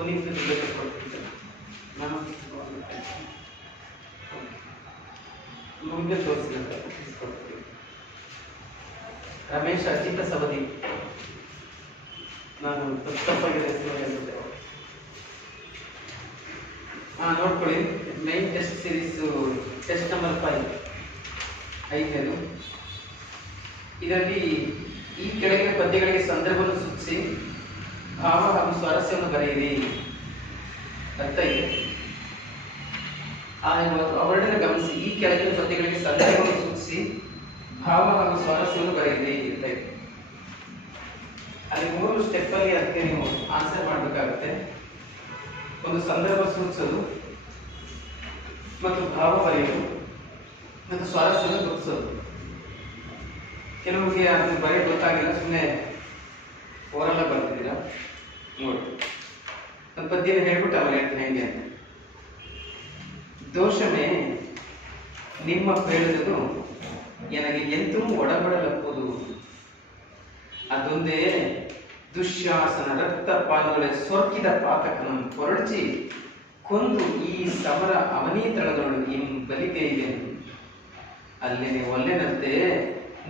ಪುನೀತ್ ಕೊಡ್ತಿದ್ದೆ ನಾನು ಮುಂದೆ ತೋರಿಸಿದಂತೆ ರಮೇಶ್ ಅಜಿತ ಸವದಿ ನಾನು ತಪ್ಪಾಗಿ ನೋಡ್ಕೊಳ್ಳಿ. Main test series test number 5 ಇದರಲ್ಲಿ ಈ ಕೆಳಗಿನ ಪದ್ಯಗಳಿಗೆ ಸಂದರ್ಭವನ್ನು ಸೂಚಿಸಿ ಭಾವ ಹಾಗೂ ಸ್ವಾರಸ್ಯವನ್ನು ಬರೆಯಿರಿ. ಅರ್ಥ ಇದೆ. ಆ ವರ್ಣನೆ ಗಮನಿಸಿ. ಈ ಕೆಳಗಿನ ಪದ್ಯಗಳಿಗೆ ಸಂದರ್ಭವನ್ನು ಸೂಚಿಸಿ ಭಾವ ಹಾಗೂ ಸ್ವಾರಸ್ಯವನ್ನು ಬರೆಯಿರಿ ಅಂತ ಇದೆ. ಅಲ್ಲಿ 3 ಸ್ಟೆಪ್ ಅಲ್ಲಿ ಅದಕ್ಕೆ ನೀವು ಆನ್ಸರ್ ಮಾಡಬೇಕಾಗುತ್ತೆ. ಒಂದು ಸಂದರ್ಭ ಸೂಚಿಸೋದು, ಮತ್ತು ಭಾವ ಬರೆಯೋದು, ಮತ್ತು ಸ್ವಾರಸ್ಯವನ್ನು ಗುರುತಿಸೋದು. ಕೆಲವರಿಗೆ ಅದು ಬರೆಯೋದು ಗೊತ್ತಾಗಿಲ್ಲ, ಸುಮ್ಮನೆ ಓರಲ್ಲ ಬರ್ತಿದ್ದೀರಾ. ನೋಡಿ, ಒಂದು ಪದ್ಯನ ಹೇಳ್ಬಿಟ್ಟು ಅವ್ರು ಹೇಳ್ತೀನಿ ಹೆಂಗೆ ಅಂತ. ದೋಷಮೇ ನಿಮ್ಮ ಪೇಳುವುದು ನನಗೆ ಎಂತೂ ಒಡಬಡಲಪ್ಪದು, ಅದೊಂದೇ ದುಶ್ಯಾಸನ ರಕ್ತ ಪಾದಗಳ ಸೊರ್ಕಿದ ಪಾತಕನನ್ನು ಹೊರಡಿಸಿ ಕೊಂದು ಈ ಸಮರ ಅವನೀತಳದೊಳು ಬಲಿಗೆ ಇದೆ. ಅಲ್ಲೇನೆ ಒಲ್ಲೆನಂತೆ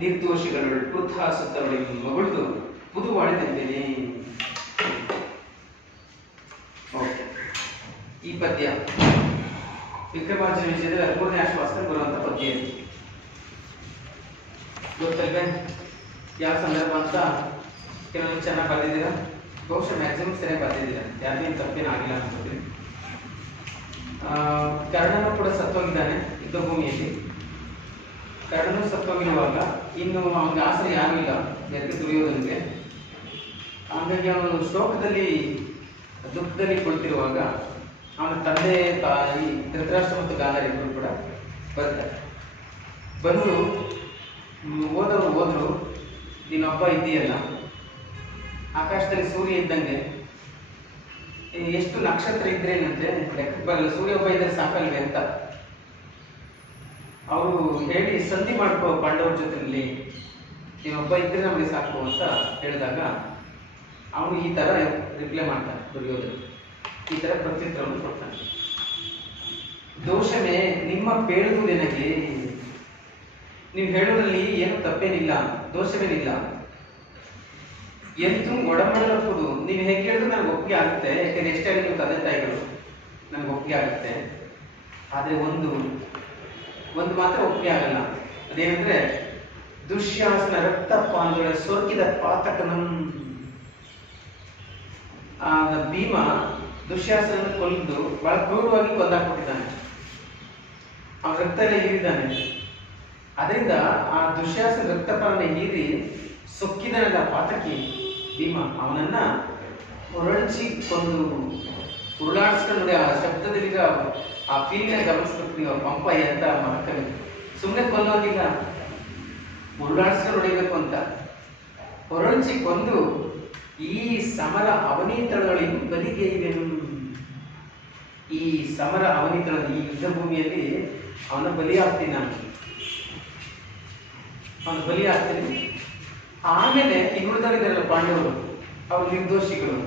ನಿರ್ದೋಷಿಗಳು ಪೃಥಾಸುತ್ತವಳಿಗೆ ಮಗುಳ್ದು ಪುದುವಾಳಿದಂತೇನೆ. ಓಕೆ, ಈ ಪದ್ಯ ವಿಕ್ರಮಾರ್ಜುನ ವಿಜಯದಲ್ಲಿ 13ನೇ ಆಶ್ವಾಸದಲ್ಲಿ ಬರುವಂತ ಪದ್ಯ ಇದು. ಗೊತ್ತಲ್ವೇ ಯಾವ ಸಂದರ್ಭ ಅಂತ? ಕೆಲವೊಂದು ಚೆನ್ನಾಗಿ ಬರೆದಿದ್ದೀರಾ, ಬಹುಶಃ ಮ್ಯಾಕ್ಸಿಮಮ್ ಸರಿಯಾಗಿ ಬರೆದಿದ್ದೀರಾ, ಯಾರಿಗೇನು ತಪ್ಪೇನು ಆಗಿಲ್ಲ ಅನ್ಕೋತೀನಿ. ಕರ್ಣನು ಕೂಡ ಸತ್ತೋಗಿದ್ದಾನೆ ಯುದ್ಧಭೂಮಿಯಲ್ಲಿ. ಕರ್ಣನು ಸತ್ತೋಗಿರುವಾಗ ಇನ್ನು ಅವನಿಗೆ ಆಸರೆ ಯಾರೂ ಇಲ್ಲ, ಯಾಕೆ ದುರ್ಯೋಧನಿಗೆ. ಹಾಗಾಗಿ ಅವನು ಶೋಕದಲ್ಲಿ ದುಃಖದಲ್ಲಿ ಕುಳಿತಿರುವಾಗ ಅವನ ತಂದೆ ತಾಯಿ ಧೃತರಾಷ್ಟ್ರ ಮತ್ತು ಗಾಂಧಾರಿ ಇಬ್ಬರು ಕೂಡ ಬರ್ತಾರೆ. ಬಂದು ಹೋದ್ರು, ನೀನೊಬ್ಬ ಇದ್ದೀಯಲ್ಲ, ಆಕಾಶದಲ್ಲಿ ಸೂರ್ಯ ಇದ್ದಂಗೆ, ಎಷ್ಟು ನಕ್ಷತ್ರ ಇದ್ರೇನಂತೆ ಲೆಕ್ಕಕ್ಕೆ ಬರಲ್ಲ, ಸೂರ್ಯ ಒಬ್ಬ ಇದ್ರೆ ಸಾಕಲ್ವೇ ಅಂತ ಅವರು ಹೇಳಿ ಸಂಧಿ ಮಾಡ್ಕೋ ಪಾಂಡವರ ಜೊತೆಯಲ್ಲಿ, ನೀನೊಬ್ಬ ಇದ್ರೆ ನಮಗೆ ಸಾಕು ಅಂತ ಹೇಳಿದಾಗ ಅವನು ಈ ತರ ರಿಪ್ಲೈ ಮಾಡ್ತಾನೆ. ದುರ್ಯೋಧನ ಈ ತರ ಪ್ರತ್ಯುತ್ತರವನ್ನು ಕೊಡ್ತಾನೆ. ದೋಷವೇ ನಿಮ್ಮ ಪೇಳುವುದು ನನಗೆ, ನೀವು ಹೇಳೋದ್ರಲ್ಲಿ ಏನು ತಪ್ಪೇನಿಲ್ಲ, ದೋಷವೇನಿಲ್ಲ. ಎಂತೂ ಒಡಂಬಡಲಪ್ಪದು, ನೀವು ಹೇಗೆ ಹೇಳಿದ್ರು ನನಗೆ ಒಪ್ಪಿಗೆ ಆಗುತ್ತೆ, ಯಾಕೆಂದ್ರೆ ಎಷ್ಟೇ ನೀವು ತಂದೆ ತಾಯಿಗಳು, ನನಗೆ ಒಪ್ಪಿಗೆ ಆಗುತ್ತೆ. ಆದರೆ ಒಂದು ಮಾತ್ರ ಒಪ್ಪಿಗೆ ಆಗಲ್ಲ. ಅದೇನಂದ್ರೆ ದುಶ್ಯಾಸನ ರಕ್ತ ಪಾಂಡುಗಳ ಸೊರ್ಕಿದ ಪಾತಕನಂ. ಭೀಮ ದುಶ್ಯಾಸನ ಕೊಲ್ದು ಬಹಳ ಕ್ರೂರವಾಗಿ ಕೊಂದಾಕ್ಬಿಟ್ಟಿದ್ದಾನೆ, ಅವನ ರಕ್ತ ಎಲ್ಲ ಹೀರಿದ್ದಾನೆ. ಅದರಿಂದ ಆ ದುಶ್ಯಾಸನ ರಕ್ತಪಾನ ಹೀರಿ ಸೊಕ್ಕಿದನಲ್ಲ ಪಾತಕಿ ಭೀಮ, ಅವನನ್ನ ಹೊರಳಿಸಿ ಕೊಂದು ಉರುಳಾಡಿಸ್ಕೊಂಡು ನೋಡಿ. ಆ ಶಬ್ದದಲ್ಲಿ ಆ ಫೀಲ್ನ ಗಮನಿಸ್ಬೇಕು ನೀವು. ಪಂಪ ಅಂತ ಮಹಾಕವಿ ಸುಮ್ಮನೆ ಕೊಂದೋಗಿಲ್ಲ, ಉರುಳಾಡಿಸ್ಕೊಂಡು ಹೊಡಿಬೇಕು ಅಂತ ಹೊರಳಿಸಿ ಕೊಂದು ಈ ಸಮರ ಅವನೀತಳದೊಳಗೆ ಬಲಿಗೆ ಇವೆನು. ಈ ಸಮರ ಅವನೀತಳದ ಈ ಯುದ್ಧ ಭೂಮಿಯಲ್ಲಿ ಅವನ ಬಲಿ ಆಗ್ತೀನಿ, ಅವನ ಬಲಿ ಆಗ್ತೀನಿ. ಆಮೇಲೆ ಈ ಉಳಿದವರಿದ್ದಾರಲ್ಲ ಪಾಂಡವರು, ಅವ್ರ ನಿರ್ದೋಷಿಗಳು,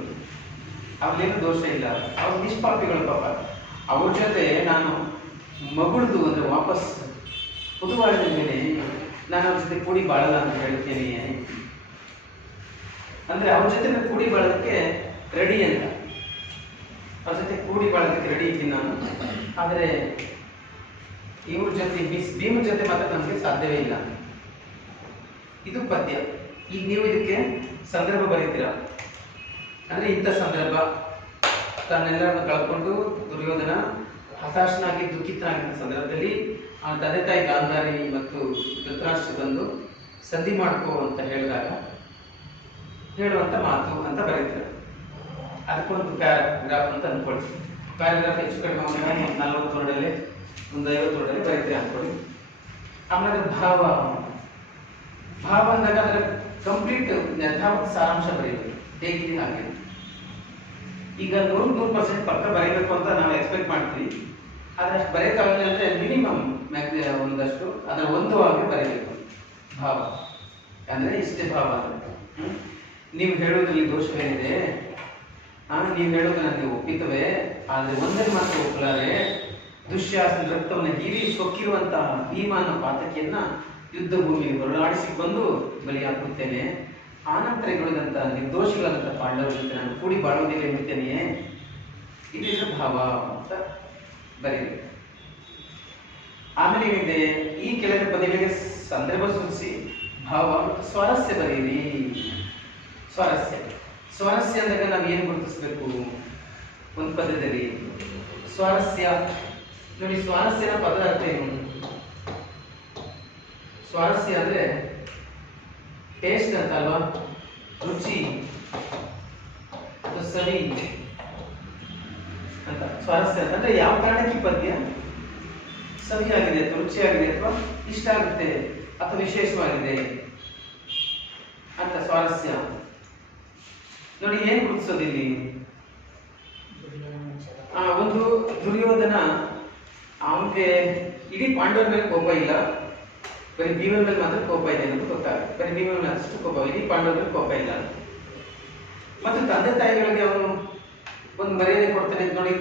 ಅವ್ರಲ್ಲೇನು ದೋಷ ಇಲ್ಲ, ಅವ್ರ ನಿಷ್ಪಾಪಿಗಳು ಪಾಪ. ಅವ್ರ ಜೊತೆ ನಾನು ಮಗುಳ್ದು ಅಂದ್ರೆ ವಾಪಸ್ ಪುದುವಾಳಿದ ಮೇಲೆ ನಾನು ಅವ್ರ ಜೊತೆ ಕೂಡಿ ಬಾಳಲ್ಲ ಅಂತ ಹೇಳ್ತೇನೆ. ಅಂದ್ರೆ ಅವ್ರ ಜೊತೆ ಕೂಡಿ ಬಾಳೋದಕ್ಕೆ ರೆಡಿ ಅಂತ, ಅವ್ರ ಜೊತೆ ಕೂಡಿ ಬಾಳೋದಕ್ಕೆ ರೆಡಿ ಇದ್ದೀನಿ ನಾನು. ಆದರೆ ಇವ್ರ ಜೊತೆ ಭೀಮನ ಜೊತೆ ಮಾತ್ರ ನಮಗೆ ಸಾಧ್ಯವೇ ಇಲ್ಲ. ಇದು ಪದ್ಯ. ಈಗ ನೀವು ಇದಕ್ಕೆ ಸಂದರ್ಭ ಬರೀತೀರಾ. ಅಂದ್ರೆ ಇಂಥ ಸಂದರ್ಭ, ತನ್ನೆಲ್ಲರನ್ನು ಕಳ್ಕೊಂಡು ದುರ್ಯೋಧನ ಹತಾಶನಾಗಿ ದುಃಖಿತನಾಗಿದ್ದ ಸಂದರ್ಭದಲ್ಲಿ ಅವನ ತಂದೆ ತಾಯಿ ಗಾಂಧಾರಿ ಮತ್ತು ಧೃತರಾಷ್ಟ್ರ ಬಂದು ಸಂಧಿ ಮಾಡ್ಕೋ ಅಂತ ಹೇಳಿದಾಗ ಹೇಳುವಂತ ಮಾತು ಅಂತ ಬರೀತೀರ. ಅದಕ್ಕೊಂದು ಪ್ಯಾರಾಗ್ರಾಫ್ ಅಂತ ಅಂದ್ಕೊಳ್ಳಿ. ಪ್ಯಾರಾಗ್ರಾಫ್ ಹೆಚ್ಚು ಕಡಿಮೆ 40 ವರ್ಡಲ್ಲಿ, ಒಂದು 50 ವರ್ಡಲ್ಲಿ ಬರೀತೀರ ಅಂದ್ಕೊಳ್ಳಿ. ಆಮೇಲೆ ಭಾವ ಅಂದಾಗ ಅದರ ಕಂಪ್ಲೀಟ್ ನಿರ್ಧಾರಕ ಸಾರಾಂಶ ಬರೀಬೇಕು, ಹೇಗಿದೆ ಹಾಗೆ. ಈಗ 100% ಪಕ್ಕ ಬರೀಬೇಕು ಅಂತ ನಾವು ಎಕ್ಸ್ಪೆಕ್ಟ್ ಮಾಡ್ತೀವಿ. ಆದರೆ ಅಷ್ಟು ಬರೆಯೋಕ್ಕಾಗಲ್ಲ ಅಂದರೆ ಮಿನಿಮಮ್ ಒಂದಷ್ಟು ಅದರ ಒಂದು ಆಗಿ ಬರೀಬೇಕು. ಭಾವ ಅಂದರೆ ಇಷ್ಟೇ ಭಾವ. ನೀವು ಹೇಳುವುದರಲ್ಲಿ ದೋಷವೇನಿದೆ, ನೀವು ಹೇಳೋದು ನನಗೆ ಒಪ್ಪಿತವೆ, ಆದರೆ ಒಂದನ್ನು ಮಾತ್ರ ಒಪ್ಪಲಾರೆ. ದುಶ್ಯಾಸನ ರಕ್ತವನ್ನು ಹೀರಿ ಸೊಕ್ಕಿರುವಂತಹ ಭೀಮನ ಪಾತಕಿಯನ್ನ ಯುದ್ಧ ಭೂಮಿಗೆ ಹೊರಳಾಡಿಸಿ ಬಂದು ಬಲಿಯಾಗುತ್ತೇನೆ. ಆನಂತರ ಉಳಿದಂತಹ ನಿರ್ದೋಷಿಗಳಾದಂತಹ ಪಾಂಡವರ ಜೊತೆ ನಾನು ಕೂಡಿ ಬಾಳುವುದಿಲ್ಲ ಎನ್ನುತ್ತೇನೆಯೇ. ಇದರ ಭಾವ ಅಂತ ಬರೀರಿ. ಆಮೇಲೆ ಏನಿದೆ, ಈ ಕೆಳಗಿನ ಪದಗಳಿಗೆ ಸಂದರ್ಭ ಸೂಚಿಸಿ ಭಾವ ಮತ್ತು ಸ್ವಾರಸ್ಯ ಬರೀರಿ. ಸ್ವಾರಸ್ಯ ಅಂದಾಗ ನಾವು ಏನು ಗುರುತಿಸಬೇಕು? ಒಂದು ಪದದಲ್ಲಿ ಸ್ವಾರಸ್ಯ ನೋಡಿ. ಸ್ವಾರಸ್ಯನ ಪದ ಅರ್ಥ ಏನು? ಸ್ವಾರಸ್ಯ ಅಂದ್ರೆ ಟೇಸ್ಟ್ ಅಂತ ಅಲ್ವಾ? ರುಚಿ ಅಥವಾ ಸವಿ ಅಂತ. ಸ್ವಾರಸ್ಯ ಅಂತಂದ್ರೆ ಯಾವ ಕಾರಣಕ್ಕೆ ಪದ್ಯ ಸವಿಯಾಗಿದೆ ಅಥವಾ ರುಚಿಯಾಗಿದೆ ಅಥವಾ ಇಷ್ಟ ಆಗುತ್ತೆ ಅಥವಾ ವಿಶೇಷವಾಗಿದೆ ಅಂತ ಸ್ವಾರಸ್ಯ. ನೋಡಿ ಏನ್ ಗುರುತಿಸೋದಿಲ್ಲಿ? ಒಂದು ದುರ್ಯೋಧನ, ಅವನಿಗೆ ಇಡೀ ಪಾಂಡವರ ಮೇಲೆ ಕೋಪ ಇಲ್ಲ, ಬರೀ ಭೀಮನ ಮೇಲೆ ಮಾತ್ರ ಕೋಪ ಇದೆ ಅಂತ ಗೊತ್ತಾಗುತ್ತೆ. ಬರೀ ಭೀಮನ ಮೇಲೆ ಅಷ್ಟು ಕೋಪ, ಇಡೀ ಪಾಂಡವರ ಮೇಲೆ ಕೋಪ ಇಲ್ಲ. ಮತ್ತು ತಂದೆ ತಾಯಿಗಳಿಗೆ ಅವನು ಒಂದು ಮರ್ಯಾದೆ ಕೊಡ್ತಾನೆ. ನೋಡಿ,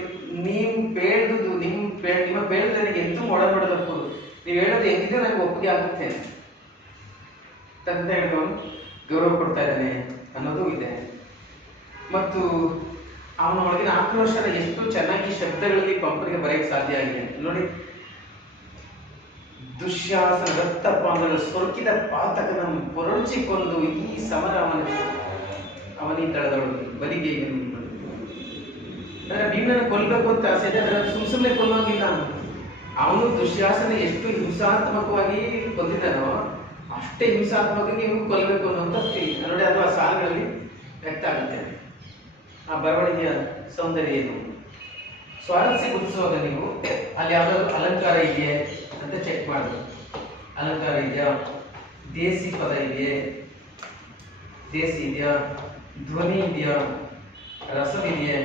ನೀವು ಬೇಡದು ನಿಮ್ಮ ಬೇಡದ ನನಗೆ ಎಂತೂ ಮಾಡಬಾರ್ದು, ನೀವು ಹೇಳೋದು ಹೆಂಗಿದ್ರೆ ನನಗೆ ಒಪ್ಪಿಗೆ ಆಗುತ್ತೆ. ತಂದೆ ತಾಯಿಗಳು ಗೌರವ ಕೊಡ್ತಾ ಇದ್ದಾನೆ ಅನ್ನೋದು ಇದೆ. ಮತ್ತು ಅವನ ಒಳಗಿನ ಆಕ್ರೋಶನ ಎಷ್ಟು ಚೆನ್ನಾಗಿ ಶಬ್ದಗಳಲ್ಲಿ ಪಂಪನಿಗೆ ಬರೆಯಕ್ಕೆ ಸಾಧ್ಯ ಆಗಿದೆ ನೋಡಿ. ದುಶ್ಯಾಸನ ರಕ್ತಪಾನಗಳು ಸೊರಕಿದ ಪಾತಕನ ಪೊರಚಿಕೊಂಡು ಈ ಸಮರ ಅವನಿ ತಳದಳು ಬಲಿಗೆ. ಅಂದ್ರೆ ಭೀಮನ ಕೊಲ್ಲಬೇಕು ಅಂತ ಆಸೆ ಇದೆ, ಅದರ ಸುಮ್ಮನೆ ಕೊಲ್ಲೋಂಗಿಲ್ಲ. ಅವನು ದುಶ್ಯಾಸನ ಎಷ್ಟು ಹಿಂಸಾತ್ಮಕವಾಗಿ ಕೊಂದಿದ್ದಾನೋ ಅಷ್ಟೇ ಹಿಂಸಾತ್ಮಕವಾಗಿ ಇವನು ಕೊಲ್ಲಬೇಕು ಅನ್ನೋಂಥ ನೋಡಿ. ಅದು ಆ ಸಾಲುಗಳಲ್ಲಿ ವ್ಯಕ್ತ ಆಗುತ್ತೆ. ಆ ಬರವಣಿಗೆಯ ಸೌಂದರ್ಯ ಏನು? ಸ್ವಾರಸ್ಯ ಗುರುತಿಸುವಾಗ ನೀವು ಅಲ್ಲಿ ಯಾವ್ದಾದ್ರು ಅಲಂಕಾರ ಇದೆಯೇ ಅಂತ ಚೆಕ್ ಮಾಡಬೇಕು. ಅಲಂಕಾರ ಇದೆಯಾ, ದೇಸಿ ಪದ ಇದೆಯೇ, ದೇಸಿ ಇದೆಯಾ, ಧ್ವನಿ ಇದೆಯಾ, ರಸವಿದೆಯೇ,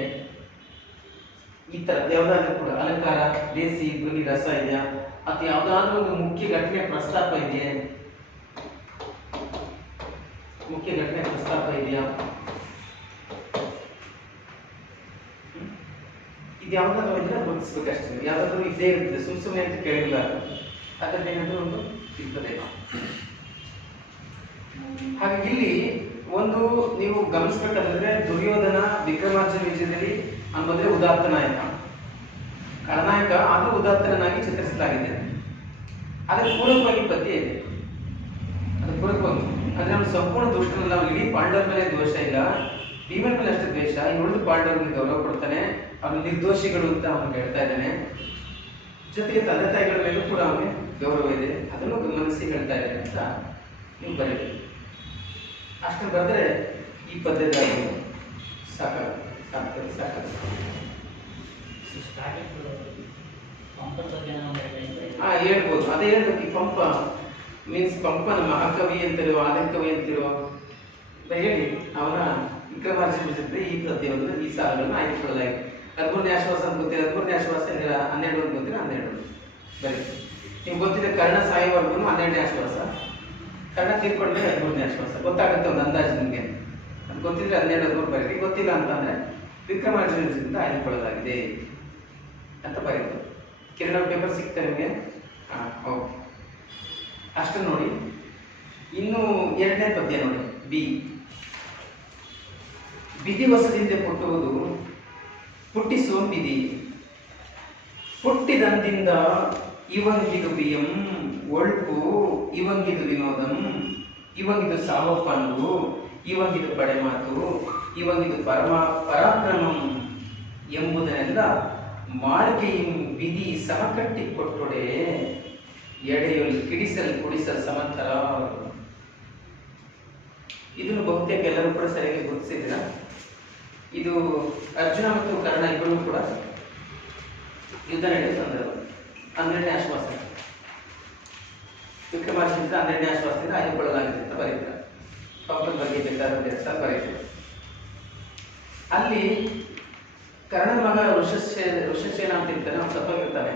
ಈ ತರ ಯಾವ್ದಾದ್ರು ಕೂಡ ಅಲಂಕಾರ, ದೇಸಿ, ಧ್ವನಿ, ರಸ ಇದೆಯಾ, ಅಥವಾ ಯಾವ್ದಾದ್ರು ಒಂದು ಮುಖ್ಯ ಘಟನೆ ಪ್ರಸ್ತಾಪ ಇದೆಯೇ, ಮುಖ್ಯ ಘಟನೆ ಪ್ರಸ್ತಾಪ ಇದೆಯಾ, ಇದು ಯಾವ್ದಾದ್ರು ಇಲ್ಲ ಗುರುತಿಸ್ಬೇಕಷ್ಟೇ. ಯಾವ್ದಾದ್ರು ಇದ್ದೇ ಇರುತ್ತೆ, ಸುಮ್ಮನೆ ಅಂತ ಕೇಳಿಲ್ಲ, ಅದ್ರಲ್ಲಿ ಏನಾದ್ರು ಒಂದು ಇರ್ತದೆ. ಹಾಗೆ ಇಲ್ಲಿ ಒಂದು ನೀವು ಗಮನಿಸ್ಬೇಕಾದ್ರೆ ದುರ್ಯೋಧನ ವಿಕ್ರಮಾರ್ಜುನ ವಿಜಯದಲ್ಲಿ ಅನ್ನೋದ್ರೆ ಉದಾತ್ತ ನಾಯಕ, ಖಳನಾಯಕ ಆದ್ರೂ ಉದಾತ್ತನಾಗಿ ಚಿತ್ರಿಸಲಾಗಿದೆ. ಅದರ ಪೂರಕವಾಗಿ ಪದ್ಯ ಇದೆ. ಅದು ಪೂರಕವಾಗಿ ಅಂದ್ರೆ ಅವನು ಸಂಪೂರ್ಣ ದುಷ್ಟನಲ್ಲ. ಅವನು ಇಡೀ ಪಾಂಡವರ ಮೇಲೆ ದೋಷ ಇಲ್ಲ, ಭೀಮನ ಮೇಲೆ ಅಷ್ಟೇ ದ್ವೇಷ. ಈ ಉಳಿದು ಪಾಂಡವರಿಗೆ ಗೌರವ ಕೊಡ್ತಾನೆ, ಅವನು ನಿರ್ದೋಷಿಗಳು ಅಂತ ಅವನು ಹೇಳ್ತಾ ಇದ್ದಾನೆ. ಜೊತೆಗೆ ತಂದೆ ತಾಯಿಗಳ ಮೇಲೂ ಕೂಡ ಅವನಿಗೆ ಗೌರವ ಇದೆ, ಅದನ್ನು ಗಮನಿಸಿ ಹೇಳ್ತಾ ಇದ್ದಾನೆ ಅಂತ ನೀವು ಬರೀರಿ. ಅಷ್ಟು ಬರೆದ್ರೆ ಈ ಪದ್ಯದಲ್ಲಿ ಸಾಕಾಗುತ್ತೆ. ಹೇಳ್ಬೋದು, ಅದೇ ಹೇಳ್ಬೇಕು. ಈ ಪಂಪ ಮೀನ್ಸ್ ಪಂಪನ ಮಹಾಕವಿ ಅಂತಿರೋ, ಆದಿಕವಿ ಅಂತಿರೋ ಹೇಳಿ ಅವನ ವಿಕ್ರಮಾರ್ಜುನ ಜೊತೆ ಈ ಪದ್ಯವನ್ನು, ಈ ಸಾಲುಗಳನ್ನು ಆಯ್ದುಕೊಳ್ಳಲಾಗಿದೆ. 13ನೇ ಆಶ್ವಾಸ ಅಂತ ಗೊತ್ತಿಲ್ಲ, 13ನೇ ಆಶ್ವಾಸ 12 ಅಂತ ಗೊತ್ತಿಲ್ಲ, 12 ಬರೀ. ನಿಮ್ಗೆ ಗೊತ್ತಿದೆ ಕರ್ಣ ಸಾಯುವವರೆಗೂ 12ನೇ ಆಶ್ವಾಸ, ಕರ್ಣ ತೀರ್ಕೊಂಡ್ರೆ 13ನೇ ಆಶ್ವಾಸ. ಗೊತ್ತಾಗುತ್ತೆ ಒಂದು ಅಂದಾಜು ನಿಮಗೆ. ಅದು ಗೊತ್ತಿದ್ರೆ 12 ಬರೀರಿ, ಗೊತ್ತಿಲ್ಲ ಅಂತಂದ್ರೆ ವಿಕ್ರಮಾರ್ಜುನದಿಂದ ಆಯ್ದುಕೊಳ್ಳಲಾಗಿದೆ ಅಂತ ಬರೀತು. ಕಿರಣ ಪೇಪರ್ ಸಿಗ್ತಾ ನಿಮಗೆ? ಓಕೆ, ಅಷ್ಟು ನೋಡಿ. ಇನ್ನು 2ನೇ ಪದ್ಯ ನೋಡಿ, ಬಿ. ಬಿದಿ ಹೊಸದಿಂದ ಪುಟ್ಟುವುದು ಪುಟ್ಟಿಸುವ ಬಿದಿ, ಪುಟ್ಟಿದಂದಿಂದ ಇವಂಗಿದು ಬಿಯಂ ಒಳ್ಪು, ಇವಂಗಿದು ವಿನೋದಂ, ಇವಂಗಿದು ಸಾವಪ್ಪಂದು, ಇವಂಗಿದು ಪಡೆಮಾತು, ಇವಂಗಿದು ಪರಾಕ್ರಮಂ ಎಂಬುದನ್ನೆಲ್ಲ ಮಾಳಿಗೆಯು ಬಿದಿ ಸಮಕಟ್ಟಿ ಕೊಟ್ಟೊಡೆ ಎಡೆಯಲ್ಲಿ ಕಿಡಿಸಲು ಕುಡಿಸಲು ಸಮರ್ಥರ. ಇದನ್ನು ಬಹುತೇಕ ಎಲ್ಲರೂ ಕೂಡ ಸರಿಯಾಗಿ ಗುರುತಿಸಿದ್ದೀರ. ಇದು ಅರ್ಜುನ ಮತ್ತು ಕರ್ಣ ಇಬ್ಬರೂ ಕೂಡ ಯುದ್ಧ ನಡೆಯುವ ಸಂದರ್ಭ. 12ನೇ ಆಶ್ವಾಸ ವಿಕ್ರಮಾರ್ಜುನ 12ನೇ ಆಶ್ವಾಸದಿಂದ ಆಯ್ದುಕೊಳ್ಳಲಾಗಿದೆ ಅಂತ ಬರೀತಾರೆ. ಪಂಪನ ಬಗ್ಗೆ ಬೇಕಾದಂತೆ ಅಂತ ಬರೀತಾರೆ. ಅಲ್ಲಿ ಕರ್ಣನ ಮಗ ಋಷಸೇನ ಅಂತ ಇರ್ತಾನೆ, ಅವನು ಸತ್ತೋಗಿರ್ತಾನೆ.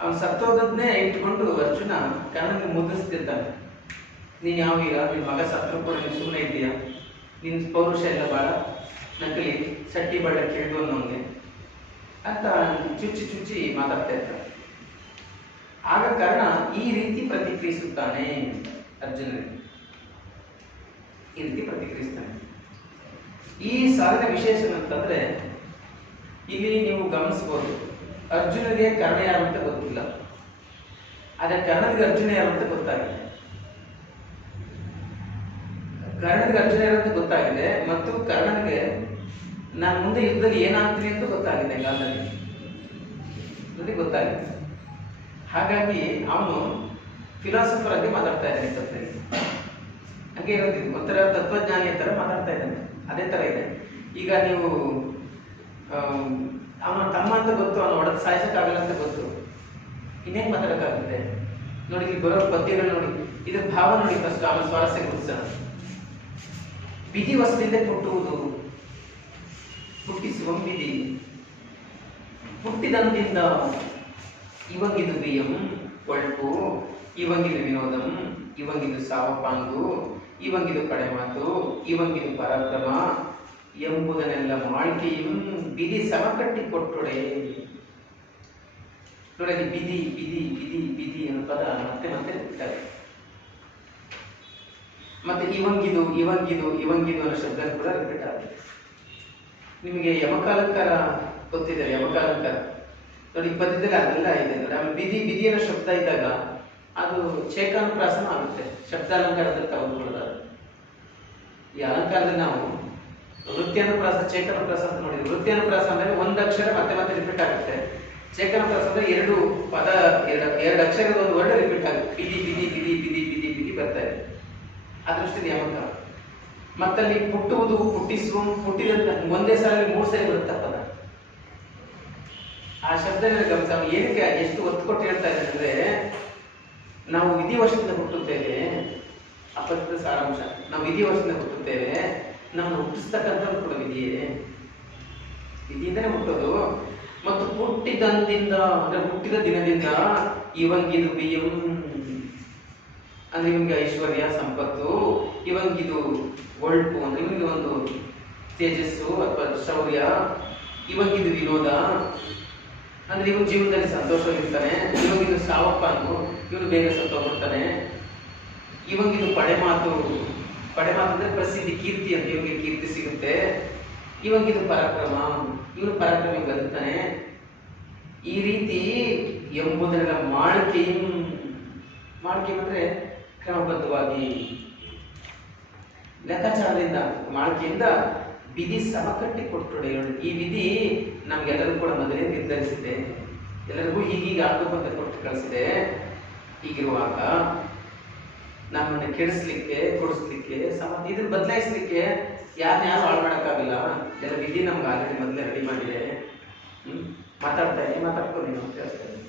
ಅವನು ಸತ್ತೋದನ್ನೇ ಇಟ್ಕೊಂಡು ಅರ್ಜುನ ಕರ್ಣನಿಗೆ ಮುದ್ರಿಸ್ತಿರ್ತಾನೆ. ನೀನು ಯಾವ ಈಗ ನಿನ್ನ ಮಗ ಸತ್ತರೂ ಕೂಡ ನೀನು ಸುಮ್ಮನೆ ಇದ್ದೀಯಾ, ನಿನ್ನ ಪೌರುಷ ಎಲ್ಲ ಭಾಳ ನಕಲಿ ಸಟ್ಟಿ ಬಳ್ಳಕ್ಕೆ ಹಿಡಿದು ಅನ್ನೋಂಗೆ ಅಂತ ಚುಚ್ಚಿ ಚುಚ್ಚಿ ಮಾತಾಡ್ತಾ ಇರ್ತಾರೆ. ಆಗ ಕರ್ಣ ಈ ರೀತಿ ಪ್ರತಿಕ್ರಿಯಿಸುತ್ತಾನೆ ಅರ್ಜುನನಿಗೆ, ಈ ರೀತಿ ಪ್ರತಿಕ್ರಿಯಿಸ್ತಾನೆ. ಈ ಸಾಲಿನ ವಿಶೇಷ ಅಂತಂದ್ರೆ ಇಲ್ಲಿ ನೀವು ಗಮನಿಸಬಹುದು, ಅರ್ಜುನಿಗೆ ಕರ್ಣ ಯಾರು ಅಂತ ಗೊತ್ತಿಲ್ಲ, ಆದ್ರೆ ಕರ್ಣನಿಗೆ ಅರ್ಜುನ ಯಾರು ಅಂತ ಗೊತ್ತಾಗಿದೆ. ಕರ್ಣನಿಗೆ ಅರ್ಜುನ ಯಾರು ಅಂತ ಗೊತ್ತಾಗಿದೆ ಮತ್ತು ಕರ್ಣನಿಗೆ ನಾನು ಮುಂದೆ ಯುದ್ಧದಲ್ಲಿ ಏನಾಗ್ತೀನಿ ಅಂತ ಗೊತ್ತಾಗಿದೆ, ಗಾಂಧಿ ಗೊತ್ತಾಗಿದೆ. ಹಾಗಾಗಿ ಅವನು ಫಿಲಾಸಫರ್ ಆಗಿ ಮಾತಾಡ್ತಾ ಇದ್ದಾನೆ ತತ್ವದಲ್ಲಿ. ಹಾಗೆ ಇರೋದಿಲ್ಲ, ಒಂಥರ ತತ್ವಜ್ಞಾನಿಯ ತರ ಮಾತಾಡ್ತಾ ಇದ್ದಾನೆ. ಅದೇ ತರ ಇದೆ. ಈಗ ನೀವು ಅವನ ತಮ್ಮ ಅಂತ ಗೊತ್ತು, ಅವನು ಹೊಡೆದು ಸಾಯಿಸಕ್ಕಾಗಲ್ಲ ಅಂತ ಗೊತ್ತು, ಇನ್ನೇನು ಮಾತಾಡಕ್ಕಾಗುತ್ತೆ? ನೋಡಿ ಇಲ್ಲಿ ಬರೋ ಪದ್ಯಗಳು ನೋಡಿ, ಇದ್ರ ಭಾವ ನೋಡಿ ಫಸ್ಟ್, ಅವನ ಸ್ವಾರಸ್ಯ ಗುರುತಿಸೋಣ. ವಿಧಿ ವಸದಿಂದ ಹುಟ್ಟುವುದು, ಹುಟ್ಟಿಸುವ ವಿಧಿ, ಹುಟ್ಟಿದಂದಿಂದ ಇವಂಗಿದು ಬಿಯಂ ಕೊಳ್ಪು, ಇವಂಗಿದು ವಿನೋದಂ, ಇವಂಗಿದು ಸಾವಪಾಂಗು, ಇವಂಗಿದು ಕಡೆ ಮಾತು, ಇವಂಗಿದು ಪರಾಕ್ರಮ ಎಂಬುದನ್ನೆಲ್ಲ ಮಾಳಿಕೆಯು ಬಿದಿ ಸಮಕಟ್ಟಿ ಕೊಟ್ಟೊಡೆ. ನೋಡಿ, ಬಿದಿ ಬಿದಿ ಬಿದಿ ಬಿದಿ ಅನ್ನೋ ಪದ ಮತ್ತೆ ಮತ್ತೆ ಬಿಡ್ತಾರೆ. ಮತ್ತೆ ಇವಂಗಿದು ಇವಂಗಿದು ಇವಂಗಿದು ಅನ್ನೋ ಶಬ್ದ ಕೂಡ ರಿಪೀಟ್ ಆಗುತ್ತೆ. ನಿಮಗೆ ಯಮಕಾಲಂಕಾರ ಗೊತ್ತಿದೆ, ಯಮಕಾಲಂಕಾರ ನೋಡಿ ಪದ್ಯದಲ್ಲಿ ಅದೆಲ್ಲ ಇದೆ ನೋಡಿ. ಆಮೇಲೆ ಬಿದಿ ಬಿದಿ ಅನ್ನೋ ಶಬ್ದ ಇದ್ದಾಗ ಅದು ಚೇಕಾನುಪ್ರಾಸನ ಆಗುತ್ತೆ, ಶಬ್ದಾಲಂಕಾರದಲ್ಲಿ ತಗೊಂಡ್ಕೊಳ್ಳೋದು. ಈ ಅಲಂಕಾರದಲ್ಲಿ ನಾವು ವೃತ್ತಿಯಾನುಪ್ರಾಸ ಚೇತನಪ್ರಾಸ ಅಂತ ನೋಡಿದ್ವಿ. ವೃತ್ತಿಯಾನುಪ್ರಾಸ ಅಂದ್ರೆ ಒಂದು ಅಕ್ಷರ ಮತ್ತೆ ಮತ್ತೆ ರಿಪೀಟ್ ಆಗುತ್ತೆ. ಚೇತನಪ್ರಾಸ ಅಂದ್ರೆ ಎರಡು ಪದ, ಎರಡು ಅಕ್ಷರದ ಒಂದು ವರ್ಡ್ ರಿಪೀಟ್ ಆಗುತ್ತೆ. ಬಿದಿ ಬಿದಿ ಬಿದಿ ಬಿದಿ ಬಿದಿ ಬಿದಿ ಬರ್ತಾ ಇದೆ. ಅದೃಷ್ಟಿದೆ ಯಮಕ. ಮತ್ತಲ್ಲಿ ಹುಟ್ಟುವುದು, ಹುಟ್ಟಿಸುವ, ಹುಟ್ಟಿದಂತ ಒಂದೇ ಸಾಲ 3 ಸರಿ ಬರುತ್ತೆ ಪದ. ಆ ಶಬ್ದ ಗಮನಿಸ ಏನಕ್ಕೆ ಎಷ್ಟು ಒತ್ತು ಕೊಟ್ಟು ಹೇಳ್ತಾ ಇದೆ ಅಂದ್ರೆ, ನಾವು ವಿಧಿವಶದಿಂದ ಹುಟ್ಟುತ್ತೇವೆ. ಆ ಪದ್ಯದ ಸಾರಾಂಶ, ನಾವು ವಿಧಿವಶದಿಂದ ಹುಟ್ಟುತ್ತೇವೆ, ನಮ್ಮನ್ನು ಹುಟ್ಟಿಸ್ತಕ್ಕಂಥದ್ದು ಕೂಡ ವಿಧಿಯೇ, ವಿಧಿಯಿಂದನೇ ಹುಟ್ಟೋದು. ಮತ್ತು ಹುಟ್ಟಿದಂದಿಂದ ಅಂದ್ರೆ ಹುಟ್ಟಿದ ದಿನದಿಂದ ಇವಂಗಿದು ಬಿಯಂ ಅಂದ್ರೆ ಇವನಿಗೆ ಐಶ್ವರ್ಯ ಸಂಪತ್ತು, ಇವಂಗಿದು ಒಳ್ಪು ಅಂದ್ರೆ ಇವನಿಗೆ ಒಂದು ತೇಜಸ್ಸು ಅಥವಾ ಶೌರ್ಯ, ಇವಂಗಿದು ವಿನೋದ ಅಂದ್ರೆ ಇವನು ಜೀವನದಲ್ಲಿ ಸಂತೋಷವಾಗಿರ್ತಾನೆ, ಇವಂಗಿದು ಸಾವಪ್ಪಾನು ಇವನು ಬೇಗ ಸತ್ತೋಗ್ಬಿಡ್ತಾನೆ, ಇವಂಗಿದು ಪಡೆಮಾತು, ಪಡೆಮಾತು ಅಂದ್ರೆ ಪ್ರಸಿದ್ಧಿ ಕೀರ್ತಿ ಅಂತ ಇವನಿಗೆ ಕೀರ್ತಿ ಸಿಗುತ್ತೆ, ಇವಂಗಿದು ಪರಾಕ್ರಮ ಇವನು ಪರಾಕ್ರಮ ಬದುಕ್ತಾನೆ. ಈ ರೀತಿ ಎಂಬುದರ ಮಾಳಿಕೆ ಅಂದ್ರೆ ಕ್ರಮಬದ್ಧವಾಗಿ ಲೆಕ್ಕಾಚಾರದಿಂದ ಮಾಳಿಕೆಯಿಂದ ವಿಧಿ ಸಮಕಟ್ಟಿ ಕೊಟ್ಟೊಡೆ. ಈ ವಿಧಿ ನಮ್ಗೆಲ್ಲರೂ ಕೂಡ ಮೊದಲೇ ನಿರ್ಧರಿಸಿದೆ, ಎಲ್ಲರಿಗೂ ಹೀಗೀಗ ಆಗಬೇಕು ಅಂತ ಕೊಟ್ಟು ಕಳಿಸಿದೆ. ಹೀಗಿರುವಾಗ ನಮ್ಮನ್ನು ಕೆಡಿಸ್ಲಿಕ್ಕೆ ಕೊಡಿಸ್ಲಿಕ್ಕೆ ಇದನ್ನು ಬದಲಾಯಿಸ್ಲಿಕ್ಕೆ ಯಾರು ಹಾಳು ಮಾಡೋಕ್ಕಾಗಲ್ಲ. ಎಲ್ಲ ವಿಧಿ ನಮ್ಗೆ ಆಲ್ರೆಡಿ ಮೊದಲೇ ರೆಡಿ ಮಾಡಿದೆ. ಮಾತಾಡ್ತಾ ಮಾತಾಡ್ಕೊಂಡು ನೀವು ಹೇಳ್ತಾ ಇದ್ದೀನಿ.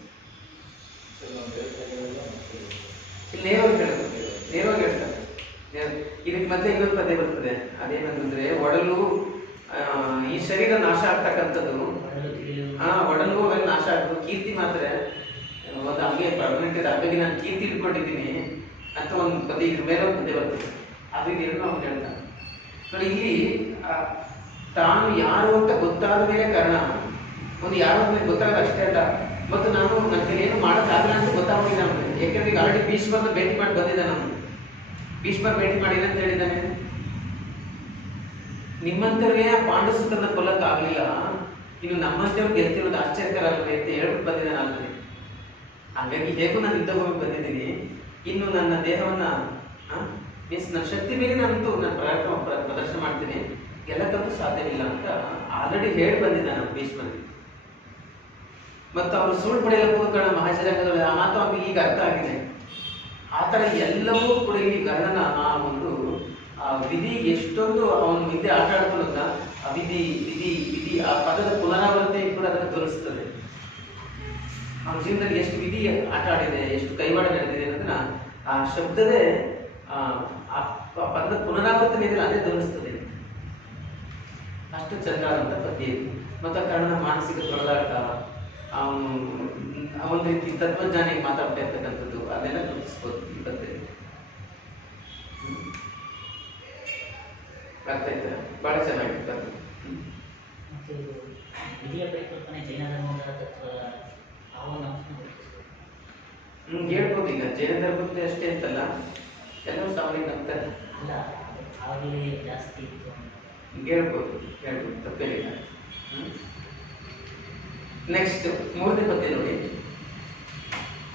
ಇಲ್ಲಿ ನೇರವಾಗಿ ಹೇಳ್ತಾರೆ. ಇದಕ್ಕೆ ಮತ್ತೆ ಇನ್ನೊಂದು ಪದ್ಯ ಬರ್ತದೆ, ಅದೇನಂತಂದ್ರೆ ಒಡಲು ಈ ಶರೀರ ನಾಶ ಆಗ್ತಕ್ಕಂಥದ್ದು, ಒಡಲು ಮೇಲೆ ನಾಶ ಆಗ್ತದೆ, ಕೀರ್ತಿ ಮಾತ್ರ ಒಂದು ಹಂಗೆ ಪರ್ಮನೆಂಟ್ ಇದೆ, ಹಾಗಾಗಿ ನಾನು ಕೀರ್ತಿ ಇಟ್ಕೊಂಡಿದ್ದೀನಿ ಅಂತ ಒಂದು ಪದ್ಯ, ಇದ್ರ ಮೇಲೆ ಒಂದು ಪದ್ಯ ಬರ್ತದೆ. ಅದು ಇದನ್ನು ಅವ್ನು ಹೇಳ್ತಾನೆ ನೋಡಿ. ಇಲ್ಲಿ ತಾನು ಯಾರು ಅಂತ ಗೊತ್ತಾದ ಮೇಲೆ ಕಾರಣ, ಒಂದು ಯಾರು ಅಂತ ಗೊತ್ತಾಗಲ್ಲ ಅಷ್ಟೇ ಅಲ್ಲ, ಮತ್ತು ನಾನು ನನಗೆ ಏನು ಮಾಡೋಕ್ಕಾಗಲ್ಲ ಅಂತ ಗೊತ್ತಾಗ್ಬಿಟ್ಟಿದೆ ನಮಗೆ. ಯಾಕಂದ್ರೆ ಈಗ ಆಲ್ರೆಡಿ ಭೀಷ್ಮರ್ನ ಭೇಟಿ ಮಾಡಿ ಬಂದಿದ್ದೆ ನಾನು. ಭೀಷ್ಮರ್ ಭೇಟಿ ಮಾಡಿಲ್ಲ ಅಂತ ಹೇಳಿದ್ದಾನೆ. ನಿಮ್ಮಂತವ್ರಿಗೆ ಪಾಂಡುಸುತನ ಕೊಲ್ಲಕ್ಕಾಗಲಿಲ್ಲ, ಇನ್ನು ನಮ್ಮಂತವ್ರಿಗೆ ಗೆಲ್ತಿರೋದು ಆಶ್ಚರ್ಯಕರ ಅಲ್ವೇ ಅಂತ ಹೇಳ್ಬಿಟ್ಟು ಬಂದಿದ್ದಾನೆ ಆಲ್ರೆಡಿ. ಹಾಗಾಗಿ ಹೇಗೂ ನಾನು ಯುದ್ಧ ಹೋಗಿ ಬಂದಿದ್ದೀನಿ, ಇನ್ನು ನನ್ನ ದೇಹವನ್ನ ನನ್ನ ಶಕ್ತಿ ಮೇಲೆ ನಾನು ಪರಾಕ್ರಮ ಪ್ರದರ್ಶನ ಮಾಡ್ತೀನಿ, ಗೆಲ್ಲಕ್ಕಂತೂ ಸಾಧ್ಯವಿಲ್ಲ ಅಂತ ಆಲ್ರೆಡಿ ಹೇಳಿ ಬಂದಿದ್ದಾನೆ ಭೀಷ್ಮನಿಗೆ. ಮತ್ತು ಅವರು ಸುಳ್ಳು ಪಡೆಯಲು ಕೂತ್ಕೊಳ್ಳೋ ಮಹಾಜರಂಗದಲ್ಲಿ ಆ ಮಾತು ಅವ್ನಿಗೆ ಈಗ ಅರ್ಥ ಆಗಿದೆ. ಆ ಥರ ಎಲ್ಲವೂ ಕೂಡ ಇಲ್ಲಿ ಗರ್ಣನ ಆ ಒಂದು ವಿಧಿ ಎಷ್ಟೊಂದು ಅವನು ಹಿಂದೆ ಆಟ ಆಡ್ಕೊಳ್ಳೋದ ಆ ವಿಧಿ ವಿಧಿ ವಿಧಿ ಆ ಪದದ ಪುನರಾವರ್ತಿ ಕೂಡ ಅದನ್ನು ತೋರಿಸ್ತದೆ. ಅವನ ಜೀವನದಲ್ಲಿ ಎಷ್ಟು ವಿಧಿ ಆಟ ಆಡಿದೆ, ಎಷ್ಟು ಕೈವಾಡ ನಡೆದಿದೆ ಅನ್ನೋದನ್ನ ಆ ಶಬ್ದವೇ ಆ ಪದದ ಪುನರಾವರ್ತನೆ ಇದೆಯಲ್ಲ ಅದೇ ತೋರಿಸ್ತದೆ. ಅಷ್ಟು ಚಂದಾದಂಥ ಪದ್ಯ ಇದು. ಮತ್ತು ಕರ್ಣನ ಮಾನಸಿಕ ತೊಳಲಾಟ, ಅವನು ಒಂದು ರೀತಿ ತತ್ವಜ್ಞಾನಿಗೆ ಮಾತಾಡ್ತಾ ಇರ್ತಕ್ಕಂಥದ್ದು ಅದನ್ನೆಲ್ಲ ತೋರಿಸ್ಬೋದು ಈ ಪದ್ಯ. ಆಗ್ತಾ ಇದ್ದಾರೆ, ಬಹಳ ಚೆನ್ನಾಗಿರ್ತದೆ. ಮತ್ತು ಇದು ವಿಧಿಯ ಪರಿಕಲ್ಪನೆ ಜೈನ ಧರ್ಮದ ತತ್ವ ಅವನ ಹೇಳ್ಬೋದು. ಈಗ ಜೈನ ಧರ್ಮದ ಅಷ್ಟೇ ಅಂತಲ್ಲ, ಎಲ್ಲರೂ ಸಾಮಾನ್ಯ ನಂಬ್ತಾರೆ. ಅಲ್ಲ, ಆಗಲೇ ಜಾಸ್ತಿ ಇತ್ತು ಹೇಳ್ಬೋದು ತಪ್ಪೇನಿಲ್ಲ. ನೆಕ್ಸ್ಟ್ 3ನೇ ಪದ್ಯ ನೋಡಿ.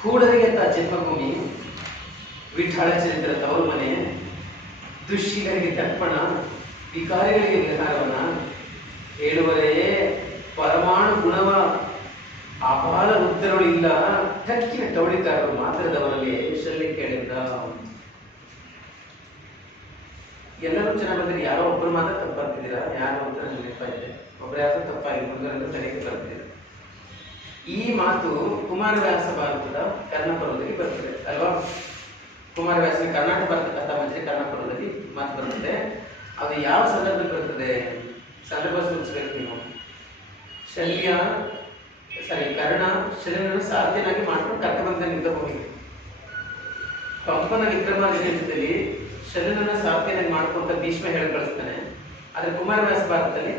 ಕೂಡಲಿಗೆ ತಾ ಜನ್ಮಭೂಮಿ, ವಿಠಾಳ ಚರಿತ್ರ ತವರು ಮನೆ, ದುಶ್ಶೀಲರಿಗೆ ದರ್ಪಣ, ವಿಕಾರಿಗಳಿಗೆ ವಿಹಾರವನ, ಹೇಳುವರೇ ಪರಮಾಣು ಗುಣವ ಅಪಾರ ಉತ್ತರಗಳಿಲ್ಲ, ತಕ್ಕಿನ ಟೌಳಿಕಾರರು ಮಾತ್ರದವರಲ್ಲಿ ಶಲ್ಯ ಕೇಳಿದ್ದ. ಎಲ್ಲರೂ ಚೆನ್ನಾಗಿ ಬಂದ್ರೆ ಯಾರೋ ಒಬ್ಬರು ಮಾತ್ರ ತಪ್ಪು ಬರ್ತಿದ್ದೀರಾ, ಯಾರೋ ಒಬ್ಬರು ನೆನಪಾಗಿದೆ, ಒಬ್ಬರು ಯಾರು ತಪ್ಪಾಗಿ ಮುಂದೆ ತಲೆಗೆ ಬರ್ತಿದ್ದೀರ. ಈ ಮಾತು ಕುಮಾರವ್ಯಾಸ ಭಾರತದ ಕರ್ಣಪರ್ವದಲ್ಲಿ ಬರ್ತದೆ ಅಲ್ವಾ? ಕುಮಾರವ್ಯಾಸ ಕರ್ನಾಟಕ ಭಾರತ ಕಥಾ ಮಂಜರಿ ಕರ್ಣಪರ್ವದಲ್ಲಿ ಮಾತು ಬರ್ತದೆ. ಅದು ಯಾವ ಸಂದರ್ಭದಲ್ಲಿ ಬರ್ತದೆ? ಸಂದರ್ಭ ಸೂಚಿಸಬೇಕು ನೀವು. ಕರ್ಣ ಶಲ್ಯನನ್ನು ಸಾರಥಿಯನ್ನಾಗಿ ಮಾಡ್ಕೊಂಡು ಕರ್ಕಬಂಧ ಯುದ್ಧ ಹೋಗಿದೆ. ಪಂಪನ ವಿಕ್ರಮಾರ್ಜುನ ಯುದ್ಧದಲ್ಲಿ ಶಲ್ಯನನ್ನ ಸಾರಥಿಯನ್ನಾಗಿ ಮಾಡ್ಕೊಂತ ಭೀಷ್ಮ ಹೇಳಿ ಕಳಿಸ್ತಾನೆ. ಆದ್ರೆ ಕುಮಾರವ್ಯಾಸ ಭಾರತದಲ್ಲಿ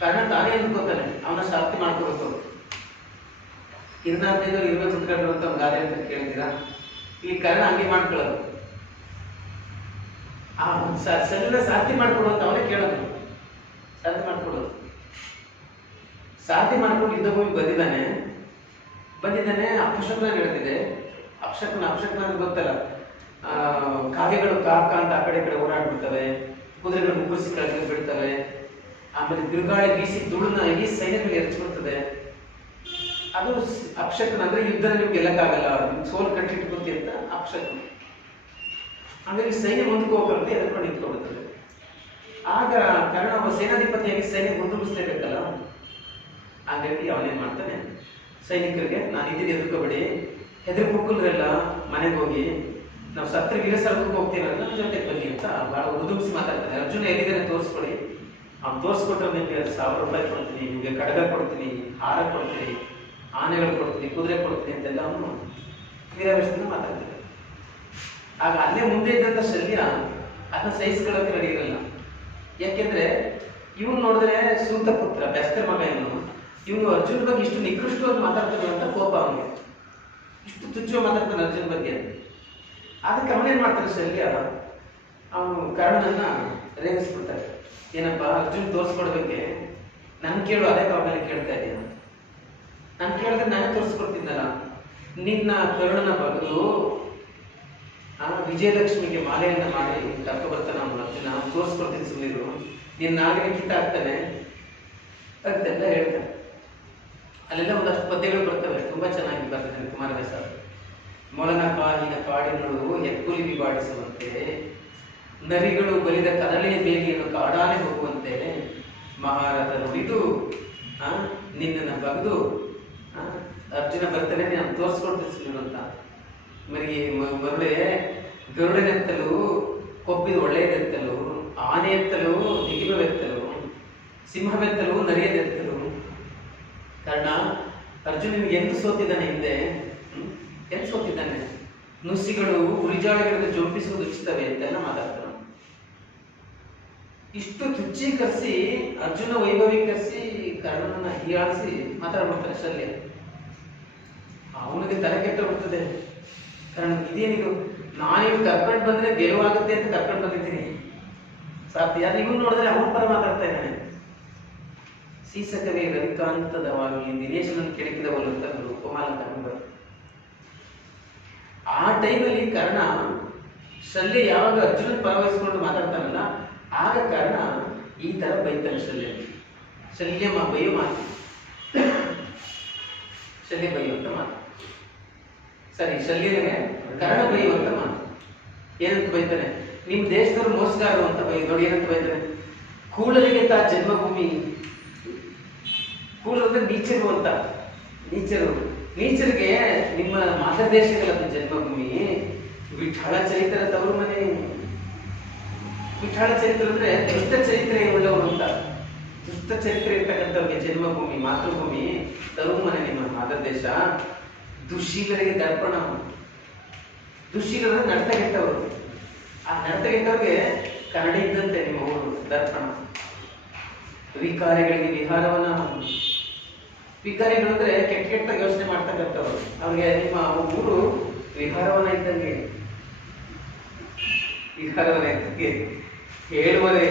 ಕರ್ಣ ತಾನೇ ಅಂದ್ಕೋತಾನೆ ಅವನ ಸಾರಥಿ ಮಾಡ್ಕೋಬೇಕು. ಇರ್ನಾರ್ದೇನವ್ರು ಇರ್ಬೇಕು ಕುತ್ಕೊಂಡ್ರು ಅಂತ ಒಂದು ಗಾದೆ ಅಂತ ಕೇಳಿದ್ದೀರಾ? ಈ ಕರ್ಣ ಹಂಗೆ ಮಾಡ್ಕೊಳ್ಳೋದು. ಶಲ್ಯನ ಸಾರಥಿ ಮಾಡ್ಕೊಡು ಅಂತ ಅವನೇ ಕೇಳೋದು. ಸಾರಥಿ ಮಾಡ್ಕೊಂಡು ಯುದ್ಧ ಭೂಮಿ ಬಂದಿದ್ದಾನೆ. ಅಪಶಕ್ನ ನಡೆದಿದೆ. ಅಪಶಕ್ನ ಗೊತ್ತಲ್ಲ, ಕಾಗೆಗಳು ಕಾಕ ಅಂತ ಆ ಕಡೆ ಓಡಾಡ್ಬಿಡ್ತವೆ, ಕುದುರೆಗಳು ಮುಗ್ಗಿಸಿ ಕೆಳಗೆ ಬಿಡ್ತವೆ, ಆಮೇಲೆ ಬಿರುಗಾಳಿ ಬೀಸಿ ಧೂಳನ್ನ ಇಡೀ ಸೈನ್ಯದ ಮೇಲೆ ಎರಚಿಬಿಡ್ತದೆ. ಅದು ಅಪಶಕ್ನ ಅಂದ್ರೆ ಯುದ್ಧ ನೀವು ಗೆಲ್ಲಕ್ಕಾಗಲ್ಲ, ಸೋಲು ಕಟ್ಟಿಟ್ಕೊತಿ ಅಂತ ಅಪಶಕ್ನ. ಹಾಗಾಗಿ ಸೈನ್ಯ ಮುಂದಕ್ಕೆ ಹೋಗಂತೆ ಎದ್ಕೊಂಡು ನಿಂತ್ಕೊಳ್ತದೆ. ಆಗ ಕರ್ಣ ಒಬ್ಬ ಸೇನಾಧಿಪತಿಯಾಗಿ ಸೈನ್ಯ ಮುಂದುವರಿಸಲೇಬೇಕಲ್ಲ. ಹಾಗಾಗಿ ಅವನೇನ್ ಮಾಡ್ತಾನೆ, ಸೈನಿಕರಿಗೆ ನಾನು ಇದೀನಿ ಎದುರ್ಕೋಬೇಡಿ, ಹೆದರಿ ಪುಕ್ಕಲ್ರೆಲ್ಲ ಮನೆಗೆ ಹೋಗಿ ನಾವು ಸತ್ರ ವಿರಸರ್ಗಕ್ಕೆ ಹೋಗ್ತೀವಲ್ಲ ನನ್ನ ಜೊತೆ ಬನ್ನಿ ಅಂತ ಬಹಳ ಉದುಂಬಿಸಿ ಮಾತಾಡ್ತಾನೆ. ಅರ್ಜುನ ಎಲ್ಲಿದ್ದಾನೆ ತೋರಿಸ್ಕೊಡಿ, ಅವ್ನು ತೋರಿಸ್ಕೊಟ್ರೆ ನಿಮಗೆ 1000 ರೂಪಾಯಿ ಕೊಡ್ತೀನಿ, ನಿಮಗೆ ಕಡಗ ಕೊಡ್ತೀನಿ, ಹಾರ ಕೊಡ್ತೀನಿ, ಆನೆಗಳು ಕೊಡ್ತೀನಿ, ಕುದುರೆ ಕೊಡ್ತೀನಿ ಅಂತೆಲ್ಲ ಅವನು ವೀರಾವೇಶದಿಂದ ಮಾತಾಡ್ತಾನೆ. ಆಗ ಅಲ್ಲೇ ಮುಂದೆ ಇದ್ದಂಥ ಶಲ್ಯ ಅದನ್ನ ಸಹಿಸ್ಕೊಳ್ಳೋಕೆ ರೆಡಿ ಇರಲ್ಲ. ಯಾಕೆಂದ್ರೆ ಇವನು ನೋಡಿದ್ರೆ ಸೂತ ಪುತ್ರ ಬೆಸ್ತರ ಮಗ, ಇವನು ಅರ್ಜುನ್ ಬಗ್ಗೆ ಇಷ್ಟು ನಿಕೃಷ್ಟವಾಗಿ ಮಾತಾಡ್ತಾನೆ ಅಂತ ಕೋಪ ಅವನಿಗೆ. ಇಷ್ಟು ತುಚ್ಛವಾಗಿ ಮಾತಾಡ್ತಾನೆ ಅರ್ಜುನ್ ಬಗ್ಗೆ. ಅದಕ್ಕೆ ಅವನೇನ್ ಮಾಡ್ತಾನೆ ಶಲ್ಯ, ಅವನು ಕರ್ಣನನ್ನ ರೇಗಿಸ್ಬಿಡ್ತಾರೆ. ಏನಪ್ಪ ಅರ್ಜುನ್ ತೋರಿಸ್ಕೊಡ್ಬೇಕೆ, ನನ್ ಕೇಳು, ಅದೇ ಕಾರಣದಲ್ಲಿ ಕೇಳ್ತಾ ಇದೀಯ, ನಾನು ಕೇಳಿದ್ರೆ ನಾನೇ ತೋರಿಸ್ಕೊಡ್ತಿದ್ದಲ್ಲ. ನಿನ್ನ ಕರುಣನ ಬಗೆದು ವಿಜಯಲಕ್ಷ್ಮಿಗೆ ಮಾಲೆಯನ್ನ ಮಾಡಿ ಕರ್ಕೊ ಬರ್ತಾನೆ ಅವನು ಅರ್ಜುನ, ತೋರಿಸ್ಕೊಡ್ತೀನಿ ಸುಮ್ಮನಿರು, ನಿನ್ನ ನಾಗರಿಕ ಕಿತ್ತಾಗ್ತಾನೆ ಅಂತೆಲ್ಲ ಹೇಳ್ತಾನೆ. ಅಲ್ಲೆಲ್ಲ ಒಂದಷ್ಟು ಪದ್ಯಗಳು ಬರ್ತವೆ, ತುಂಬಾ ಚೆನ್ನಾಗಿ ಬರ್ತಾನೆ ಕುಮಾರವ್ಯಾಸ. ಮೊಲನ ಕಾಯಿನ ಕಾಡಿನಳು ಹೆಕ್ಕುಲಿ ವಿಭಾಡಿಸುವಂತೆ, ನರಿಗಳು ಬಲಿದ ಕದಲಿನ ಬೇಲಿಯನ್ನು ಕಾಡಾನೆ ಹೋಗುವಂತೆ, ಮಹಾರಥ ನುಡಿದು ನಿನ್ನನ್ನು ಬಗೆದು ಅರ್ಜುನ ಬರ್ತಾನೆ, ನಾನು ತೋರಿಸ್ಕೊಡ್ತೀನಿ ಅಂತ. ಮರುಳೆ ಗರುಡನೆತ್ತಲು ಕೊಬ್ಬಿದ ಒಳ್ಳೆಯದೆತ್ತಲು, ಆನೆ ಎತ್ತಲು ದಿಗಿಬೆತ್ತಲು, ಸಿಂಹವೆತ್ತಲು ನರಿಯದೆತ್ತಲು. ಕರ್ಣ ಅರ್ಜುನ ನಿಮ್ಗೆ ಎಂದು ಸೋತಿದ್ದಾನೆ, ಹಿಂದೆ ಎಂದು ಸೋತಿದ್ದಾನೆ, ನುಸಿಗಳು ಉರಿಜಾಳೆಗಳನ್ನು ಜೋಪಿಸುವುದು ಉಚಿತವೆ ಅಂತೆಲ್ಲ ಮಾತಾಡ್ತಾನೆ. ಇಷ್ಟು ತುಚ್ಛೀಕರಿಸಿ ಅರ್ಜುನ ವೈಭವೀಕರಿಸಿ ಕರ್ಣನನ್ನ ಹೀಯಾಳಿಸಿ ಮಾತಾಡ್ಬಿಡ್ತಾರೆ ಶಲ್ಯ. ಅವನಿಗೆ ತಲೆ ಕೆಟ್ಟ ಬಿಡ್ತದೆ. ಕಾರಣ ಇದೇನಿದು, ನಾನಿವ್ ಕರ್ಕೊಂಡು ಬಂದ್ರೆ ಗೆಲುವಾಗುತ್ತೆ ಅಂತ ಕರ್ಕೊಂಡು ಬಂದಿದ್ದೀನಿ ಸಾಧ್ಯ. ಯಾರು ಇವನು ನೋಡಿದ್ರೆ ಅವನ ಪರ ಮಾತಾಡ್ತಾ ಇದ್ದಾನೆ. ಸೀಸಕವೇ ರವಿಕಾಂತದವಾಗಿ ದಿನೇಶನನ್ನು ಕೆಣಕಿದವನು ಅಂತ ಉಪಮಾನ ತಗೊಂಡು ಆ ಟೈಮಲ್ಲಿ ಕರ್ಣ ಶಲ್ಯ ಯಾವಾಗ ಅರ್ಜುನ ಪರವಹಿಸ್ಕೊಂಡು ಮಾತಾಡ್ತಾನಲ್ಲ, ಆಗ ಕರ್ಣ ಈ ತರ ಬೈತಾನೆ ಶಲ್ಯ ಬೈಯೋ ಮಾತು, ಶಲ್ಯ ಬೈಯುವಂತ ಮಾತು. ಸರಿ, ಶಲ್ಯನಿಗೆ ಕರ್ಣ ಬೈಯುವಂತ ಮಾತು. ಏನಂತ ಬೈತಾನೆ, ನಿಮ್ ದೇಶದವರು ಮೋಸಗಾರರು ಅಂತ ನೋಡಿ. ಏನಂತ ಬೈತಾನೆ, ಕೂಳರಿಗೆ ತಾ ಜನ್ಮಭೂಮಿ, ಕೂಳರು ಅಂದ್ರೆ ನೀಚರು ಅಂತ. ನೀಚರಿಗೆ ನಿಮ್ಮ ಮಾತೃದೇಶಗಳ ಜನ್ಮಭೂಮಿ, ವಿಠಾಳ ಚರಿತ್ರ ತವರು ಮನೆ. ವಿಠಾಳ ಚರಿತ್ರ ಅಂದ್ರೆ ದುಷ್ಟ ಚರಿತ್ರೆ ಉಳ್ಳವರು ಅಂತ. ದುಷ್ಟ ಚರಿತ್ರೆ ಇರ್ತಕ್ಕಂಥವ್ರಿಗೆ ಜನ್ಮಭೂಮಿ, ಮಾತೃಭೂಮಿ, ತವರು ಮನೆ ನಿಮ್ಮ ಮಾತೃದೇಶ. ದುಶ್ಶೀಲರಿಗೆ ದರ್ಪಣ. ದುಶ್ಶೀಲರ ನಡತೆಗೆಟ್ಟವರು. ಆ ನಡತೆಗೆಟ್ಟವ್ರಿಗೆ ಕನ್ನಡಿ ಇದ್ದಂತೆ ನಿಮ್ಮ ಊರು ದರ್ಪಣ. ವಿಕಾರಿಗಳಿಗೆ ವಿಹಾರವನ್ನ. ವಿಕಾರಿಗಳು ಅಂದ್ರೆ ಕೆಟ್ಟ ಕೆಟ್ಟ ಯೋಚನೆ ಮಾಡ್ತಕ್ಕಂಥವ್ರು. ಅವ್ರಿಗೆ ನಿಮ್ಮ ಊರು ವಿಹಾರವನ ಇದ್ದಂಗೆ. ವಿಹಾರವನ ಇದ್ದಂಗೆ ಹೇಳುವರೆ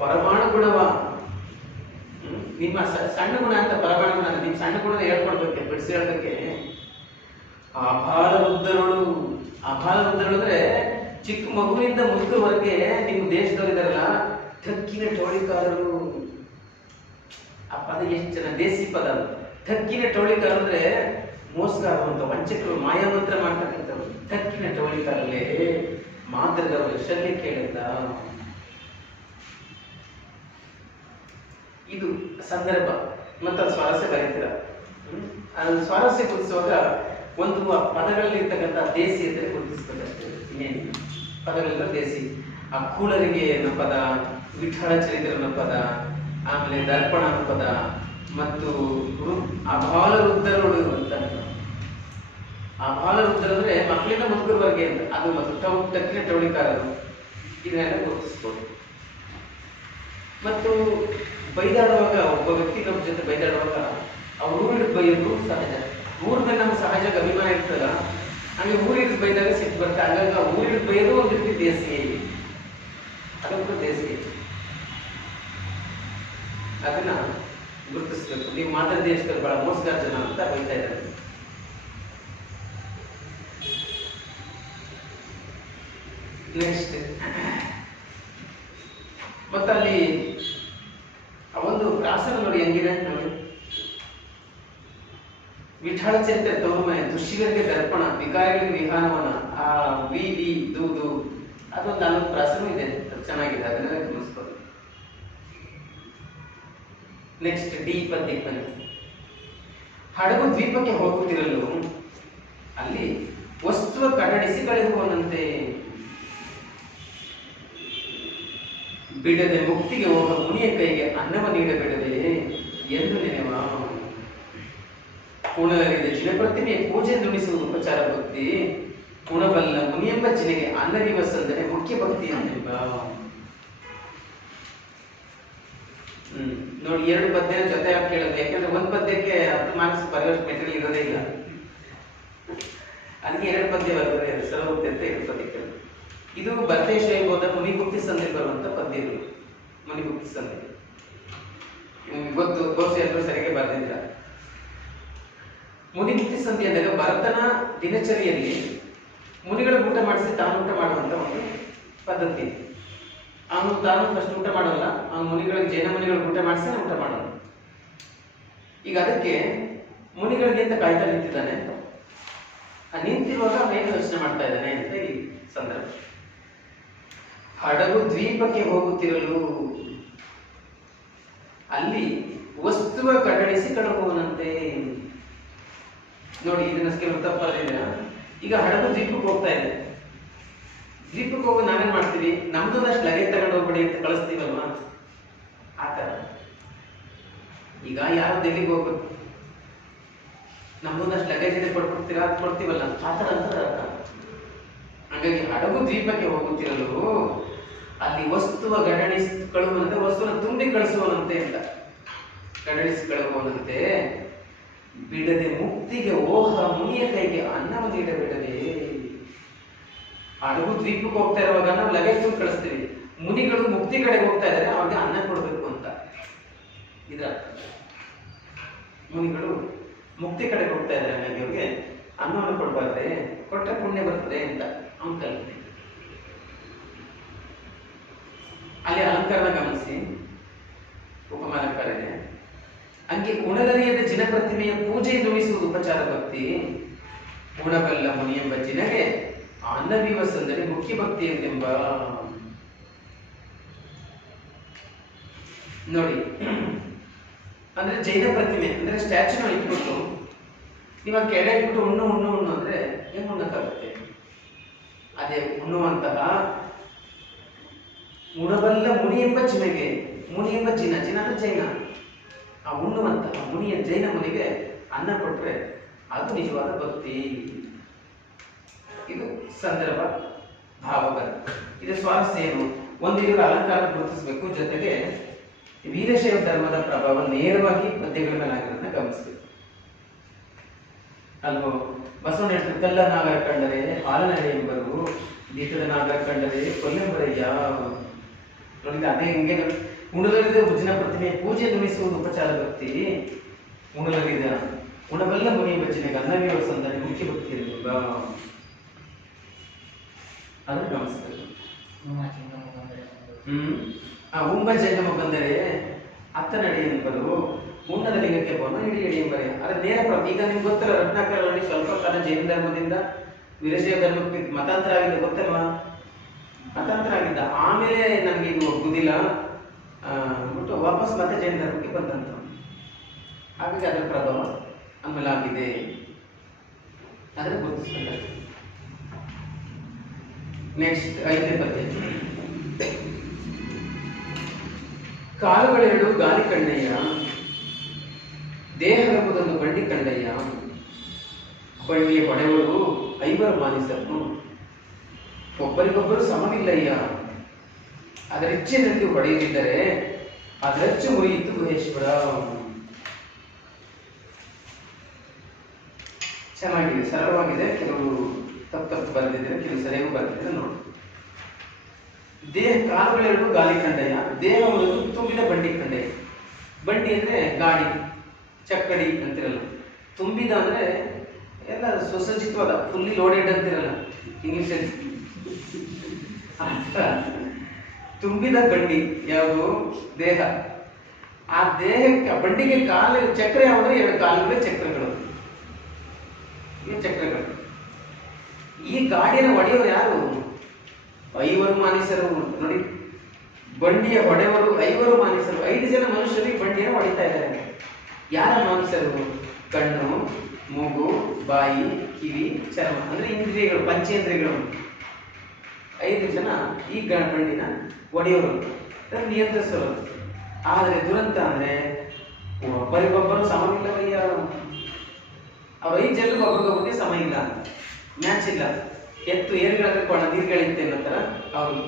ಪರಮಾಣು ಗುಣವ. ನಿಮ್ಮ ಸಣ್ಣ ಗುಣ ಅಂತ ಪರಮಾಣು ಗುಣ. ನಿಮ್ ಸಣ್ಣ ಗುಣ ಹೇಳ್ಕೊಡ್ಬೇಕೆ, ಬಿಡಿಸಿ ಹೇಳ್ಬೇಕೆ. ಅಪಾರ ವೃದ್ಧರುಳು. ಅಪಾರ ವೃದ್ಧರು ಅಂದ್ರೆ ಚಿಕ್ಕ ಮಗುವಿನಿಂದ ಮುದುಕರವರೆಗೆ ನಿಮ್ಮ ದೇಶದವ್ರು ಇದಾರಲ್ಲ, ಥಕ್ಕಿನ ಟೋಳಿಕಾರರು. ಆ ಪದ ಎಷ್ಟು ಜನ ದೇಸಿ ಪದ. ಥಕ್ಕಿನ ಟೋಳಿಕಾರ ಅಂದ್ರೆ ಮೋಸಗಾರರು ಅಂತ, ವಂಚಕರು, ಮಾಯಾಮಂತ್ರ ಮಾಡ್ತಕ್ಕಂಥವ್ರು. ಥಕ್ಕಿನ ಟೋಳಿಕಾರಲ್ಲೇ ಮಾದರದವರು ಶಲ್ಯ ಕೇಳಿದ್ದ. ಇದು ಸಂದರ್ಭ ಮತ್ತು ಸ್ವಾರಸ್ಯ ಬರೀತೀರ. ಅದು ಸ್ವಾರಸ್ಯ ಗುರುತಿಸುವಾಗ ಒಂದು ಪದಗಳಲ್ಲಿ ಇರ್ತಕ್ಕಂಥ ದೇಸಿ ಅಂದರೆ ಗುರುತಿಸ್ಬೇಕಷ್ಟೇ, ಇನ್ನೇನು ಪದಗಳೆಲ್ಲ ದೇಸಿ. ಆ ಕೂಳರಿಗೆ ಅನ್ನೋ ಪದ, ವಿಠಲ ಚರಿತ್ರೆ ಅನ್ನೋ ಪದ, ಆಮೇಲೆ ದರ್ಪಣ ಅನ್ನೋ ಪದ, ಮತ್ತು ಅಬಾಲ ವೃದ್ಧರು ಅಂತ. ಅಬಾಲ ವೃದ್ಧರು ಅಂದ್ರೆ ಮಕ್ಕಳಿಂದ ಮುದುಕರವರೆಗೆ ಅಂತ. ಅದು ಮತ್ತು ತಕ್ಕಿನ ಟವಳಿಕಾರರು, ಇದನ್ನೆಲ್ಲ ಗುರುತಿಸ್ಬೋದು. ಮತ್ತು ಬೈದಾಡುವಾಗ, ಒಬ್ಬ ವ್ಯಕ್ತಿ ನಮ್ಮ ಜೊತೆ ಬೈದಾಡುವಾಗ ಅವ್ರು ಊರಿಡ್ ಬೈಯೋದು ಸಹಜ. ಊರ ಮೇಲೆ ನಮ್ಗೆ ಸಹಜ ಅಭಿಮಾನ ಇರ್ತದ. ಹಂಗೆ ಊರಿಡ್ ಬೈದಾಗ ಸಿಟ್ಟು ಬರುತ್ತೆ. ಹಂಗಾಗಿ ಊರಿಡ್ ಬೈಯೋದು ಒಂದು ರೀತಿ ದೇಸಿ, ಅದೊಂದು ದೇಸಿ. ಅದನ್ನ ಗುರುತಿಸ್ಬೇಕು. ನೀವು ಮಾತಾಡ ದೇಶದಲ್ಲಿ ಬಹಳ ಮೋಸಗಾರ ಜನ ಅಂತ ಬೈತಾ ಇದ್ದಾರೆ. ನೆಕ್ಸ್ಟ್ ಮತ್ತಲ್ಲಿ ಒಂದು ಪ್ರಾಸನ ನೋಡಿ ಹೆಂಗಿದೆ ನೋಡಿ. ವಿಠಲ ಚರಿತ್ರೆ ತವರು ಮನೆ, ದುಷ್ಟಿಗಳಿಗೆ ದರ್ಪಣ, ವಿಕಾರಿಗಳಿಗೆ ವಿಹಾನವನ, ಆ ವಿ ವಿ ದು ದು, ಅದೊಂದು 4 ಪ್ರಾಸನೂ ಇದೆ, ಚೆನ್ನಾಗಿದೆ, ಅದನ್ನೆಲ್ಲ ಗಮನಿಸ್ಬೋದು. ನೆಕ್ಸ್ಟ್ ಡಿ ಪದ್ಯ. ಹಡಗು ದ್ವೀಪಕ್ಕೆ ಹೋಗುತ್ತಿರಲು ಅಲ್ಲಿ ವಸ್ತುವ ಕಡಡಿಸಿ ಕಳೆದುಕೊಂಡಂತೆ, ಬಿಡದೆ ಮುಕ್ತಿಗೆ ಹೋಗ ಮುನಿಯ ಕೈಗೆ ಅನ್ನವ ನೀಡಬಿಡದೆ ಎಂದು ನೆನೆವ. ಉಣರಿದ ಜಿನಪ್ರತಿಮೆ ಪೂಜೆ ನುಡಿಸುವುದು ಉಪಚಾರ ಭಕ್ತಿ, ಉಣಬಲ್ಲ ಮುನಿಯೆಂಬ ಜಿನೆಗೆ ಅನ್ನವಿವಸಂದರೆ ಮುಖ್ಯ ಭಕ್ತಿ ಎಂಬ. ನೋಡಿ, 2 ಪದ್ಯ ಜೊತೆ ಕೇಳಿದ್ರೆ, ಯಾಕಂದ್ರೆ ಒಂದು ಪದ್ಯಕ್ಕೆ 10 ಮಾರ್ಕ್ಸ್ ಬರೆಯೋಷ್ಟು ಮೆಟೀರಿಯಲ್ ಇರೋದೇ ಇಲ್ಲ. ಅದಕ್ಕೆ 2 ಪದ್ಯ ಬರೆದ್ರೆ ಸರ್ವೋಕ್ತಿ ಅಂತ 2 ಪದ್ಯ ಕೇಳಿದ್ರು. ಇದು ಭರತೇಶ್ವರ ಮುನಿಗುಪ್ತಿ ಸಂಧಿ ಬರುವಂತ ಪದ್ಯಗಳು. ಮುನಿಗುಪ್ತಿ ಸಂಧಿ ನಿಮ್ಗೆ ಗೊತ್ತು, ಬಹುಶಃ ಎಲ್ಲರೂ ಸರಿಯಾಗಿ ಬರೆದಿಲ್ಲ. ಮುನಿಗುಪ್ತಿ ಸಂಧಿ ಅಂದಾಗ ಭರತನ ದಿನಚರಿಯಲ್ಲಿ ಮುನಿಗಳ ಊಟ ಮಾಡಿಸಿ ತಾನು ಊಟ ಮಾಡುವಂತ ಒಂದು ಪದ್ಧತಿ. ಅವನು ತಾನು ಫಸ್ಟ್ ಊಟ ಮಾಡೋಲ್ಲ, ಅವನು ಮುನಿಗಳಿಗೆ, ಜೈನ ಮುನಿಗಳಿಗೆ ಊಟ ಮಾಡಿಸಿ ಊಟ ಮಾಡೋದು. ಈಗ ಅದಕ್ಕೆ ಮುನಿಗಳಿಗೆ ಅಂತ ಕಾಯ್ತಾ ನಿಂತಿದ್ದಾನೆ. ನಿಂತಿರುವಾಗ ಅವನೇನು ಯೋಚನೆ ಮಾಡ್ತಾ ಇದ್ದಾನೆ ಅಂತ ಈ ಸಂದರ್ಭ. ಹಡಗು ದ್ವೀಪಕ್ಕೆ ಹೋಗುತ್ತಿರಲು ಅಲ್ಲಿ ವಸ್ತುವ ಕಡಡಿಸಿ ಕಳಗುವನಂತೆ. ನೋಡಿ, ಇದನ್ನ ಕೆಲವು ತಪ್ಪಾಗಿದೆ. ಈಗ ಹಡಗು ದ್ವೀಪಕ್ಕೆ ಹೋಗ್ತಾ ಇದೆ. ದ್ವೀಪಕ್ಕೆ ಹೋಗಿ ನಾವೇನ್ ಮಾಡ್ತೀವಿ, ನಮ್ದೊಂದಷ್ಟು ಲಗೇಜ್ ತಗೊಂಡು ಹೋಗ್ಬಿಡಿ ಅಂತ ಕಳಿಸ್ತೀವಲ್ವಾ, ಆತರ. ಈಗ ಯಾರು ಡೆಲ್ಲಿಗೆ ಹೋಗ್ಬೇಕು, ನಮ್ದೊಂದಷ್ಟು ಲಗೇಜ್ ಇದೆ ಕೊಡ್ಬಿಡ್ತೀರಾ, ಕೊಡ್ತೀವಲ್ಲ, ಆತರ ಅಂತ ಅರ್ಥ. ಹಾಗಾಗಿ ಹಡಗು ದ್ವೀಪಕ್ಕೆ ಹೋಗುತ್ತಿರಲು ಅಲ್ಲಿ ವಸ್ತುವ ಗಡಣಿಸಿ ಕಳುವಂತೆ, ವಸ್ತುವನ್ನು ತುಂಬಿ ಕಳಿಸುವನಂತೆ ಅಂತ, ಗಡಣಿಸಿ ಕಳುವುವಂತೆ. ಬಿಡದೆ ಮುಕ್ತಿಗೆ ಓಹ ಮುನಿಯ ಕೈಗೆ ಅನ್ನವ ನೀಡಬೇಡದೆ. ಹಡಗು ದ್ವೀಪಕ್ಕೆ ಹೋಗ್ತಾ ಇರುವಾಗ ನಾವು ಲಗೇಜ್ ತುಂಬ ಕಳಿಸ್ತೀವಿ. ಮುನಿಗಳು ಮುಕ್ತಿ ಕಡೆಗೆ ಹೋಗ್ತಾ ಇದ್ದಾರೆ, ಅವ್ರಿಗೆ ಅನ್ನ ಕೊಡಬೇಕು ಅಂತ ಇದ್ರ. ಮುನಿಗಳು ಮುಕ್ತಿ ಕಡೆಗೆ ಹೋಗ್ತಾ ಇದ್ದಾರೆ, ಹಾಗಾಗಿ ಅವ್ರಿಗೆ ಅನ್ನವನ್ನು ಕೊಡಬಾರ್ದೆ, ಕೊಟ್ಟರೆ ಪುಣ್ಯ ಬರ್ತದೆ ಅಂತ ಅವನು ಕಲ್ಪನೆ. ಅಲ್ಲಿ ಅಲಂಕಾರನ ಗಮನಿಸಿ, ಉಪಮಾಲಂಕಾರ ಇದೆ. ಹಂಗೆ ಉಣಲರಿಯದ ಜಿನಪ್ರತಿಮೆಯ ಪೂಜೆ ನುಡಿಸುವುದು ಉಪಚಾರ ಭಕ್ತಿ, ಉಣಬಲ್ಲ ಮುನಿಯೆಂಬ ಜಿನಗೆ ಅನ್ನವಿವಸಂದರೆ ಮುಖ್ಯ ಭಕ್ತಿ ಎಂದೆಂಬ. ನೋಡಿ, ಅಂದ್ರೆ ಜೈನ ಪ್ರತಿಮೆ ಅಂದ್ರೆ ಸ್ಟ್ಯಾಚ್ಯೂನ ಇಟ್ಬಿಟ್ಟು ಇವಾಗ ಕೆಡೆ ಇಟ್ಬಿಟ್ಟು ಉಣ್ಣು ಉಣ್ಣು ಉಣ್ಣು ಅಂದ್ರೆ ಹೆಂಗ್ ಉಣ್ಣಕ್ಕಾಗುತ್ತೆ? ಅದೇ ಉಣ್ಣುವಂತಹ ಉಣಬಲ್ಲ ಮುನಿ ಎಂಬ ಜಿನೆಗೆ, ಮುನಿ ಎಂಬ ಜಿನ, ಜಿನ ಅಂದ್ರೆ ಜೈನ, ಆ ಉಣ್ಣುವಂತಹ ಮುನಿಯ ಜೈನ ಮುನಿಗೆ ಅನ್ನ ಕೊಟ್ರೆ ಅದು ನಿಜವಾದ ಭಕ್ತಿ. ಇದು ಸಂದರ್ಭ ಭಾವಗಳು. ಇದು ಸ್ವಾರಸ್ಯ ಏನು? ಒಂದು ಇದರ ಅಲಂಕಾರ ಗುರುತಿಸಬೇಕು, ಜೊತೆಗೆ ವೀರಶೈವ ಧರ್ಮದ ಪ್ರಭಾವ ನೇರವಾಗಿ ಪದ್ಯಗಳ ಮೇಲೆ ಆಗಿರೋದನ್ನ ಗಮನಿಸ್ಬೇಕು ಅಲ್ವೋ. ಬಸವಣ್ಣ ಹೇಳ್ತಾರೆ, ಕಲ್ಲ ನಾಗರ ಕಂಡರೆ ಹಾಲನಡೆ ಎಂಬರು, ದೀಪದ ನಾಗರ ಕಂಡರೆ ಕೊಲ್ಲೆಂಬರಯ್ಯ. ನೋಡಿ ಅದೇ ಹಿಂಗೆ ಉಣಲರಿದ ಭುಜನ ಪ್ರತಿಮೆ ಪೂಜೆ ನುಡಿಸುವುದು ಉಪಚಾರ ಭಕ್ತಿ. ಉಣಲರಿದ ಉಣವೆಲ್ಲ ಮುನಿ ಭಜನೆಗೆ ಅನ್ನವೇ ಸಂದಾನೆ ಮುಖ್ಯ ಭಕ್ತಿ ಇರಲಿಲ್ಲ. ಅದನ್ನು ಗಮನಿಸ್ಬೇಕು. ಉಂಬ ಜಂಗಮ ಬಂದರೆ ಅತ್ತ ನಡೆ ಎಂಬರು, ಉನ್ನದ ಲಿಂಗಕ್ಕೆ ಬೋನ ಇಡಿ ಇಡಿ ಎಂಬರೆ. ಅದ್ರ ನೇರ ಈಗ ನಿಮ್ಗೆ ಗೊತ್ತಲ್ಲ, ರತ್ನಾಕರ ನೋಡಿ ಸ್ವಲ್ಪ ಕಾಲ ಜೈನ ಧರ್ಮದಿಂದ ವೀರಶೈವ ಧರ್ಮಕ್ಕೆ ಮತಾಂತರ ಆಗಿದ್ದ ಗೊತ್ತಲ್ವಾ? ಮತಾಂತರ ಆಗಿದ್ದ, ಆಮೇಲೆ ನನಗೆ ಇದು ಒಗ್ಗುದಿಲ್ಲ ಬಿಟ್ಟು ವಾಪಸ್ ಮತ್ತೆ ಜೈನ ಧರ್ಮಕ್ಕೆ ಬಂದಂತ. ಹಾಗಾಗಿ ಅದರ ಪ್ರಭಾವ ಆಮೇಲೆ ಆಗಿದೆ, ಅದನ್ನು ಗುರುತಿಸ್ಬೇಕು. ನೆಕ್ಸ್ಟ್ 5ನೇ ಪದ್ಯ. ಕಾಲುಗಳೆರಡು ಗಾಲಿ ಕಂಡಯ್ಯ, ದೇಹವೆಂಬುದೊಂದು ಬಂಡಿ ಕಂಡಯ್ಯ. ಬಂಡಿಯ ಹೊಡೆವರು 5 ಮಾನಿಸರು, ಒಬ್ಬರಿಗೊಬ್ಬರು ಸಮವಿಲ್ಲಯ್ಯ. ಅದರಿಚ್ಛೆಯಲ್ಲಿ ಹೊಡೆಯದಿದ್ದರೆ ಅದರಚ್ಚು ಮುರಿಯಿತು ಗುಹೇಶ್ವರ. ಚೆನ್ನಾಗಿದೆ, ಸರಳವಾಗಿದೆ. ಕೆಲವು ತಪ್ಪು ಬರೆದಿದ್ದಾರೆ, ಕೆಲವು ಸರಿಯಾಗಿ ಬರೆದಿದ್ದಾರೆ ನೋಡಿ. ಕಾಲುಗಳೆರಡು ಗಾಲಿ ಕಂಡಯ್ಯ, ದೇಹ ತುಂಬಿದ ಬಂಡಿ ಕಂಡಯ್ಯ. ಬಂಡಿ ಅಂದ್ರೆ ಗಾಡಿ, ಚಕ್ಕಡಿ ಅಂತಿರಲ್ಲ. ತುಂಬಿದ ಅಂದ್ರೆ ಎಲ್ಲ ಸುಸಜ್ಜಿತವಾದ, ಫುಲ್ಲಿ ಲೋಡೆಡ್ ಅಂತಿರಲ್ಲ ಇಂಗ್ಲಿಷಲ್ಲಿ. ತುಂಬಿದ ಬಂಡಿ ಯಾವುದು? ದೇಹ. ಆ ದೇಹಕ್ಕೆ ಬಂಡಿಗೆ ಕಾಲು ಚಕ್ರ ಯಾವುದು? 2 ಕಾಲುಗಳ ಚಕ್ರಗಳು, ಈ ಚಕ್ರಗಳು. ಈ ಗಾಡಿಯನ್ನು ಹೊಡೆಯೋರು ಯಾರು? 5 ಮಾನಿಸರು. ನೋಡಿ, ಬಂಡಿಯ ಹೊಡೆಯವರು 5 ಮಾನಿಸರು. 5 ಜನ ಮನುಷ್ಯರು ಈ ಬಂಡಿಯನ್ನು ಹೊಡಿತಾ ಇದ್ದಾರೆ. ಯಾರ ಮಾನಿಸರು? ಕಣ್ಣು, ಮೂಗು, ಬಾಯಿ, ಕಿವಿ, ಚರ್ಮ ಅಂದ್ರೆ ಇಂದ್ರಿಯಗಳು, ಪಂಚೇಂದ್ರಿಯಗಳು. 5 ಜನ ಈ ಬಂಡಿನ ಒಡೆಯೋರು, ನಿಯಂತ್ರಿಸೋರು. ಆದರೆ ದುರಂತ ಅಂದ್ರೆ ಒಬ್ಬರಿಗೊಬ್ಬರು ಸಮವಿಲ್ಲವಯ್ಯ. ಅವ್ರ 5 ಜನರಿಗೆ ಒಬ್ಬರಿಗೊಬ್ಬರಿಗೆ ಸಮ ಇಲ್ಲ, ಮ್ಯಾಚ್ ಇಲ್ಲ. ಎತ್ತು ಏರುಗಳಾದ್ರೆ ಕೊಳ ನೀರ್ಗಳಿತ್ತೆ ಅನ್ನೋ ತರ ಅವರು.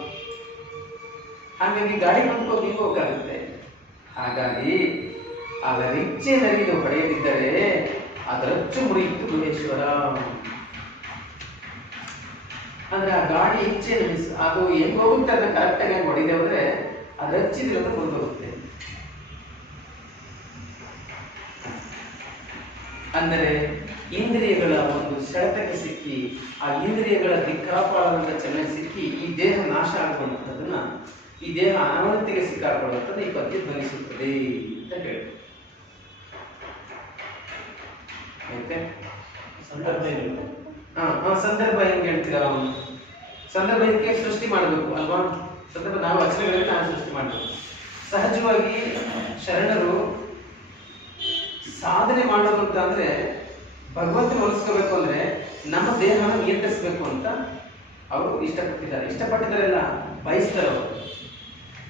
ಹಾಗಾಗಿ ಗಾಡಿ ಹೋಗಾಗುತ್ತೆ. ಹಾಗಾಗಿ ಅದರಿಚ್ಛೆ ನರಿದು ಹೊಡೆಯದಿದ್ದರೆ ಅದರಚ್ಚು ಮುರಿಯಿತು ಗುಹೇಶ್ವರ. ಅಂದ್ರೆ ಆ ಗಾಡಿ ಇಚ್ಛೆ ಅದು ಹೆಂಗ್ ಹೋಗುತ್ತೆ ಅದನ್ನ ಕರೆಕ್ಟ್ ಆಗಿ ಹೊಡಿದೆ ಹೋದ್ರೆ ಅದ್ರ ಹಚ್ಚಿದ್ರೆ ಮುಂದೋಗುತ್ತೆ. ಅಂದರೆ ಇಂದ್ರಿಯಗಳ ಒಂದು ಸೆಳೆತಕ್ಕೆ ಸಿಕ್ಕಿ, ಆ ಇಂದ್ರಿಯಗಳ ದಿಕ್ಕಾಪಾಲದ ಚಲನೆ ಸಿಕ್ಕಿ ಈ ದೇಹ ನಾಶ ಆಗುವಂಥದ್ದನ್ನ, ಈ ದೇಹ ಅನವನತಿಗೆ ಸಿಕ್ಕಾಕೊಳ್ಳುವಂಥದ್ದು ಈ ಪದ್ಯ ಧ್ವನಿಸುತ್ತದೆ ಅಂತ ಹೇಳಿ. ಸಂದರ್ಭ ಹೆಂಗ್ ಹೇಳ್ತೀರಾ? ಸಂದರ್ಭ ಇದಕ್ಕೆ ಸೃಷ್ಟಿ ಮಾಡಬೇಕು ಅಲ್ವಾ? ಸಂದರ್ಭ ನಾವು ವಚನಗಳಲ್ಲಿ ನಾವು ಸೃಷ್ಟಿ ಮಾಡಬೇಕು. ಸಹಜವಾಗಿ ಶರಣರು ಸಾಧನೆ ಮಾಡೋದು ಅಂತ ಅಂದ್ರೆ ಭಗವಂತನ ಒಲಿಸ್ಕೋಬೇಕು ಅಂದ್ರೆ ನಮ್ಮ ದೇಹನ ನಿಯಂತ್ರಿಸಬೇಕು ಅಂತ ಅವರು ಇಷ್ಟಪಟ್ಟಿದ್ದಾರೆಲ್ಲ ಬಯಸ್ತಾರೆ. ಅವರು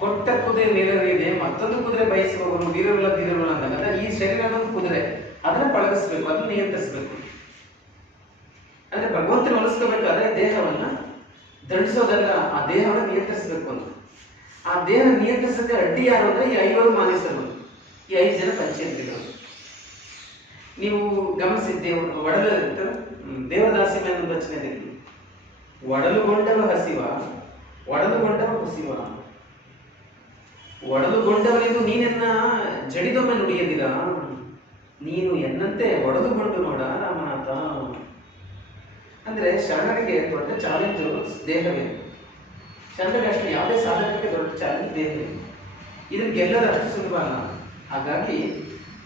ಕೊಟ್ಟ ಕುದುರೆ ನೀರರಿದೆ, ಮತ್ತೊಂದು ಕುದುರೆ ಬಯಸುವವರು ವೀರರಲ್ಲ ಧೀರರಲ್ಲ ಅಂದಾಗ ಈ ಶರೀರನೊಂದು ಕುದುರೆ, ಅದನ್ನ ಪಳಗಿಸ್ಬೇಕು, ಅದನ್ನ ನಿಯಂತ್ರಿಸಬೇಕು. ಅಂದ್ರೆ ಭಗವಂತನ ಒಲಿಸ್ಕೋಬೇಕಾದ್ರೆ ದೇಹವನ್ನ ದಂಡಿಸೋದಲ್ಲ, ಆ ದೇಹವನ್ನು ನಿಯಂತ್ರಿಸಬೇಕು ಅಂತ. ಆ ದೇಹ ನಿಯಂತ್ರಿಸಕ್ಕೆ ಅಡ್ಡಿ ಯಾರು ಅಂದ್ರೆ ಈ 5 ಮಾನಿಸರು, ಈ 5 ಜನ ಪಂಚೇಂದ್ರಿಯರು. ನೀವು ಗಮನಿಸಿದ್ದೇವೆ, ದೇವದಾಸಿ ಮೇಲೆ ಒಂದು ರಚನೆಯಲ್ಲಿ ಒಡಲುಗೊಂಡವ ಹಸಿವ, ಒಡಲುಗೊಂಡವ ಹುಸಿವ. ಒಡಲುಗೊಂಡವನಿಗೂ ನೀನೆನ್ನ ಜಡಿದೊಮ್ಮೆ ನುಡಿಯದಿರ, ನೀನು ಎನ್ನಂತೆ ಒಡೆದುಕೊಂಡು ನೋಡ ರಾಮನಾಥ. ಅಂದ್ರೆ ಶರಣರಿಗೆ ದೊಡ್ಡ ಚಾಲೆಂಜು ದೇಹವೇ. ಶರಣರಿಗೆ ಅಷ್ಟು ಯಾವುದೇ ಸಾಧಕಕ್ಕೆ ದೊಡ್ಡ ಚಾಲೆಂಜ್ ದೇಹವೇ. ಇದನ್ನು ಗೆಲ್ಲೋದು ಅಷ್ಟು ಸುಲಭ ಅಲ್ಲ. ಹಾಗಾಗಿ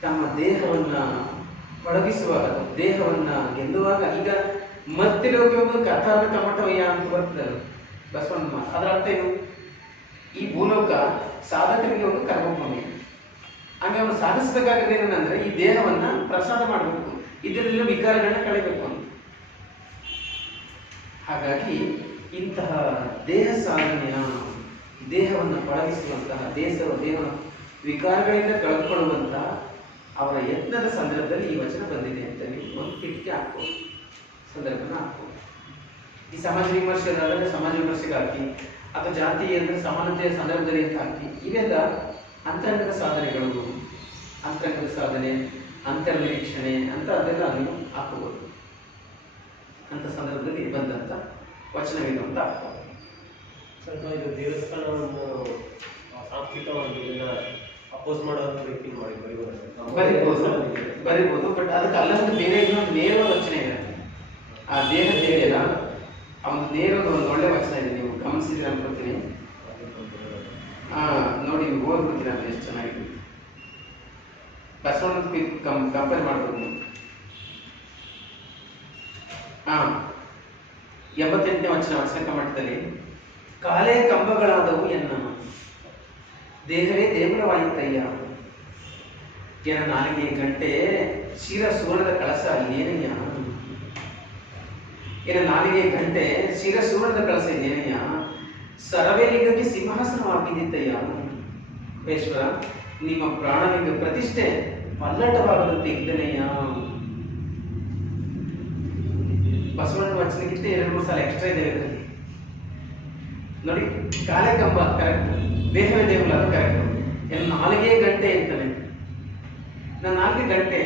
ತಮ್ಮ ದೇಹವನ್ನ ಒಡಗಿಸುವಾಗ, ದೇಹವನ್ನ ಗೆಲ್ಲುವಾಗ, ಈಗ ಮತ್ತಿರೋಕೆ ಒಂದು ಕಥಾಗ ಕಮಟವಯ್ಯ ಅಂತ ಬರ್ತದೆ ಬಸವಣ್ಣ ಮಾತು. ಅದರ ಅರ್ಥ ಏನು? ಈ ಭೂಲೋಕ ಸಾಧಕನಿಗೆ ಒಂದು ಕರ್ಮಭೂಮಿ. ಹಾಗೆ ಅವನು ಸಾಧಿಸಬೇಕಾಗಿದೆ ಏನಂದ್ರೆ ಈ ದೇಹವನ್ನ ಪ್ರಸಾದ ಮಾಡಬೇಕು, ಇದರಲ್ಲಿರೋ ವಿಕಾರಗಳನ್ನ ಕಳಿಬೇಕು ಅಂತ. ಹಾಗಾಗಿ ಇಂತಹ ದೇಹ ಸಾಧನೆಯ, ದೇಹವನ್ನು ಪಳಗಿಸುವಂತಹ, ದೇಹ ವಿಕಾರಗಳಿಂದ ಕಳೆದುಕೊಳ್ಳುವಂತಹ ಅವರ ಯತ್ನದ ಸಂದರ್ಭದಲ್ಲಿ ಈ ವಚನ ಬಂದಿದೆ ಅಂತ ನೀವು ಒಂದು ಕಿಟಕಿ ಹಾಕ್ಬೋದು, ಸಂದರ್ಭನ ಹಾಕ್ಬೋದು. ಈ ಸಮಾಜ ವಿಮರ್ಶೆ ಸಮಾಜ ವಿಮರ್ಶೆಗೆ ಹಾಕಿ, ಅಥವಾ ಜಾತಿ ಅಂದ್ರೆ ಸಮಾನತೆಯ ಸಂದರ್ಭದಲ್ಲಿ ಅಂತ ಹಾಕಿ, ಇವೆಲ್ಲ ಅಂತರಂಗದ ಸಾಧನೆಗಳು, ಅಂತರಂಗದ ಸಾಧನೆ, ಅಂತರ್ನಿರೀಕ್ಷಣೆ ಅಂತ ಅದೆಲ್ಲ ನೀವು ಹಾಕೋಬಹುದು. ಅಂತ ಸಂದರ್ಭದಲ್ಲಿ ಬಂದಂಥ ವಚನವೇನು ಅಂತ ಹಾಕೋಬಹುದು. ಸ್ವಲ್ಪ ಇದು ದೇವಸ್ಥಾನವನ್ನು ಸಾಂಸ್ಥಿಕವಾಗಿ ಇದನ್ನ ಅಪೋಸ್ ಮಾಡೋ ರೀತಿ ಮಾಡಿ ಬರಿಬೋದು. ಬಟ್ ಅದಕ್ಕೆ ಅಲ್ಲೊಂದು ಬೇರೆ ಇನ್ನೊಂದು ನೇರವಾದ ವಚನ ಇದೆ. ಆ ದೇಹ ಇದೆಯಲ್ಲ, ಆ ಒಂದು ನೇರವಾದ ಒಂದು ಒಳ್ಳೆ ವಚನ ಇದೆ, ನೀವು ಗಮನಿಸಿದ್ರೆ ಅನ್ಕೊತೀನಿ. ನೋಡಿ, ನೀವು ಓದ್ಬಿಡ್ತೀರ ಅಂತ ಎಷ್ಟು ಚೆನ್ನಾಗಿದೆ. ಬಸವಣ್ಣ ಕಂಪೇರ್ ಮಾಡ್ಬೋದು ನೀವು. 88ನೇ ವಚನ ಮಟ್ಟದಲ್ಲಿ, ಕಾಲೇ ಕಂಬಗಳಾದವು ಎನ್ನ ದೇಹವೇ ದೇಗುಲವಾಯಿತಯ್ಯ, ಎನ್ನ ನಾಲಿಗೆ ಗಂಟೆ ಶಿರ ಸುವರ್ಣದ ಕಳಸ ಏನಯ್ಯ, ಎನ್ನ ನಾಲಿಗೆ ಗಂಟೆ ಶಿರ ಸುವರ್ಣದ ಕಳಸ ಏನಯ್ಯ, ಸರವೇಲಿಂಗಕ್ಕೆ ಸಿಂಹಾಸನವಾಗಿದ್ದಿತ್ತಯ್ಯ. ಮಹೇಶ್ವರ, ನಿಮ್ಮ ಪ್ರಾಣಲಿಂಗ ಪ್ರತಿಷ್ಠೆ ಪಲ್ಲಟವಾಗದಂತೆ ಇದ್ದನಯ್ಯ. ಬಸವಣ್ಣ ವಚನಕ್ಕಿಂತ 2-3 ಸಾಲ ಎಕ್ಸ್ಟ್ರಾ ಇದೆ ಇದರಲ್ಲಿ ನೋಡಿ. ಕಾಲೇ ಕಂಬ ಕರೆಕ್ಟ್, ದೇಹವೇ ದೇಗುಲ ಅದು ಕರೆಕ್ಟ್. ಎನ್ನ ನಾಲಿಗೆ ಗಂಟೆ ಅಂತಾನೆ, ನನ್ನ ನಾಲ್ಗೆ ಗಂಟೆ,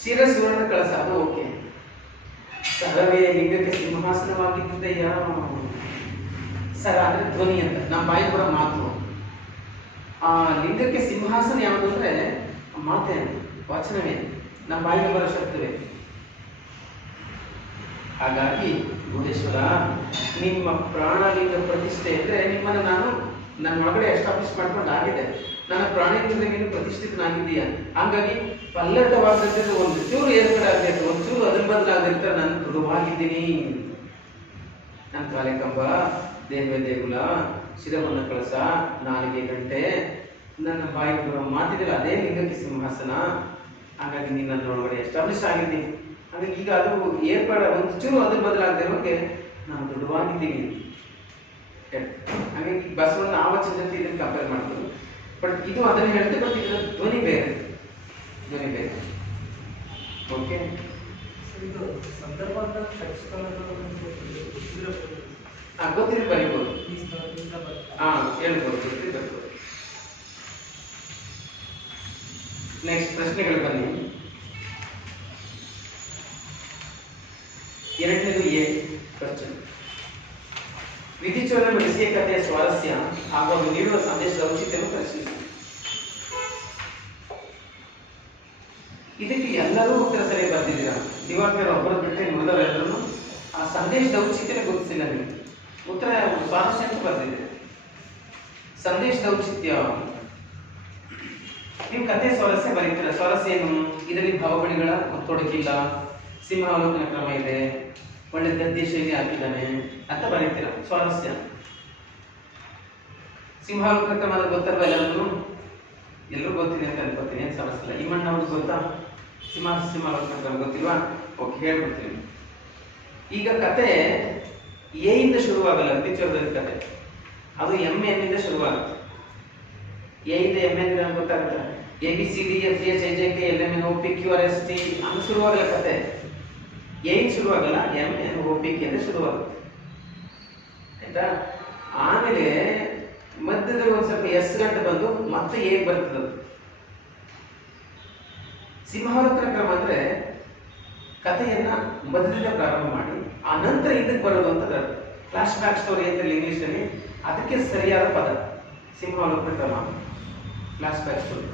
ಶಿರ ಸುವರ್ಣ ಕಳಸ ಅದು ಓಕೆ, ಸರವೇ ಲಿಂಗಕ್ಕೆ ಸಿಂಹಾಸನವಾಗಿದ್ದಯ್ಯ. ಸರ ಅಂದ್ರೆ ಧ್ವನಿ ಅಂತ, ನಮ್ಮ ಬಾಯಿ ಕೂಡ ಮಾತು. ಆ ಲಿಂಗಕ್ಕೆ ಸಿಂಹಾಸನ ಯಾವುದು ಅಂದ್ರೆ ಮಾತೆ, ವಚನವೇ, ನಮ್ಮ ಬಾಯಿಗೆ ಬರೋ ಶಬ್ದವೇ. ಹಾಗಾಗಿ ಗುಹೇಶ್ವರ, ನಿಮ್ಮ ಪ್ರಾಣಲಿಂಗ ಪ್ರತಿಷ್ಠೆ ಅಂದ್ರೆ ನಿಮ್ಮನ್ನು ನಾನು ನನ್ನ ಒಳಗಡೆ ಎಸ್ಟಾಬ್ಲಿಷ್ ಮಾಡ್ಕೊಂಡು ಆಗಿದೆ. ನನ್ನ ಪ್ರಾಣಲಿಂಗದಲ್ಲಿ ಪ್ರತಿಷ್ಠಿತನಾಗಿದ್ದೀಯ. ಹಾಗಾಗಿ ಪಲ್ಲಟವಾಗದಿದ್ರೆ ಒಂದು ಚೂರು ಏರ್ಪಡೆ ಆಗಬೇಕು, ಒಂದು ಚೂರು ಅದ್ರ ಬದಲಾಗಿರ್ತಾರೆ. ನಾನು ದೃಢವಾಗಿದ್ದೀನಿ. ನನ್ನ ಕಾಲೇ ಕಂಬ, ದೇಹವೇ ದೇಗುಲ, ಶಿರವನ್ನ ಕಳಸ, ನಾಲಿಗೆ ಗಂಟೆ, ನನ್ನ ಬಾಯಿ ಬರೋ ಮಾತಿದೆಯಲ್ಲ ಅದೇ ಲಿಂಗಕ್ಕೆ ಸಿಂಹಾಸನ. ಹಾಗಾಗಿ ನೀನು ನನ್ನ ಒಳಗಡೆ ಎಸ್ಟಾಬ್ಲಿಷ್ ಆಗಿದ್ದೀನಿ. ಹಾಗಾಗಿ ಈಗ ಅದು ಏರ್ಪಡ ಒಂದು ಚೂರು ಅದ್ರ ಬದಲಾಗದಿರೋಕೆ ನಾನು ದೃಢವಾಗಿದ್ದೀನಿ. ಹಾಗಾಗಿ ಬಸವಣ್ಣ ಆ ವಚನ ಜೊತೆ ಇದನ್ನು ಕಂಪೇರ್ ಮಾಡ್ಬೋದು. ಬಟ್ ಇದು ಅದನ್ನು ಹೇಳ್ತೇವೆ, ಬಟ್ ಇದರ ಧ್ವನಿ ಬೇರೆ, ಧ್ವನಿ ಬೇರೆ. ಓಕೆ, ಸಂದರ್ಭ ಗೊತ್ತಿದ್ರೆ ಬರೀಬೋದು. ಹೇಳ್ಬೋದು, ಗೊತ್ತಿದ್ರೆ ಬರ್ಬೋದು. ನೆಕ್ಸ್ಟ್ ಪ್ರಶ್ನೆಗಳು ಬನ್ನಿ. 2ನೇದು ಎ ಕ್ವಶ್ಚನ್. ವಿಧಿಚೋರ ಮೆಡಿಸಿಯ ಕಥೆಯ ಸ್ವಾರಸ್ಯ ಹಾಗೂ ಅದು ನೀಡುವ ಸಂದೇಶದ ಔಚಿತ್ಯವನ್ನು ಪರಿಶೀಲಿಸಿ. ಇದಕ್ಕೆ ಎಲ್ಲರೂ ಉತ್ತರ ಸರಿ ಬರ್ತಿದ್ದೀರಾ. ದಿವಾಕರ್ ಒಬ್ಬರು ಬಿಟ್ಟರೆ ಉಳಿದವರೆಲ್ಲರೂ ಆ ಸಂದೇಶದ ಔಚಿತ್ಯನೇ ಗುರುತಿಸಿಲ್ಲ. ನೀವು ಉತ್ತರ ಸ್ವಾರಸ್ಯ ಅಂತ ಬರ್ತಿದೆ. ಸಂದೇಶದ ಔಚಿತ್ಯ, ನೀವು ಕಥೆ ಸ್ವಾರಸ್ಯ ಬರೀತೀರ. ಸ್ವಾರಸ್ಯ ಏನು? ಇದರಲ್ಲಿ ಭಾವಗಳಿಗಳ ಒತ್ತೊಡಕಿಲ್ಲ, ಸಿಂಹಾವಲೋಕನ ಕ್ರಮ ಇದೆ, ಒಳ್ಳೆ ಗದ್ಯ ಶೈಲಿ ಹಾಕಿದ್ದಾನೆ ಅಂತ ಬರೀತೀರ. ಸ್ವಾರಸ್ಯ. ಸಿಂಹಾವಲೋಕನ ಕ್ರಮ ಅಂದ್ರೆ ಗೊತ್ತಲ್ವ ಎಲ್ಲರೂ? ಎಲ್ಲರೂ ಗೊತ್ತಿದೆ ಅಂತ ಅನ್ಕೋತೀನಿ, ಏನು ಸಮಸ್ಯೆ ಇಲ್ಲ. ಈ ಮಣ್ಣ ಅವ್ರಿಗೆ ಗೊತ್ತಾ ಸಿಂಹಾವಲೋಕನ ಕ್ರಮ? ಗೊತ್ತಿಲ್ವಾ? ಓಕೆ, ಹೇಳ್ಬಿಡ್ತೀನಿ. ಈಗ ಕತೆ ಎ ಇಂದ ಶುರುವಾಗಲ್ಲ. ವಿಧಿಚೋರದ ಕತೆ ಅದು MN ಇಂದ ಶುರುವಾಗುತ್ತೆ. ಎ ಇಂದ MN ಗೊತ್ತಾಗುತ್ತೆ. ABCDFGHIJK LMN OPQ RST ಅಂತ ಶುರುವಾಗಲ್ಲ ಕತೆ. ಎ ಶುರುವಾಗಲ್ಲ, MNOPQ ಅಂತ ಶುರುವಾಗುತ್ತೆ. ಆಯ್ತಾ? ಆಮೇಲೆ ಮಧ್ಯದಲ್ಲಿ ಒಂದು ಸ್ವಲ್ಪ ಎಸ್ ಗಂಟೆ ಬಂದು ಮತ್ತೆ ಎ ಬರ್ತದೆ. ಸಿಂಹಾವಲೋಕನ ಕ್ರಮ ಅಂದ್ರೆ ಕಥೆಯನ್ನ ಮಧ್ಯದಿಂದ ಪ್ರಾರಂಭ ಮಾಡಿ ಆ ನಂತರ ಇದಕ್ಕೆ ಬರೋದು ಅಂತ ಫ್ಲಾಶ್ ಬ್ಯಾಕ್ ಸ್ಟೋರಿ ಅಂತ ಇಂಗ್ಲಿಷ್ ಅಲ್ಲಿ. ಅದಕ್ಕೆ ಸರಿಯಾದ ಪದ ಸಿಂಹಾವಲೋಕನ ಕ್ರಮ, ಫ್ಲಾಶ್ ಬ್ಯಾಕ್ ಸ್ಟೋರಿ.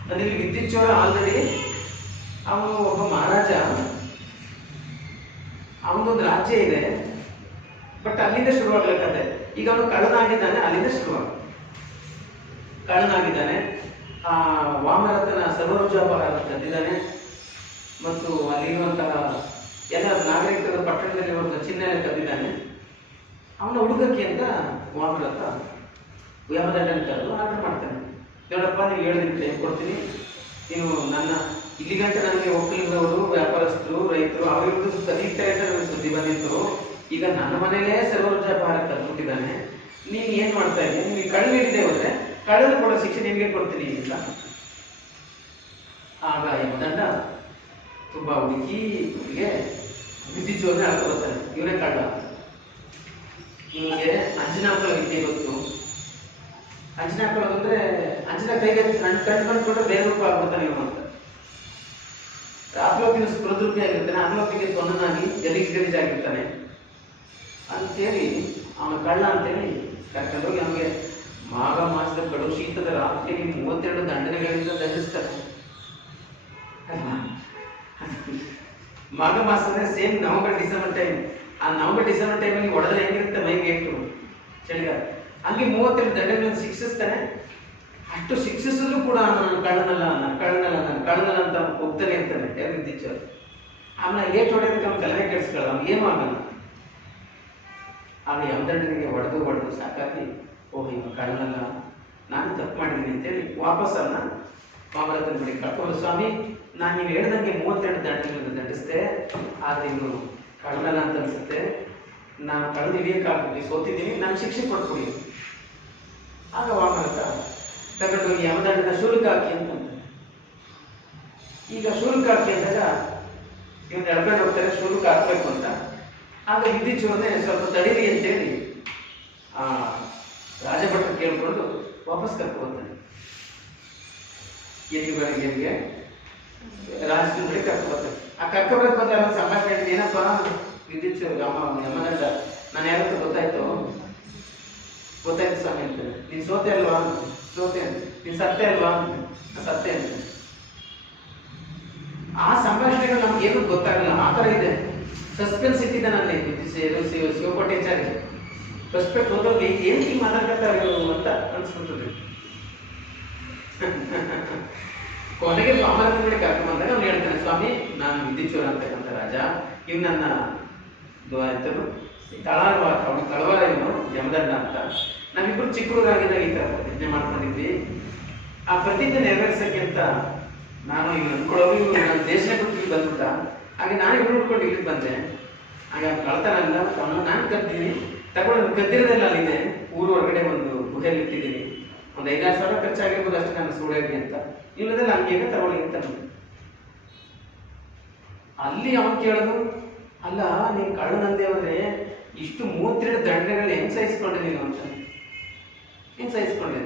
ಅಂದ್ರೆ ಇಲ್ಲಿ ವಿದ್ಯುಚ್ಛೋರ ಆಲ್ರೆಡಿ ಅವನು ಒಬ್ಬ ಮಹಾರಾಜ, ಅವನೊಂದು ರಾಜ್ಯ ಇದೆ, ಬಟ್ ಅಲ್ಲಿಂದ ಶುರುವಾಗಲ್ಲ ಕತೆ. ಈಗ ಅವನು ಕಳ್ಳನಾಗಿದ್ದಾನೆ, ಅಲ್ಲಿಂದ ಶುರುವಾಗ. ಕಳ್ಳನಾಗಿದ್ದಾನೆ, ವಾಮರತನ ಸರ್ವರೋಜಾಪಹಾರ ಕದ್ದಿದ್ದಾನೆ, ಮತ್ತು ಅಲ್ಲಿರುವಂತಹ ಎಲ್ಲ ನಾಗರಿಕರ ಪಟ್ಟಣದಲ್ಲಿರುವಂತಹ ಚಿನ್ನ ಎಲ್ಲ ಕದ್ದಿದ್ದಾನೆ. ಅವನ ಹುಡುಗಕ್ಕೆ ಅಂತ ವಾಮರತ ಯಮದಂಡನ ಕರೆದು ಆರ್ಡರ್ ಮಾಡ್ತಾನೆ. ನೋಡಪ್ಪ, ನೀವು 7 ದಿನ ಟೈಮ್ ಕೊಡ್ತೀನಿ, ನೀನು ನನ್ನ ಇಲ್ಲಿ ಗಂಟೆ ನನಗೆ ಒಕ್ಕಲಿಗರವರು, ವ್ಯಾಪಾರಸ್ಥರು, ರೈತರು ಅವರಿಗೂ ಕದೀತಾರೆ ಅಂತ ನನಗೆ ಸುದ್ದಿ ಬಂದಿತ್ತು. ಈಗ ನನ್ನ ಮನೇಲೇ ಸರ್ವರೋಜಾಪಹಾರ ಕದ್ಬಿಟ್ಟಿದ್ದಾನೆ, ನೀನು ಏನು ಮಾಡ್ತಾ ಇದ್ದೀನಿ? ನೀವು ಕಳ್ಳ ಹಿಡಿದೆ ಹೋದ್ರೆ ಕಳ್ಳನ ಕೊಡೋ ಶಿಕ್ಷೆ ನಿಮಗೆ ಕೊಡ್ತೀನಿ ಅಂತ. ಆಗ ಯಮದಂಡ ತುಂಬಾ ಹುಡುಕಿ ವಿದ್ಯುಚ್ಛೋರನೆ ಹೇಳ್ತಾ ಬರ್ತಾನೆ, ಇವನೇ ಕಳ್ಳ. ನಿಮಗೆ ಅಂಜನಾಪುರ ವಿದ್ಯೆ ಗೊತ್ತು, ಅಂಜನೆ ಹಾಕೊಳ್ಳೋದು ಅಂದ್ರೆ ಅಂಜನೆ ಕೈಗೆ ಕಣ್ಣು ಬಂದ್ಬಿಟ್ರೆ ಬೇರೆ ರೂಪ ಆಗ್ಬಿಡ್ತಾನೆ ಇವನು ಅಂತ. ರಾತ್ರಿ ಸ್ಪೃದೃತಿ ಆಗಿರ್ತಾನೆ, ಹಗಲೊತ್ತಿಗೆ ತೊನ್ನನಾಗಿ ಗಲೀಜಾಗಿರ್ತಾನೆ ಅಂತೇಳಿ ಅವನ ಕಳ್ಳ ಅಂತೇಳಿ ಕರ್ಕೊಂಡೋಗಿ ನಮಗೆ ಮಾಘ ಮಾಸದ ಕಡು ಶೀತದ ರಾತ್ರಿ 32 ದಂಡನೆಗಳಿಂದ ದಂಡಿಸ್ತಾರೆ. ಮಾಘ ಮಾಸ ಅಂದ್ರೆ ಸೇಮ್ ನವೆಂಬರ್ ಡಿಸೆಂಬರ್ ಟೈಮ್. ಆ ನವೆಂಬರ್ ಡಿಸೆಂಬರ್ ಟೈಮಲ್ಲಿ ಹೊಡೆದ್ರೆ ಹೆಂಗಿರುತ್ತೆ ಮೈಗೆ ಏಟು ಚಳಿಗಾಲ, ಹಂಗೆ 32 ದಂಡಗಳನ್ನು ಶಿಕ್ಷಿಸ್ತಾನೆ. ಅಷ್ಟು ಶಿಕ್ಷಿಸಿದ್ರು ಕೂಡ ನಾನು ಕಳ್ಳನಲ್ಲ ಅಂತ ಹೋಗ್ತಾನೆ ಇರ್ತಾನೆ ವಿದ್ಯುಚ್ಛರು. ಆಮೇಲೆ ಏಟ್ ಹೊಡೆಯೋದಕ್ಕೆ ಅವ್ನು ತಲೆನೇ ಕೆಡಿಸ್ಕೊಳ್ಳ, ಅವ್ನು ಏನೂ ಆಗಲ್ಲ. ಆಗ ಯಮದಂಡನಿಗೆ ಹೊಡೆದು ಸಾಕಾಗಿ ಓಹ್ ಇವ ಕಳ್ಳನಲ್ಲ, ನಾನು ತಪ್ಪು ಮಾಡಿದ್ದೀನಿ ಅಂತೇಳಿ ವಾಪಸ್ ಅವನ್ನ ಮಾಮರತನ ಬಳಿ ಕಳ್ಕೊಂಡು, ಸ್ವಾಮಿ ನಾನು ನೀವು ಹೇಳ್ದಂಗೆ 32 ದಂಡಗಳನ್ನು ದಂಡಿಸ್ದೆ, ಆದ್ರೆ ಇನ್ನು ಕಳ್ಳನಲ್ಲ ಅಂತ ಅನ್ಸುತ್ತೆ, ನಾನು ಕಳೆದು ಹಿಡಿಯಕ್ಕಾಗ್ಬಿಟ್ಟು ಸೋತಿದ್ದೀನಿ, ನಾನು ಶಿಕ್ಷೆ ಕೊಟ್ಬಿಡಿ. ಆಗ ವಾಮರತ ತಗೊಂಡೋಗಿ ಯಮದಂಡನ ಶುಲ್ಕ ಹಾಕಿ ಅಂತಂದ. ಈಗ ಶುಲ್ಕ ಹಾಕಿ ಅಂದಾಗ ಇವನು ಎಳ್ಕೊಂಡು ಹೋಗ್ತಾರೆ ಶುಲ್ಕ ಹಾಕ್ಬೇಕು ಅಂತ. ಆಗ ವಿದ್ಯುಚ್ಛೂರನೇ ಸ್ವಲ್ಪ ತಡೀರಿ ಅಂತೇಳಿ ಆ ರಾಜಭಟ್ರು ಕೇಳ್ಕೊಂಡು ವಾಪಸ್ ಕರ್ಕೊಳ್ತಾನೆ. ಎಲ್ಲಿಗೆ ರಾಜನ ಬಳಿ ಕರ್ಕೊಳ್ತಾನೆ. ಆ ಕರ್ಕೊಬೇಕು ಅಂತ ಅವ್ನು ಸಂಭಾಷಣೆ ಏನಪ್ಪ ವಿದ್ಯುಚ್ಛೂರು ಯಮದಂಡ ನಾನು ಯಾವತ್ತೂ ಗೊತ್ತಾಯ್ತು ಸ್ವಾಮಿ ಅಂತಾನೆ. ನೀನ್ ಸೋತೆ ಅಲ್ವಾ? ಸೋತೆ ಅಂತ. ನೀನ್ ಸತ್ಯ ಅಲ್ವಾ? ಸತ್ಯ ಅಂತ. ಆ ಸಂಭಾಷಣೆಗಳು ನಮ್ಗೆ ಏನೂ ಗೊತ್ತಾಗಲ್ಲ, ಆ ಥರ ಇದೆ. ಸಸ್ಪೆನ್ಸ್ ಇಟ್ಟಿದ್ದ ನಾನು ಶಿವಕೋಟೆಚಾರಿ ಸಸ್ಪೆಕ್ಟ್ ಹೋದವ್ರಿಗೆ ಏನ್ ಹಿಂಗ್ ಮಾತಾಡ್ತಾರೆ ಅಂತ ಅನ್ಸ್ಬಿಡ್ತದೆ. ಕೊನೆಗೆ ಸ್ವಾಮಿ ಬಳಿ ಕರ್ಕೊಂಡ್ ಬಂದಾಗ ಅವ್ನು ಹೇಳ್ತಾನೆ, ಸ್ವಾಮಿ ನಾನು ವಿದ್ಯುಚ್ಛೂರ ಅಂತಕ್ಕಂಥ ರಾಜ, ಇವ್ ನನ್ನ ತಳವಾರ ಇವನು ಯಮದಂಡ ಅಂತ. ನಾವಿಬ್ರು ಚಿಕ್ಕ ಹುಡುಗರಾಗಿದ್ದಾಗ ಈ ತರ ಪ್ರತಿಜ್ಞೆ ಮಾಡ್ಕೊಂಡಿದ್ವಿ. ಆ ಪ್ರತಿಜ್ಞೆ ನೆರವೇರಿಸಕ್ಕೆ ಅಂತ ನಾನು ಈಗ ಅನ್ಕೊಳ್ಳೋರು ಇವ್ರು ನನ್ನ ದೇಶನೇ ಬಿಟ್ಟು ಇಲ್ಲಿ ಬಂದ್ಬಿಟ್ಟ. ಹಾಗೆ ನಾನು ಇವ್ರು ಹುಡ್ಕೊಂಡು ಇಲ್ಲಿಗೆ ಬಂದೆ. ಹಾಗೆ ಕಳ್ತಾನಲ್ಲ ಅವನು ನಾನು ಕರ್ತೀನಿ ತಗೊಂಡು ಕದ್ದಿರೋದೆಲ್ಲ ಅಲ್ಲಿದೆ, ಊರು ಹೊರಗಡೆ ಒಂದು ಗುಹೆಯಲ್ಲಿ ಇಟ್ಟಿದ್ದೀನಿ, ಒಂದು 5-6 ಸಾವಿರ ಖರ್ಚಾಗಿರ್ಬೋದು ಅಷ್ಟೇ ನಾನು ಸುಳ್ಳಾಗಿ ಅಂತ. ಇಲ್ಲದೆಲ್ಲ ಹಂಗೆ ತಗೊಳ್ಳಿ ಅಂತ. ಅಲ್ಲಿ ಅವನು ಕೇಳೋದು, ಅಲ್ಲ ನೀನ್ ಕಳ್ಳನಂದೆ ಹೋದ್ರೆ ಇಷ್ಟು 32 ದಂಡನೆಗಳು ಹೆಂಗ್ ಸಹಿಸ್ಕೊಂಡೆ ನೀನು ಅಂತ. ಹೆಂಗ್ ಸಹಿಸ್ಕೊಂಡೆ?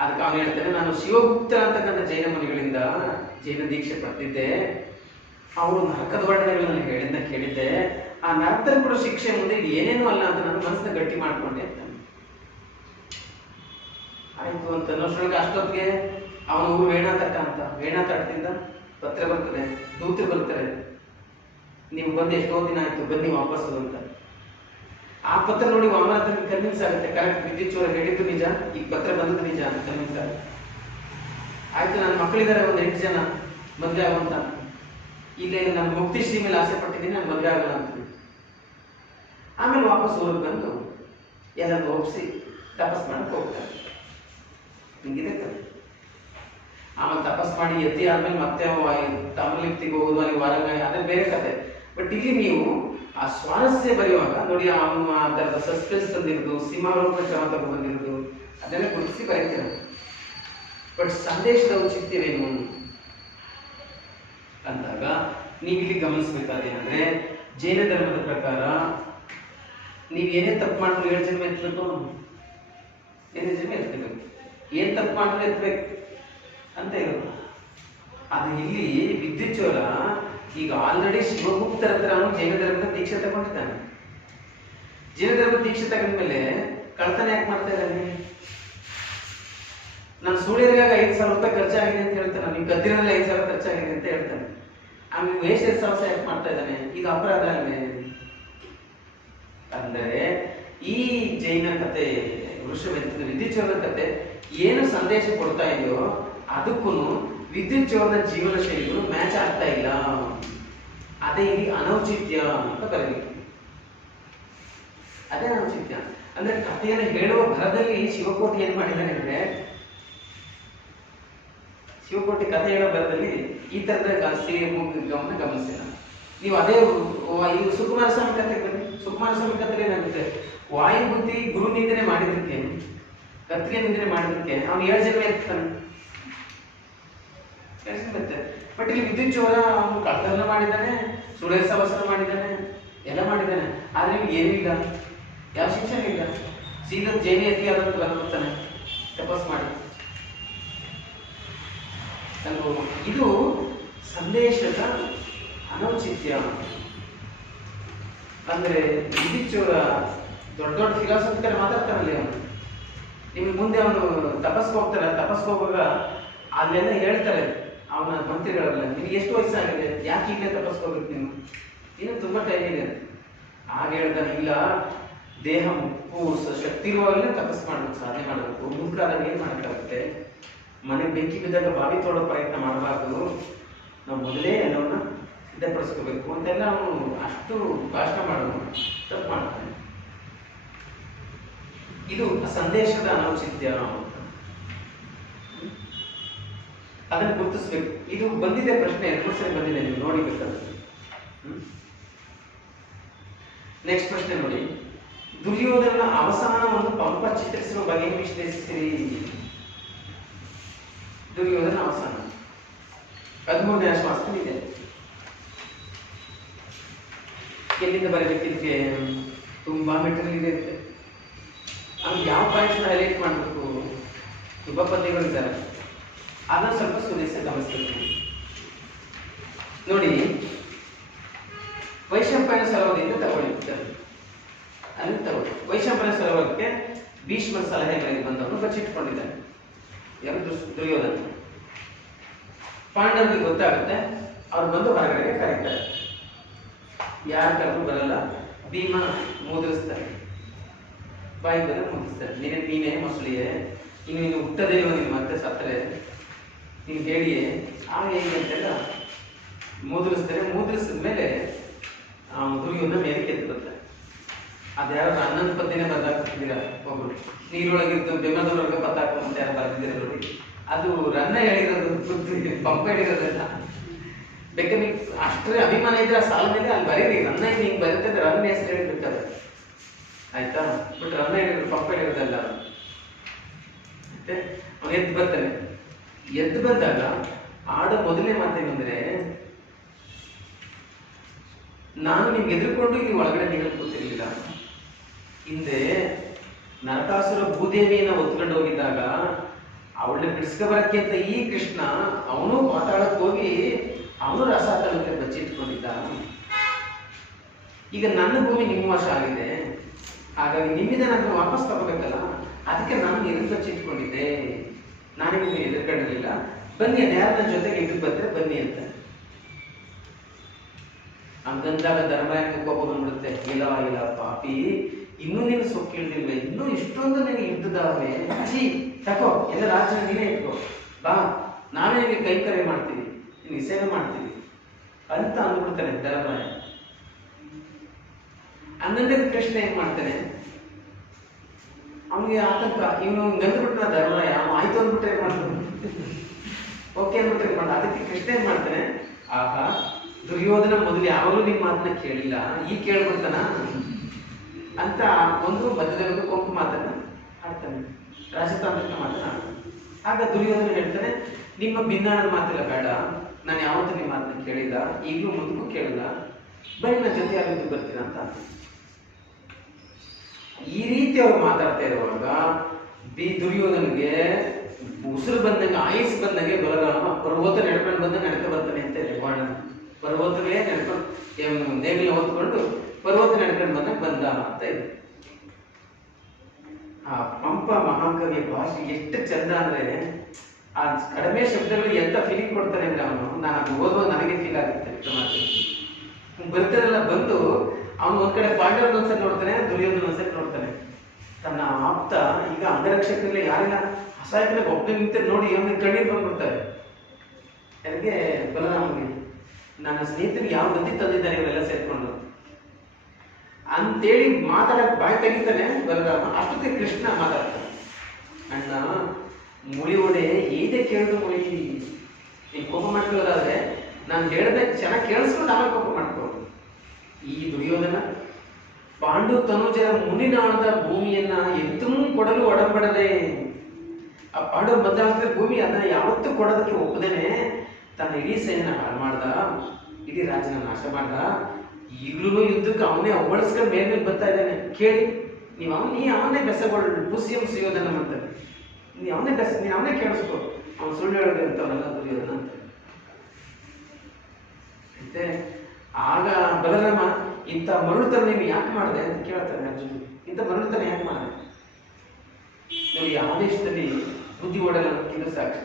ಅದಕ್ಕೆ ಅವನು ಹೇಳ್ತಾನೆ, ನಾನು ಶಿವಗುಪ್ತ ಅಂತಕ್ಕಂಥ ಜೈನ ಮುನಿಗಳಿಂದ ಜೈನ ದೀಕ್ಷೆ ಪಡೆದಿದ್ದೆ. ಅವರು ನರಕದ ವರ್ಣನೆಗಳನ್ನು ಕೇಳಿದ್ದೆ. ಆ ನರಕದಲ್ಲಿ ಕೂಡ ಶಿಕ್ಷೆ ಮುಂದೆ ಇದು ಏನೇನೂ ಅಲ್ಲ ಅಂತ ನನ್ನ ಮನಸ್ಸನ್ನ ಗಟ್ಟಿ ಮಾಡ್ಕೊಂಡೆ ಅಂತ. ಆಯ್ತು ಅಂತ ಅನ್ನೋಷ್ರೊಳಗೆ ಅಷ್ಟೊತ್ತಿಗೆ ಅವನ ಊರು ವೇಣಾತಟ್ಟ ಅಂತ. ವೇಣಾತಟ್ಟದಿಂದ ಪತ್ರ ಬರ್ತದೆ, ದೂತರು ಬರ್ತಾರೆ, ನೀವು ಬಂದು ಎಷ್ಟೋ ದಿನ ಆಯ್ತು ಬನ್ನಿ ವಾಪಸ್ಸು ಅಂತ. ಆ ಪತ್ರ ನೋಡಿ ವಾಮನತನಿಗೆ ಕನ್ವಿನ್ಸ್ ಆಗುತ್ತೆ, ಕರೆಕ್ಟ್ ವಿದ್ಯುಚ್ಛೂರ ಹೇಳಿದ್ದು ನಿಜ, ಈಗ ಪತ್ರ ಬಂದದ್ದು ನಿಜ ಅಂತ ಕನ್ವಿನ್ಸ್ ಆಗುತ್ತೆ. ಆಯ್ತು ನನ್ನ ಮಕ್ಕಳಿದ್ದಾರೆ ಒಂದು 8 ಜನ, ಮದುವೆ ಆಗುವಂತ. ಇಲ್ಲೇ ನಾನು ಮುಕ್ತಿ ಶ್ರೀ ಮೇಲೆ ಆಸೆ ಪಟ್ಟಿದ್ದೀನಿ, ನಾನು ಮದುವೆ ಆಗಲ್ಲ ಅಂತೀನಿ. ಆಮೇಲೆ ವಾಪಸ್ ಊರಿಗೆ ಬಂದು ಎಲ್ಲರೂ ಒಪ್ಪಿಸಿ ತಪಸ್ ಮಾಡಕ್ಕೆ ಹೋಗ್ತಾರೆ. ಹಿಂಗಿದೆ ಕತೆ. ಆಮೇಲೆ ತಪಸ್ ಮಾಡಿ ಎತ್ತಿ ಆದ್ಮೇಲೆ ಮತ್ತೆ ತಾಮ್ರಲಿಪ್ತಿಗೆ ಹೋಗೋದು, ಅಲ್ಲಿ ವಾರಂಗಾಯ, ಅದೇ ಬೇರೆ ಕತೆ. ಬಟ್ ಇಲ್ಲಿ ನೀವು ಆ ಸ್ವಾರಸ್ಯ ಬರೆಯುವಾಗ ನೋಡಿ, ಅವನು ಆ ಥರದ ಸಸ್ಪೆನ್ಸ್ ತಂದಿರೋದು, ಸೀಮಾರೋಪ ಕ್ರಮ ತಗೊಂಡು ಬಂದಿರೋದು, ಅದನ್ನೆಲ್ಲ ಗುರುತಿಸಿ ಬರೀತೀರ. ಬಟ್ ಸಂದೇಶದ ಔಚಿತ್ಯವೇನು ಅಂದಾಗ ನೀವಿಲ್ಲಿ ಗಮನಿಸ್ಬೇಕಾದೇನಂದ್ರೆ, ಜೈನ ಧರ್ಮದ ಪ್ರಕಾರ ನೀವು ಏನೇ ತಪ್ಪು ಮಾಡಿದ್ರು 7 ಜನ್ಮ ಎತ್ತಬೇಕು, 7 ಜನ್ಮ ಎತ್ತಬೇಕು, ಏನ್ ತಪ್ಪು ಮಾಡಿದ್ರೆ ಎತ್ತಬೇಕು ಅಂತ ಇರೋದು. ಅದು ಇಲ್ಲಿ ವಿದ್ಯುಚ್ಛೂರ ಈಗ ಆಲ್ರೆಡಿ ಶಿವಗುಪ್ತರ ಹತ್ರ ಅವನು ಜೈನ ಧರ್ಮದ ದೀಕ್ಷೆ ತಗೊಂಡಿದ್ದಾನೆ. ಜೈನ ಧರ್ಮದ ದೀಕ್ಷೆ ತಗೊಂಡ್ಮೇಲೆ ಕಳ್ತನ ಯಾಕೆ ಮಾಡ್ತಾ ಇದ್ದಾನೆ? ನಾನು ಸುಳಿದಾಗ 5,000 ರೂಪಾಯಿ ಖರ್ಚಾಗಿದೆ ಅಂತ ಹೇಳ್ತಾನೆ, ನೀವು ಕದ್ದಿರಲ್ಲಿ 5,000 ಖರ್ಚಾಗಿದೆ ಅಂತ ಹೇಳ್ತಾನೆ. ಆಮೇಲೆ ವೇಷ ಸಾಹಸ ಯಾಕೆ ಮಾಡ್ತಾ ಇದ್ದಾನೆ? ಇದು ಅಪರಾಧ ಅಲ್ಲೇ. ಅಂದರೆ ಈ ಜೈನ ಕತೆ, ವಿದ್ಯುಚ್ಛೂರದ ಕತೆ ಏನು ಸಂದೇಶ ಕೊಡ್ತಾ ಇದೆಯೋ ಅದಕ್ಕೂ ವಿದ್ಯುಚ್ಛೂರದ ಜೀವನ ಶೈಲಿಗಳು ಮ್ಯಾಚ್ ಆಗ್ತಾ ಇಲ್ಲ. ಅದೇ ಇಲ್ಲಿ ಅನೌಚಿತ್ಯ ಅಂತ ಬರಬೇಕು. ಅದೇ ಅನೌಚಿತ್ಯ ಅಂದ್ರೆ ಕಥೆಯನ್ನು ಹೇಳುವ ಭರದಲ್ಲಿ ಶಿವಕೋಟಿ ಏನ್ ಮಾಡಿದ್ದಾನೆ ಅಂದ್ರೆ, ಶಿವಕೋಟಿ ಕಥೆ ಹೇಳೋ ಭರದಲ್ಲಿ ಈ ತರದ ಗಮನ ಗಮನಿಸಿಲ್ಲ ನೀವು. ಅದೇ ಇದು ಸುಕುಮಾರ ಸ್ವಾಮಿ ಕಥೆ ಬನ್ನಿ. ಸುಕುಮಾರ ಸ್ವಾಮಿ ಕಥೆ ಏನಾಗುತ್ತೆ, ವಾಯು ಬುದ್ಧಿ ಗುರು ನಿಂದನೆ ಮಾಡಿದ್ದಕ್ಕೆ, ಕತ್ತಿಗೆ ನಿಂದನೆ ಮಾಡಿದ್ದಕ್ಕೆ ಅವನು 7 ಜನ್ಮ ಎತ್ತಾನೆ. ಬಟ್ ಇಲ್ಲಿ ವಿದ್ಯುಚ್ಛೂರ ಅವನು ಕಳ್ತನ ಮಾಡಿದ್ದಾನೆ, ಸುಳ್ಳು ಸವಸನ ಮಾಡಿದ್ದಾನೆ, ಎಲ್ಲ ಮಾಡಿದ್ದಾನೆ. ಆದ್ರೆ ನಿಮ್ಗೆ ಏನೂ ಇಲ್ಲ, ಯಾವ ಶಿಕ್ಷಣ ಇಲ್ಲ. ಸೀದಾ ಜೈನ ಎತ್ತಿ ಆದಂತ ಬಂದ್ಬಿಡ್ತಾನೆ. ತಪಸ್ ಮಾಡಿ. ಇದು ಸಂದೇಶದ ಅನೌಚಿತ್ಯ. ಅಂದ್ರೆ ಇದಿಚ್ಚೂರ ದೊಡ್ಡ ದೊಡ್ಡ ಫಿಲಾಸಫಿಕರ್ ಮಾತಾಡ್ತಾರಲ್ಲಿ ಅವನು. ನಿಮ್ಗೆ ಮುಂದೆ ಅವನು ತಪಸ್ಗೆ ಹೋಗ್ತಾರೆ, ತಪಸ್ಗೆ ಹೋಗುವಾಗ ಅಲ್ಲೆಲ್ಲ ಹೇಳ್ತಾರೆ ಅವನ ಮಂತ್ರಿಗಳೆಲ್ಲ, ನಿಮ್ಗೆ ಎಷ್ಟು ವಯಸ್ಸಾಗಿದೆ, ಯಾಕೆ ಈಗಲೇ ತಪಸ್ಗೆ ಹೋಗ್ಬೇಕು ನೀವು, ಇನ್ನು ತುಂಬಾ ಟೈಮ್ ಇದೆ. ಆಗ ಹೇಳ್ತಾನೆ, ಇಲ್ಲ ದೇಹ ಮುಪ್ಪು ಶಕ್ತಿ ಇರುವಾಗಲೇ ತಪಸ್ ಮಾಡ್ಬೇಕು, ಸಾಧನೆ ಮಾಡಬೇಕು. ಮುದುಕಾದಾಗ ಏನ್ ಮಾಡಕ್ಕಾಗುತ್ತೆ, ಮನೆ ಬೆಂಕಿ ಬಿದ್ದಾಗ ಬಾವಿ ತೋಡೋ ಪ್ರಯತ್ನ ಮಾಡಬಾರ್ದು, ನಾವು ಮೊದಲೇ ಎಲ್ಲವನ್ನ ಸಿದ್ಧಪಡಿಸ್ಕೋಬೇಕು ಅಂತೆಲ್ಲ ಅವನು ಅಷ್ಟು ಭಾಷಣ ಮಾಡೋನು ತಪ್ಪು ಮಾಡ್ತಾನೆ. ಇದು ಸಂದೇಶದ ಅನೌಚಿತ್ಯ ಅಂತ ಅದನ್ನು ಗುರುತಿಸ್ಬೇಕು. ಇದು ಬಂದಿದೆ ಪ್ರಶ್ನೆ, 2 ಸರಿ ಬಂದಿದೆ, ನೀವು ನೋಡಿ ಬೇಕಾದ್ರೆ. ನೆಕ್ಸ್ಟ್ ಪ್ರಶ್ನೆ ನೋಡಿ, ದುರ್ಯೋಧನ ಅವಸಾನವನ್ನು ಪಂಪ ಚಿತ್ರಿಸುವ ಬಗೆ ವಿಶ್ಲೇಷಿಸಿರಿ. ದುರ್ಯೋಧನ ಅವಸಾನ 13ನೇ ಆಶ್ವಾಸದಲ್ಲಿ ಇದೆ. ಎಲ್ಲಿಂದ ಬರಬೇಕಿದ್ದಕ್ಕೆ ತುಂಬಾ ಮೆಟೀರಿಯಲ್ ಇದೆ. ಅವ್ನು ಯಾವ ಪಾಯಿಂಟ್ಸ್ ಹೈಲೈಟ್ ಮಾಡಬೇಕು, ತುಂಬಾ ಪದ್ಯಗಳಿದ್ದಾರೆ, ಅದನ್ನು ಸ್ವಲ್ಪ ಸುಧಾರಿಸಿ ಗಮನಿಸಬೇಕು. ನೋಡಿ, ವೈಶಂಪಾಯನ ಸರೋವರದಿಂದ ತಗೊಳ್ಳಿದ್ದಾರೆ, ಅಲ್ಲಿ ತಗೊಳ್ಳಿ. ವೈಶಂಪಾಯನ ಸರೋವರಕ್ಕೆ ಭೀಷ್ಮನ ಸಲಹೆಗಳಿಗೆ ಬಂದವನು ಬಚ್ಚಿಟ್ಕೊಂಡಿದ್ದಾನೆ. ಯಾರು? ದುರ್ಯೋಧನ. ಪಾಂಡವರಿಗೆ ಗೊತ್ತಾಗುತ್ತೆ, ಅವ್ರು ಬಂದು ಹೊರಗಡೆಗೆ ಕರೀತಾರೆ. ಯಾರು ಕರೆದು ಬರಲ್ಲ, ಭೀಮ ಮುದ್ರಿಸ್ತಾರೆ, ಬಾಯಿ ಬಂದ ಮುಗಿಸ್ತಾರೆ. ನೀನೇ ಮೊಸಳಿಯೇ, ಇನ್ನು ನೀನು ಹುಟ್ಟದೇ ಇರೋ ನೀನು ಮತ್ತೆ ಸತ್ತರೆ ನೀನು ಹೇಳಿಯೇ ಆಗ ಹೇಗೆ ಅಂತೆಲ್ಲ ಮುದ್ರಿಸ್ತಾರೆ. ಮುದ್ರಿಸಿದ್ಮೇಲೆ ದುರ್ಯೋಧನ ಮೇಲೆ ಕೆತ್ತು ಬರ್ತಾರೆ. ಅದ್ಯಾರು 11 ಪದ್ಯನೇ ಬದಲಾಗ್ತಿದ್ದೀರ, ಒಬ್ರು ನೀರೊಳಗಿದ್ದು ಬೆಮ್ಮದೊಳಗೆ ಪತ್ತಾಕ ಅಂತ ಯಾರು ಬರ್ತಿದ್ದೀರ ನೋಡಿ, ಅದು ರನ್ನ ಹೇಳಿರೋದು, ಪಂಪ ಹೇಳಿರೋದಲ್ಲ. ಬೇಕಾದ್ರೆ ನೀವು ಅಷ್ಟೇ ಅಭಿಮಾನ ಇದ್ರೆ ಆ ಸಾಲ ಮೇಲೆ ಅಲ್ಲಿ ಬರೀರಿ, ರನ್ನ ಹಿಂಗೆ ಬರುತ್ತೆ, ರನ್ನ ಹೆಸರು ಹೇಳಿರ್ತಾರೆ, ಆಯ್ತಾ? ಬಟ್ ರನ್ನ ಹೇಳಿದ್ರು, ಪಂಪ ಹೇಳಿರೋದಲ್ಲ. ಮತ್ತೆ ಅವನು ಎದ್ದು ಬರ್ತಾನೆ. ಎದ್ದು ಬಂದಾಗ ಆಡೋ ಮೊದಲನೇ ಮಾತೇನಂದ್ರೆ, ನಾನು ನಿಮ್ಗೆ ಎದುರುಕೊಂಡು ಇಲ್ಲಿ ಒಳಗಡೆ ನಿಗಲ್ ಕೂತಿರ್ಲಿಲ್ಲ. ಹಿಂದೆ ನರಕಾಸುರ ಭೂದೇವಿಯನ್ನ ಹೊತ್ಕೊಂಡು ಹೋಗಿದ್ದಾಗ ಅವಳನ್ನ ಬಿಡಿಸ್ಕೊಬರಕ್ಕೆ ಅಂತ ಈ ಕೃಷ್ಣ ಅವನು ಮಾತಾಡಕ್ ಹೋಗಿ ಅವನು ರಸಾತನಕ್ಕೆ ಬಚ್ಚಿಟ್ಕೊಂಡಿದ್ದ. ಈಗ ನನ್ನ ಭೂಮಿ ನಿಮ್ಮ ವಶ ಆಗಿದೆ, ಹಾಗಾಗಿ ನಿಮ್ಮಿಂದ ನಾನು ವಾಪಸ್ ತಗೋಬೇಕಲ್ಲ, ಅದಕ್ಕೆ ನಾನು ನಿನ್ನ ಬಚ್ಚಿಟ್ಕೊಂಡಿದ್ದೆ, ನಾನು ನಿಮಗೆ ಎದುರ್ಕೊಂಡಿರಲಿಲ್ಲ. ಬನ್ನಿ, ಅದ್ಯಾರು ನನ್ನ ಜೊತೆಗೆ ಎದುರು ಬಂದ್ರೆ ಬನ್ನಿ ಅಂತ. ಹಂಗಂದಾಗ ಧರ್ಮರಾಯನಿಗೆ ಕೋಪ ಬಂದ್ಬಿಡುತ್ತೆ. ಇಲ್ಲ ಇಲ್ಲ ಪಾಪಿ, ಇನ್ನೂ ನೀನು ಸೊಕ್ಕು ಇಳ್ದಿಲ್ವೇ, ಇನ್ನೂ ಇಷ್ಟೊಂದು ನೀನು ಇದ್ದದಾವೆ, ಅಜ್ಜಿ ತಕೋ, ಎಲ್ಲ ರಾಜ್ಯ ನೀನೇ ಇಟ್ಕೋ, ಬಾ ನಾವೇ ನಿಮಗೆ ಕೈಕರ್ಯ ಮಾಡ್ತೀವಿ, ನಿನಗೆ ಸೇವೆ ಮಾಡ್ತೀವಿ ಅಂತ ಅಂದ್ಬಿಡ್ತಾನೆ ಧರ್ಮರಾಯ. ಹಂಗಂದ್ರೆ ಕೃಷ್ಣ ಏನ್ ಮಾಡ್ತಾನೆ, ಅವನಿಗೆ ಆತಂಕ, ಇವನು ಗಂದ್ಬಿಟ್ನ ಧರ್ಮರಾಯ, ಆಯ್ತು ಅಂದ್ಬಿಟ್ರೆ ಏನ್ ಮಾಡ್ತಾನೆ, ಓಕೆ ಅಂದ್ಬಿಟ್ರೆ ಏನ್ ಮಾಡ. ಅದಕ್ಕೆ ಕೃಷ್ಣ ಏನ್ ಮಾಡ್ತಾನೆ, ಆಹಾ ದುರ್ಯೋಧನ ಮೊದಲು ಯಾವಾಗಲೂ ನಿಮ್ಮ ಮಾತನ್ನ ಕೇಳಿಲ್ಲ, ಈಗ ಕೇಳ್ಬಿಡ್ತಾನ ಅಂತ ಒಂದು ಮಧ್ಯದಲ್ಲಿ ಕೊಂಕು ಮಾತನ್ನ ಆಡ್ತಾನೆ, ರಾಜತಾಂತ್ರಿಕ ಮಾತನ್ನ ಆಡ್ತಾನೆ. ಆಗ ದುರ್ಯೋಧನ ಹೇಳ್ತಾನೆ, ನಿಮ್ಮ ಭಿನ್ನಾಣದ ಮಾತೆಲ್ಲ ಬೇಡ, ನಾನು ಯಾವತ್ತೂ ನಿಮ್ಮ ಮಾತನ್ನ ಕೇಳಿಲ್ಲ, ಈಗಲೂ ಮುಂದಕ್ಕೂ ಕೇಳಿಲ್ಲ, ಬರೀ ನನ್ನ ಜೊತೆ ಯಾರಿದ್ದು ಬರ್ತೀರಾ ಅಂತ. ಈ ರೀತಿ ಅವ್ರು ಮಾತಾಡ್ತಾ ಇರುವಾಗ ದುರ್ಯೋಧನಿಗೆ ಉಸಿರು ಬಂದಂಗೆ, ಆಯುಸ್ ಬಂದಂಗೆ ಬಲರಾಮ ಪರ್ವತ ನಡ್ಕೊಂಡು ಬಂದ ನಡ್ಕೊ ಬರ್ತಾನೆ ಅಂತ ಇದೆ ವರ್ಣನೆ. ಪರ್ವತವೇ ನಡ್ಕೊಂಡು ನೇಗಿಲ ಹೊತ್ಕೊಂಡು ಪರ್ವತ ನಡ್ಕೊಂಡು ಬಂದ ಅಂತ ಇದೆ. ಆ ಪಂಪ ಮಹಾಕವಿಯ ಭಾಷೆ ಎಷ್ಟು ಚಂದ ಅಂದ್ರೆ, ಆ ಕಡಿಮೆ ಶಬ್ದಗಳು ಎಂತ ಫೀಲಿಂಗ್ ಕೊಡ್ತಾನೆ ಅಂದ್ರೆ ಅವನು, ನಾನು ಅದು ಓದುವ ನನಗೆ ಫೀಲ್ ಆಗುತ್ತೆ. ಬರ್ತಾರಲ್ಲ, ಬಂದು ಅವನು ಒಂದ್ ಕಡೆ ಪಾಂಡವನ ಒಂದ್ಸರಿ ನೋಡ್ತಾನೆ, ದುರ್ಯೋಧನ ಒಂದ್ಸರಿ ನೋಡ್ತಾನೆ. ತನ್ನ ಆಪ್ತ ಈಗ ಅಂಗರಕ್ಷಕರಲ್ಲಿ ಯಾರಿಲ್ಲ, ಅಸಹಾಯಕನಾಗ ಒಬ್ಬನೇ ನಿಂತ ನೋಡಿ ಅವನಿಗೆ ಕಣ್ಣೀರು ಬಂದ್ಬಿಡ್ತಾರೆ. ನನಗೆ ಬಲರಾಮನಿಗೆ ನನ್ನ ಸ್ನೇಹಿತರಿಗೆ ಯಾವ ಗತಿ ತಂದಿದ್ದಾರೆ ಇವರೆಲ್ಲ ಸೇರ್ಕೊಂಡು ಅಂತೇಳಿ ಮಾತಾಡಕ್ ಬಾಯಿ ತೆಗಿತಾನೆ ಬಲರಾಮ. ಅಷ್ಟೊತ್ತಿಗೆ ಕೃಷ್ಣ ಮಾತಾಡ್ತಾನೆ, ಅಣ್ಣ ಮುಳಿ ಒಡೆ ಏದೇ ಕೇಳಿದ್ರು ಮುಳಿ, ನೀನ್ ಕೋಪ ಮಾಡ್ಕೊಳ್ಳೋದಾದ್ರೆ ನಾನು ಹೇಳ್ದೆ ಚೆನ್ನಾಗಿ ಕೇಳಿಸ್ಕೊಂಡು ಆಮೇಲೆ ಕೋಪ ಮಾಡ್ಕೊ. ಈ ದುರ್ಯೋಧನ ಪಾಂಡು ತನುಜರ ಮುನಿನಾಳದ ಭೂಮಿಯನ್ನ ಎದ್ದು ಕೊಡಲು ಒಡಂಬಡದೆ, ಆ ಪಾಂಡವ ಮಧ್ಯ ಭೂಮಿ ಅದನ್ನ ಯಾವತ್ತೂ ಕೊಡೋದಕ್ಕೆ ಒಪ್ಪದೇನೆ ತನ್ನ ಇಡೀ ಸೈನ್ಯನ ಹಾಳು ಮಾಡ್ದ, ಇಡೀ ರಾಜ್ಯನ ನಾಶ ಮಾಡ್ದ. ಈಗಲೂ ಯುದ್ಧಕ್ಕೆ ಅವನೇ ಅವಳಿಸ್ಕೊಂಡು ಮೇಲ್ಮೇಲೆ ಬರ್ತಾ ಇದ್ದಾನೆ. ಕೇಳಿ ನೀವು ನೀ ಅವನೇ ಬೆಸಗಳು ಪುಸಿಯಂ ಸುಯೋಧನ ಮಾಡ್ತಾನೆ. ನೀನು ಅವನೇ ಕೇಳಿಸ್ಕೊ, ಅವನು ಸುಳ್ಳು ಹೇಳೋದು ಅಂತವನ್ನೆಲ್ಲ ದುರ್ಯೋಧನ ಅಂತ. ಮತ್ತೆ ಆಗ ಬಲರಾಮ ಇಂಥ ಮರುಳುತನ ನೀವು ಯಾಕೆ ಮಾಡಿದೆ ಅಂತ ಕೇಳ್ತಾರೆ ಅರ್ಜುನ. ಇಂಥ ಮರುಳುತನ ಯಾಕೆ ಮಾಡಿದೆ? ನೀವು ಈ ಆದೇಶದಲ್ಲಿ ಬುದ್ಧಿ ಓಡಲ್ಲ ಅನ್ನೋದಕ್ಕಿಂತ ಸಾಕ್ಷಿ.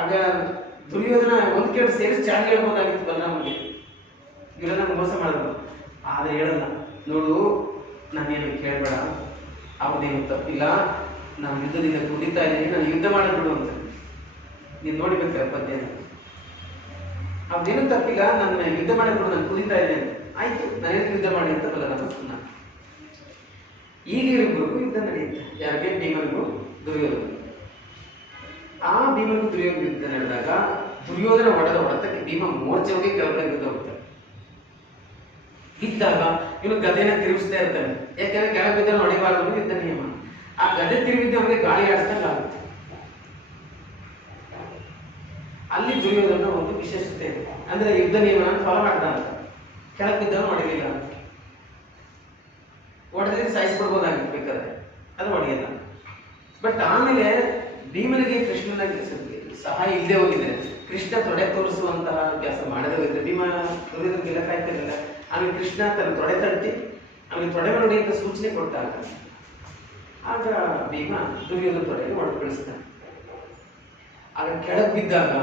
ಆಗ ದುರ್ಯೋಧನ ಒಂದು ಕೇಳಿ ಸೇರಿಸಿ ಚಾಡಿ ಹೇಳ್ಬೋದಾಗಿತ್ತು ಬಲರಾಮಗೆ, ಇವರೆಲ್ಲ ಮೋಸ ಮಾಡಿದ್ರು. ಆದರೆ ಹೇಳಲ್ಲ, ನೋಡು ನಾನೇನು ಕೇಳಬೇಡ, ಅವನೇನು ತಪ್ಪಿಲ್ಲ, ನಾನು ಯುದ್ಧದಿಂದ ಕುಡಿತಾ ಇದ್ದೀನಿ, ನಾನು ಯುದ್ಧ ಮಾಡಿಬಿಡು ಅಂತ. ನೀನು ನೋಡಿಬೇಕಾರೆ ಪದ್ಯ, ಅವನೇನು ತಪ್ಪಿಲ್ಲ, ನನ್ನ ಯುದ್ಧ ಮಾಡಿಬಿಡು, ನಾನು ಕುಡಿತಾ ಇದ್ದೇನೆ, ಆಯ್ತು ನಾನೇನು ಯುದ್ಧ ಮಾಡಿ ಅಂತ ಬಲರಾಮ ಸುಮ್ಮನೆ. ಈಗ ಇವರಿಬ್ಬರಿಗೂ ಯುದ್ಧ ನಡೆಯುತ್ತೆ, ಯಾರಿಗೆ? ಭೀಮನಿಗೂ ದುರ್ಯೋಧನ. ಆ ಭೀಮನಿಗೂ ದುರ್ಯೋಧನ ಯುದ್ಧ ನಡೆದಾಗ ದುರ್ಯೋಧನ ಹೊಡೆತಕ್ಕೆ ಭೀಮ ಮೋರ್ಚೆಗೆ ಕೆಳಗಡೆ ಯುದ್ಧ ಹೋಗ್ತಾರೆ. ಬಿದ್ದಾಗ ಇವನು ಗದೆನ ತಿರುಗಿಸ್ತಾ ಇರ್ತಾನೆ, ಯಾಕಂದ್ರೆ ಕೆಳಗೆ ಬಿದ್ದ ಹೊಡಿಬಾರ್ದು ಯುದ್ಧ ನಿಯಮ. ಆ ಗದೆ ತಿರುಗಿದ್ದ ಅವನಿಗೆ ಗಾಳಿ ಆಡಿಸ್ದಂಗೆ ಆಗುತ್ತೆ. ಅಲ್ಲಿ ದುರ್ಯೋಧನ ಒಂದು ವಿಶೇಷತೆ ಇದೆ, ಅಂದ್ರೆ ಯುದ್ಧ ನಿಯಮನ ಫಾಲೋ ಮಾಡ್ದ ಅಂತ. ಕೆಳಗೆ ಬಿದ್ದವನು ಹೊಡಿಲಿಲ್ಲ ಅಂತ, ಹೊಡೆದ್ರೆ ಸಾಯಿಸ್ಬಿಡ್ಬೋದಾಗಿತ್ತು ಬೇಕಾದ್ರೆ, ಅದು ಹೊಡೆಯಲ್ಲ. ಬಟ್ ಆಮೇಲೆ ಭೀಮನಿಗೆ ಕೃಷ್ಣನ ಸಹಾಯ ಇಲ್ಲದೆ ಹೋಗಿದೆ, ಕೃಷ್ಣ ತೊಡೆ ತೋರಿಸುವಂತಹ ಕೆಲಸ ಮಾಡದೇ ಹೋಗಿದೆ. ಭೀಮ ದುರ್ಯೋಧನ ಗೆಲ್ಲಕ್ಕಾಯ್ತಿರಲಿಲ್ಲ. ಆಮೇಲೆ ಕೃಷ್ಣ ತನ್ನ ತೊಡೆ ತಟ್ಟಿ ಆಮೇಲೆ ತೊಡೆ ನೋಡಿ ಅಂತ ಸೂಚನೆ ಕೊಟ್ಟಾಗ ಆಗ ಭೀಮ ದುರ್ಯೋಧನ ತೊಡೆಗೆ ಹೊಡೆದು ಕಳಿಸ್ತಾನೆ. ಆಗ ಕೆಳಗೆ ಬಿದ್ದಾಗ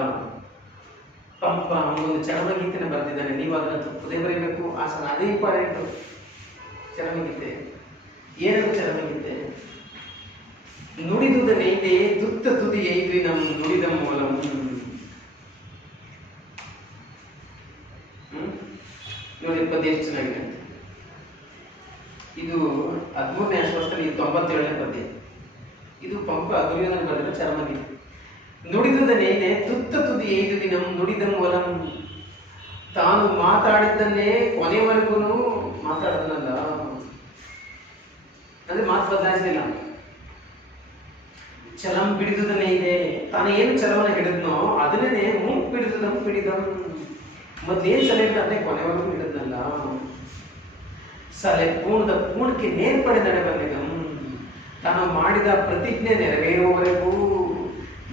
ಪಂಪ ಒಂದು ಚರಮಗೀತೆನ ಬರೆದಿದ್ದಾನೆ, ನೀವು ಅದನ್ನ ತಪ್ಪದೇ ಬರೀಬೇಕು. ಅದೇ ಇಂಪಾರ್ಟೆಂಟು ಚರಮಗೀತೆ. ಏನದು ಚರಮಗೀತೆ? ನುಡಿದುದನೈದೆ ತುತ್ತ ತುದಿ ಐದ್ವಿ ನಮ್ ನುಡಿದ ಮೂಲಂ. ನೋಡಿ ಪದ್ಯ ಎಷ್ಟು ಚೆನ್ನಾಗಿದೆ. ಇದು 13ನೇ ಅಶ್ವಸ್ಥಲಿ 97ನೇ ಪದ್ಯ. ಇದು ಪಂಪ ದುರ್ಯೋಧನ ಬರೆದ ಚರಮಗೀತೆ. ನುಡಿದುದನೇನೆ ತುತ್ತ ತುದಿ ಐದು ದಿನ ನುಡಿದ ಮೂಲಂ. ತಾನು ಮಾತಾಡಿದ್ದನ್ನೇ ಕೊನೆವರೆಗೂ ಮಾತಾಡೋದಲ್ಲ, ಅಂದ್ರೆ ಮಾತು ಬದಲಾಯಿಸಲಿಲ್ಲ. ಚಲಂ ಬಿಡಿದುದನ್ನೇ ಇದೆ, ತಾನು ಏನು ಚಲವನ್ನ ಹಿಡಿದ್ನೋ ಅದನ್ನೇ ಮೂಕ್ ಬಿಡಿದ ಮೊದ್ಲೇನ್ ಸಲ ಅದೇ ಕೊನೆವರೆಗೂ ಹಿಡಿದ್ನಲ್ಲ. ಸಲೆ ಪೂರ್ಣಕ್ಕೆ ನೇರ್ಪಡೆ ನಡೆಬಂದಿದಂ. ತಾನು ಮಾಡಿದ ಪ್ರತಿಜ್ಞೆ ನೆರವೇರುವವರೆಗೂ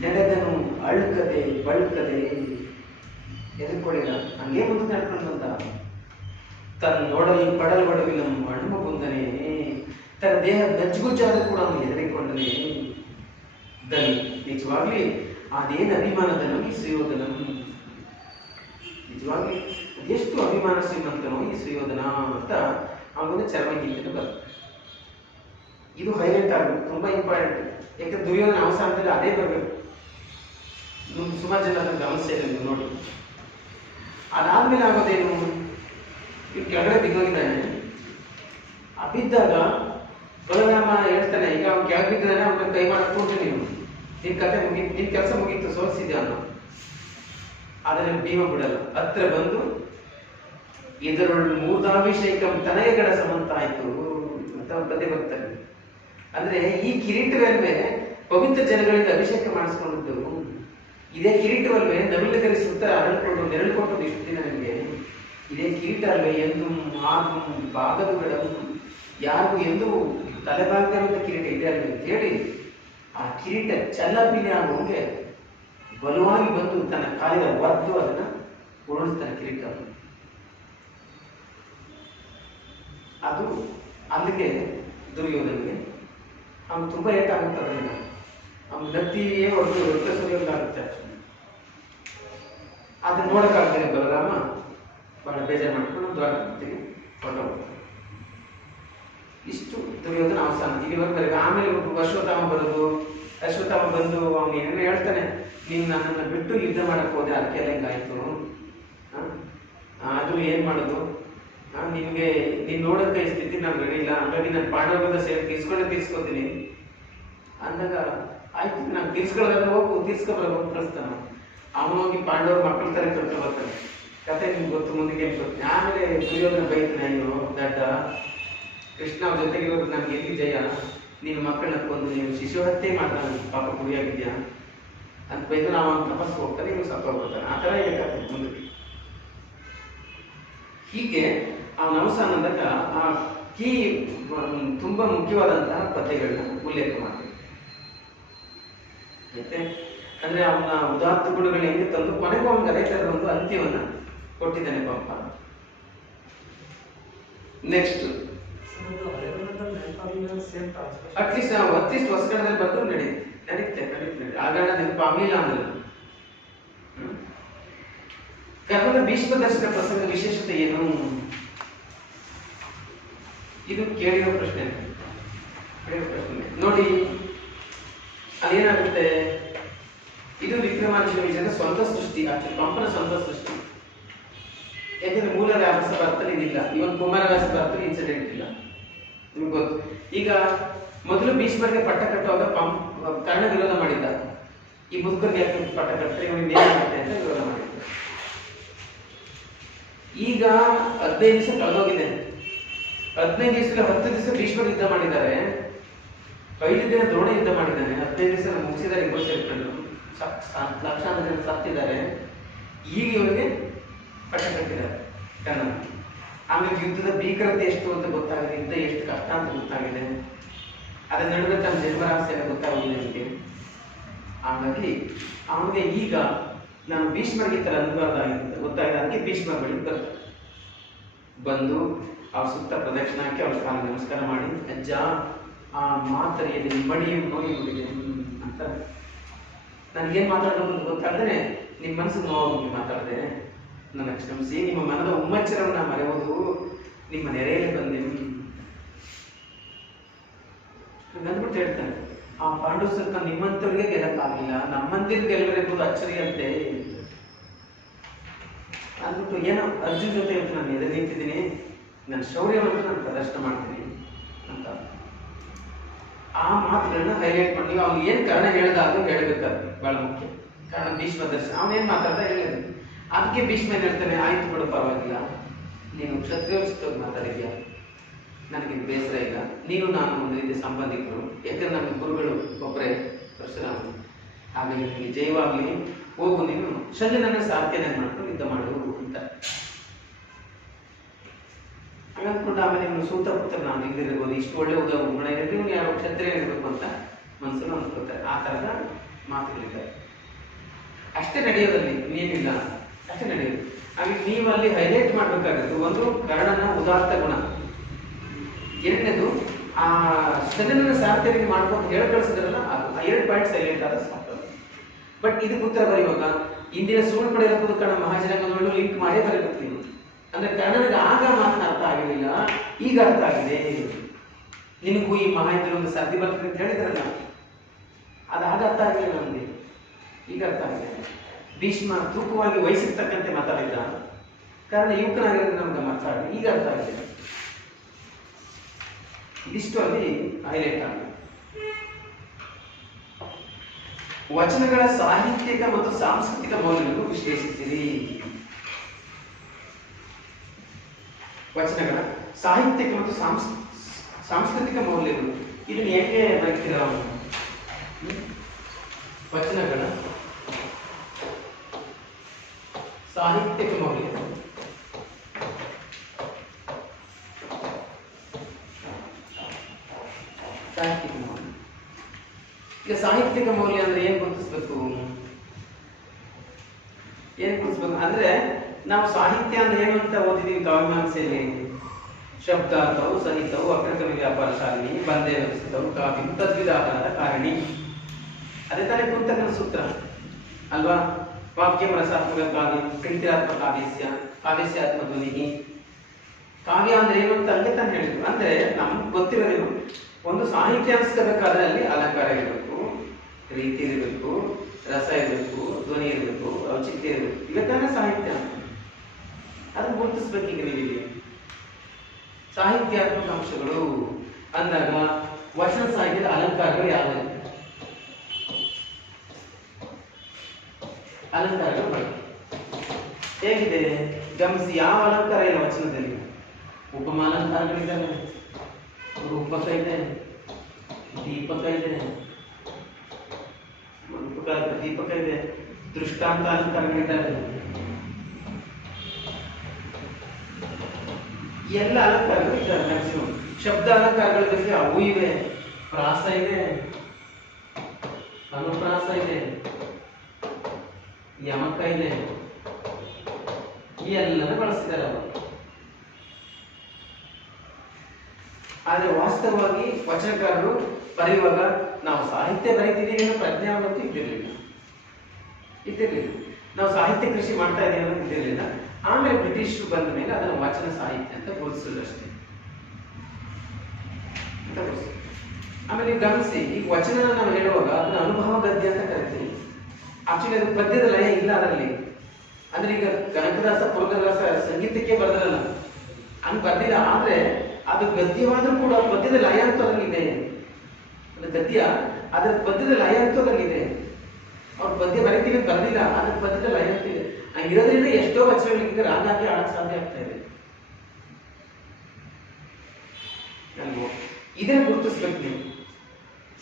ನಡೆದನು ಅಳ್ಕದೆ ಬಳ್ಕದೆ. ಎದುರ್ಕೊಳ್ಳಿಲ್ಲ, ಹಂಗೆ ಮುಂದೆ ನಡ್ಕೊಂಡು ಬಂದ. ತನ್ನ ನೋಡಲು ಪಡಲ್ ಬಡವಿನ ಹಣ್ಣು ಬಂದನೆ, ತನ್ನ ದೇಹ ಗಜ್ಗುಜ್ಜಾದ ಕೂಡ ಅವನು ಎದುರಿಕೊಂಡನೆ. ದನಿ ನಿಜವಾಗ್ಲಿ ಅದೇನು ಅಭಿಮಾನದನು ಈ ಸುಯೋಧನ, ನಿಜವಾಗ್ಲಿ ಎಷ್ಟು ಅಭಿಮಾನ ಶ್ರೀಮಂತನೋ ಈ ಸುಯೋಧನ ಅಂತ ಅವನಿಗೆ ಚರಮಗೀತೆ ಬರ್ತದೆ. ಇದು ಹೈಲೈಟ್ ಆಗುತ್ತೆ, ತುಂಬಾ ಇಂಪಾರ್ಟೆಂಟ್. ಯಾಕಂದ್ರೆ ದುರ್ಯೋಧನ ಅವಸಾನದಲ್ಲಿ ಅದೇ ಬರಬೇಕು. ಸುಮಾರು ಜನ ಅದನ್ನು ಗಮನಿಸಿದೆ ನೀವು ನೋಡಿ. ಅದಾದ್ಮೇಲೆ ಆಗೋದೇನು, ಇವ್ ಕೆಳಗಡೆ ಬಿದ್ದೋಗಿದ್ದಾನೆ. ಬಿದ್ದಾಗ ಬಲರಾಮ ಹೇಳ್ತಾನೆ, ಈಗ ಅವ್ನು ಕೆಳಗೆ ಬಿದ್ದಾನೆ, ಅವ್ನ ಕೈ ಮಾಡಕ್ ಕೂತು ನೀನು, ನಿನ್ ಕತೆ ಮುಗೀತು, ನಿನ್ ಕೆಲಸ ಮುಗೀತು, ಸೋಲ್ಸಿದ್ದೆ ಅನ್ನೋ. ಅದನ್ನ ಭೀಮ ಬಿಡಲ್ಲ, ಹತ್ರ ಬಂದು ಇದರೊಳು ಮೂರ್ಧಾಭಿಷೇಕಂ ತನಯಗಡ ಸಮಂತ ಆಯ್ತು ಅಂತ ಪದ್ಯ ಬರ್ತಾರೆ. ಅಂದ್ರೆ ಈ ಕಿರೀಟವಲ್ವೇ ಪವಿತ್ರ ಜನಗಳಿಂದ ಅಭಿಷೇಕ ಮಾಡಿಸ್ಕೊಂಡಿದ್ದು, ಇದೇ ಕಿರೀಟವಲ್ವೇ ನವಿಲುಗರಿ ಸುತ್ತ ಅರಳ್ಕೊಂಡು ನೆರಳುಕೊಂಡು ಇಷ್ಟು ದಿನ ನನಗೆ ಇದೇ ಕಿರೀಟ ಅಲ್ವೇ ಎಂದು ಮಾತು ಭಾಗದುಗಳ ಯಾರಿಗೂ ಎಂದು ತಲೆಬಾಗದಿರುವಂತ ಕಿರೀಟ ಇದೆ ಅಲ್ವೇ ಅಂತ ಹೇಳಿ ಆ ಕಿರೀಟ ಚಲ್ಲಪಿಲ್ಲಿ ಆಗುವಂಗೆ ಬಲವಾಗಿ ಬಂದು ತನ್ನ ಕಾಲಿನ ಒದ್ದು ಅದನ್ನ ಉರುಳಿಸ್ತಾನೆ ಕಿರೀಟ. ಅದು ಅಲ್ಲಿಗೆ ದುರ್ಯೋಧನಿಗೆ ಅವ್ನು ತುಂಬಾ ಏಟಾಗುತ್ತೆ. ಅದರಿಂದ ಅವ್ನು ನತ್ತಿಯೇ ಹೊರತು ರಕ್ತ ಸುರಿಯೋದಾಗುತ್ತೆ. ಅದನ್ನ ನೋಡಕ್ಕಾಗ್ತದೆ ಬಲರಾಮ ಬಹಳ ಬೇಜಾರು ಮಾಡ್ಕೊಂಡು ದ್ವಾರಕತೆಗೆ ಹೊರಟೋಗ್ತಾನೆ. ಇಷ್ಟು ದುರ್ಯೋಧನ ಅವಸಾನ. ಇಲ್ಲಿವರೆಗೆ ಆಮೇಲೆ ಅಶ್ವತ್ಥಾಮ ಬರೋದು, ಅಶ್ವತ್ಥಾಮ ಬಂದು ಅವನು ಏನೇನೋ ಹೇಳ್ತಾನೆ, ನೀನು ನನ್ನನ್ನು ಬಿಟ್ಟು ಯುದ್ಧ ಮಾಡಕ್ ಹೋದೆ, ಅದಕ್ಕೆಲ್ಲ ಹಿಂಗಾಯ್ತು, ಅದು ಏನ್ ಮಾಡೋದು, ನಿನ್ಗೆ ನೀನ್ ನೋಡೋಕೆ ಸ್ಥಿತಿ ನಾನು ರೆಡಿ ಇಲ್ಲ, ಹಂಗಾಗಿ ನಾನು ಪಾಂಡವರಿಂದ ಸೇರಿ ತೀರ್ಸ್ಕೋತೀನಿ ಅಂದಾಗ ಆಯ್ತು, ನಾನು ತೀರ್ಸ್ಕೊಳ್ಳೋದ್ರೆ ಹೋಗು, ತೀರ್ಸ್ಕೊಬರೋ ಕಳಿಸ್ತಾನ. ಅವನು ಹೋಗಿ ಪಾಂಡವ್ರ ಮಕ್ಕಳ ತರ ಕರ್ಕೊಂಡು ಬರ್ತಾನೆ. ಕತೆ ನಿಮ್ಗೆ ಗೊತ್ತು, ಮುಂದಕ್ಕೆ ಏನು ಗೊತ್ತು. ಆಮೇಲೆ ದುರ್ಯೋಧನ ಬೈತಾನೆ, ಅಯ್ಯೋ ದಡ್ಡ ಕೃಷ್ಣ ಅವ್ರ ಜೊತೆಗಿರೋದು ನನ್ಗೆ ಎಲ್ಲಿ ಜಯ, ನಿನ್ನ ಮಕ್ಕಳನ್ನ ಕೊಂದು ನೀವು ಶಿಶು ಹತ್ಯೆ ಮಾಡ್ತಾನೆ, ಪಾಪ ಗುರಿಯಾಗಿದ್ಯಾ ಅಂತ ಬೈದು ನಾವು ಅವ್ನು ತಪಸ್ಸು ಹೋಗ್ತಾನೆ, ನೀವು ಸತ್ತ ಹೋಗ್ತಾನೆ. ಆ ಥರ ಇದೆ ಕತೆ ಮುಂದಕ್ಕೆ. ಹೀಗೆ ಅವನ ಅವಸಾನ ಅಂದಾಗ ಆ ತುಂಬಾ ಮುಖ್ಯವಾದಂತಹ ಪದ್ಯಗಳನ್ನ ಉಲ್ಲೇಖ ಮಾಡ್ತೀವಿ. ಮತ್ತೆ ಅಂದ್ರೆ ಅವನ ಉದಾತ್ತ ಗುಣಗಳು ಹೆಂಗೆ ತಂದು ಕೊನೆಗೂ ಅವನಿಗೆ ಅದೇ ಥರದ ಒಂದು ಅಂತ್ಯವನ್ನ ಕೊಟ್ಟಿದ್ದಾನೆ ಪಾಪ. ನೆಕ್ಸ್ಟ್ ಅಟ್ಲೀಸ್ಟ್ ಹೊಸಗಡದಲ್ಲಿ ಬಂದು ನಡೀತೆ ಆಗ ನೆನಪು ಆಗಲಿಲ್ಲ ಅಂದ್ರೆ ಕರ್ಣನ ಭೀಷ್ಮ ದರ್ಶನ ಪ್ರಸಂಗ ವಿಶೇಷತೆ ಏನು? ಇದು ಕೇಳಿರೋ ಪ್ರಶ್ನೆ ನೋಡಿ. ಅದೇನಾಗುತ್ತೆ, ಇದು ವಿಕ್ರಮಾರ್ಜುನ ವಿಜಯನ ಸ್ವಂತ ಸೃಷ್ಟಿ, ಪಂಪನ ಸ್ವಂತ ಸೃಷ್ಟಿ. ಯಾಕಂದ್ರೆ ಮೂಲ ವ್ಯಾಸ ಬರ್ತಲ್ಲಿ ಇದಿಲ್ಲ, ಇವನ್ ಕುಮಾರವ್ಯಾಸ ಬರ್ತಲ್ಲಿ ಇನ್ಸಿಡೆಂಟ್ ಇಲ್ಲ, ನಿಮ್ಗೆ ಗೊತ್ತು. ಈಗ ಮೊದಲು ಭೀಷ್ಮರಿಗೆ ಪಟ್ಟ ಕಟ್ಟುವಾಗ ಕರ್ಣ ವಿರೋಧ ಮಾಡಿದ್ದ, ಈ ಮುದುಕರಿಗೆ ಯಾಕೆ ಪಟ್ಟ ಕಟ್ತಾರೆ, ಇವನಿಗೆ ಏನಾಗುತ್ತೆ ಅಂತ ವಿರೋಧ ಮಾಡಿದ್ದ. ಈಗ 15 ದಿವಸ ಕಳೆದೋಗಿದೆ. 15 ದಿವಸದಲ್ಲಿ 10 ದಿವಸ ಭೀಷ್ಮರು ಯುದ್ಧ ಮಾಡಿದ್ದಾರೆ, 5 ದಿನ ದ್ರೋಣ ಯುದ್ಧ ಮಾಡಿದ್ದಾನೆ, 15 ದಿವಸ ಮುಗಿಸಿದ್ದಾರೆ. ಇಬ್ಬರು ಸೇರ್ಕೊಂಡು ಲಕ್ಷಾಂತರ ಜನ ಸತ್ತಿದ್ದಾರೆ. ಈಗ ಇವರಿಗೆ ಪಟ್ಟ ಕಟ್ಟಿದ್ದಾರೆ ಕನ್ನಡ. ಆಮೇಲೆ ಯುದ್ಧದ ಭೀಕರತೆ ಎಷ್ಟು ಅಂತ ಗೊತ್ತಾಗಿದೆ, ಯುದ್ಧ ಎಷ್ಟು ಕಷ್ಟ ಅಂತ ಗೊತ್ತಾಗಿದೆ, ಅದರ ನಡುವೆ ತನ್ನ ಜನ್ಮರಾಶಿ ಗೊತ್ತಾಗಿದೆ ನನಗೆ. ಹಾಗಾಗಿ ಅವನಿಗೆ ಈಗ ನಾನು ಭೀಷ್ಮರಿಗೆ ಈ ಥರ ಅನ್ಬಾರ್ದಾಗಿತ್ತು ಗೊತ್ತಾಗಿದೆ. ಅದಕ್ಕೆ ಭೀಷ್ಮರ ಬಳಿ ಬಂದು ಅವ್ರ ಸುತ್ತ ಪ್ರದಕ್ಷಿಣ ಹಾಕಿ ಅವ್ರ ಕಾಲ ನಮಸ್ಕಾರ ಮಾಡಿ, ಅಜ್ಜ ಆ ಮಾತರಿಯಲ್ಲಿ ಮಡಿಯು ನೋಡಿ ನೋಡಿದೆ ಅಂತ. ನನಗೇನು ಮಾತಾಡೋದು ಗೊತ್ತಾಗ್ದೇ ನಿಮ್ಮ ಮನಸ್ಸು ನೋವು ಮಾತಾಡಿದೆ, ನನ್ನ ಕ್ಷಮಿಸಿ. ನಿಮ್ಮ ಮನದ ಉಮ್ಮಚ್ಚರವನ್ನ ಮರೆಯುವುದು ನಿಮ್ಮ ನೆರೆಯಲ್ಲಿ ಬಂದೆ ಅಂದ್ಬಿಟ್ಟು ಹೇಳ್ತಾನೆ. ಆ ಪಾಂಡು ಸ್ವಲ್ಪ ನಿಮ್ಮಂತವ್ರಿಗೆ ಗೆಲ್ಲಕ್ಕಾಗಲಿಲ್ಲ, ನಮ್ಮಂತಿರು ಗೆಲ್ಲರೆಂಬುದು ಅಚ್ಚರಿಯಂತೆ ಅಂದ್ಬಿಟ್ಟು ಏನೋ ಅರ್ಜುನ್ ಜೊತೆ ಇವತ್ತು ನಾನು ಎದುರು ನಿಂತಿದ್ದೀನಿ, ನನ್ನ ಶೌರ್ಯವನ್ನು ನಾನು ಪ್ರದರ್ಶನ ಮಾಡ್ತೀನಿ ಅಂತ ಆ ಮಾತುಗಳನ್ನ ಹೈಲೈಟ್ ಮಾಡಿ. ನೀವು ಅವ್ನು ಏನು ಕಾರಣ ಹೇಳ್ದಾಗ ಹೇಳಬೇಕಾದ್ರೆ ಬಹಳ ಮುಖ್ಯ. ಕಾರಣ ಭೀಷ್ಮ ದರ್ಶನ ಅವನೇನು ಮಾತಾಡ್ದ ಹೇಳಿದ. ಅದಕ್ಕೆ ಭೀಷ್ಮ ಏನು ಹೇಳ್ತಾನೆ, ಆಯ್ತು ಬಿಡು ಪರವಾಗಿಲ್ಲ, ನೀನು ಕ್ಷತ್ರಿಯೋಚಿತವಾಗಿ ಮಾತಾಡಿದ್ಯಾ, ನನಗಿದು ಬೇಸರ ಇಲ್ಲ, ನೀನು ನಾನು ಒಂದು ರೀತಿ ಸಂಬಂಧಿಕರು, ಯಾಕಂದ್ರೆ ನಮ್ಮ ಗುರುಗಳು ಒಬ್ಬರೇ ಪರಶುರಾಮ, ಹಾಗಾಗಿ ನಿನಗೆ ಜಯವಾಗಲಿ, ಹೋಗು, ನೀನು ಶಲ್ಯನನ್ನ ಸಾಧ್ಯನೆ ಮಾಡ್ಕೊಂಡು ಯುದ್ಧ ಮಾಡು ಅಂತ ಹಾಗಂದ್ಕೊಂಡು ಆಮೇಲೆ ನೀವು ಸೂತ ಪುತ್ರ ನಾನು ಇದ್ದಿರ್ಬೋದು, ಇಷ್ಟು ಒಳ್ಳೆ ಗುಣ ಇರಬೇಕು, ನೀವು ಯಾರೋ ಕ್ಷತ್ರಿಯ ಇರಬೇಕು ಅಂತ ಮನಸ್ಸನ್ನು ಅನ್ಕೋತಾರೆ. ಆ ಥರದ ಮಾತುಗಳಿದ್ದಾರೆ. ಅಷ್ಟೇ ನಡೆಯೋದಲ್ಲಿ ನೀನಿಲ್ಲ, ಅಷ್ಟೇ ನಡೆಯೋದು. ಹಾಗೆ ನೀವು ಅಲ್ಲಿ ಹೈಲೈಟ್ ಮಾಡಬೇಕಾಗುತ್ತೆ ಒಂದು ಕರ್ಣನ ಉದಾತ್ತ ಗುಣ, ಎರಡನೇದು ಆ ಶಲ್ಯನನ್ನ ಸಾರ್ಥರಿಗೆ ಮಾಡ್ಕೊಂಡು ಹೇಳಿ ಕಳಿಸಿದ್ರಲ್ಲ ಅದು 2 ಪಾಯಿಂಟ್ಸ್ ಹೈಲೈಟ್ ಆದ ಸಾಕು. ಬಟ್ ಇದಕ್ಕೆ ಉತ್ತರ ಬರೆಯುವಾಗ ಇಂದಿನ ಸುಳ್ಳು ಪಡೆಯಬಹುದು ಕರ್ಣ ಮಹಾಜನಗಳನ್ನು ಲಿಂಕ್ ಮಾಡೇ ಬರಬೇಕು ನೀವು. ಅಂದ್ರೆ ಕರ್ಣನಿಗೆ ಆಗ ಮಾತನ್ನ ಅರ್ಥ ಆಗಿರಲಿಲ್ಲ, ಈಗ ಅರ್ಥ ಆಗಿದೆ. ನಿನಗೂ ಈ ಮಹಾಯುದ್ಧ ಒಂದು ಸರ್ದಿ ಬರ್ತದೆ ಅಂತ ಹೇಳಿದ್ರಲ್ಲ, ಅದಾಗ ಅರ್ಥ ಆಗಲಿಲ್ಲ ನಮಗೆ, ಈಗ ಅರ್ಥ ಆಗಿದೆ. ಭೀಷ್ಮ ತೂಕವಾಗಿ ವಯಸ್ಸಿರ್ತಕ್ಕಂತೆ ಮಾತಾಡಿದ್ದ, ಕಾರಣ ಯುವಕನಾಗಿರೋದು ನಮ್ಗೆ ಮಾತಾಡಿ ಈಗ ಅರ್ಥ ಆಗಿದೆ. ಇದಿಷ್ಟು ಅಲ್ಲಿ ಹೈಲೈಟ್ ಆಗಿದೆ. ವಚನಗಳ ಸಾಹಿತ್ಯಿಕ ಮತ್ತು ಸಾಂಸ್ಕೃತಿಕ ಮೌಲ್ಯಗಳನ್ನು ವಿಶ್ಲೇಷಿಸಿರಿ. ವಚನಗಳ ಸಾಹಿತ್ಯಿಕ ಮತ್ತು ಸಾಂಸ್ಕೃತಿಕ ಮೌಲ್ಯಗಳು ಇದನ್ನು ಹೇಗೆ ಬರೀತೀರ? ವಚನಗಳ ಸಾಹಿತ್ಯಿಕ ಮೌಲ್ಯ ಸಾಹಿತ್ಯಿಕ ಮೌಲ್ಯ. ಈಗ ಸಾಹಿತ್ಯಿಕ ಮೌಲ್ಯ ಅಂದ್ರೆ ಏನ್ ಗುರುತಿಸ್ಬೇಕು? ಅಂದ್ರೆ ನಾವು ಸಾಹಿತ್ಯ ಅಂದ್ರೆ ಏನು ಅಂತ ಓದಿದೀವಿ ಕಾವ್ಯಮೀಮಾಂಸೆಯಲ್ಲಿ. ಶಬ್ದಾರ್ಥವು ಸಹಿತವು ಅಗ್ರಕವಿ ವ್ಯಾಪಾರ ಶಾಲಿನಿ ಬಂದೇ ವ್ಯವಸ್ಥಿತವು ಕಾವ್ಯ ತದ್ವಿಧಾಕಾರದ ಕಾರಣಿ. ಅದೇ ತಾನೇ ಕುಂತಕನ ಸೂತ್ರ ಅಲ್ವಾ? ವಾಕ್ಯಂ ರಸಾತ್ಮಕ ಕಾವ್ಯ ಪ್ರೀತಿರಾತ್ಮಕ ಕಾವ್ಯಸ್ಯ ಆತ್ಮಧ್ವನಿ. ಕಾವ್ಯ ಅಂದ್ರೆ ಏನು ಅಂತ ಅಲ್ಲೇ ತಾನು ಹೇಳಿದ್ರು. ಅಂದ್ರೆ ನಮ್ಗೆ ಗೊತ್ತಿರೋದೇನು, ಒಂದು ಸಾಹಿತ್ಯ ಅನಿಸ್ಕೋಬೇಕಾದ್ರೆ ಅಲ್ಲಿ ಅಲಂಕಾರ ಇರಬೇಕು, ರೀತಿ ಇರಬೇಕು, ರಸ ಇರಬೇಕು, ಧ್ವನಿ ಇರಬೇಕು, ಔಚಿತ್ಯ ಇರಬೇಕು. ಇವತ್ತಾನೆ ಸಾಹಿತ್ಯ ಅಂತ ಅದನ್ನು ಗುರುತಿಸ್ಬೇಕೀಗ ನೀವಿಲ್ಲಿ. ಸಾಹಿತ್ಯಾತ್ಮಕ ಅಂಶಗಳು ಅಂದಾಗ ವಚನ ಸಾಹಿತ್ಯದ ಅಲಂಕಾರಗಳು ಯಾವುವು? ಅಲಂಕಾರಗಳು ಹೇಗಿದೆ ಗಮನಿಸಿ. ಯಾವ ಅಲಂಕಾರ ಇಲ್ಲ ವಚನದಲ್ಲಿ? ಉಪಮಾಲಂಕಾರಗಳಿದ್ದಾವೆ, ರೂಪಕ ಇದೆ, ದೀಪಕ ಇದೆ, ದೀಪಕ ಇದೆ, ದೃಷ್ಟಾಂತ ಅಲಂಕಾರಗಳಿದ್ದಾವೆ. ಎಲ್ಲ ಅಲಂಕಾರಗಳು ಇದ್ದಾವೆ. ಮ್ಯಾಕ್ಸಿಮಮ್ ಶಬ್ದ ಅಲಂಕಾರಗಳ ಜೊತೆ ಅವು ಇವೆ, ಪ್ರಾಸ ಇದೆ, ಅನುಪ್ರಾಸ ಇದೆ, ಯಮಕ ಇದೆ, ಈ ಎಲ್ಲನೂ ಬಳಸಿದ್ದಾರೆ ಅವರು. ಆದ್ರೆ ವಾಸ್ತವವಾಗಿ ವಚನಕಾರರು ಬರೆಯುವಾಗ ನಾವು ಸಾಹಿತ್ಯ ಬರೀತಿದ್ದೀವಿ ಅನ್ನೋ ಪ್ರಜ್ಞೆ ಅವತ್ತು ಇದ್ದಿರಲಿಲ್ಲ. ನಾವು ಸಾಹಿತ್ಯ ಕೃಷಿ ಮಾಡ್ತಾ ಇದ್ದೀವಿ ಅನ್ನೋದು ಇದ್ದಿರಲಿಲ್ಲ. ಆಮೇಲೆ ಬ್ರಿಟಿಷರು ಬಂದ ಮೇಲೆ ಅದನ್ನು ವಚನ ಸಾಹಿತ್ಯ ಅಂತ ಗುರುತಿಸಿದ್ರಷ್ಟೇ. ಆಮೇಲೆ ನೀವು ಗಮನಿಸಿ, ಈ ವಚನ ನಾವು ಹೇಳುವಾಗ ಅದನ್ನ ಅನುಭವ ಗದ್ಯ ಅಂತ ಕರಿತೀವಿ. ಆಕ್ಚುಲಿ ಅದು ಪದ್ಯದ ಲಯ ಇಲ್ಲ ಅದರಲ್ಲಿ. ಅಂದ್ರೆ ಈಗ ಕನಕದಾಸ ಪುರಂದರದಾಸ ಸಂಗೀತಕ್ಕೆ ಬರೆದಿರಲ್ಲ, ಹಂಗ್ ಬರ್ದಿಲ್ಲ. ಆದ್ರೆ ಅದು ಗದ್ಯವಾದ್ರೂ ಕೂಡ ಪದ್ಯದ ಲಯ ಅಂತ ಅದ್ರಲ್ಲಿ ಇದೆ. ಅದು ಗದ್ಯ, ಅದ್ರ ಪದ್ಯದ ಲಯ ಅಂತ ಅದ್ರಲ್ಲಿ ಇದೆ. ಅವ್ರು ಪದ್ಯ ಬರೀತೀವಿ ಬರ್ದಿಲ್ಲ, ಅದ್ರ ಪದ್ಯದ ಲಯ ಅಂತ ಇದೆ. ಹಂಗಿರೋದ್ರಿಂದ ಎಷ್ಟೋ ವಚನಗಳಿಗೆ ರಾಗ ಹಾಕಿ ಆಡಕ್ ಸಾಧ್ಯ ಆಗ್ತಾ ಇದೆ. ಇದನ್ನ ಗುರುತಿಸ್ಬೇಕು ನೀವು.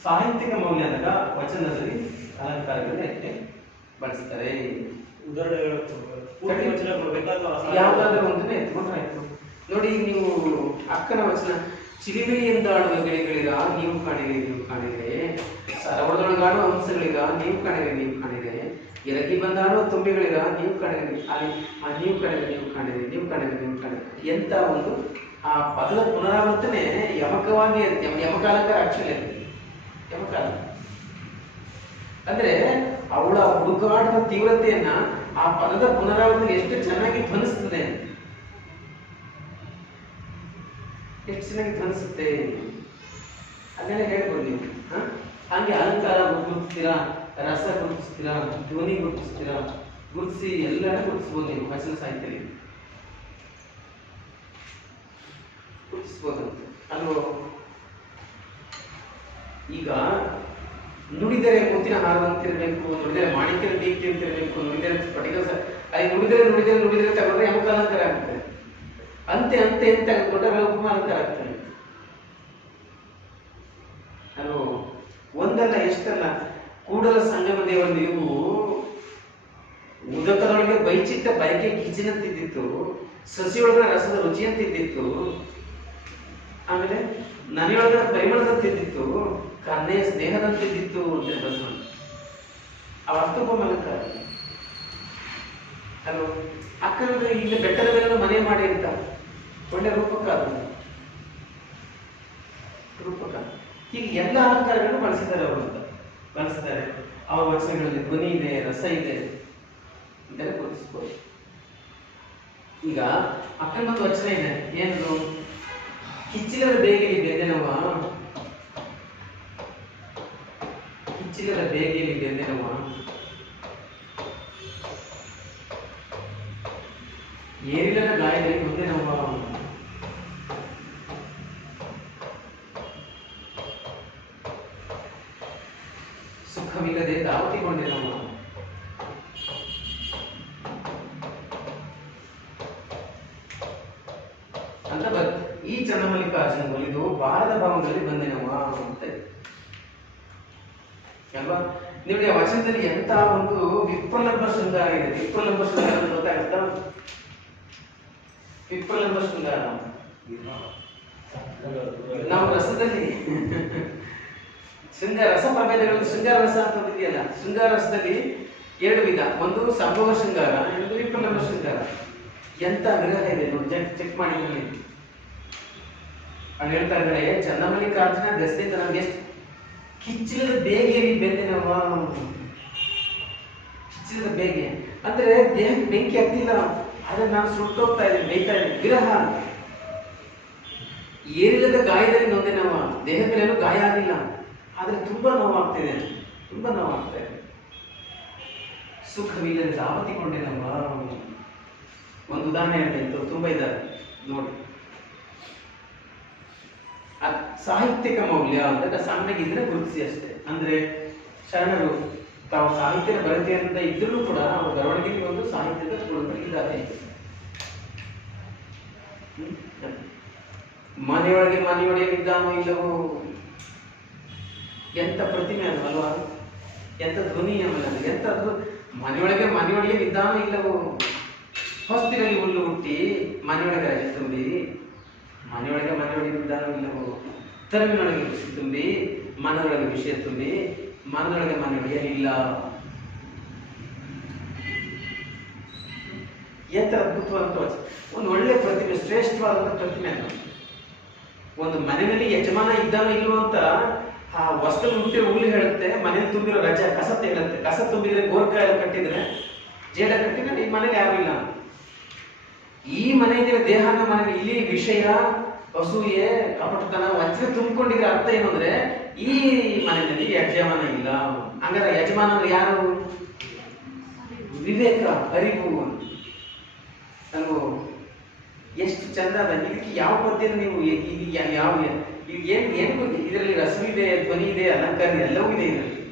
ಸಾಹಿತ್ಯಿಕ ಮೌಲ್ಯ ಅಂದಾಗ ವಚನದಲ್ಲಿ ಅಲಂಕಾರಗಳನ್ನ ಎಷ್ಟೇ ಬಳಸ್ತಾರೆ. ಉದಾಹರಣೆ ಯಾವ್ದಾದ್ರು ಒಂದನ್ನೇ ಎತ್ಕೊಂಡ್ರೆ ಆಯ್ತು. ನೋಡಿ, ನೀವು ಅಕ್ಕನ ವಚನ ಚಿಲಿಮಿಲಿ ಎಂದಾಡುವ ಗಿಳಿಗಳಿಗ ನೀವು ಕಾಣಿರಿ ನೀವು ಕಾಣಿರೆ, ಸರವಳದೊಳಗಾಡುವ ಹಂಸಗಳಿಗ ನೀವು ಕಾಣಿರಿ ನೀವು ಕಾಣಿರೆ, ಎರಗಿ ಬಂದಾಡುವ ತುಂಬಿಗಳಿಗ ನೀವು ಕಾಣಿರಿ ಅಲ್ಲಿ ನೀವು ಕಾಣಿರಿ ನೀವು ಕಾಣಿರಿ ನೀವು ಕಾಣಿರಿ ನೀವು ಕಾಣಿರಿ. ಎಂತ ಒಂದು ಆ ಪದದ ಪುನರಾವರ್ತನೆ ಯಮಕವಾಗಿ ಯಮಕಾಲಂಕಾರ. ಆಕ್ಚುಲಿ ಯಮಕಾಲ ಅಂದ್ರೆ ಅವಳ ಹುಡುಕಾಟದ ತೀವ್ರತೆಯನ್ನ ಆ ಪದದ ಪುನರಾವರ್ತನೆ ಎಷ್ಟು ಚೆನ್ನಾಗಿ ಧ್ವನಿಸ್ತದೆ, ಎಷ್ಟು ಚೆನ್ನಾಗಿ ಧ್ವನಿಸುತ್ತೆ ಅದನ್ನೆಲ್ಲ ಹೇಳ್ಬೋದು ನೀವು. ಹಾಗೆ ಅಲಂಕಾರ ಗುರುತಿಸ್ತೀರಾ, ರಸ ಗುರುತಿಸ್ತೀರಾ, ಧ್ವನಿ ಗುರುತಿಸ್ತೀರಾ, ಗುರುತಿಸಿ ಎಲ್ಲರೂ ಗುರುತಿಸ್ಬೋದು ನೀವು ವಚನ ಸಾಹಿತ್ಯದಲ್ಲಿ ಗುರುತಿಸ್ಬೋದು ಅಲ್ವೋ. ಈಗ ನುಡಿದರೆ ಮುತ್ತಿನ ಹಾರದಂತಿರ್ಬೇಕು, ನುಡಿದರೆ ಮಾಣಿಕ್ಯದ ದೀಪ್ತಿ ಅಂತಿರ್ಬೇಕು, ನುಡಿದರೆ ಸ್ಫಟಿಕ ಅಲ್ಲಿ ನುಡಿದರೆ ತಗೊಂಡ್ರೆ ಯಮಕಾಲಂಕಾರ ಆಗುತ್ತೆ. ಅಂತೆ ಅಂತೆ ಅಂತ ತೆಗೆದುಕೊಂಡ್ರೆ ಉಪಮಾಲಂಕಾರ ಆಗ್ತದೆ ಅಲ್ವೋ. ಒಂದಲ್ಲ ಎಷ್ಟಲ್ಲ, ಕೂಡಲ ಸಂಗಮ ದೇವರ ನೀವು ಉದಕದೊಳಗೆ ಬೈಚಿತ್ತ ಬಯಕೆ ಕಿಚಿನಂತಿದ್ದಿತ್ತು, ಸಸಿಯೊಳಗನ ರಸದ ರುಚಿಯಂತಿದ್ದಿತ್ತು, ಆಮೇಲೆ ನನೆಯೊಳಗನ ಪರಿಮಳದಂತಿದ್ದಿತ್ತು, ಕನ್ನೆಯ ಸ್ನೇಹದಂತಿದ್ದಿತ್ತು ಅಂತ ಬಸವಣ್ಣ. ಆ ಅರ್ಥೋಪಮಾಲಂಕಾರ ಅಲ್ವ. ಅಕ್ಕನ ಈಗ ಬೆಟ್ಟದ ಮೇಲೆ ಮನೆ ಮಾಡಿ ಅಂತ ಒಳ್ಳೆ ರೂಪಕ, ಅದು ರೂಪಕ. ಹೀಗೆ ಎಲ್ಲ ಅಲಂಕಾರಗಳನ್ನು ಬಳಸಿದ್ದಾರೆ ಅವರು ಅಂತ ಬಳಸಿದ್ದಾರೆ. ಆ ವಚನಗಳಲ್ಲಿ ಧ್ವನಿ ಇದೆ, ರಸ ಇದೆ ಇದೆಲ್ಲ ಗುರುತಿಸ್ಬೋದು. ಈಗ ಅಕ್ಕನೊಂದು ವಚನ ಇದೆ, ಏನದು? ಕಿಚ್ಚಿಲದ ಬೇಗೆಯಲ್ಲಿ ಬೆಂದೆನವ, ಕಿಚ್ಚಿಲದ ಬೇಗೆಯಲ್ಲಿ ಬೆಂದೆನವ, ಏರಿಲದ ಗಾಯದಲ್ಲಿ ಮುಂದೆನವ, ಸುಖವಿಲ್ಲದೆ ದಾವತಿಗೊಂಡೆನವ. ಅಂತ ಈ ಚನ್ನಮಲ್ಲಿಕಾರ್ಜುನ ಒಲಿದು ಬಾರದ ಭಾವದಲ್ಲಿ ಬಂದೆನವ ಅಂತ ಅಲ್ವಾ. ನಿಮಗೆ ಆ ವಚನದಲ್ಲಿ ಎಂತ ಒಂದು ವಿಪ್ರಲಂಬ ಶೃಂಗಾರ ಇದೆ. ವಿಪ್ರಲಂಬ ಶೃಂಗಾರ ಗೊತ್ತಾಗುತ್ತಾ? ವಿಪ್ರಲಂಬ ಶೃಂಗಾರ ನಾವು ರಸದಲ್ಲಿ ಶೃಂಗಾರ ರಸ ಪ್ರಭೇದಗಳಲ್ಲಿ ಶೃಂಗಾರ ರಸ ಅಂತ ಇದೆಯಲ್ಲ, ಶೃಂಗಾರ ರಸದಲ್ಲಿ ಎರಡು ವಿಧ, ಒಂದು ಸಂಭವ ಶೃಂಗಾರ, ಇನ್ನೊಂದು ವಿಪ್ರಲಂಬ ಶೃಂಗಾರ. ಎಂತ ವಿರಹ ಇದೆ ನೋಡಿ, ಚೆಕ್ ಮಾಡಿದ್ರಲ್ಲಿ ಅಲ್ಲಿ ಹೇಳ್ತಾ ಇದ್ದಾರೆ, ಚನ್ನಮಲ್ಲಿಕಾರ್ಜುನ ದಸರಿಂದ ನಮ್ಗೆ ಎಷ್ಟು ಕಿಚ್ಚಿಲದ ಬೇಗೆಯಲ್ಲಿ ಬೆಂದಿನವ. ಕಿಚ್ಚಿಲದ ಬೇಗೆ ಅಂದ್ರೆ ದೇಹಕ್ಕೆ ಬೆಂಕಿ ಹತ್ತಿಲ್ಲ, ಆದ್ರೆ ನಾನು ಸುಟ್ಟೋಗ್ತಾ ಇದ್ದೀನಿ, ಬೇಯ್ತಾ ಇದ್ದೀನಿ, ವಿರಹ. ಏರಿಲ್ಲದ ಗಾಯದಲ್ಲಿ ನೊಂದಿನವ, ದೇಹದ ಮೇಲೇನು ಗಾಯ ಆಗಿಲ್ಲ, ಆದ್ರೆ ತುಂಬಾ ನೋವಾಗ್ತಿದೆ, ತುಂಬಾ ನೋವಾಗ್ತಾ ಇದೆ. ಸುಖವಿಲ್ಲದೆ ದಾವತಿಗೊಂಡೆನವ. ಒಂದು ಉದಾಹರಣೆ ಹೇಳ್ತೇನೆ, ತುಂಬಾ ಇದ್ದಾರೆ ನೋಡಿ. ಸಾಹಿತ್ಯಿಕ ಮೌಲ್ಯ ಅಂತ ಸಣ್ಣಗಿದ್ರೆ ಗುರುತಿಸಿ ಅಷ್ಟೇ. ಅಂದ್ರೆ ಶರಣರು ತಾವು ಸಾಹಿತ್ಯದ ಬರತೆಯಿಂದ ಇದ್ರೂ ಕೂಡ ಅವರ ಬರವಣಿಗೆಯಲ್ಲಿ ಒಂದು ಸಾಹಿತ್ಯದ ಗುಣಗಳು ಇದ್ದಾರೆ. ಮನೆಯೊಳಗೆ ಮನೆಯೊಡೆಯಲಿದ್ದಾನೋ ಇಲ್ಲವೋ, ಎಂತ ಪ್ರತಿಮೆ ಅದು ಅಲ್ವಾ, ಎಂತ ಧ್ವನಿ ಆಮೇಲೆ ಎಂತದ್ದು. ಮನೆಯೊಳಗೆ ಮನೆಯೊಡೆಯಲಿದ್ದಾನೋ ಇಲ್ಲವೋ, ಹೊಸ್ತಿನಲ್ಲಿ ಹುಲ್ಲು ಹುಟ್ಟಿ ಮನೆಯೊಳಗೆ ರಜೆ ತುಂಬಿ, ಮನೆಯೊಳಗೆ ಮನೆಯೊಳಗಿದ್ದಾನೋ ಇಲ್ಲವೋ, ತರುವಿನೊಳಗೆ ಖುಷಿ ತುಂಬಿ, ಮನದೊಳಗೆ ವಿಷಯ ತುಂಬಿ, ಮನದೊಳಗೆ ಮನೆ ಒಡೆಯಲಿಲ್ಲ. ಎಂತ ಅದ್ಭುತವಾದ ಒಂದು ಒಳ್ಳೆ ಪ್ರತಿಮೆ, ಶ್ರೇಷ್ಠವಾದಂಥ ಪ್ರತಿಮೆ ಅದು. ಒಂದು ಮನೆಯಲ್ಲಿ ಯಜಮಾನ ಇದ್ದಾನೋ ಇಲ್ವೋ ಅಂತ ಆ ವಸ್ತು ಹುಟ್ಟಿರೋ ಹುಲಿ ಹೇಳುತ್ತೆ, ಮನೇಲಿ ತುಂಬಿರೋ ರಜೆ ಕಸ ಹೇಳುತ್ತೆ. ಕಸ ತುಂಬಿದ್ರೆ ಗೋರ್ಕಾಯ ಕಟ್ಟಿದ್ರೆ, ಜೇಡ ಕಟ್ಟಿದ್ರೆ ಈ ಮನೇಲಿ ಯಾರು ಇಲ್ಲ. ಈ ಮನೆಯ ದೇಹನ ಮನೇಲಿ ಇಲ್ಲಿ ವಿಷಯ, ಅಸೂಯೆ, ಕಪಟತನ, ವಂಚನೆ ತುಂಬಿಕೊಂಡಿದ್ರೆ ಅರ್ಥ ಏನು ಅಂದ್ರೆ ಈ ಮನೆಯಲ್ಲಿ ಯಜಮಾನ ಇಲ್ಲ. ಹಂಗಾರೆ ಯಜಮಾನ ಅಂದ್ರೆ ಯಾರು? ವಿವೇಕ, ಅರಿವು ಅಲ್ವೋ? ಎಷ್ಟು ಚಂದ ಅದ. ಇದಕ್ಕೆ ಯಾವ ಪದ್ಯನ ನೀವು ಯಾವ ಏನು ಇದರಲ್ಲಿ ರಸವಿದೆ, ಧ್ವನಿ ಇದೆ, ಅಲಂಕಾರ ಎಲ್ಲವೂ ಇದೆ ಇದರಲ್ಲಿ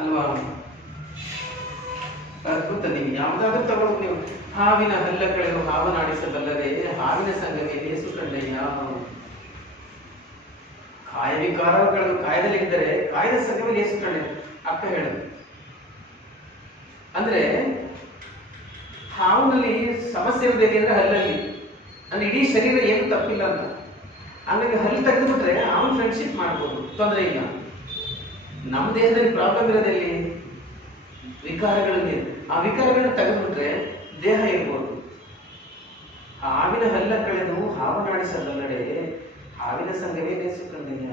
ಅಲ್ವಾ? ಅದ್ಭುತ. ನೀವು ಯಾವ್ದಾದ್ರು ತಗೊಳ್ಳಿ ನೀವು. ಹಾವಿನ ಹಲ್ಲಕಳೆದು ಹಾವನಾಡಿಸಬಲ್ಲದೆ ಹಾವಿನ ಸಂಗಮೇ ಲೇಸು ಕಂಡಯ್ಯ. ಕಾಯ ವಿಕಾರಗಳು ಕಾಯದಲ್ಲಿದ್ದರೆ ಕಾಯದ ಸಂಗಮೇ ಲೇಸು ಕಂಡಯ್ಯ ಅಕ್ಕ ಹೇಳುದು. ಅಂದ್ರೆ ಹಾವಿನಲ್ಲಿ ಸಮಸ್ಯೆ ಇರಬೇಕು ಅಂದ್ರೆ ಹಲ್ಲಲ್ಲಿ, ಅಂದ್ರೆ ಇಡೀ ಶರೀರ ಏನು ತಪ್ಪಿಲ್ಲ ಅಂತ. ಹಂಗಾಗಿ ಹಲ್ಲು ತೆಗೆದು ಬಿಟ್ರೆ ಅವನು ಫ್ರೆಂಡ್ಶಿಪ್ ಮಾಡ್ಬೋದು, ತೊಂದರೆ ಇಲ್ಲ. ನಮ್ಮ ದೇಹದಲ್ಲಿ ಪ್ರಾಬ್ಲಮ್ ಇರೋದಲ್ಲಿ ವಿಕಾರಗಳಲ್ಲಿ, ಆ ವಿಕಾರಗಳನ್ನ ತೆಗೆದುಬಿಟ್ರೆ ದೇಹ ಇರ್ಬೋದು. ಹಾವಿನ ಹಲ್ಲ ಕಳೆದು ಹಾವನಾಡಿಸಬಲ್ಲಡೆ ಹಾವಿನ ಸಂಘವೇ ನೇಸಿಕೊಂಡಯ್ಯ.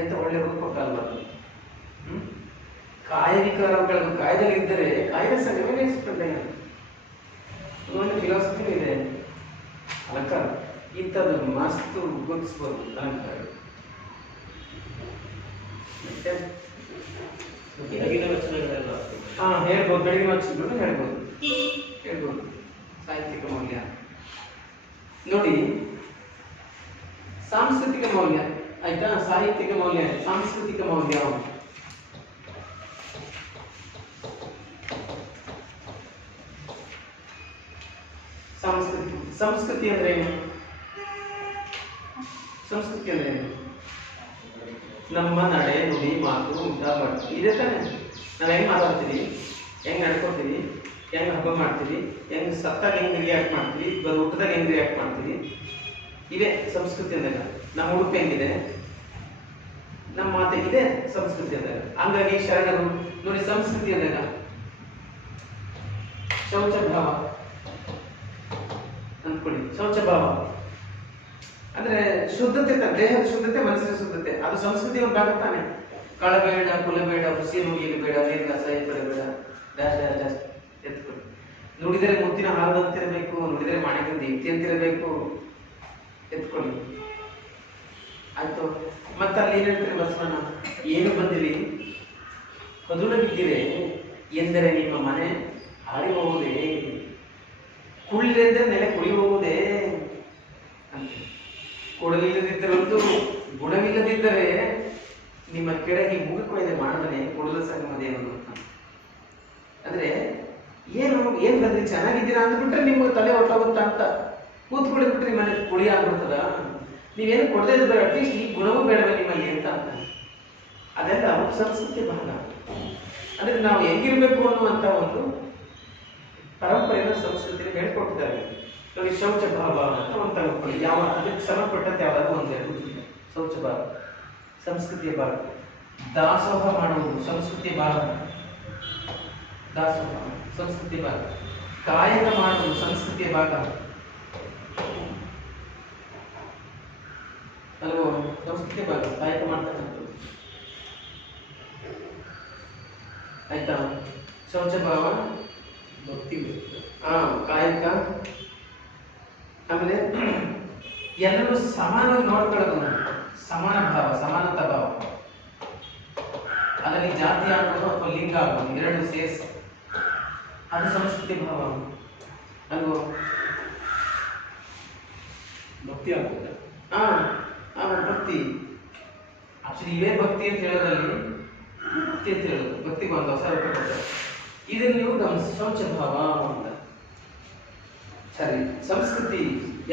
ಎಂತ ಒಳ್ಳೆ ರೂಪ ಕಾಲ್ಬಾರ್ದು. ಕಾಯ ವಿಕಾರಗಳು ಕಾಯದಲ್ಲಿ ಇದ್ದರೆ ಕಾಯದ ಸಂಘವೇ ನೇಸಿಕೊಂಡಯ್ಯ. ಒಳ್ಳೆ ಫಿಲಾಸಫಿ ಇದೆ ಅಲಂಕಾರ. ಇಂಥದ್ದು ಮಸ್ತು ಗುರುತಿಸ್ಬೋದು ಅಲಂಕಾರ. ಬೆಳಗಿನ ವಚನಗಳೆಲ್ಲ ಹೇಳ್ಬೋದು, ಬೆಳಗಿನ ವಚನಗಳು ಹೇಳ್ಬೋದು. ಸಾಹಿತ್ಯಿಕ ಮೌಲ್ಯ ನೋಡಿ, ಸಾಂಸ್ಕೃತಿಕ ಮೌಲ್ಯ ಆಯ್ತಾ? ಸಾಹಿತ್ಯಿಕ ಮೌಲ್ಯ, ಸಾಂಸ್ಕೃತಿಕ ಮೌಲ್ಯ. ಸಂಸ್ಕೃತಿ ಅಂದ್ರೆ ಏನು? ಸಂಸ್ಕೃತಿ ಅಂದ್ರೆ ಏನು? ನಮ್ಮ ನಡೆ, ನುಡಿ, ಮಾತು, ಊಟ, ಬಟ್ಟೆ ಇದೆ ತಾನೆ. ನಾವು ಹೆಂಗ್ ಮಾತಾಡ್ತೀವಿ, ಹೆಂಗ್ ನಡ್ಕೊತೀವಿ, ಹೆಂಗ್ ಹಬ್ಬ ಮಾಡ್ತೀವಿ, ಹೆಂಗ್ ಸತ್ತಾಗ ಹೆಂಗ್ ರಿಯಾಕ್ಟ್ ಮಾಡ್ತೀವಿ, ಊಟದಾಗ ಹೆಂಗ್ ರಿಯಾಕ್ಟ್ ಮಾಡ್ತೀವಿ, ಇದೇ ಸಂಸ್ಕೃತಿ ಅಂದಾಗ. ನಮ್ಮ ಉಡುಪು ಹೆಂಗಿದೆ, ನಮ್ಮ ಮಾತೆಗಿದೆ ಸಂಸ್ಕೃತಿ ಅಂದಾಗ. ಹಂಗಾಗಿ ಶರಣರು ನೋಡಿ, ಸಂಸ್ಕೃತಿ ಅಂದಾಗ ಶೌಚ ಭಾವ ಅಂದ್ಕೊಳ್ಳಿ. ಶೌಚ ಭಾವ ಅಂದ್ರೆ ಶುದ್ಧತೆ, ದೇಹದ ಶುದ್ಧತೆ, ಮನಸ್ಸಿನ ಶುದ್ಧತೆ, ಅದು ಸಂಸ್ಕೃತಿ ಒಂದು ಭಾಗ ತಾನೆ. ಕಳಬೇಡ, ಕುಲಬೇಡ, ಹುಸಿ ನುಡಿಯಲು ಬೇಡ, ನೀರಿನ ಸಹಾಯ ಪಡಬೇಡ, ಡ್ಯಾಶ್ ಎತ್ಕೊಳ್ಳಿ. ನುಡಿದರೆ ಮುತ್ತಿನ ಹಾರದಂತಿರಬೇಕು, ನುಡಿದರೆ ಮಾಣಿಕ್ಯ ದೀಪ್ತಿ ಅಂತಿರಬೇಕು. ಎತ್ಕೊಳ್ಳಿ ಆಯ್ತು. ಮತ್ತೆ ಅಲ್ಲಿ ಏನ್ ಹೇಳ್ತಾರೆ ಬಸವಣ್ಣ? ಏನು ಬಂದಿರಿ ಕದುಳಗಿದ್ದೀರೆ ಎಂದರೆ ನಿಮ್ಮ ಮನೆ ಹಾರಿ ಹೋಗುವುದೇ, ಕುಳ್ಳೆಂದರೆ ನೆಲೆ ಕುಡಿ ಹೋಗುವುದೇ ಅಂತ. ಕೊಡಲಿಲ್ಲದಿದ್ದರಂತೂ ಗುಣವಿಲ್ಲದಿದ್ದರೆ ನಿಮ್ಮ ಕೆಳಗೆ ಮುಗಿಕೊಯ್ದೆ ಮಾಡದನೆ ಕೊಡಲ ಸಂಗಮದೇವನು ಅಂತ. ಅಂದ್ರೆ ಏನು ಬಂದ್ರಿ, ಚೆನ್ನಾಗಿದ್ದೀರಾ ಅಂದ್ಬಿಟ್ರೆ ನಿಮ್ಗೆ ತಲೆ ಹೊಟ್ಟೋಗುತ್ತಾ ಅಂತ. ಕೂತ್ಕೊಳ್ಳಿ ಬಿಟ್ರಿ ಮನೆ ಕುಳಿ ಆಗ್ಬಿಡ್ತದ. ನೀವೇನು ಕೊಡದೇ ಇದ್ರೆ ಅಟ್ಲೀಸ್ಟ್ ಈ ಗುಣವೂ ಬೇಡವೇ ನಿಮ್ಮಲ್ಲಿ ಅಂತ. ಅದೆಲ್ಲ ಸಂಸ್ಕೃತಿ ಭಾಗ. ಅಂದ್ರೆ ನಾವು ಹೆಂಗಿರ್ಬೇಕು ಅನ್ನುವಂತ ಒಂದು ಪರಂಪರೆಯನ್ನು ಸಂಸ್ಕೃತಿಯಲ್ಲಿ ಹೇಳ್ಕೊಟ್ಟಿದ್ದಾರೆ ನೋಡಿ. ಶೌಚ ಭಾವ ಅಂತ ಒಂದು ತಗೊಳ್ಳಿ, ಯಾವ ಅದಕ್ಕೆ ಸಂಬಂಧಪಟ್ಟಂತೆ ಯಾವ್ದಾದ್ರು ಒಂದು ಶೌಚ ಭಾವ ಸಂಸ್ಕೃತಿಯ ಭಾಗ. ದಾಸೋಹ ಮಾಡುವುದು ಸಂಸ್ಕೃತಿಯ ಭಾಗ. ದಾಸೋಹ ಸಂಸ್ಕೃತಿ ಭಾಗ. ಕಾಯಕ ಮಾಡುವುದು ಸಂಸ್ಕೃತಿಯ ಭಾಗ ಅಲ್ವೋ? ಸಂಸ್ಕೃತಿ ಭಾಗ ಕಾಯಕ ಮಾಡ್ತಕ್ಕಂಥದ್ದು ಆಯ್ತಾ? ಶೌಚ ಭಾವ, ಭಕ್ತಿ, ಕಾಯಕ. ಆಮೇಲೆ ಎಲ್ಲರೂ ಸಮಾನ ನೋಡ್ಕೊಳ್ಳೋದು, ಸಮಾನ ಭಾವ, ಸಮಾನತಾ ಭಾವ. ಅದರಲ್ಲಿ ಜಾತಿ ಆಗ್ಬೋದು ಅಥವಾ ಲಿಂಗ ಆಗ್ಬೋದು, ಎರಡು ಸೇರಿಸಿ ಅದು ಸಂಸ್ಕೃತಿ ಭಾವ ಅಲ್ವೋ? ಭಕ್ತಿ ಆಗ್ತದೆ. ಭಕ್ತಿ ಆಕ್ಚುಲಿ ಇವೇ ಭಕ್ತಿ ಅಂತ ಹೇಳೋದ್ರಲ್ಲಿ ಭಕ್ತಿ ಅಂತ ಹೇಳೋದು. ಭಕ್ತಿಗೆ ಒಂದು ಹೊಸ ರೂಪ ಕೊಡ್ತಾರೆ. ಇದನ್ನು ನೀವು ಗಮನಿಸಿ, ಶೌಚ ಭಾವ ಅಂತ. ಸರಿ, ಸಂಸ್ಕೃತಿ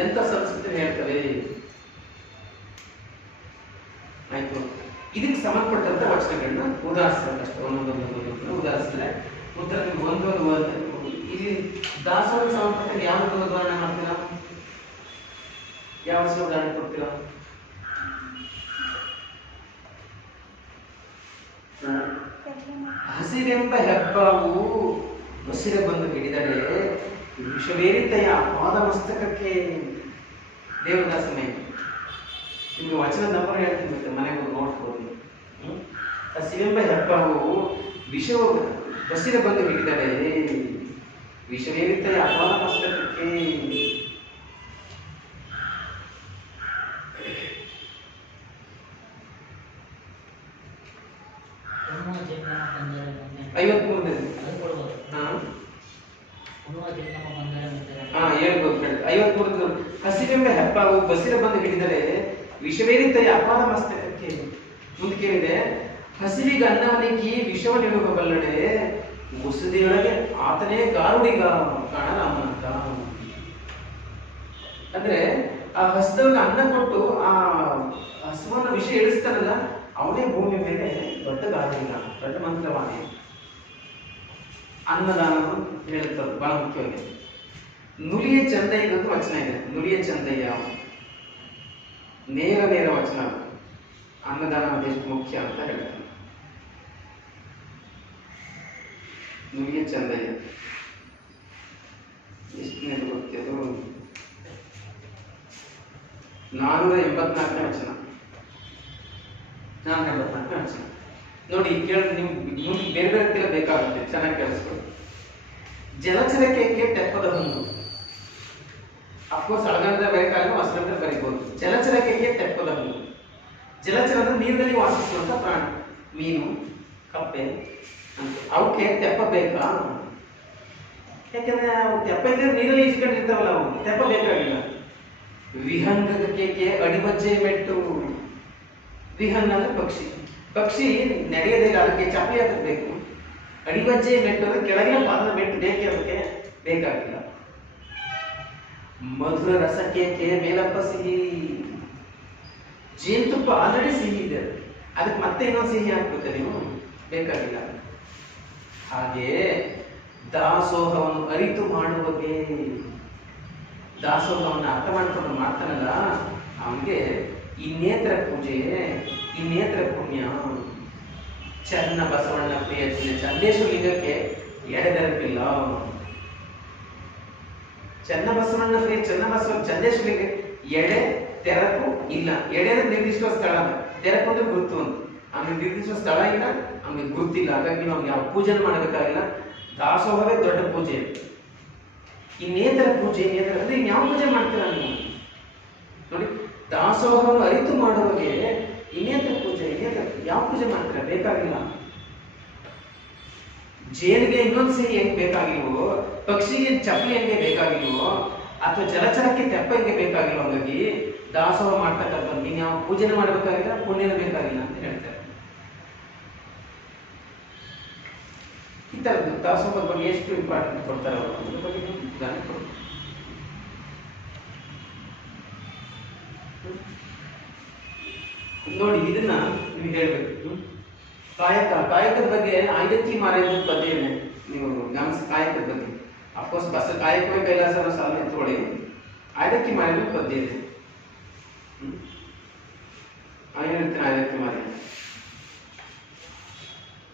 ಎಂತ ಸಂಸ್ಕೃತಿ ಹೇಳ್ತವೆ ಆಯ್ತು. ಇದಕ್ಕೆ ಸಂಬಂಧಪಟ್ಟಂತ ವಚನಗಳನ್ನ ಉದಾಹರಿಸಬೇಕಷ್ಟೇ. ಒಂದೊಂದು ಉದಾಹರಿಸಿದ್ರೆ ಉತ್ತರ ಒಂದು ಇಲ್ಲಿ ದಾಸೋಹಕ್ಕೆ ಸಂಬಂಧಪಟ್ಟ ಯಾವ್ದು ಉದಾಹರಣೆ ಮಾಡ್ತೀರಾ? ಯಾವ ಉದಾಹರಣೆ ಕೊಡ್ತೀರಾ? ಹಸಿರೆಂಬ ಹೆಬ್ಬಾವು ಬಸಿರೆ ಬಂದು ಹಿಡಿದರೆ ವಿಷವೇರಿತೆಯ ಪಾದ ಮಸ್ತಕಕ್ಕೆ. ದೇವದಾಸ ಮೈ ನಿಮ್ಗೆ ವಚನ ನಂಬರ್ ಹೇಳ್ತೀನಿ, ಮತ್ತೆ ಮನೆಗೆ ನೋಡ್ಬೋದು. ಹಸಿರೆಂಬ ಹೆಬ್ಬಾವು ವಿಷ ಬಸಿರೆ ಬಂದು ಹಿಡಿದರೆ ವಿಷವೇರಿತೆಯ ಪಾದ ಮಸ್ತಕಕ್ಕೆ. ಉಣ್ಣುವ ಜಂಗಮ ಬಂದರೆ ಮುಂದೆ 53ನೇ. ಅದು ಕೊಡ್ಬೋದು. ಹಾ ಉಣ್ಣುವ ಜಂಗಮ ಬಂದರೆ ಮುಂದೆ ಹಾ ಹೇಳ್ಬೋದು. 53 ಹಸಿರೆಂಬ ಹೆಬ್ಬಾವು ಬಸಿರೆ ಬಂದು ಹಿಡಿದರೆ ವಿಷವೇರಿತೆಯ ಅಪಾರ ಮಸ್ತಕಕ್ಕೆ. ಮುಂದಕ್ಕೇನಿದೆ? ಹಸಿವಿಗೆ ಅನ್ನವನಿಗೆ ವಿಷವನ್ನಿಡುವ ಬಲ್ಲಡೆ ಮುಸುದಿಯೊಳಗೆ ಆತನೇ ಗಾರುಡಿಗ ಕಾಣರಾಮನಂತ. ಅಂದ್ರೆ ಆ ಹಸಿದವನ ಅನ್ನ ಕೊಟ್ಟು ಆ ಹಸುವನ್ನ ವಿಷ ಇಳಿಸ್ತಾನಲ್ಲ, ಅವನೇ ಭೂಮಿ ಮೇಲೆ ದೊಡ್ಡ ಗಾರುಡಿಗ, ದೊಡ್ಡ ಮಂತ್ರವಾದಿ. ಅನ್ನದಾನ ಹೇಳುತ್ತದೆ ಬಹಳ ಮುಖ್ಯವಾಗಿ. ನುಲಿಯ ಚಂದಯ್ಯನದು ವಚನ ಇದೆ. ನುಲಿಯ ಚಂದಯ್ಯ ನೇರ ವಚನ. ಅನ್ನದಾನ ಅದೆಷ್ಟು ಮುಖ್ಯ ಅಂತ ಹೇಳ್ತಾನೆ ನುಲಿಯ ಚಂದಯ್ಯ. ಎಷ್ಟನೇ ಗೊತ್ತದು? 484ನೇ ವಚನ. 484ನೇ ವಚನ ನೋಡಿ. ಕೇಳಿದ್ರೆ ನೀವು ಮುಂದೆ ಬೇರೆ ಬೇರೆ ಬೇಕಾಗುತ್ತೆ, ಚೆನ್ನಾಗಿ ಕೇಳಿಸ್ಕೊಳ್ಳಿ. ಜಲಚರಕ್ಕೆ ತೆಪ್ಪದ ಹೊಂದು. ಅಫ್ಕೋರ್ಸ್ ಅಳಗಂದ ಬರೀಕಾಗ ಹೊಸಗಂದ ಬರೀಬಹುದು. ಜಲಚರಕ್ಕೆ ತೆಪ್ಪದ ಹೊಂದು. ಜಲಚರ ಅಂದ್ರೆ ನೀರಿನಲ್ಲಿ ವಾಸಿಸುವಂತ ಪ್ರಾಣಿ. ಮೀನು, ಕಪ್ಪೆ ಅಂತ. ಅವಕ್ಕೆ ತೆಪ್ಪ ಬೇಕಾ? ಯಾಕಂದ್ರೆ ಅವು ತೆಪ್ಪ ಇದ್ರೆ ನೀರಲ್ಲಿ ಈಜ್ಕೊಂಡಿರ್ತಾವಲ್ಲ, ಅವು ತೆಪ್ಪ ಬೇಕಾಗಿಲ್ಲ. ವಿಹಂಗಕ್ಕೆ ಅಡಿಬಜ್ಜೆ ಮೆಟ್ಟು. ವಿಹಂಗ ಅಂದ್ರೆ ಪಕ್ಷಿ. ಪಕ್ಷಿ ನಡೆಯದೇ ಅದಕ್ಕೆ ಚಪ್ಪಲಿ ಹಾಕಬೇಕು. ಅಡಿಬಜ್ಜೆ ಮೆಟ್ಟು ಅಂದ್ರೆ ಕೆಳಗಿನ ಪಾದದ ಮೆಟ್ಟು ಬೇಕೆ, ಅದಕ್ಕೆ ಬೇಕಾಗಿಲ್ಲ. ಮಧುರ ರಸಕ್ಕೆ ಮೇಲಪ್ಪ ಸಿಹಿ. ಜೇನುತುಪ್ಪ ಆಲ್ರೆಡಿ ಸಿಹಿ ಇದೆ, ಅದಕ್ಕೆ ಮತ್ತೆ ಇನ್ನೊಂದು ಸಿಹಿ ಹಾಕ್ಬೇಕು, ನೀವು ಬೇಕಾಗಿಲ್ಲ. ಹಾಗೆ ದಾಸೋಹವನ್ನು ಅರಿತು ಮಾಡುವಗೆ. ದಾಸೋಹವನ್ನು ಅರ್ಥ ಮಾಡ್ಕೊಂಡು ಮಾಡ್ತಾನಲ್ಲ, ಅವನಿಗೆ ಇನ್ನೇತರ ಪೂಜೆ, ಇನ್ನೇತರ ಪುಣ್ಯ. ಚನ್ನ ಬಸವಣ್ಣ ಪ್ರಿಯ ಚಂದೇಶ್ವರ ಲಿಂಗಕ್ಕೆ ಎಡೆದರಪಿಲ್ಲ. ಚನ್ನ ಬಸವಣ್ಣ ಪ್ರಿಯ ಚಂದೇಶ್ವರ ಲಿಂಗ ಎಡೆ ತೆರಕು ಇಲ್ಲ. ಎಡೆ ಅಂದ್ರೆ ನಿರ್ದಿಷ್ಟ ಸ್ಥಳ, ತೆರಕು ಅಂದ್ರೆ ಗುರುತು ಅಂತ. ಆಮೇಲೆ ನಿರ್ದಿಷ್ಟ ಸ್ಥಳ ಇಲ್ಲ, ಆಮೇಲೆ ಗುರುತಿಲ್ಲ. ಹಾಗಾಗಿ ನಾವು ಯಾವ ಪೂಜೆ ಮಾಡಬೇಕಾಗಿಲ್ಲ. ದಾಸೋಹವೇ ದೊಡ್ಡ ಪೂಜೆ. ಇನ್ನೇತರ ಪೂಜೆ, ಇನ್ನೇತರ ಅಂದ್ರೆ ಇನ್ಯಾವ ಪೂಜೆ ಮಾಡ್ತೀರಾ ನೀವು ನೋಡಿ. ದಾಸೋಹವನ್ನು ಅರಿತು ಮಾಡುವಾಗೆ ಇನ್ನೇತರ ಪೂಜೆ, ಇನ್ನೇತರ ಯಾವ ಪೂಜೆ ಮಾಡ್ತೀರಾ? ಬೇಕಾಗಿಲ್ಲ. ಜೇನಿಗೆ ಇನ್ನೊಂದು ಸಿಹಿ ಹೆಂಗ್ ಬೇಕಾಗಿಲ್ವೋ, ಪಕ್ಷಿಗೆ ಚಪ್ಪಲಿ ಹೆಂಗೆ ಬೇಕಾಗಿಲ್ವೋ, ಅಥವಾ ಜಲಚರಕ್ಕೆ ತೆಪ್ಪ ಹೆಂಗೆ ಬೇಕಾಗಿಲ್ವೋ, ಹಾಗಾಗಿ ದಾಸೋಹ ಮಾಡ್ತಕ್ಕಂಥ ನೀನ್ ಯಾವ ಪೂಜೆನ ಮಾಡಬೇಕಾಗಿಲ್ಲ, ಪುಣ್ಯನ ಬೇಕಾಗಿಲ್ಲ ಅಂತ ಹೇಳ್ತಾರೆ. ಈ ತರದ್ದು ದಾಸೋಹದ ಬಗ್ಗೆ ಎಷ್ಟು ಇಂಪಾರ್ಟೆಂಟ್ ಕೊಡ್ತಾರೆ ಅವರು, ಅದ್ರ ಬಗ್ಗೆ ಉದಾಹರಣೆ ಕೊಡ್ತಾರೆ. ನೋಡಿ, ಇದನ್ನ ನಿಮ್ಗೆ ಹೇಳ್ಬೇಕು. ಕಾಯಕದ ಬಗ್ಗೆ ಆಯ್ದಕ್ಕಿ ಮಾರೇಂದ್ರ ಪದ್ಯ ಇದೆ, ನೀವು ಗಮನಿಸಿ. ಕಾಯಕದ ಬಗ್ಗೆ ಅಫ್ಕೋರ್ಸ್ ಕಾಯಕವೇ ಕೈಲಾಸ ಸಾಲ ಎತ್ಕೊಳ್ಳಿ. ಆಯ್ದಕ್ಕಿ ಮಾರೇಂದ್ರ ಪದ್ಯ ಇದೆ. ಹೇಳ್ತೀನಿ ಆಯ್ದಕ್ಕಿ ಮಾರಿ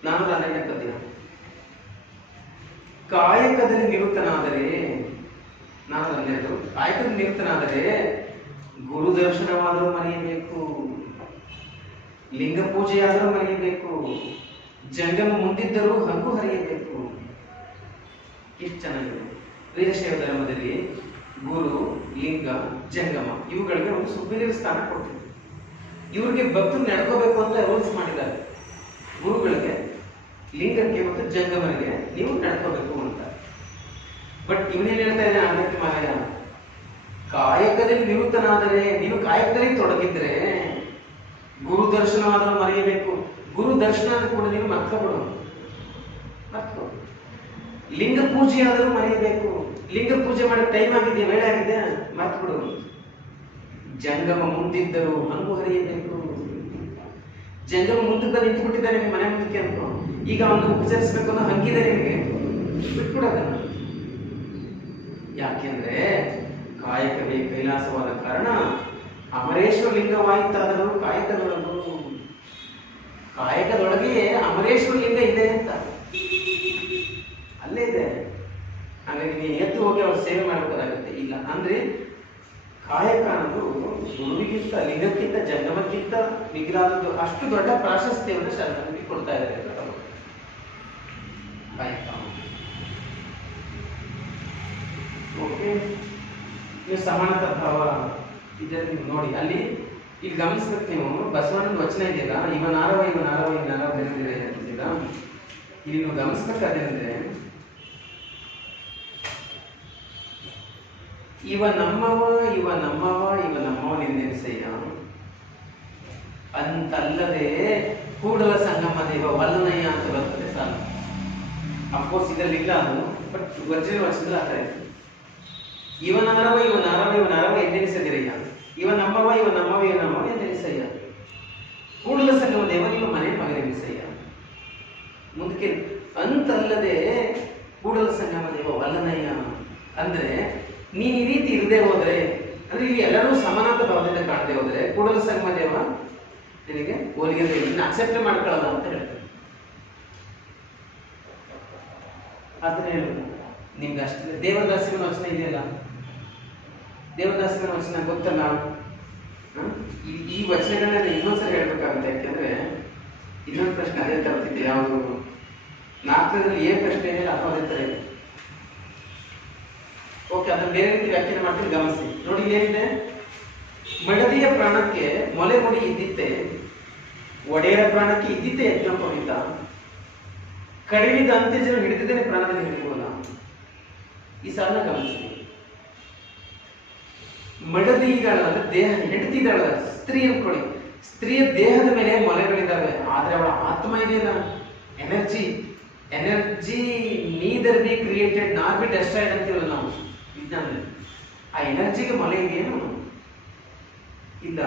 412ನೇ ಪದ್ಯ. ಕಾಯಕದಲ್ಲಿ ನಿವೃತ್ತನಾದರೆ, 412, ಕಾಯಕದಲ್ಲಿ ನಿವೃತ್ತನಾದರೆ ಗುರು ದರ್ಶನವಾದರೂ ಮರೆಯಬೇಕು, ಲಿಂಗ ಪೂಜೆಯಾದರೂ ಮರೆಯಬೇಕು, ಜಂಗಮ ಮುಂದಿದ್ದರೂ ಹಂಗು ಹರಿಯಬೇಕು. ಎಷ್ಟು ಚೆನ್ನಾಗಿದೆ. ವೀರಶೈವ ಧರ್ಮದಲ್ಲಿ ಗುರು, ಲಿಂಗ, ಜಂಗಮ ಇವುಗಳಿಗೆ ಒಂದು ಸುಪೀರಿಯರ್ ಸ್ಥಾನ ಕೊಟ್ಟಿದೆ. ಇವ್ರಿಗೆ ಭಕ್ತರು ನಡ್ಕೋಬೇಕು ಅಂತ ರೂಲ್ಸ್ ಮಾಡಿದ್ದಾರೆ. ಗುರುಗಳಿಗೆ, ಲಿಂಗಕ್ಕೆ ಮತ್ತು ಜಂಗಮರಿಗೆ ನೀವು ನಡ್ಕೋಬೇಕು ಅಂತ. ಬಟ್ ಇವನೇನ್ ಹೇಳ್ತಾ ಇದ್ದಾನೆ ಆದಿತ್ಯ ಮಹಾರಾಯ, ಕಾಯಕದಲ್ಲಿ ನಿವೃತ್ತನಾದರೆ, ನೀನು ಕಾಯಕದಲ್ಲಿ ತೊಡಗಿದ್ರೆ ಗುರು ದರ್ಶನವಾದರೂ ಮರೆಯಬೇಕು. ಗುರು ದರ್ಶನ ಕೂಡ ನೀನು ಮರ್ತ್ಕೊಬಿಡು. ಲಿಂಗ ಪೂಜೆ ಆದರೂ ಮರೆಯಬೇಕು. ಲಿಂಗ ಪೂಜೆ ಮಾಡೋ ಟೈಮ್ ಆಗಿದೆ, ವೇಳೆ ಆಗಿದೆ, ಮರ್ತ್ಬಿಡು. ಜಂಗಮ ಮುಂದಿದ್ದರು ಹಂಗು ಹರಿಯಬೇಕು. ಜಂಗಮ ಮುಂದಕ್ಕೆ ನಿಂತುಬಿಟ್ಟಿದ್ದಾರೆ ನಿಮ್ಮ ಮನೆ ಮುಂದಕ್ಕೆ ಅಂತ, ಈಗ ಅವನು ಉಪಚರಿಸಬೇಕು ಅನ್ನೋ ಹಂಗಿದೆ ನಿಮಗೆ, ಬಿಟ್ಬಿಡೋದನ್ನ. ಯಾಕೆಂದ್ರೆ ಕಾಯಕವೇ ಕೈಲಾಸವಾದ ಕಾರಣ ಅಮರೇಶ್ವರ ಲಿಂಗವಾಯಿತಾದರೂ ಕಾಯಕದೊಳಗು. ಕಾಯಕದೊಳಗೆ ಅಮರೇಶ್ವರ ಲಿಂಗ ಇದೆ ಅಂತ ಅಲ್ಲೇ ಇದೆ. ಹಾಗಾಗಿ ನೀನು ಎದ್ದು ಹೋಗಿ ಅವ್ರ ಸೇವೆ ಮಾಡಬೇಕಾಗುತ್ತೆ. ಇಲ್ಲ ಅಂದ್ರೆ ಕಾಯಕ ಅನ್ನೋದು ಗುರುವಿಗಿಂತ, ಲಿಂಗಕ್ಕಿಂತ, ಜಂಗಮಕ್ಕಿಂತ ಮಿಗಿಲಾದದ್ದು. ಅಷ್ಟು ದೊಡ್ಡ ಪ್ರಾಶಸ್ತ್ಯವನ್ನು ಶರಣರಿಗೆ ಕೊಡ್ತಾ ಇದ್ದಾರೆ ಅಂತ ಕಾಯಕ. ಓಕೆ, ನೀವು ಸಮಾನತಾ ಭಾವ ಇದನ್ನು ನೀವು ನೋಡಿ. ಅಲ್ಲಿ ಇಲ್ಲಿ ಗಮನಿಸ್ಬೇಕು ನೀವು, ಬಸವಣ್ಣನ ವಚನ ಇದೆಯಲ್ಲ, ಇವನಾರವ ಇವನಾರವ ಇವನಾರವ ಬೇರೆ ಅಂತಿದ್ದೀರಾ, ಇಲ್ಲಿ ನೀವು ಗಮನಿಸ್ಬೇಕಾದೇನೆಂದ್ರೆ ಇವ ನಮ್ಮವ ಇವ ನಮ್ಮವ ಇವ ನಮ್ಮವನೆಂದೆನಿಸಯ್ಯ ಅಂತಲ್ಲದೆ ಕೂಡಲ ಸಂಗಮ ದೇವ ವಲ್ಲನಯ್ಯ ಅಂತ ಬರ್ತದೆ ಸಾಲು. ಅಫ್ಕೋರ್ಸ್ ಇದರಲ್ಲಿ ಇಲ್ಲ ಅದು, ಬಟ್ ಒರಿಜಿನಲ್ ವಚನದಲ್ಲಿ ಆಗ್ತಾ ಇದೆ. ಇವನಾರವ ಇವನಾರವ ಇವನಾರವ ಎಂದೆನಿಸದಿರಯ್ಯ, ಇವ ನಮ್ಮವ ಇವ ನಮ್ಮವ ಇವ ನಮ್ಮವ ಎಂದೆನಿಸಯ್ಯ, ಕೂಡಲ ಸಂಗಮ ದೇವ ನಿಮ್ಮ ಮನೆ ಮಗನೆನಿಸಯ್ಯ. ಮುಂದಕ್ಕೆ ಅಂತಲ್ಲದೆ ಕೂಡಲ ಸಂಗಮ ದೇವ ವಲ್ಲನಯ್ಯ ಅಂದ್ರೆ ನೀನ್ ಈ ರೀತಿ ಇರದೆ ಹೋದ್ರೆ, ಅಂದ್ರೆ ಇಲ್ಲಿ ಎಲ್ಲರೂ ಸಮಾನತ ಭಾವದಿಂದ ಕಾಣದೆ ಹೋದ್ರೆ ಕೂಡಲ ಸಂಗಮ ದೇವ ನಿನಗೆ ಹೋಲಿಗೆ ಅಕ್ಸೆಪ್ಟ್ ಮಾಡ್ಕೊಳ್ಳೋದು ಅಂತ ಹೇಳ್ತಾರೆ. ಅದನ್ನ ಹೇಳುದು ನಿಮ್ಗೆ ಅಷ್ಟೇ. ದೇವದಾಸಿನ ವಚನ ಇದೆಯಲ್ಲ, ದೇವದಾಸಿನ ವಚನ ಗೊತ್ತಲ್ಲ, ಈ ವಚನಗಳನ್ನ ಇನ್ನೊಂದ್ಸರಿ ಹೇಳ್ಬೇಕಾಗುತ್ತೆ. ಯಾಕೆಂದ್ರೆ ಇನ್ನೊಂದು ಪ್ರಶ್ನೆ ಅದೇ ತರ್ತಿದ್ದೆ, ಯಾವುದು 4ರಲ್ಲಿ ಏನ್ ಪ್ರಶ್ನೆ ಇದೆ ಅಥವಾ ಅದೇ ತರ ಇದೆ. ಓಕೆ, ಅದನ್ನ ಬೇರೆ ರೀತಿ ವ್ಯಾಖ್ಯಾನ ಮಾಡ್ತೀನಿ, ಗಮನಿಸಿ ನೋಡಿ. ಏನಿದೆ, ಮಡದಿಯ ಪ್ರಾಣಕ್ಕೆ ಮೊಲೆ ಮುಡಿ ಇದ್ದಿತ್ತೆ, ಒಡೆಯರ ಪ್ರಾಣಕ್ಕೆ ಇದ್ದಿತ್ತೆ ಯಜ್ಞೋಪವೀತ, ಕಡಿಲಿದ ಅಂತ್ಯಜನ ಹಿಡಿದಿದ್ದೇನೆ ಪ್ರಾಣದಲ್ಲಿ ಹಿಡಿಬೋದ. ಈ ಸಾಲನ್ನ ಗಮನಿಸಿ. ಮಡದಿ ಇದ್ದಾಳ ಅಂದ್ರೆ ದೇಹ, ಹೆಂಡತಿ ಇದ್ದಾಳ, ಸ್ತ್ರೀ ಅನ್ಕೊಳ್ಳಿ, ಸ್ತ್ರೀಯ ದೇಹದ ಮೇಲೆ ಮೊಲೆಗಳಿದ್ದಾವೆ, ಆದ್ರೆ ಅವಳ ಆತ್ಮ ಇದೆಯಲ್ಲ, energy neither be created not be destroyed ಅಂತೀವಲ್ಲ ನಾವು ವಿಜ್ಞಾನದಲ್ಲಿ. ಆ ಎನರ್ಜಿಗೆ ಮೊಲೆ ಇದೆಯೇನು? ಇಲ್ಲ.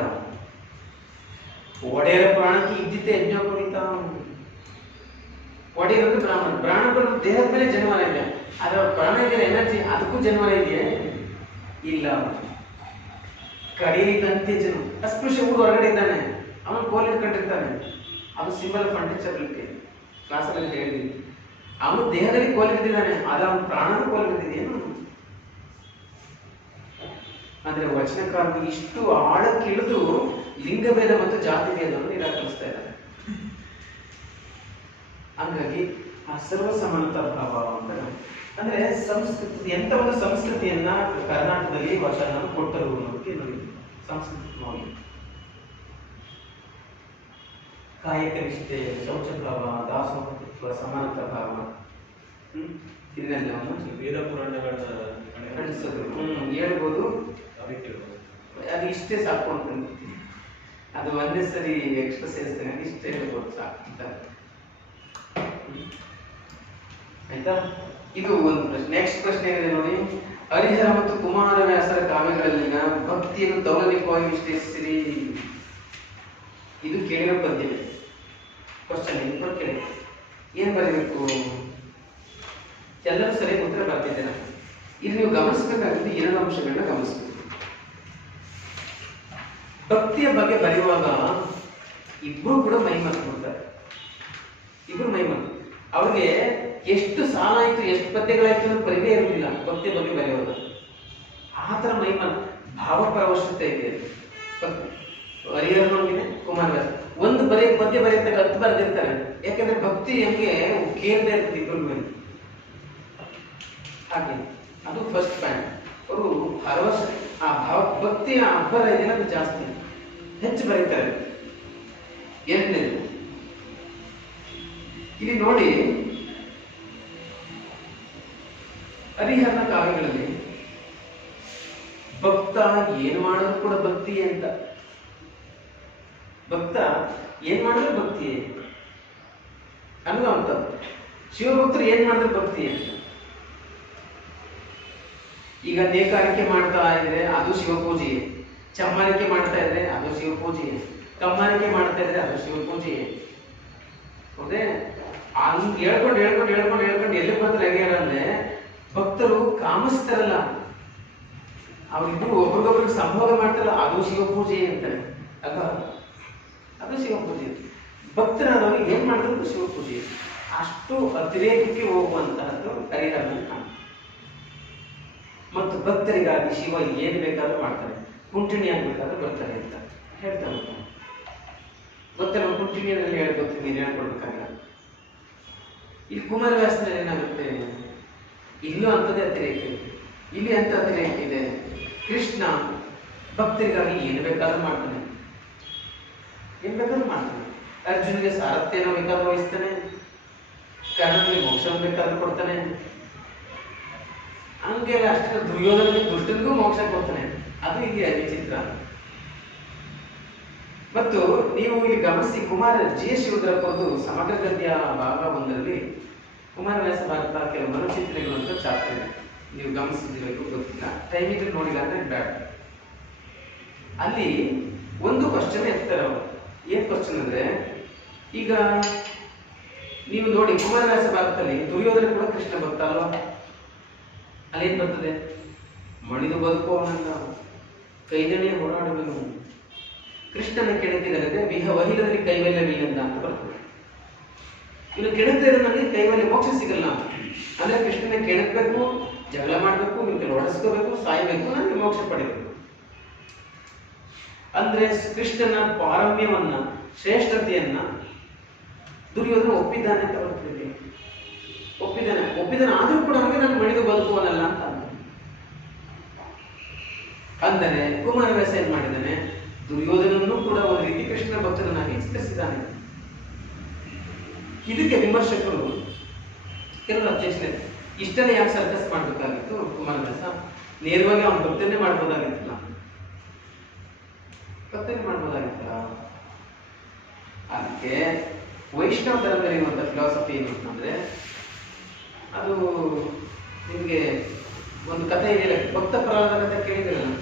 ಒಡೆಯರ ಪ್ರಾಣಕ್ಕೆ ಇದ್ದಿತ್ತೆ ಯಜ್ಞೋಪವೀತ. ಒಡೆಯರು ಬ್ರಾಹ್ಮಣರು ದೇಹದ ಮೇಲೆ ಜನ್ಮನ ಇದೆ, ಆದ್ರೆ ಪ್ರಾಣ ಇದೆಯಲ್ಲ ಎನರ್ಜಿ, ಅದಕ್ಕೂ ಜನ್ಮನ ಇದೆಯೇ? ಇಲ್ಲ. ಕಡಿಲಿದಂತೆ ಜನ ಅಸ್ಪೃಶ್ಯ ಊರು ಹೊರಗಡೆ ಇದ್ದಾನೆ, ಅವನು ಕೋಲ್ ಇಟ್ಕೊಂಡಿರ್ತಾನೆ, ಅದು ಸಿಂಬಲ್ ಆಫ್ ಅನ್ಟಚಬಿಲಿಟಿ. ಕ್ಲಾಸಲ್ಲಿ ಹೇಳಿದ್ದೀನಿ, ಅವನು ದೇಹದಲ್ಲಿ ಕೋಲ್ ಹಿಡಿದಿದ್ದಾನೆ, ಆದ್ರೆ ಅವನು ಪ್ರಾಣದ ಕೋಲ್ ಹಿಡಿದಿದೆಯೇನು? ಅಂದ್ರೆ ವಚನಕಾರರು ಇಷ್ಟು ಆಳಕ್ಕಿಳಿದು ಲಿಂಗಭೇದ ಮತ್ತು ಜಾತಿ ಭೇದವನ್ನು ನಿರಾಕರಿಸ್ತಾ ಇದ್ದಾರೆ. ಹಾಗಾಗಿ ಆ ಸರ್ವ ಸಮಾನತಾ ಭಾವ ಅಂತ ಅಂದ್ರೆ ಸಂಸ್ಕೃತಿ, ಎಂತ ಒಂದು ಸಂಸ್ಕೃತಿಯನ್ನ ಕರ್ನಾಟಕದಲ್ಲಿ ವಚನ ಕೊಟ್ಟರು ಅನ್ನೋದಕ್ಕೆ ನೋಡಿ ಸಂಸ್ಕೃತಿ ಮೌಲ್ಯ. ಕಾಯಕ ನಿಷ್ಠೆ, ಶೌಚ ಭಾವ, ದಾಸೋಹತ್ವ, ಸಮಾನತಾ ಭಾವ, ಇದನ್ನೆಲ್ಲವನ್ನು ವೇದ ಪುರಾಣಗಳನ್ನ ಹೇಳ್ಬೋದು. ಅದಕ್ಕೆ ಅದು ಇಷ್ಟೇ ಸಾಕು ಅನ್ಕೊಂಡ್ಬಿಡ್ತೀನಿ, ಅದು ಒಂದೇ ಸರಿ ಎಕ್ಸ್ಟ್ರಾ ಸೇರಿಸ್ತೇನೆ, ಇಷ್ಟೇ ಹೇಳ್ಬೋದು ಸಾಕು ಅಂತ. ಆಯ್ತಾ? ಇದು ಒಂದು ಪ್ರಶ್ನೆ. ನೆಕ್ಸ್ಟ್ ಪ್ರಶ್ನೆ ಏನಿದೆ ನೋಡಿ, ಹರಿಹರ ಮತ್ತು ಕುಮಾರವ್ಯಾಸರ ಕಾವ್ಯಗಳಲ್ಲಿನ ಭಕ್ತಿಯನ್ನು ತೌಲನಿಕವಾಗಿ ವಿಶ್ಲೇಷಿಸಿರಿ. ಇದು ಕೇಳಿರೋ ಪದ್ಯವೇ. ಕ್ವಶನ್ ಇನ್ಪುಟ್ ಕೇಳಿ ಏನ್ ಬರೀಬೇಕು? ಎಲ್ಲರೂ ಸರಿಯಾಗಿ ಉತ್ತರ ಬರ್ತಿದ್ದೀರ. ಇಲ್ಲಿ ನೀವು ಗಮನಿಸಬೇಕಾಗಿದ್ದು 2 ಅಂಶಗಳನ್ನ ಗಮನಿಸಬೇಕು. ಭಕ್ತಿಯ ಬಗ್ಗೆ ಬರೆಯುವಾಗ ಇಬ್ರು ಕೂಡ ಮೈಮರೆತು ಬಿಡ್ತಾರೆ. ಇಬ್ರು ಮೈಮರೆತು, ಅವ್ರಿಗೆ ಎಷ್ಟು ಸಾಲ ಆಯ್ತು, ಎಷ್ಟು ಪದ್ಯಗಳಾಯ್ತು ಅನ್ನೋ ಪರಿವೇ ಇರುವುದಿಲ್ಲ ಭಕ್ತಿಯ ಬಗ್ಗೆ ಬರೆಯುವಾಗ. ಆ ತರ ಭಾವಪ್ರವಶತೆ ಇದೆ. ಹರಿಹರನಿಗೆ ಕುಮಾರವ್ಯಾಸ ಒಂದು ಪದ್ಯ ಬರೆಯುತ್ತಾರೆ, 10 ಬರೆದಿರ್ತಾರೆ. ಯಾಕಂದ್ರೆ ಭಕ್ತಿ ಹೆಂಗೆ ಕೇಳ್ತಾ ಇರ್ತದೆ ಇಬ್ಬರು ಮೇಲೆ. ಹಾಗೆ ಅದು ಫಸ್ಟ್ ಪಾಯಿಂಟ್. ಅವರು ಹರವಶ ಆ ಭಕ್ತಿಯ ಅಬ್ಬರ ಇದೆಯಲ್ಲ ಅದು ಜಾಸ್ತಿ ಹೆಚ್ಚು ಬರೀತಾರೆ. ಎರಡನೇದು ಇಲ್ಲಿ ನೋಡಿ, ಹರಿಹರನ ಕಾವ್ಯಗಳಲ್ಲಿ ಭಕ್ತ ಏನ್ ಮಾಡೋದು ಕೂಡ ಭಕ್ತಿಯೇ ಅಂತ. ಭಕ್ತ ಏನ್ ಮಾಡಿದ್ರು ಭಕ್ತಿಯೇ ಅನ್ನೋ ಶಿವಭಕ್ತರು ಏನ್ ಮಾಡಿದ್ರು ಭಕ್ತಿಯೇ. ಈಗ ನೇಕಾರಿಕೆ ಮಾಡ್ತಾ ಇದ್ರೆ ಅದು ಶಿವಪೂಜೆಯೇ, ಚಮ್ಮಾರಿಕೆ ಮಾಡ್ತಾ ಇದ್ರೆ ಅದು ಶಿವಪೂಜೆಯೇ, ಕಮ್ಮಾರಿಕೆ ಮಾಡ್ತಾ ಇದ್ರೆ ಅದು ಶಿವಪೂಜೆಯೇ. ಹೌದೇ? ಹೇಳ್ಕೊಂಡು ಹೇಳ್ಕೊಂಡು ಹೇಳ್ಕೊಂಡು ಹೇಳ್ಕೊಂಡು ಎಲ್ಲಿ ಬರ್ತಾರೆ ಅಂದ್ರೆ ಭಕ್ತರು ಕಾಮಿಸ್ತಾರಲ್ಲ, ಅವ್ರಿಬ್ರು ಒಬ್ರಿಗೊಬ್ರಿಗೆ ಸಂಭೋಗ ಮಾಡ್ತಾರಲ್ಲ, ಅದು ಶಿವಪೂಜೆ ಅಂತಾರೆ ಅಲ್ವಾ? ಅದು ಶಿವಪೂಜೆ. ಭಕ್ತರಾದವರಿಗೆ ಏನ್ ಮಾಡಿದ್ರು ಶಿವ ಪೂಜೆ. ಅಷ್ಟು ಅತಿರೇಕಕ್ಕೆ ಹೋಗುವಂತಹದ್ದು ಹರಿಹರನ ಕಾಣ. ಮತ್ತು ಭಕ್ತರಿಗಾಗಿ ಶಿವ ಏನ್ ಬೇಕಾದ್ರೂ ಮಾಡ್ತಾರೆ, ಕುಂಟಿಣಿ ಆಗ್ಬೇಕಾದ್ರೂ ಬರ್ತಾರೆ ಅಂತ ಹೇಳ್ತಾರೆ. ಗೊತ್ತಲ್ಲ, ಕುಂಟಿಣಿಯಲ್ಲಿ ಹೇಳ್ಬೇಕು, ನೀನು ಹೇಳ್ಕೊಡ್ಬೇಕಾಗ. ಇಲ್ಲಿ ಕುಮಾರವ್ಯಾಸನಲ್ಲಿ ಏನಾಗುತ್ತೆ, ಇಲ್ಲೂ ಅಂಥದ್ದೇ ಅತಿರೇಕ ಇದೆ, ಇಲ್ಲಿ ಅಂತ ಅತಿರೇಕ ಇದೆ. ಕೃಷ್ಣ ಭಕ್ತರಿಗಾಗಿ ಏನು ಬೇಕಾದ್ರೂ ಮಾಡ್ತಾನೆ, ಏನ್ ಬೇಕಾದ್ರೂ ಮಾಡ್ತಾನೆ. ಅರ್ಜುನಿಗೆ ಸಾರಥ್ಯನ ಬೇಕಾದ್ರೂ ವಹಿಸ್ತಾನೆ, ಕರ್ಣನಿಗೆ ಮೋಕ್ಷ ಬೇಕಾದ್ರೂ ಕೊಡ್ತಾನೆ. ಹಂಗೆ ಅಷ್ಟೇ ದುರ್ಯೋಧನಿಗೆ ದುಷ್ಟನಿಗೂ ಮೋಕ್ಷ ಕೊಡ್ತಾನೆ. ಅದು ಇಲ್ಲಿ ವಿಚಿತ್ರ. ಮತ್ತು ನೀವು ಇಲ್ಲಿ ಗಮನಿಸಿ, ಕುಮಾರ ಜಿ ಎಸ್ ಶಿವರುದ್ರಪ್ಪರದು ಸಮಗ್ರ ಗದ್ಯ ಭಾಗ 1ರಲ್ಲಿ ಕುಮಾರವ್ಯಾಸ ಭಾರತ ಕೆಲವು ಮನುಚಿತ್ರಗಳು ಅಂತ ಚಾಪ್ಟರ್ ಇದೆ. ನೀವು ಗಮನಿಸಿದಿರಬೇಕು, ಗೊತ್ತಿಲ್ಲ, ಟೈಮ್ ಇದ್ರೆ ನೋಡಿಲ್ಲ ಅಂದ್ರೆ ಬ್ಯಾಡ. ಅಲ್ಲಿ ಒಂದು ಕ್ವಶನ್ ಎತ್ತಾರೆ ಅವರು. ಏನ್ ಕ್ವಶನ್ ಅಂದ್ರೆ, ಈಗ ನೀವು ನೋಡಿ ಕುಮಾರವ್ಯಾಸ ಭಾರತದಲ್ಲಿ ದುರ್ಯೋಧನ ಕೂಡ ಕೃಷ್ಣ ಭಕ್ತ ಅಲ್ವಾ? ಅಲ್ಲೇನ್ ಬರ್ತದೆ, ಮಣಿದು ಬದುಕುವವನಲ್ಲ, ಕೈದಣೆ ಹೋರಾಡುವನು, ಕೃಷ್ಣನ ಕೆಣಕಿದರೆ ವಹಿಲದಲ್ಲಿ ಕೈವಲ್ಯವಿಲ್ಲ ಅಂತ ಬರ್ತದೆ. ಇನ್ನು ಕೆಣಕ್ತಿದ್ರೆ ನನಗೆ ಕೈವಲ್ಯ ಮೋಕ್ಷ ಸಿಗಲ್ಲ ಅಂದ್ರೆ ಕೃಷ್ಣನ ಕೆಣಕಬೇಕು, ಜಗಳ ಮಾಡಬೇಕು, ಇವಕ್ಕೆ ಹೊಡೆಸ್ಕೋಬೇಕು, ಸಾಯಬೇಕು, ನನಗೆ ಮೋಕ್ಷ ಪಡೆಯಬೇಕು ಅಂದ್ರೆ ಕೃಷ್ಣನ ಪಾರಮ್ಯವನ್ನ, ಶ್ರೇಷ್ಠತೆಯನ್ನ ದುರ್ಯೋಧನ ಒಪ್ಪಿದ್ದಾನೆ ಅಂತ ಬರ್ತದೆ. ಒಪ್ಪಿದ್ದಾನೆ ಆದ್ರೂ ಕೂಡ ನಮಗೆ ನಾನು ಮಣಿದು ಬದುಕುವನಲ್ಲ ಅಂತ ಅಂದರೆ ಕುಮಾರವ್ಯಾಸ ಏನ್ ಮಾಡಿದ್ದಾನೆ, ದುರ್ಯೋಧನನ್ನು ಕೂಡ ಒಂದು ರೀತಿ ಕೃಷ್ಣ ಭಕ್ತರನ್ನಾಗಿ ಚಿತ್ರಿಸಿದ್ದಾನೆ. ಇದಕ್ಕೆ ವಿಮರ್ಶಕರು ಕೆಲವರು ಅಬ್ಜೆಕ್ಷನ್, ಇಷ್ಟನೇ ಯಾಕೆ ಸರ್ಕಸ್ ಮಾಡ್ಬೇಕಾಗಿತ್ತು ಕುಮಾರವ್ಯಾಸ, ನೇರವಾಗಿ ಅವನ ಭಕ್ತನ್ನೇ ಮಾಡ್ಬೋದಾಗಿತ್ತಲ್ಲ, ಭಕ್ತನೇ ಮಾಡ್ಬೋದಾಗಿತ್ತಲ್ಲ. ಅದಕ್ಕೆ ವೈಷ್ಣವ ಧರ್ಮದಲ್ಲಿ ಇರುವಂತ ಫಿಲಾಸಫಿ ಏನು ಅಂತಂದ್ರೆ, ಅದು ನಿಮ್ಗೆ ಒಂದು ಕಥೆ ಇದೆಯಲ್ಲ, ಭಕ್ತ ಪ್ರಹ್ಲಾದ ಕಥೆ ಕೇಳಿದಿರಲ್ಲ.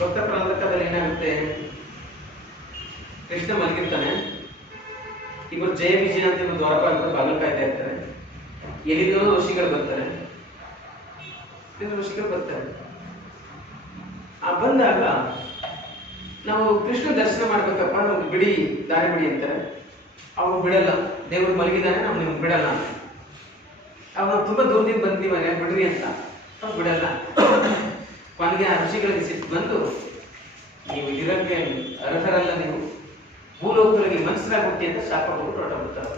ಭಕ್ತ ಪ್ರಹ್ಲಾದ ಕಥೆಯಲ್ಲಿ ಏನಾಗುತ್ತೆ, ಕೃಷ್ಣ ಮಲಗಿರ್ತಾನೆ, ಇಬ್ಬರು ಜಯ ವಿಜಯ ಅಂತ ಇಬ್ಬರು ದ್ವಾರಪಾಲಕರು ಬಾಗಿಲು ಕಾಯ್ತಾ ಇರ್ತಾರೆ. ಎಲ್ಲಿಂದಲೂ ಋಷಿಗಳು ಬರ್ತಾರೆ. ಬಂದಾಗ ನಾವು ಕೃಷ್ಣ ದರ್ಶನ ಮಾಡ್ಬೇಕಪ್ಪ, ನಮ್ಗೆ ಬಿಡಿ, ದಾರಿ ಬಿಡಿ ಅಂತಾರೆ. ಅವ್ರು ಬಿಡಲ್ಲ, ದೇವ್ರು ಮಲಗಿದ್ದಾನೆ, ನಾವು ನಿಮ್ಗೆ ಬಿಡಲ್ಲ ಅಂತ. ನಾವು ತುಂಬಾ ದೂರದಿಂದ ಬಂದ್ವಿ ಮನೆ ಬಿಡ್ರಿ ಅಂತ ಅವ್ರು ಬಿಡಲ್ಲ. ಕೊನೆಗೆ ಆ ಋಷಿಗಳಿಗೆ ಸಿಟ್ಟು ಬಂದು, ನೀವು ಇರೋಕ್ಕೆ ಅರ್ಹರಲ್ಲ, ನೀವು ಭೂಲೋಕಗಳಿಗೆ ಮನಸ್ಸರಾಗುತ್ತಿ ಅಂತ ಶಾಪ ಕೊಟ್ಟು ಹೊರಟೋಗ್ತಾರೆ.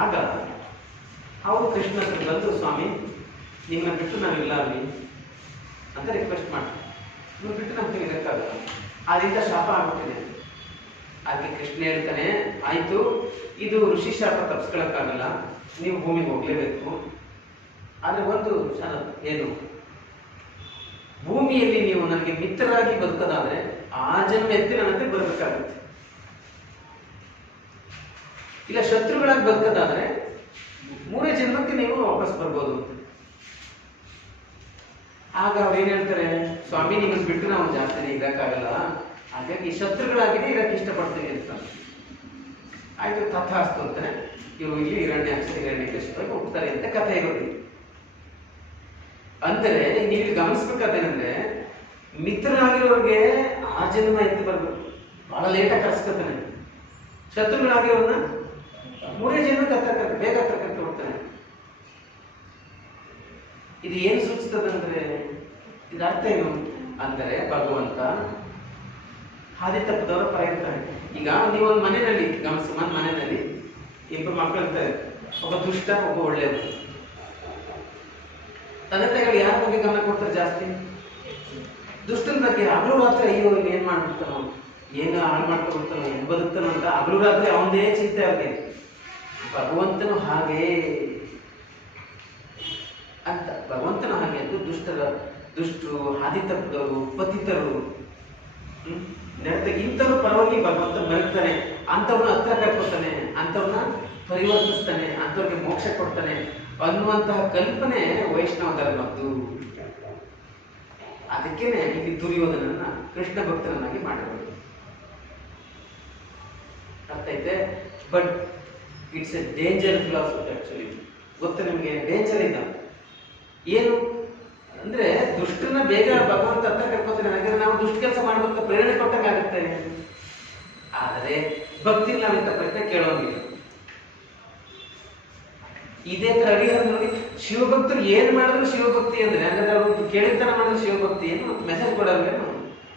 ಆಗ ಅವರು ಕೃಷ್ಣ ಹತ್ರ ಬಂದು, ಸ್ವಾಮಿ ನಿಮ್ಮನ್ನ ಬಿಟ್ಟು ನಾವಿಲ್ಲ ಅಲ್ಲಿ ಅಂತ ರಿಕ್ವೆಸ್ಟ್ ಮಾಡ್ತಾರೆ. ನೀವು ಬಿಟ್ಟು ನಮ್ಗೆ ಇರಕ್ಕಾಗಲ್ಲ, ಆದ್ರಿಂದ ಶಾಪ ಆಗುತ್ತಿದೆ. ಅದಕ್ಕೆ ಕೃಷ್ಣ ಹೇಳ್ತಾನೆ, ಆಯ್ತು, ಇದು ಋಷಿ ಶಾಪ ತಪ್ಪಿಸ್ಕೊಳಕ್ಕಾಗಲ್ಲ, ನೀವು ಭೂಮಿಗೆ ಹೋಗ್ಲೇಬೇಕು. ಆದ್ರೆ ಒಂದು ಷರತ್ತು, ಏನು, ಭೂಮಿಯಲ್ಲಿ ನೀವು ನನಗೆ ಮಿತ್ರರಾಗಿ ಬದುಕೋದಾದ್ರೆ ಆ ಜನ್ಮ ಎತ್ತಿ ನನ್ನಂತೆ ಬರಬೇಕಾಗುತ್ತೆ. ಇಲ್ಲ ಶತ್ರುಗಳಾಗಿ ಬದುಕೋದಾದ್ರೆ 3ನೇ ಜನ್ಮಕ್ಕೆ ನೀವು ವಾಪಸ್ ಬರ್ಬೋದು. ಆಗ ಅವ್ರು ಏನ್ ಹೇಳ್ತಾರೆ, ಸ್ವಾಮಿ ನಿಮ್ಮನ್ನು ಬಿಟ್ಟು ನಾವು ಜಾಸ್ತಿ ಇರಕ್ಕಾಗಲ್ಲ, ಹಾಗಾಗಿ ಶತ್ರುಗಳಾಗಿದೆ ಇರಕ್ಕೆ ಇಷ್ಟಪಡ್ತೀನಿ ಅಂತ. ಆಯ್ತು, ತಥಾಸ್ತು ಅಂತಾನೆ. ಇವರು ಇಲ್ಲಿ ಹಿರಣ್ಯಕಶಿಪುಗೆ ಹೋಗ್ತಾರೆ ಅಂತ ಕಥೆ ಇರೋದು. ಅಂದರೆ ನೀವು ಗಮನಿಸ್ಬೇಕಾದೇನಂದ್ರೆ, ಮಿತ್ರನಾಗಿರೋರಿಗೆ ಆ ಜನ್ಮ ಎತ್ತಿ ಬರ್ಬೇಕು, ಬಹಳ ಲೇಟಾಗಿ ಕರ್ಸ್ಕೊತಾನೆ. ಶತ್ರುಗಳಾಗಿರೋರ್ನ 3ನೇ ಜನ್ಮಕ್ಕೆ ಬೇಗ ಹತ್ರ ಹೋಗ್ತಾನೆ. ಇದು ಏನು ಸೂಚಿಸ್ತದಂದ್ರೆ, ಇದು ಅರ್ಥ ಏನು ಅಂದರೆ, ಭಗವಂತ ಹಾದಿ ತಪ್ಪದವರ ಪರ ಇರ್ತಾನೆ. ಈಗ ನೀವೊಂದು ಮನೆಯಲ್ಲಿ ಗಮನಿಸಿ, ಒಂದು ಮನೆಯಲ್ಲಿ ಇಬ್ಬರು ಮಕ್ಕಳು ಇರ್ತಾರೆ, ಒಬ್ಬ ದುಷ್ಟ, ಒಬ್ಬ ಒಳ್ಳೆಯದು. ತಂದೆ ತಾಯಿಗಳು ಯಾರ ಬಗ್ಗೆ ಗಮನ ಕೊಡ್ತಾರೆ ಜಾಸ್ತಿ? ದುಷ್ಟನ ಬಗ್ಗೆ. ಹಗಲು ರಾತ್ರಿ ಅಯ್ಯೋ ಇನ್ನು ಏನ್ ಮಾಡ್ಬಿಡ್ತಾನೋ, ಏನು ಹಾಳು ಮಾಡ್ಕೊಬಿಡ್ತಾನೋ, ಹೆಂಗ್ ಬದುಕ್ತಾನೋ ಅಂತ ಹಗಲು ರಾತ್ರಿ ಅವನದೇ ಚಿಂತೆ ಅವ್ರಿಗೆ. ಭಗವಂತನು ಹಾಗೆ ಅಂತ, ಭಗವಂತನ ಹಾಗೆ ಅಂತ ದುಷ್ಟರು, ಹಾದಿ ತಪ್ಪದವರು, ಪತಿತರು, ಇಂಥವ್ರ ಪರವಾಗಿ ಭಗವಂತ ಮರೆತಾನೆ, ಅಂಥವ್ರನ್ನ ಹತ್ರ ಕರ್ಕೊತಾನೆ, ಅಂಥವ್ರನ್ನ ಪರಿವರ್ತಿಸ್ತಾನೆ, ಅಂಥವ್ರಿಗೆ ಮೋಕ್ಷ ಕೊಡ್ತಾನೆ ಅನ್ನುವಂತಹ ಕಲ್ಪನೆ ವೈಷ್ಣವ ಧರ್ಮದ್ದು. ಅದಕ್ಕೇನೆ ಇಲ್ಲಿ ದುರ್ಯೋಧನನ್ನ ಕೃಷ್ಣ ಭಕ್ತರನ್ನಾಗಿ ಮಾಡಿರೋದು. ಅರ್ಥ ಐತೆ? But it's A danger philosophy actually. ಗೊತ್ತ ನಿಮ್ಗೆ? ಡೇಂಜರ್ ಇಲ್ಲ. ಏನು ಅಂದ್ರೆ, ದುಷ್ಟನ್ನ ಬೇಗ ಭಗವಂತ ಹತ್ರ ಕರ್ಕೋತಾನೆ, ಹಾಗಾದ್ರೆ ನಾವು ದುಷ್ಟ ಕೆಲಸ ಮಾಡ್ಬೇಕು ಪ್ರೇರಣೆ ಕೊಟ್ಟಂಗಾಗುತ್ತೆ. ಆದರೆ ಭಕ್ತಿ ನಾವಿಂತ ಪ್ರಶ್ನೆ ಕೇಳೋಂಗಿಲ್ಲ. ಇದೇ ತರ ಹರಿಹರ ನೋಡಿ, ಶಿವಭಕ್ತರು ಏನ್ ಮಾಡಿದ್ರು ಶಿವಭಕ್ತಿ ಅಂದ್ರೆ ಹಂಗಾದ್ರೆ ಅವ್ರು ಕೇಳಿದ್ದನ ಮಾಡಿದ್ರೆ ಶಿವಭಕ್ತಿ ಏನು ಮೆಸೇಜ್ ಕೊಡಲ್ವೇನು?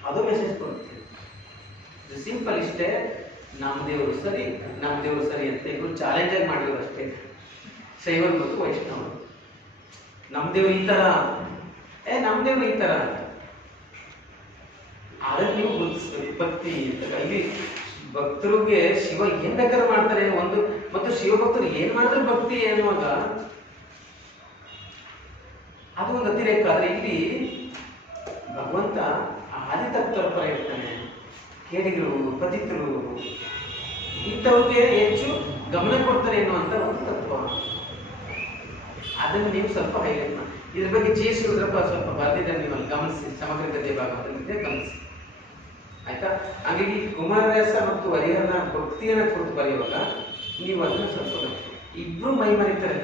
ಅದು ಮೆಸೇಜ್ ಕೊಡ್ತೀವಿ. ಸಿಂಪಲ್ ಇಷ್ಟೇ, ನಮ್ಮ ದೇವರು ಸರಿ ನಮ್ಮ ದೇವರು ಸರಿ ಅಂತ ಇಬ್ರು ಚಾಲೆಂಜ್ ಆಗಿ ಮಾಡಿರೋದು ಅಷ್ಟೇ, ಶೈವರು ಮತ್ತು ವೈಷ್ಣವರು. ನಮ್ಮ ದೇವರು ಈ ತರ, ನಮ್ಮ ದೇವರು ಈ ತರ, ಅದಕ್ಕೆ ನೀವು ಗುರುತಿಸ್ಬೇಕು ಭಕ್ತಿ ಅಂತ. ಇಲ್ಲಿ ಭಕ್ತರಿಗೆ ಶಿವ ಏನ್ ಬೇಕಾದ್ರೂ ಮಾಡ್ತಾರೆ ಒಂದು, ಮತ್ತು ಶಿವಭಕ್ತರು ಏನ್ ಮಾಡಿದ್ರೆ ಭಕ್ತಿ ಅನ್ನುವಾಗ ಅದು ಒಂದು ಅತಿರೇಕ. ಆದ್ರೆ ಇಲ್ಲಿ ಭಗವಂತ ಆದಿತತ್ವರ ಪರ ಇರ್ತಾನೆ. ಕೇಡಿಗರು, ಪತಿತರು ಇಂಥವ್ರಿಗೆ ಹೆಚ್ಚು ಗಮನ ಕೊಡ್ತಾರೆ ಎನ್ನುವಂತ ಒಂದು ತತ್ವ. ಅದನ್ನು ನೀವು ಸ್ವಲ್ಪ ಹೈಲೈಟ್ ಮಾಡಿ. ಇದ್ರ ಬಗ್ಗೆ ಜಿ ಎಸ್ ರುದ್ರಪ್ಪ ಸ್ವಲ್ಪ ಬರ್ದಿದ್ದಾರೆ, ನೀವು ಅಲ್ಲಿ ಗಮನಿಸಿ, ಸಮಗ್ರ ಗದ್ಯ ಭಾಗವತಲ್ಲಿದೆ, ಗಮನಿಸಿ ಆಯ್ತಾ. ಹಾಗಾಗಿ ಕುಮಾರವ್ಯಾಸ ಮತ್ತು ಹರಿಹರನ ಭಕ್ತಿಯನ್ನ ಕುರಿತು ಬರೆಯುವಾಗ ನೀವು ಅದನ್ನ ಸ್ವಲ್ಪ ಇಬ್ರು ಮೈ ಮರಿತಾರೆ.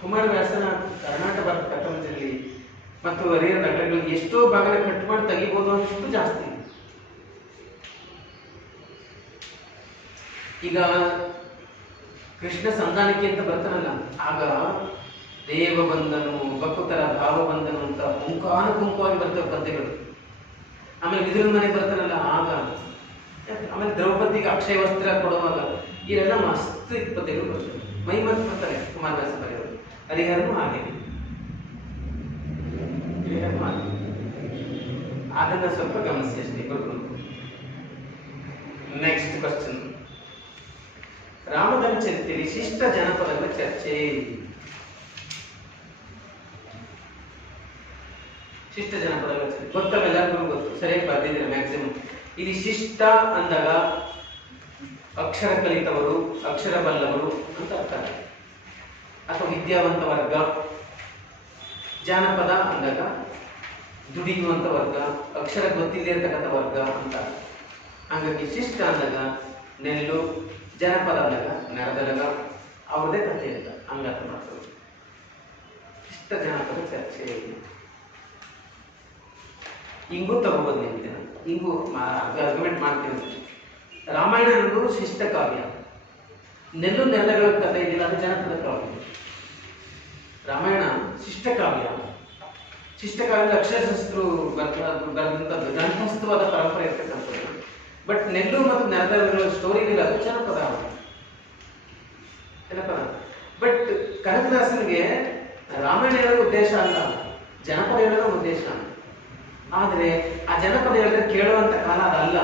ಕುಮಾರವ್ಯಾಸನ ಕರ್ನಾಟಕ ಭಾರತ ಕಥಾಂಜಲಿ ಮತ್ತು ಹರಿಹರನ ಅಗ್ರಗಳಲ್ಲಿ ಎಷ್ಟೋ ಭಾಗನ ಕಟ್ ಮಾಡಿ ತೆಗಿಬೋದು ಅನ್ನೋಷ್ಟು ಜಾಸ್ತಿ. ಈಗ ಕೃಷ್ಣ ಸಂಧಾನಕ್ಕೆ ಅಂತ ಬರ್ತಾನಲ್ಲ, ಆಗ ದೇವ ಬಂಧನು, ಭಕ್ತರ ಭಾವ ಬಂಧನು ಅಂತ ಪುಂಖಾನುಪುಂಖವಾಗಿ ಬರ್ತವೆ ಪದ್ಯಗಳು. ಆಮೇಲೆ ವಿದುರನ ಮನೆಗೆ ಬರ್ತಾನಲ್ಲ ಆಗ, ಆಮೇಲೆ ದ್ರೌಪದಿಗೆ ಅಕ್ಷಯ ವಸ್ತ್ರ ಕೊಡುವಾಗ ಇವೆಲ್ಲ ಮಸ್ತ್ ಪದ್ಯಗಳು ಬರ್ತವೆ. ಮೈ ಮರೆತು ಬರ್ತಾರೆ ಕುಮಾರವ್ಯಾಸ ಬರೆಯೋರು. ಹರಿಹರನು ಹಾಗೆ, ಅದನ್ನ ಸ್ವಲ್ಪ ಗಮನಿಸಿ ಅಷ್ಟೇ. ನೆಕ್ಸ್ಟ್ ಕ್ವಶನ್, ರಾಮಧನ್ ಚರಿತ್ರೆಯಲ್ಲಿ ಶಿಷ್ಟ ಜನಪದಗಳ ಚರ್ಚೆ. ಶಿಷ್ಟ ಜನಪದಗಳ ಚರ್ಚೆ ಗೊತ್ತವೆಲ್ಲರಿಗೂ ಗೊತ್ತು, ಸರಿಯಾಗಿ ಬರ್ದಿದ್ದೀರ ಮ್ಯಾಕ್ಸಿಮಮ್. ಇಲ್ಲಿ ಶಿಷ್ಟ ಅಂದಾಗ ಅಕ್ಷರ ಕಲಿತವರು, ಅಕ್ಷರ ಬಲ್ಲವರು ಅಂತ ಅರ್ಥ, ಅಥವಾ ವಿದ್ಯಾವಂತ ವರ್ಗ. ಜಾನಪದ ಅಂದಾಗ ದುಡಿಯುವಂತ ವರ್ಗ, ಅಕ್ಷರ ಗೊತ್ತಿಲ್ಲದೆ ಇರ್ತಕ್ಕಂಥ ವರ್ಗ ಅಂತ. ಹಾಗಾಗಿ ಶಿಷ್ಟ ಅಂದಾಗ ನೆಲ್ಲು, ಜನಪದ ಅಂದಾಗ ನೆರದಲಗ, ಅವ್ರದೇ ಕಥೆ ಅಂತ ಹಂಗರ್ಥ ಮಾಡ್ತಾರೆ. ಶಿಷ್ಟ ಜನಪದ ಚರ್ಚೆ. ಹಿಂಗೂ ತಗೋಬೋದು ನಿಮ್ಗೆ, ಹಿಂಗೂ ಆರ್ಗ್ಯುಮೆಂಟ್ ಮಾಡ್ತೀನಿ. ರಾಮಾಯಣ ಅನ್ನೋದು ಶಿಷ್ಟ ಕಾವ್ಯ. ನೆಲ್ಲು ನೆರದಗಳ ಕಥೆ ಇದೆಯಲ್ಲ ಅದು ಜನಪದ ಕಾವ್ಯ. ರಾಮಾಯಣ ಶಿಷ್ಟ ಕಾವ್ಯ. ಶಿಷ್ಟ ಕಾವ್ಯದ ಅಕ್ಷರಶಾಸ್ತ್ರು ಬರೆದಂಥದ್ದು ಗ್ರಂಥಸ್ಥವಾದ ಪರಂಪರೆ ಇರ್ತಕ್ಕಂಥದ್ದು. ಬಟ್ ನೆಲ್ಲು ಮತ್ತು ನೆರದಗಳ ಸ್ಟೋರಿ ಇದೆಯಲ್ಲ ಅದು ಜನಪದ. ಬಟ್ ಕನಕದಾಸನಿಗೆ ರಾಮಾಯಣ ಹೇಳೋದು ಉದ್ದೇಶ ಅಲ್ಲ, ಜನಪದ ಹೇಳೋದು ಉದ್ದೇಶ. ಆದ್ರೆ ಆ ಜನಪದ ಹೇಳಿದ್ರೆ ಕೇಳುವಂತ ಕಾಲ ಅದಲ್ಲ.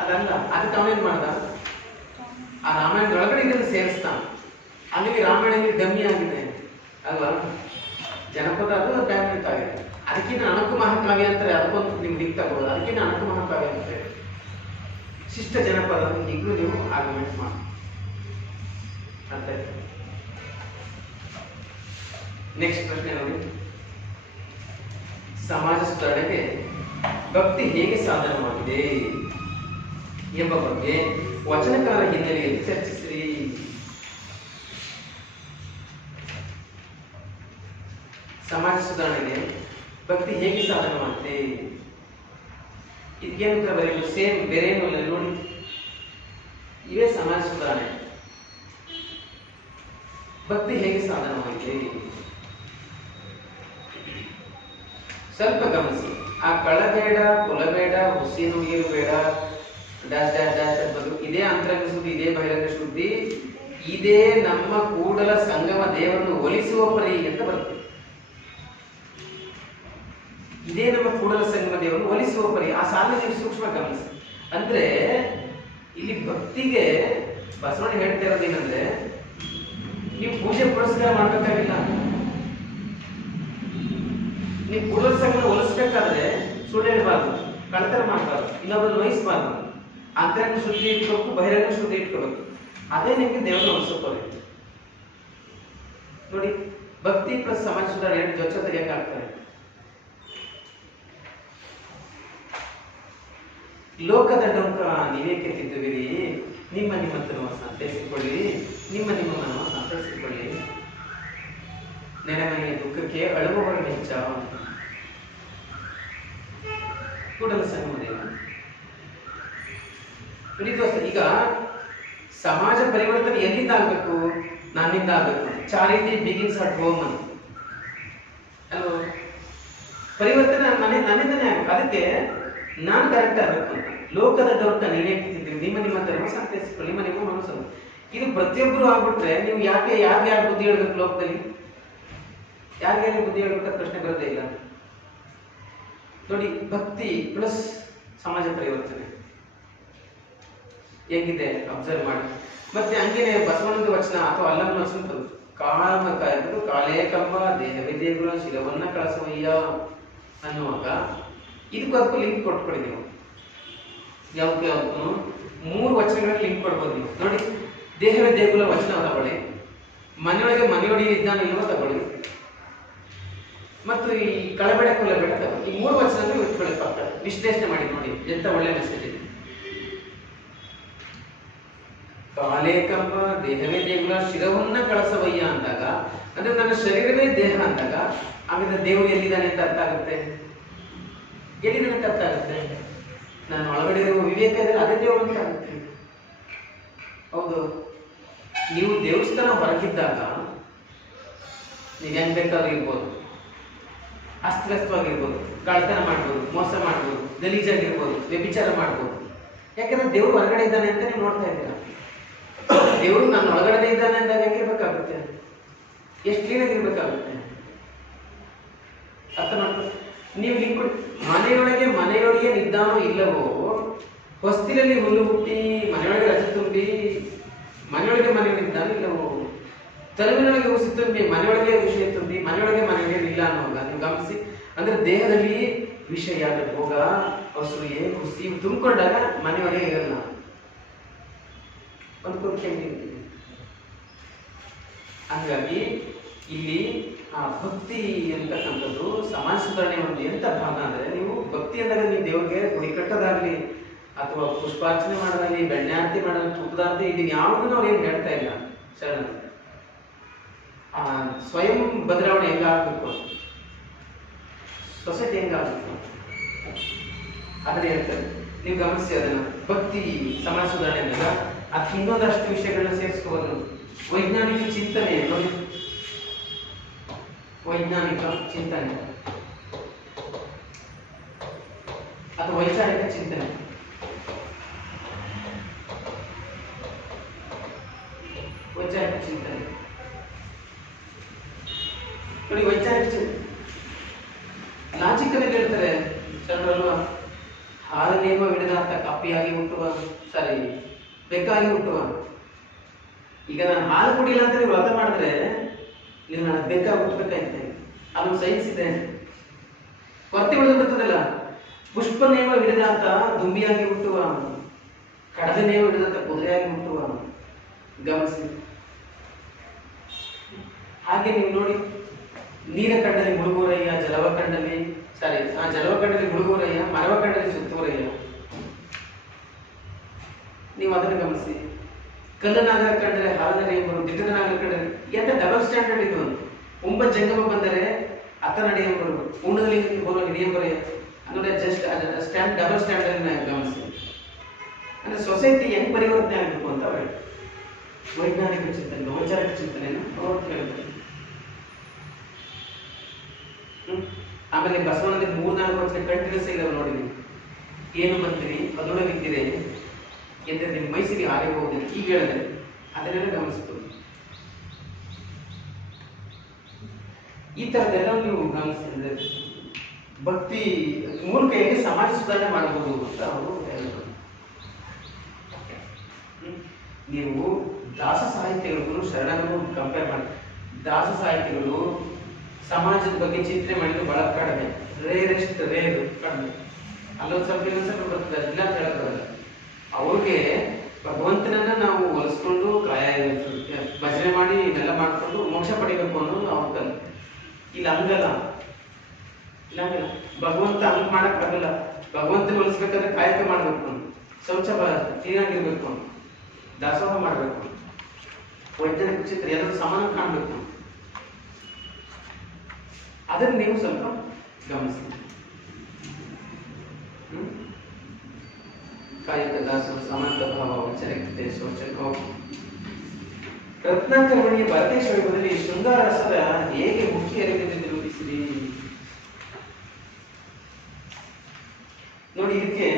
ಅದಕ್ಕೆ ಅವನೇನ್ ಮಾಡ್ದ, ಆ ರಾಮಾಯಣದೊಳಗಡೆ ಇದನ್ನು ಸೇರಿಸ್ತಾನ. ಹಾಗಾಗಿ ರಾಮಾಯಣ ಡಮ್ಮಿ ಆಗಿದೆ ಅಲ್ವಾ. ಜನಪದ ಅದು ಡ್ಯಾಮಿನೇಟ್ ಆಗಿದೆ. ಅದಕ್ಕಿಂತ ಅಣಕು ಮಹಾಕಾವ್ಯ ಅಂತಾರೆ, ಅದಕ್ಕೊಂದು ನಿಮ್ಗೆ ಲಿಂಕ್ ತಗೋದು. ಅದಕ್ಕಿಂತ ಅಣಕು ಮಹಾಕಾವ್ಯ ಅಂತಾರೆ. ಶಿಷ್ಟ ಜನಪದ ಈಗಲೂ ನೀವು ಆರ್ಗ್ಯುಮೆಂಟ್ ಮಾಡಿ ಅಂತ. ನೆಕ್ಸ್ಟ್ ಪ್ರಶ್ನೆ ನೋಡಿ, ಸಮಾಜ ಸುಧಾರಣೆಗೆ ಭಕ್ತಿ ಹೇಗೆ ಸಾಧನವಾಗಿದೆ ಎಂಬ ಬಗ್ಗೆ ವಚನಕಾರ ಹಿನ್ನೆಲೆಯಲ್ಲಿ ಚರ್ಚಿಸಿರಿ. ಸಮಾಜ ಸುಧಾರಣೆಗೆ ಭಕ್ತಿ ಹೇಗೆ ಸಾಧನವಾಗಿದೆ, ಇದಕ್ಕೇನು ಬರೆಯುವುದು ಸೇಮ್ ಬೇರೇನು ಅಲ್ಲ ನೋಡಿ. ಇವೇ ಸಮಾಜ ಸುಧಾರಣೆ. ಭಕ್ತಿ ಹೇಗೆ ಸಾಧನವಾಗಿದೆ ಸ್ವಲ್ಪ ಗಮನಿಸಿ. ಆ ಕಳಬೇಡ, ಕುಲಬೇಡ, ಹುಸಿ ನುಡಿಯಲು ಬೇಡ, ಡ್ಯಾಶ್ ಡ್ಯಾಶ್ ಡ್ಯಾಶ್ ಅನ್ನೋದು ಇದೇ ಅಂತರಂಗ ಶುದ್ಧಿ, ಇದೇ ಬಹಿರಂಗ ಶುದ್ಧಿ, ಇದೇ ನಮ್ಮ ಕೂಡಲ ಸಂಗಮ ದೇವರನ್ನು ಒಲಿಸುವ ಪರಿ ಅಂತ ಬರ್ತದೆ. ಇದೇ ನಮ್ಮ ಕೂಡಲ ಸಂಗಮ ದೇವರನ್ನು ಒಲಿಸುವ ಪರಿ. ಆ ಸಾಲ ನೀವು ಸೂಕ್ಷ್ಮ ಗಮನಿಸಿ. ಅಂದ್ರೆ ಇಲ್ಲಿ ಭಕ್ತಿಗೆ ಬಸವಣ್ಣ ಹೇಳ್ತಾ ಇರೋದೇನಂದ್ರೆ, ನೀವು ಪೂಜೆ ಪುರಸ್ಕಾರ ಮಾಡ್ಬೇಕಾಗಿಲ್ಲ. ನೀವು ಕೂಡಲ ಸಂಗಮ ಒಲಿಸ್ಬೇಕಾದ್ರೆ ಸುಳ್ಳು ಹೇಳಬಾರ್ದು, ಕಳ್ತನ ಮಾಡಬಾರ್ದು, ಇನ್ನೊಬ್ಬರು ವಹಿಸಬಾರ್ದು. ಅಂತರಂಗ ಶುದ್ಧಿ ಇಟ್ಕೋಬೇಕು, ಬಹಿರಂಗ ಶುದ್ಧಿ ಇಟ್ಕೋಬೇಕು. ಅದೇ ನಿಮ್ಗೆ ದೇವರನ್ನ ಒಲಿಸೋಕೋರಿ. ನೋಡಿ, ಭಕ್ತಿ ಪ್ಲಸ್ ಸಮಾಜ ಸುಧಾರಣೆ ಜೊತೆಗೆ ಯಾಕೆ ಆಗ್ತಾರೆ? ಲೋಕದ ಡೊಂಕ ನೀವೇಕೆ ತಿದ್ದುವಿರಿ, ನಿಮ್ಮ ನಿಮ್ಮತನವ ಸಂತೈಸಿಕೊಳ್ಳಿ, ನಿಮ್ಮ ನಿಮ್ಮ ಮನವ ಸಂತೈಸಿಕೊಳ್ಳಿ. ನೆರೆಮನೆಯ ದುಃಖಕ್ಕೆ ಅಳುವವರ ವೆಚ್ಚ. ಕೂಡಲ ಸಂಗಮ ದೇವ ನೋಡಿ ದೋಸ್ತ, ಈಗ ಸಮಾಜ ಪರಿವರ್ತನೆ ಎಲ್ಲಿಂದ ಆಗ್ಬೇಕು? ನನ್ನಿಂದ ಆಗ್ಬೇಕು. ಚಾರಿಟಿ ಬಿಗಿನ್ಸ್ ಅಟ್ ಹೋಮ್ ಅಂತ ಅಲ್ವಾ? ಪರಿವರ್ತನೆ ನನ್ನಿಂದನೇ ಆಗ್ಬೇಕು. ಅದಕ್ಕೆ ನಾನು ಕರೆಕ್ಟ್ ಆಗ್ಬೇಕು ಅಂತ. ಲೋಕದ ಡೌಟ್ ನೀನೇ ಕಿತ್ತಿದ್ದೀವಿ, ನಿಮ್ಮ ಧರ್ಮ ಸಂತೈಸಿಕೊಳ್ಳಿ, ನಿಮ್ಮ ಮನಸ್ಸು. ಇದು ಪ್ರತಿಯೊಬ್ಬರು ಆಗ್ಬಿಟ್ರೆ ನೀವು ಯಾರಿಗೆ ಬುದ್ಧಿ ಹೇಳ್ಬೇಕು ಲೋಕದಲ್ಲಿ? ಯಾರಿಗೆ ಬುದ್ಧಿ ಹೇಳ್ಬೇಕಂತ ಪ್ರಶ್ನೆ ಬರೋದೇ ಇಲ್ಲ. ನೋಡಿ, ಭಕ್ತಿ ಪ್ಲಸ್ ಸಮಾಜ ಪರಿವರ್ತನೆ ಹೇಗಿದೆ ಅಬ್ಸರ್ವ್ ಮಾಡಿ. ಮತ್ತೆ ಹಂಗೇನೆ ಬಸವಣ್ಣನ ವಚನ ಅಥವಾ ಅಲ್ಲಮ್ಮನ ವಚನ ಕಾಲೇ ಕಂಬ ದೇಹವೇ ದೇಗುಲ ಶಿರವನ್ನ ಕಳಸವಯ್ಯ ಅನ್ನುವಾಗ ಇದಕ್ಕೂ ಲಿಂಕ್ ಕೊಟ್ಕೊಡಿ ನೀವು. ಯಾವ್ದು 3 ವಚನಗಳಿಗೆ ಲಿಂಕ್ ಕೊಡ್ಬೋದು ನೀವು. ನೋಡಿ, ದೇಹವೇ ದೇಗುಲ ವಚನ ತಗೊಳ್ಳಿ, ಮನೆಯೊಳಗೆ ಮನೆಯೊಡಿ ಇದ್ದಾನೆ ಇಲ್ವೋ ತಗೊಳ್ಳಿ, ಮತ್ತು ಈ ಕಳಬೇಡ ಕೊಲಬೇಡ ತಗೊಳ್ಳಿ. ಈ 3 ವಚನಗಳು ಇಟ್ಕೊಳ್ಳಿ ಪಕ್ಕ, ವಿಶ್ಲೇಷಣೆ ಮಾಡಿ ನೋಡಿ ಎಂತ ಒಳ್ಳೆ ಮೆಸೇಜ್ ಇದೆ. ಕಾಲೇ ಕಂಬ ದೇಹವೇ ದೇಗುಲ ಶಿರವನ್ನ ಕಳಸವಯ್ಯ ಅಂದಾಗ, ಅಂದ್ರೆ ನನ್ನ ಶರೀರವೇ ದೇಹ ಅಂದಾಗ, ಆಮೇಲೆ ದೇವರು ಎಲ್ಲಿದ್ದಾನೆ ಅಂತ ಅರ್ಥ ಆಗುತ್ತೆ. ಎಲ್ಲಿದ್ದಾನೆ ಅಂತ ಅರ್ಥ ಆಗುತ್ತೆ. ನನ್ನ ಒಳಗಡೆ ಇರುವ ವಿವೇಕ ಇದೆ, ಅದೇ ದೇವರು ಅಂತ ಆಗುತ್ತೆ. ಹೌದು, ನೀವು ದೇವಸ್ಥಾನ ಹೊರಗಿದ್ದಾಗ ನೀವು ಹೆಂಗ್ ಬೇಕಾದ್ರೂ ಇರ್ಬೋದು, ಅಸ್ತವ್ಯಸ್ತವಾಗಿರ್ಬೋದು, ಕಳ್ತನ ಮಾಡ್ಬೋದು, ಮೋಸ ಮಾಡ್ಬೋದು, ಗಲೀಜಾಗಿರ್ಬೋದು, ವ್ಯಭಿಚಾರ ಮಾಡ್ಬೋದು. ಯಾಕಂದ್ರೆ ದೇವರು ಹೊರಗಡೆ ಇದ್ದಾನೆ ಅಂತ ನೀವು ನೋಡ್ತಾ ಇದ್ದೀರಾ. ದೇವರು ನನ್ನ ಒಳಗಡೆ ಇದ್ದಾನೆ ಅಂದಾಗ ಹೆಂಗಿರ್ಬೇಕಾಗುತ್ತೆ? ಎಷ್ಟು ಕ್ಲೀನಾಗಿ ಇರ್ಬೇಕಾಗುತ್ತೆ. ಅರ್ಥ ಮಾಡ್ಕೊ. ನೀವು ಮನೆಯೊಳಗೆ ನಿದ್ದಾನೋ ಇಲ್ಲವೋ, ಹೊಸ್ತಿಲಲ್ಲಿ ಹುಲ್ಲು ಹುಟ್ಟಿ ಮನೆಯೊಳಗೆ ರಜೆ ತುಂಬಿ ಮನೆಯೊಳಗಿದ್ದಾನೋ ಇಲ್ಲವೋ, ತಲೆವಿನೊಳಗೆ ಉಸಿ ತುಂಬಿ ಮನೆಯೊಳಗೆ ವಿಷಯ ತುಂಬಿ ಮನೆಯೊಳಗೆ ಇಲ್ಲ ಅನ್ನೋವಾಗ ನೀವು ಗಮನಿಸಿ. ಅಂದ್ರೆ ದೇಹದಲ್ಲಿ ವಿಷಯ, ಭೋಗ, ಅಸೂಯೆ, ಹುಸಿ ತುಂಬಿಕೊಂಡಾಗ ಮನೆಯೊಳಗೆ ಇರಲ್ಲ. ಹಂಗಾಗಿ ಇಲ್ಲಿ ಆ ಭಕ್ತಿ ಅಂತಕ್ಕಂಥದ್ದು ಸಮಾಜ ಸುಧಾರಣೆ ಒಂದು ಎಂತ ಭಾಗ ಅಂದ್ರೆ, ನೀವು ಭಕ್ತಿ ಅಂದಾಗ ನೀವು ದೇವರಿಗೆ ಗುಡಿ ಕಟ್ಟೋದಾಗ್ಲಿ ಅಥವಾ ಪುಷ್ಪಾರ್ಚನೆ ಮಾಡೋದಾಗ್ಲಿ, ಬೆಣ್ಣಾರತಿ ಮಾಡೋದಾಗ್ಲಿ, ತುಪ್ಪದಾರತಿ, ಇದನ್ನ ಯಾವುದು ನಾವು ಏನು ಹೇಳ್ತಾ ಇಲ್ಲ. ಶರಣ ಸ್ವಯಂ ಬದಲಾವಣೆ ಹೆಂಗಾಗಬೇಕು, ಸೊಸೈಟಿ ಹೆಂಗಾಗಬೇಕು ಅದನ್ನ ಹೇಳ್ತಾರೆ. ನೀವು ಗಮನಿಸಿ ಅದನ್ನ. ಭಕ್ತಿ ಸಮಾಜ ಸುಧಾರಣೆ ಅಂದಾಗ ಅದಕ್ಕೆ ಇನ್ನೊಂದಷ್ಟು ವಿಷಯಗಳನ್ನ ಸೇರಿಸ್ಕೋಬಹುದು. ವೈಜ್ಞಾನಿಕ ಚಿಂತನೆ, ನೋಡಿ, ವೈಜ್ಞಾನಿಕ ಚಿಂತನೆ ಅಥವಾ ವೈಚಾರಿಕ ಚಿಂತನೆ. ವೈಚಾರಿಕ ಚಿಂತನೆ ನೋಡಿ, ವೈಚಾರಿಕ ಚಿಂತನೆ ಲಾಜಿಕಲ್ ಹೇಳ್ತಾರೆ ಶರಣರಲ್ವಾ? ಹಾಲು ನೇಮ ಹಿಡಿದಾತ ಕಪ್ಪಿಯಾಗಿ ಹುಟ್ಟುವ, ಸಾರಿ ಬೆಕ್ಕಾಗಿ ಹುಟ್ಟುವ. ಈಗ ನಾನು ಹಾಲು ಕುಡಿಲ್ಲ ಅಂತ ನೀವು ವ್ರತ ಮಾಡಿದ್ರೆ ನೀವು ನಾನು ಬೆಕ್ಕಾಗಿ ಹುಟ್ಟಬೇಕಾಯ್ತೆ. ಅದೊಂದು ಸೈನ್ಸ್ ಇದೆ, ಕೊರತೆ ಉಳಿದಿರ್ತದಲ್ಲ. ಪುಷ್ಪ ನೇಮ ಹಿಡಿದಾತ ದುಂಬಿಯಾಗಿ ಹುಟ್ಟುವ, ಕಡದ ನೇಮ ಹಿಡಿದಾತ ಕುದುರೆಯಾಗಿ ಹುಟ್ಟುವ. ಗಮನಿಸಿ. ಹಾಗೆ ನೀವು ನೋಡಿ, ನೀರ ಕಂಡಲ್ಲಿ ಮುಳುಗೋರಯ್ಯ, ಜಲವ ಕಂಡಲ್ಲಿ ಮುಳುಗೋರಯ್ಯ, ಮರವ ಕಂಡಲ್ಲಿ ಸುತ್ತುವರಯ್ಯ. ನೀವು ಅದನ್ನು ಗಮನಿಸಿ. ಕಲ್ಲನಾಗರ ಕಂಡರೆ ಹಾಲದರೆ ಎಂಬರು, ದಿಟ್ಟನಾಗರ ಕಂಡರೆ, ಎಂತ ಡಬಲ್ ಸ್ಟ್ಯಾಂಡರ್ಡ್ ಇದು. ಉಂಬ ಜಂಗಮ ಬಂದರೆ ಅತ್ತ ನಡೆಯಂಬರು, ಉಣ್ಣದಲ್ಲಿ ಹೋಗುವ ಹಿಡಿಯಂಬರೇ ಅನ್ನೋದೇ ಜಸ್ಟ್ ಡಬಲ್ ಸ್ಟ್ಯಾಂಡರ್ಡ್ ಗಮನಿಸಿ. ಅಂದ್ರೆ ಸೊಸೈಟಿ ಹೆಂಗ್ ಪರಿವರ್ತನೆ ಆಗಬೇಕು ಅಂತ ಹೇಳಿ ವೈಜ್ಞಾನಿಕ ಚಿಂತನೆ, ವೈಚಾರಿಕ ಚಿಂತನೆಯನ್ನು ಅವರು ಹೇಳ್ತಾರೆ. ಆಮೇಲೆ ಬಸವಣ್ಣನ 3-4 ವರ್ಷ ಕಂಟಿನ್ಯೂಸ್ ಇದಾವೆ ನೋಡಿ. ನೀವು ಏನು ಬಂದಿರಿ ಅದೊಳಗಿದ್ದೀರಿ ಎಂದ್ರೆ ನಿಮ್ಮ ಮೈಸೂರಿಗೆ ಹಾಗೆ ಹೋಗುದಿಲ್ಲ ಈಗ ಹೇಳಿದ್ರೆ ಅದನ್ನೆಲ್ಲ ಗಮನಿಸ್ಬೋದು. ಈ ತರದೆಲ್ಲ ನೀವು ಗಮನಿಸಿದ್ರೆ ಭಕ್ತಿ ಮೂಲಕ ಹೇಗೆ ಸಮಾಜ ಸುಧಾರಣೆ ಮಾಡಬಹುದು ಅಂತ ಅವರು ಹೇಳ್ತಾರೆ. ನೀವು ದಾಸ ಸಾಹಿತ್ಯಗಳು ಶರಣರು ಕಂಪೇರ್ ಮಾಡಿ, ದಾಸ ಸಾಹಿತ್ಯಗಳು ಸಮಾಜದ ಬಗ್ಗೆ ಚಿಂತನೆ ಮಾಡಿದ್ರೆ ಬಹಳ ಕಡಿಮೆ, ರೇರ್ ಕಡಿಮೆ. ಅಲ್ಲೊಂದು ಸ್ವಲ್ಪ ಇನ್ನೊಂದು ಸ್ವಲ್ಪ ಬರ್ತದೆ, ಇಲ್ಲ ಅಂತ ಹೇಳಕ್ಕಾಗಲ್ಲ. ಅವ್ರಿಗೆ ಭಗವಂತನನ್ನ ನಾವು ಹೊಲಿಸ್ಕೊಂಡು ಭಜನೆ ಮಾಡಿ ಇದೆಲ್ಲ ಮಾಡ್ಕೊಂಡು ಮೋಕ್ಷ ಪಡಿಬೇಕು ಅನ್ನೋದು ಅವ್ರ ಇಲ್ಲ ಹಂಗಲ್ಲ. ಭಗವಂತ ಹಂಗ್ ಮಾಡಕ್ ಆಗಲ್ಲ. ಭಗವಂತನ ಹೊಲಿಸ್ಬೇಕಾದ್ರೆ ಕಾಯಕ ಮಾಡ್ಬೇಕು, ಶೌಚ ಕ್ಲೀನಾಗಿರ್ಬೇಕು, ದಾಸೋಹ ಮಾಡ್ಬೇಕು, ವೈಜ್ಞಾನಿಕ ಚಿತ್ರ ಎಲ್ಲರೂ ಸಮಾನ ಕಾಣ್ಬೇಕು. ಅದನ್ನ ನೀವು ಸ್ವಲ್ಪ ಗಮನಿಸಿ. ಕಾಯಕ ದಾಸರು ಸಮಂತ ಭಾವ ವಚನಕ್ಕೆ ಶೋಚನ. ರತ್ನಾಕರ್ಮಣಿಯ ಭರತೇಶ ವೈಭವದಲ್ಲಿ ಶೃಂಗಾರ ರಸದ ಹೇಗೆ ಮುಖ್ಯ ಅರಿವಿನಲ್ಲಿ ನಿರೂಪಿಸಿರಿ ನೋಡಿ. ಇದಕ್ಕೆ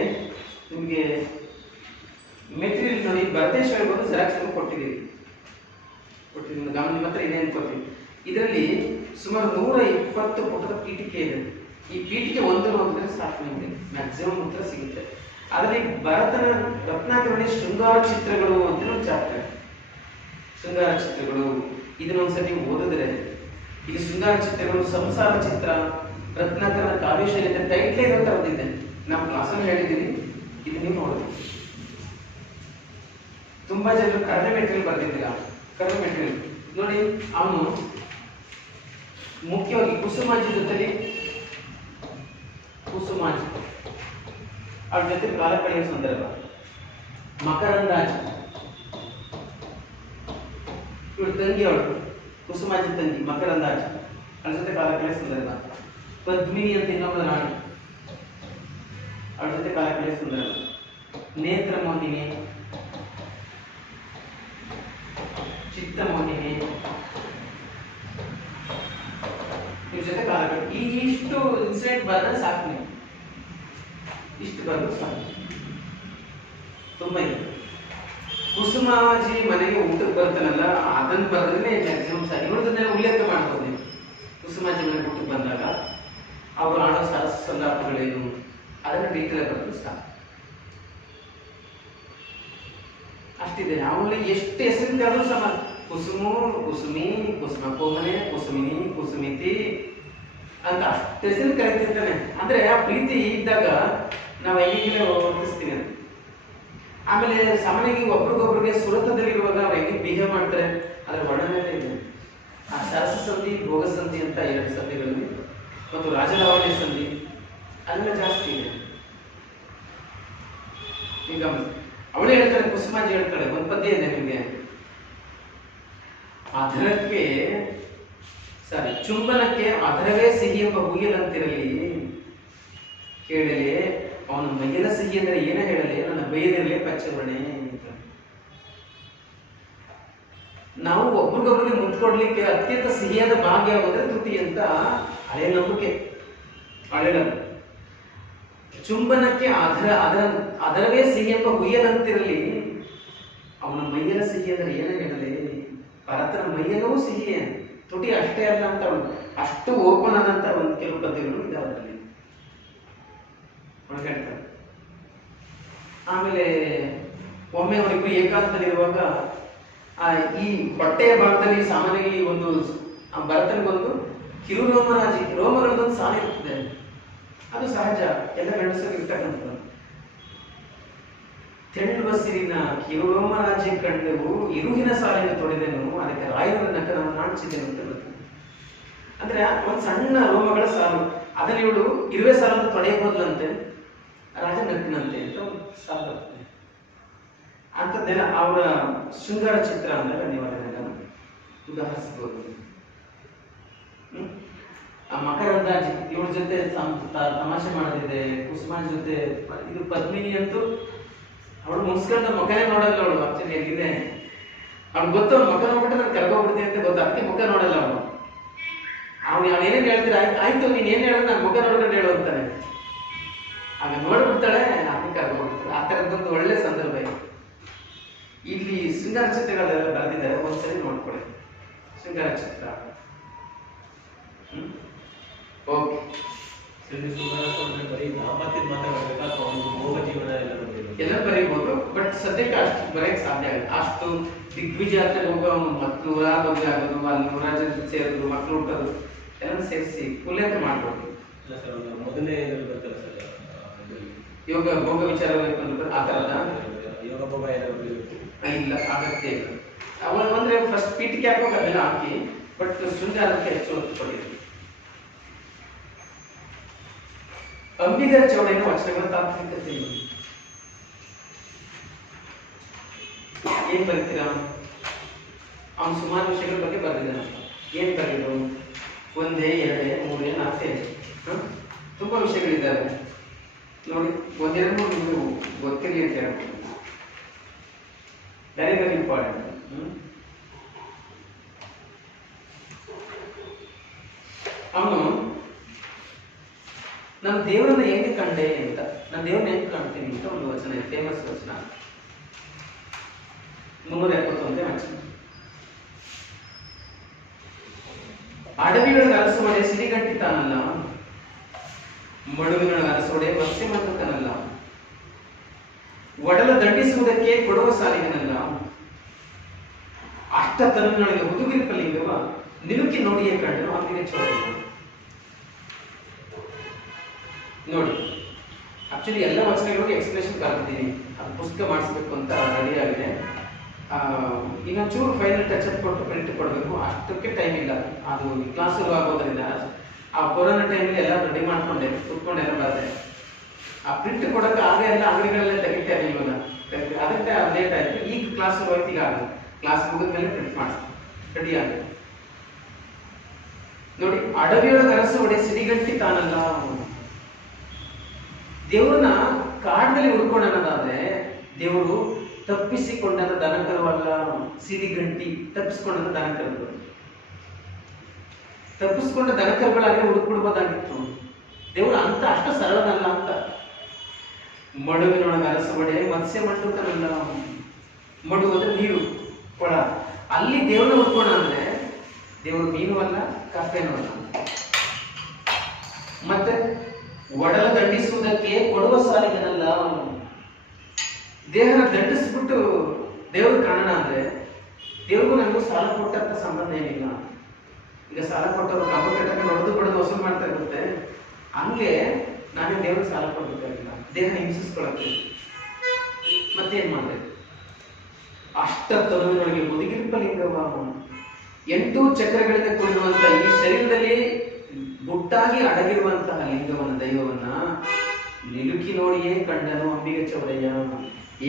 ನಿಮಗೆ ಮೆಟೀರಿಯಲ್ ನೋಡಿ, ಭರತೇಶ ವೈಭವದ ಜೆರಾಕ್ಸ್ ಕೊಟ್ಟಿದ್ದೀರಿ. ಗಮನ ನಿಮ್ಮ ಹತ್ರ ಇದೆ ಅನ್ಕೋತೀವಿ. ಇದರಲ್ಲಿ ಸುಮಾರು 120 ಪುಟದ ಪೀಠಿಕೆ ಇದೆ. ಈ ಪೀಠಿಕೆ ಒಂದು ನೋಡಿದ್ರೆ ಸಾಕು, ನಿಮಗೆ ಮ್ಯಾಕ್ಸಿಮಮ್ ಉತ್ತರ ಸಿಗುತ್ತೆ. ಅದರಲ್ಲಿ ಭರತನ ರತ್ನಾಕರ್ಮಣಿ ಶೃಂಗಾರ ಚಿತ್ರಗಳು ಅಂತ ಒಂದು ಚಾಪ್ಟರ್. ಶೃಂಗಾರ ಚಿತ್ರಗಳು ಇದನ್ನೊಂದ್ಸತಿ ಓದಿದ್ರೆ, ಈಗ ಶೃಂಗಾರ ಚಿತ್ರಗಳು, ಸಂಸಾರ ಚಿತ್ರ, ರತ್ನಾಕರನ ಕಾವ್ಯಶೈಲಿ ಅಂತ ಟೈಟ್ಲೇ ಇರೋ ತರದಿದೆ. ನಾವು ಕ್ಲಾಸಲ್ಲಿ ಹೇಳಿದ್ದೀನಿ, ಇದು ನೀವು ನೋಡಿದ್ರಿ. ತುಂಬಾ ಜನರು ಕಡಿಮೆ ಮೆಟೀರಿಯಲ್ ಬರ್ದಿದ್ದೀರಾ. ಕಡಿಮೆ ಮೆಟೀರಿಯಲ್ ನೋಡಿ, ಅವನು ಮುಖ್ಯವಾಗಿ ಕುಸುಮಾಂಜಿ ಜೊತೆಲಿ, ಕುಸುಮಾಂಜಿ ಅವ್ರ ಜೊತೆ ಕಾಲ ಕಳೆಯುವ ಸಂದರ್ಭ, ಮಕರಂದಾಜ್ ಇವಳು ತಂಗಿ, ಅವಳು ಕುಸುಮಾಂಜಿ ತಂಗಿ ಮಕರಂದಾಜ್, ಅವ್ರ ಜೊತೆ ಕಾಲ ಕಳೆಯುವ ಸಂದರ್ಭ, ಪದ್ಮಿನಿ ಅಂತ ಇನ್ನೊಬ್ಬ ರಾಣಿ, ಅವ್ರ ಜೊತೆ ಕಾಲ ಕಳೆಯುವ ಸಂದರ್ಭ, ನೇತ್ರ ಮೋಹಿನಿ, ಚಿತ್ತ ಮೋಹಿನಿ, ಇವ್ರ ಜೊತೆ ಕಾಲ ಕಳೆ. ಈ ಇಷ್ಟು ಇನ್ಸಿಡೆಂಟ್ ಬರೆದ್ರೆ ಸಾಕು, ನೀವು ಇಷ್ಟು ಬರೆದು ಸಾಕು. ತುಂಬಾ ಇದೆ. ಕುಸುಮಾಜಿ ಮನೆಗೆ ಊಟಕ್ಕೆ ಬರ್ತಾನಲ್ಲ, ಅದನ್ನು ಬರೆದ್ರೆ ಮ್ಯಾಕ್ಸಿಮಮ್ ಸಾಕು. ಇವ್ರದನ್ನೆಲ್ಲ ಉಲ್ಲೇಖ ಮಾಡ್ಬೋದು ನೀವು. ಕುಸುಮಾಜಿ ಮನೆಗೆ ಊಟಕ್ಕೆ ಬಂದಾಗ ಅವರು ಆಡೋ ಸರಸ ಸಂದರ್ಭಗಳೇನು, ಅದನ್ನು ಡೀಟೇಲ್ ಬರೆದು ಸಾಕು. ಅಷ್ಟಿದೆ. ಅವಳು ಎಷ್ಟು ಹೆಸರು ಕರೆದ್ರು ಸಮ, ಕುಸುಮು, ಕುಸುಮಿ, ಕುಸುಮ ಕೋಮನೆ, ಕುಸುಮಿನಿ, ಕುಸುಮಿತಿ ಅಂತ ಅಷ್ಟು ಹೆಸರು ಕರಿತಿರ್ತಾನೆ. ಅಂದ್ರೆ ಆ ಪ್ರೀತಿ ಇದ್ದಾಗ ನಾವು ಹೆಂಗೆ ವರ್ತಿಸ್ತೀವಿ ಅಂತ. ಆಮೇಲೆ ಸಾಮಾನ್ಯವಾಗಿ ಒಬ್ರಿಗೊಬ್ರಿಗೆ ಸುರತದಲ್ಲಿರುವಾಗ ಅವ್ರು ಹೆಂಗೆ ಬಿಹೇವ್ ಮಾಡ್ತಾರೆ ಅದ್ರ ವರ್ಣನೆ ಇದೆ. ಆ ಸರಸ ಸಂಧಿ, ಭೋಗ ಸಂಧಿ ಅಂತ 2 ಸಂಧಿಗಳಲ್ಲಿ, ಮತ್ತು ರಾಜಲಾವಣ್ಯ ಸಂಧಿ ಅದೆಲ್ಲ ಜಾಸ್ತಿ ಇದೆ. ಈಗ ಅವಳೇ ಹೇಳ್ತಾಳೆ, ಕುಸುಮಾಜಿ ಹೇಳ್ತಾಳೆ, ಒಂದು ಪದ್ಯ ಇದೆ ನಿಮಗೆ, ಅಧರಕ್ಕೆ ಸಾರಿ ಚುಂಬನಕ್ಕೆ ಅಧರವೇ ಸಿಹಿ ಎಂಬ ಹುಯ್ಯಲಂತಿರಲಿ ಕೇಳಲಿ, ಅವನ ಮೈಯಲ ಸಿಹಿ ಅಂದ್ರೆ ಏನ ಹೇಳಲಿ, ನನ್ನ ಬೈಯದಿರಲಿ ಪಚ್ಚವಣೆ. ನಾವು ಒಬ್ರಿಗೊಬ್ರಿಗೆ ಮುಟ್ಕೊಡ್ಲಿಕ್ಕೆ ಅತ್ಯಂತ ಸಿಹಿಯಾದ ಭಾಗ್ಯ ಯಾವುದು ತುಟಿ ಅಂತ ಹಳೆ ನಂಬಿಕೆ, ಹಳೆ ನಂಬಿಕೆ. ಚುಂಬನಕ್ಕೆ ಅದರವೇ ಸಿಹಿ ಎಂಬ ಹುಯ್ಯಲಂತಿರಲಿ, ಅವನ ಮೈಯಲ ಸಿಹಿ ಅಂದ್ರೆ ಏನ ಹೇಳಲಿ, ಭರತನ ಮೈಯಲವೂ ಸಿಹಿಯೇ, ತುಟಿ ಅಷ್ಟೇ ಅಲ್ಲ ಅಂತ ಅವನು ಅಷ್ಟು ಓಪನ್ ಆದಂತ ಒಂದು ಕೆಲವು ಪದ್ಯಗಳು ಇದೆ ಅದರಲ್ಲಿ ಹೇಳ್ತಾರೆ. ಆಮೇಲೆ ಒಮ್ಮೆ ಅವರಿಬ್ಬರು ಏಕಾಂತದಲ್ಲಿರುವಾಗ ಈ ಹೊಟ್ಟೆಯ ಭಾಗದಲ್ಲಿ ಸಾಮಾನ್ಯವಾಗಿ ಒಂದು ಭರತನಿಗೊಂದು ಕಿರುರೋಮರಾಜಿ, ರೋಮಗಳದೊಂದು ಸಾಲ ಇರ್ತದೆ. ಅದು ಸಹಜ, ಎಲ್ಲ ಗಂಡಸರು ಇರ್ತಕ್ಕಂಥದ್ದು. ತೆಳ್ಳುವ ಸಿರಿನ ಕಿರುರೋಮರಾಜಿ ಕಂಡವು ಇರುವಿನ ಸಾಲಿನ ತೊಡೆದೆನು, ಅದಕ್ಕೆ ರಾಯರ ನಕ್ಕನ ನಾಚಿದೆನು ಅಂತ ಬರ್ತದೆ. ಅಂದ್ರೆ ಒಂದು ಸಣ್ಣ ರೋಮಗಳ ಸಾಲು, ಅದನ್ನ ಇವಳು ಇರುವೆ ಸಾಲು ಅಂತ ತೊಡೆಯಬಹುದಂತೆ, ರಾಜ ನಕ್ಕನಂತೆ ಅಂತ ಒಂದು ಸಾಲು ಬರ್ತದೆ. ಅಂಥದ್ದೆಲ್ಲ ಅವರ ಶೃಂಗಾರ ಚಿತ್ರ ಅಂದಾಗ ನೀವು ಅದನ್ನೆಲ್ಲ ಉದಾಹರಿಸಬಹುದು. ಆ ಮಕರಂದಾಜಿ ಇವಳ ಜೊತೆ ತಮಾಷೆ ಮಾಡೋದಿದೆ, ಕುಸುಮಾನ್ ಜೊತೆ. ಇದು ಪದ್ಮಿನಿ ಅಂತೂ ಅವಳು ಮುನ್ಸ್ಕೊಂಡು ಮಕನೇ ನೋಡಲ್ಲ. ಅವಳು ಆಕ್ಚುಲಿ ಎಲ್ಲಿದೆ ಅವ್ಳು ಗೊತ್ತು, ಅವ್ನು ಮಕ ನೋಡ್ಬಿಟ್ಟು ನಾನು ಕರ್ಕೊಂಡ್ಬಿಡ್ತೀನಿ ಅಂತ ಗೊತ್ತು, ಅದಕ್ಕೆ ಮುಖ ನೋಡಲ್ಲ ಅವನು. ಅವ್ನು ಏನೇನು ಹೇಳ್ತೀರ, ಆಯ್ತು ನೀನ್ ಏನ್ ಹೇಳಿದ್ರೆ ನಾನು ಮುಖ ನೋಡ್ಕೊಂಡು ಹೇಳು ಅಂತಾನೆ. ಆಗ ನೋಡ್ಬಿಡ್ತಾಳೆ, ಅದಕ್ಕೆ ಕರ್ಕೊಂಡ್ಬಿಡ್ತಾಳೆ. ಆ ಥರದ್ದೊಂದು ಒಳ್ಳೆ ಸಂದರ್ಭ ಇದೆ. ಇಲ್ಲಿ ಶೃಂಗಾರ ಚಿತ್ರಗಳೆಲ್ಲ ಬರೆದಿದ್ದಾರೆ, ಒಂದ್ಸರಿ ನೋಡ್ಕೊಳ್ಳಿ ಶೃಂಗಾರ ಚಿತ್ರ. ಓಕೆ, ಬರೀ ದಾಂಪತ್ಯದ ಮಾತಾಡಬೇಕಾ ಅಥವಾ ಒಂದು ಭೋಗ ಜೀವನ ಎಲ್ಲ ಬರೀಬಹುದು, ಬಟ್ ಸದ್ಯಕ್ಕೆ ಅಷ್ಟು ಬರೆಯಕ್ಕೆ ಸಾಧ್ಯ ಆಗುತ್ತೆ. ಅಷ್ಟು ದಿಗ್ವಿಜಯ ಅಂತ ಹೋಗೋ ಮಕ್ಕಳು ಮದುವೆ ಆಗೋದು, ಅಲ್ಲಿ ನೂರಾರು ಜನ ಸೇರೋದು, ಮಕ್ಕಳು ಹುಟ್ಟೋದು ಎಲ್ಲ ಸೇರಿಸಿ ಉಲ್ಲೇಖ ಮಾಡ್ಬೋದು. ಇಲ್ಲ ಸರ್, ಮೊದಲನೇ ಇದರಲ್ಲಿ ಬರ್ತಲ್ಲ ಸರ್, ಯೋಗ ಭೋಗ ವಿಚಾರ ಆ ಥರದ ಯೋಗ ಭೋಗ ಏನಾದ್ರು ಇಲ್ಲ, ಅಗತ್ಯ ಇಲ್ಲ. ಅವಾಗ ಅಂದ್ರೆ ಫಸ್ಟ್ ಪೀಠಿಕೆ ಹಾಕೋಕೆ ಅದೆಲ್ಲ ಹಾಕಿ, ಬಟ್ ಶೃಂಗಾರಕ್ಕೆ ಹೆಚ್ಚು ಒತ್ತು ಕೊಟ್ಟಿದೆ. ಅಂಬಿಗರ ಚೌಡಯ್ಯನ ವಚನಗಳ ತಾಂತ್ರಿಕತೆ ಏನ್ ಬರೀತೀರಾ? ಅವನು ಸುಮಾರು ವಿಷಯಗಳ ಬಗ್ಗೆ ಬರೆದಿದ್ದಾನೆ. ಏನ್ ಬರೆದಿದ್ದು? 1, 2, 3, 4 ತುಂಬಾ ವಿಷಯಗಳಿದ್ದಾವೆ. ನೋಡಿ, ಒಂದೆರಡು ಮೂರು ನಿಮಗೆ ಗೊತ್ತಿರಲಿ ಅಂತ ಹೇಳ್ಬೋದು. Very very important. ಅವನು ನಾನು ದೇವರನ್ನ ಹೆಂಗೆ ಕಂಡೆ ಅಂತ, ನಾನು ದೇವ್ರನ್ನ ಹೆಂಗೆ ಕಾಣ್ತೀನಿ ಅಂತ ಒಂದು ವಚನ ಇದೆ, ಫೇಮಸ್ ವಚನ, 371 ವಚನ. ಅಡವಿಯೊಳಗೆ ಅರಸುವಡೆ ಸಿರಿಗಂಟಿ ತಾನಲ್ಲ, ಮಡುವಿನೊಳಗೆ ಅರಸುವಡೆ ಮತ್ಸ್ಯ ಮಂತ್ರಕನಲ್ಲ, ಒಡಲ ದಂಡಿಸುವುದಕ್ಕೆ ಕೊಡುವ ಸಾಲಿಗನಲ್ಲ, ಅಷ್ಟ ತನ್ನೊಳಗೆ ಹುದುಗಿರುತ್ತಲಿಂಗವ ನಿಲುಕಿ ನೋಡಿಯೇ ಕಂಡನು ಅಂಬಿಗೆ ಚೌಡಯ್ಯ. ನೋಡಿ, ಆಕ್ಚುಲಿ ಎಲ್ಲ ವಚನಗಳಿಗೆ ಎಕ್ಸ್ಪ್ಲೇಷನ್ ಕರೆದಿದ್ದೀನಿ, ಅದು ಪುಸ್ತಕ ಮಾಡಿಸ್ಬೇಕು ಅಂತ ರೆಡಿ ಆಗಿದೆ. ಇನ್ನೊಂಚೂರು ಫೈನಲ್ ಟಚ್ ಅಪ್ ಕೊಟ್ಟು ಪ್ರಿಂಟ್ ಕೊಡಬೇಕು, ಅಷ್ಟಕ್ಕೆ ಟೈಮ್ ಇಲ್ಲ. ಅದು ಕ್ಲಾಸ್ ಶುರು ಆಗೋದ್ರಿಂದ ಆ ಕೊರೋನಾ ಟೈಮಲ್ಲಿ ಎಲ್ಲ ರೆಡಿ ಮಾಡ್ಕೊಂಡೆ, ಕುತ್ಕೊಂಡೆಲ್ಲ ಬರದೆ ಆ ಪ್ರಿಂಟ್ ಕೊಡೋಕೆ ಆಗ ಎಲ್ಲ ಅಂಗಡಿಗಳೆಲ್ಲ ತೆಗಿತಾ ಇವಾಗ, ಅದಕ್ಕೆ ಲೇಟ್ ಆಯ್ತು. ಈಗ ಕ್ಲಾಸ್ ಶುರುವಾಯ್ತು, ಈಗ ಆಗ ಕ್ಲಾಸ್ ಮುಗಿದ್ಮೇಲೆ ಪ್ರಿಂಟ್ ಮಾಡಿಸ್ತೀನಿ, ರೆಡಿ ಆಗಿದೆ. ನೋಡಿ, ಅಡವಿಯೊಳಗೆ ಅರಸು ಒಡೆ ಸಿರಿಗಂಟಿ ತಾನಲ್ಲ. ದೇವ್ರನ್ನ ಕಾಡಿನಲ್ಲಿ ಹುಡ್ಕೊಂಡನ್ನೋದಾದ್ರೆ ದೇವರು ತಪ್ಪಿಸಿಕೊಂಡನ ದನಕರುವಲ್ಲ, ಸಿರಿಗಂಟಿ ತಪ್ಪಿಸಿಕೊಂಡನ ದನಕರುಗಳು. ತಪ್ಪಿಸ್ಕೊಂಡ ದನಕರುಗಳಾಗಿ ಹುಡುಕ್ಬಿಡ್ಬೋದಾಗಿತ್ತು. ದೇವರು ಅಂತ ಅಷ್ಟು ಸರಳನಲ್ಲ ಅಂತ. ಮಡುವಿನೊಳಗೆ ಅರಸುವಡೆ ಮತ್ಸ್ಯ ಮಂಡುಕನಲ್ಲ. ಮಡು ಅಂದ್ರೆ ನೀರು, ಕೊಳ, ಅಲ್ಲಿ ದೇವ್ರನ್ನ ಹುಡ್ಕೋಣ ಅಂದ್ರೆ ದೇವರು ಮೀನು ಅಲ್ಲ, ಕಪ್ಪೆನೂ ಅಲ್ಲ. ಮತ್ತೆ ಒಡಲ ದಂಡಿಸುವುದಕ್ಕೆ ಕೊಡುವ ಸಾಲಿಗನಲ್ಲ. ದೇಹನ ದಂಡಿಸ್ಬಿಟ್ಟು ದೇವ್ರ ಕಾರಣ ಅಂದ್ರೆ ದೇವ್ರಿಗೂ ನನಗೂ ಸಾಲ ಕೊಟ್ಟಂತ ಸಂಬಂಧ ಏನಿಲ್ಲ. ಈಗ ಸಾಲ ಕೊಟ್ಟವರು ಕಬ್ಬು ಕಟ್ಟಕ್ಕೆ ಹೊಡೆದು ಬಡದು ವಸೂಲು ಮಾಡ್ತಾ ಇರುತ್ತೆ, ಹಂಗೆ ನಾನೇ ದೇವ್ರಿಗೆ ಸಾಲ ಕೊಡ್ಬೇಕಾಗಿಲ್ಲ, ದೇಹ ಹಿಂಸಿಸ್ಕೊಳಕ್ಕೆ. ಮತ್ತೇನ್ ಮಾಡ್ಬೇಕು? ಅಷ್ಟ ತನುವಿನೊಳಗೆ ಮುದುಗಿರ್ಪಲಿಂಗವ, 8 ಚಕ್ರಗಳಿಂದ ಕೂಡಿರುವಂತ ಈ ಶರೀರದಲ್ಲಿ ಗುಟ್ಟಾಗಿ ಅಡಗಿರುವಂತಹ ಲಿಂಗವನ್ನ, ದೈವವನ್ನ ನಿಲುಕಿ ನೋಡಿಯೇ ಕಂಡನು ಅಂಬಿಗೆ ಚೌಡಯ್ಯ.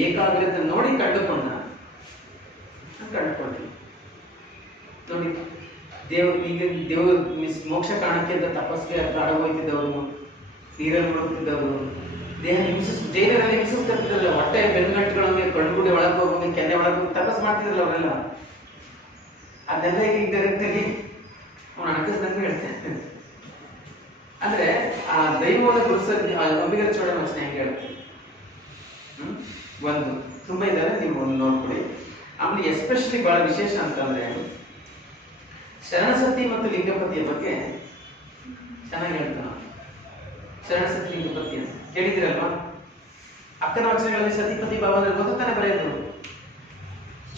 ಏಕಾಗ್ರತೆ ನೋಡಿ ಕಂಡುಕೊಂಡ. ನೋಡಿ, ದೇವ್ರ ಮೋಕ್ಷ ಕಾಣಕ್ಕೆ ಅಂತ ತಪಸ್ಸಿಗೆ ಅಡಗೋಯ್ತಿದ್ದವರು, ನೀರಲ್ಲಿ ಮುಳುಗ್ತಿದ್ದವರು, ದೇಹ ಜೈಲರಲ್ಲಿ ಹಿಂಸಿಸ್ತಿರ್ತಿದ್ರಲ್ಲ, ಹೊಟ್ಟೆ ಬೆನ್ನುಗಟ್ಟುಗಳಂಗೆ ಕಣ್ಣುಗುಡಿ ಒಳಗೆ ಹೋಗಿ ಕೆನ್ನೆ ಒಳಗೆ ಹೋಗಿ ತಪಸ್ ಮಾಡ್ತಿದ್ರಲ್ಲ ಅವರೆಲ್ಲ. ಅದೆಲ್ಲ ಈಗ ಡೈರೆಕ್ಟಾಗಿ ಅವನು ಅಣಕಿಸಿದಂಗೆ ಹೇಳ್ತೇನೆ. ಅಂದ್ರೆ ಆ ದೈವವನ್ನು ಗುರುಸೋದು ಅಂಬಿಗರ ಚೌಡಯ್ಯನ ವಚನ ಹೆಂಗೆ ಹೇಳ್ತೀವಿ. ಒಂದು ತುಂಬಾ ಇದ್ದಾರೆ, ನೀವು ಒಂದು ನೋಡ್ಕೊಡಿ. ಆಮೇಲೆ ಎಸ್ಪೆಷಲಿ ಬಹಳ ವಿಶೇಷ ಅಂತಂದ್ರೆ ಶರಣಸತಿ ಮತ್ತು ಲಿಂಗಪತಿಯ ಬಗ್ಗೆ ಚೆನ್ನಾಗಿ ಹೇಳ್ತಾನ. ಶರಣಸತಿ ಲಿಂಗಪತಿ ಅಂತ ಕೇಳಿದಿರಲ್ವಾ? ಅಕ್ಕನ ವಚನಗಳಲ್ಲಿ ಸತಿಪತಿ ಭಾವ ಅಂದ್ರೆ ಗೊತ್ತಾನೆ ಬರೆಯೋದು.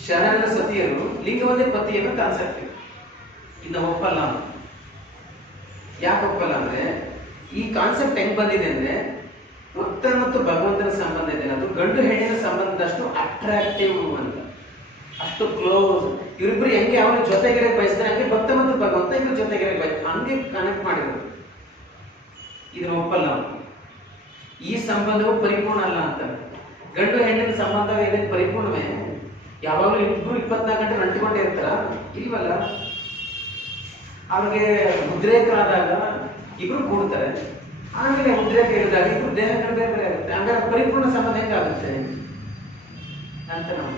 ಶರಣರ ಸತಿಯರು ಲಿಂಗವನ್ನೇ ಪತಿ ಎಂಬ ಕಾನ್ಸೆಪ್ಟ್. ಇದನ್ನ ಒಪ್ಪಲ್ಲ. ಯಾಕೆ ಒಪ್ಪಲ್ಲ ಅಂದ್ರೆ ಈ ಕಾನ್ಸೆಪ್ಟ್ ಹೆಂಗ್ ಬಂದಿದೆ ಅಂದ್ರೆ ಭಕ್ತ ಮತ್ತು ಭಗವಂತನ ಸಂಬಂಧ ಇದೆ, ಅದು ಗಂಡು ಹೆಣ್ಣಿನ ಸಂಬಂಧದಷ್ಟು ಅಟ್ರಾಕ್ಟಿವ್ ಅಂತ, ಅಷ್ಟು ಕ್ಲೋಸ್. ಇವರಿಬ್ರು ಹೆಂಗೆ ಅವನ ಜೊತೆಗಿರಕ್ ಬಯಸ್ತಾರೆ, ಹಂಗೆ ಭಕ್ತ ಮತ್ತು ಭಗವಂತ ಇವ್ರ ಜೊತೆಗಿರಕ್ ಬಯಸ್ತಾರೆ, ಹಂಗೆ ಕನೆಕ್ಟ್ ಮಾಡಿರೋದು. ಇದನ್ನ ಒಪ್ಪಲ್ಲ. ಈ ಸಂಬಂಧವು ಪರಿಪೂರ್ಣ ಅಲ್ಲ ಅಂತ. ಗಂಡು ಹೆಣ್ಣಿನ ಸಂಬಂಧ ಏನೇನು ಪರಿಪೂರ್ಣವೇ? ಯಾವಾಗಲೂ ಇಬ್ರು 24 ಗಂಟೆ ನಂಟಿಕೊಂಡೇ ಇರ್ತಾರ? ಇಲ್ವಲ್ಲ. ಅವ್ರಿಗೆ ಉದ್ರೇಕರಾದಾಗ ಇಬ್ರು ಕೂಡ್ತಾರೆ, ಆಮೇಲೆ ಉದ್ರೇಕ ಇರಿದಾಗ ಇಬ್ರು ದೇಹಗಳು ಬೇರೆ ಬೇರೆ ಆಗುತ್ತೆ. ಹಂಗಾರೆ ಪರಿಪೂರ್ಣ ಸಂಬಂಧ ಹೆಂಗಾಗುತ್ತೆ ಅಂತ. ನಾವು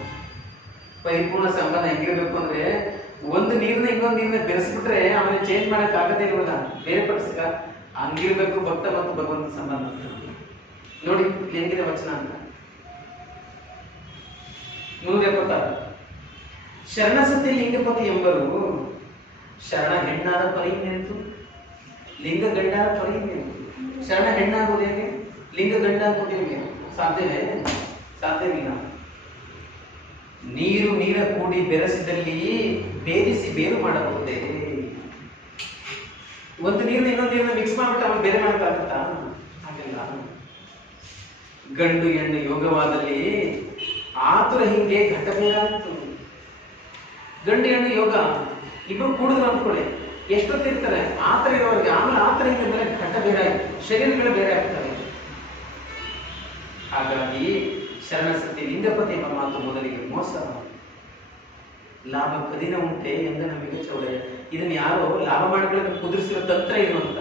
ಪರಿಪೂರ್ಣ ಸಂಬಂಧ ಹೆಂಗಿರ್ಬೇಕು ಅಂದ್ರೆ ಒಂದು ನೀರ್ನ ಇನ್ನೊಂದು ನೀರ್ನ ಬೆರೆಸ್ಬಿಟ್ರೆ ಆಮೇಲೆ ಚೇಂಜ್ ಮಾಡಕ್ ಆಗದೇ ಇರೋಲ್ಲ, ಬೇರೆ ಪಡಿಸಕ. ಹಂಗಿರ್ಬೇಕು ಭಕ್ತ ಮತ್ತು ಭಗವಂತ ಸಂಬಂಧ. ನೋಡಿ ಹೆಂಗಿದೆ ವಚನ ಅಂತ. 176. ಶರಣಸತಿ ಲಿಂಗಪತಿ ಎಂಬರು ಶರಣ ಹೆಣ್ಣಾದ ಪರಿ ನಿಂತು ಲಿಂಗ ಗಂಡಾದ ಪರಿ ನಿಂತು. ಶರಣ ಹೆಣ್ಣಾಗೋದು ಹೇಗೆ? ಲಿಂಗ ಗಂಡಾಗೋದು ಹೇಗೆ? ಸಾಧ್ಯವೇ? ಸಾಧ್ಯವಿಲ್ಲ. ನೀರು ನೀರ ಕೂಡಿ ಬೆರೆಸಿದಲ್ಲಿ ಭೇದಿಸಿ ಬೇರು ಮಾಡಬಹುದೇ? ಒಂದು ನೀರನ್ನ ಇನ್ನೊಂದು ನೀರನ್ನ ಮಿಕ್ಸ್ ಮಾಡ್ಬಿಟ್ಟು ಅವ್ರು ಬೇರೆ ಮಾಡೋಕ್ಕಾಗುತ್ತಾ? ಹಾಗೆಲ್ಲ. ಗಂಡು ಹೆಣ್ಣು ಯೋಗವಾದಲ್ಲಿ ಆತುರ ಹಿಂಗೆ ಘಟ ಬೇರಾಗ್ತು. ಗಂಡು ಹೆಣ್ಣು ಯೋಗ ಇಬ್ರು ಕೂಡಿದ್ರು ಅಂದ್ಕೊಳ್ಳಿ, ಎಷ್ಟೊತ್ತಿರ್ತಾರೆ ಆತರ ಇರೋರಿಗೆ, ಆಮೇಲೆ ಆತರ ಹಿಂಗೆ ಮೇಲೆ ಘಟ ಬೇರೆ ಆಗಿ ಶರೀರಗಳು ಬೇರೆ ಆಗ್ತವೆ. ಹಾಗಾಗಿ ಶರಣಸತಿ ಲಿಂಗಪತಿ ಎಂಬ ಮಾತು ಮೊದಲಿಗೆ ಮೋಸ. ಲಾಭ ಕದಿನ ಉಂಟೆ ಎಂದ ನಂಬಿಕೆ ಚೌಡಯ್ಯ. ಇದನ್ನ ಯಾರೋ ಲಾಭ ಮಾಡಿಕೊಳ್ಳಕ್ಕೆ ಕುದುರಿಸಿರೋ ತಂತ್ರ ಇದು ಅಂತ.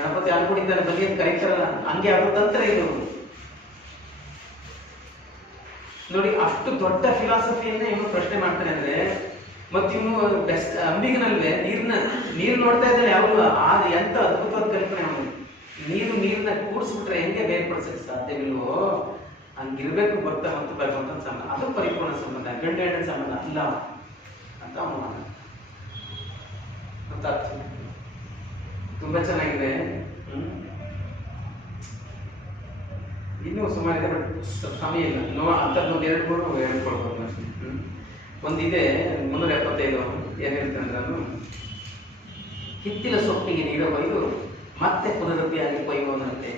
ಗಣಪತಿ ಹಾಲು ಕುಡಿತಾನೆ ಬನ್ನಿ ಅಂತ ಕರೀತಾರಲ್ಲ, ಹಂಗೆ ಆಗೋ ತಂತ್ರ ಇದು ನೋಡಿ. ಅಷ್ಟು ದೊಡ್ಡ ಫಿಲಾಸಫಿಯನ್ನ ಇವನು ಪ್ರಶ್ನೆ ಮಾಡ್ತಾನೆ ಅಂದ್ರೆ, ಮತ್ತೆ ಇವನು ಬೆಸ್ಟ್ ಅಂಬಿಗನಲ್ವೇ ನೀರು ನೋಡ್ತಾ ಇದ್ದಾನೆ ಯಾವಾಗ, ಆಗ ಎಂತ ಅದ್ಭುತವಾದ ಕಲ್ಪನೆ ಅವನು. ನೀರನ್ನ ಕೂಡಿಸ್ಬಿಟ್ರೆ ಹೆಂಗೆ ಬೇರ್ಪಡಿಸಕ್ಕೆ ಸಾಧ್ಯವಿಲ್ವೋ ಹಂಗಿರ್ಬೇಕು ಭಕ್ತ ಮತ್ತು ಭಗವಂತನ ಸಂಬಂಧ. ಅದು ಪರಿಪೂರ್ಣ ಸಂಬಂಧ, ಗಂಡ ಹೆಣ್ಣಿನ ಸಂಬಂಧ ಅಲ್ಲ ಅಂತ ಅವನು ತುಂಬಾ ಚೆನ್ನಾಗಿದೆ. ಇನ್ನೂ ಸುಮಾರಿದೆ, ಬಟ್ ಸಮಯ ಇಲ್ಲ. ಅಂಥದ್ದು ಎರಡು ಮೂರು ಹೇಳ್ಕೊಳ್ಬೋದು ಅಷ್ಟೇ. ಒಂದಿದೆ 375 ಏನ್ ಹೇಳ್ತಾನೆ ನಾನು, ಹಿತ್ತಿಲ ಸೊಪ್ಪಿಗೆ ನೀರು ಒಯ್ದು ಮತ್ತೆ ಪುನರುದ್ಧಿಯಾಗಿ ಕೊಯ್ಯುವನಂತೆ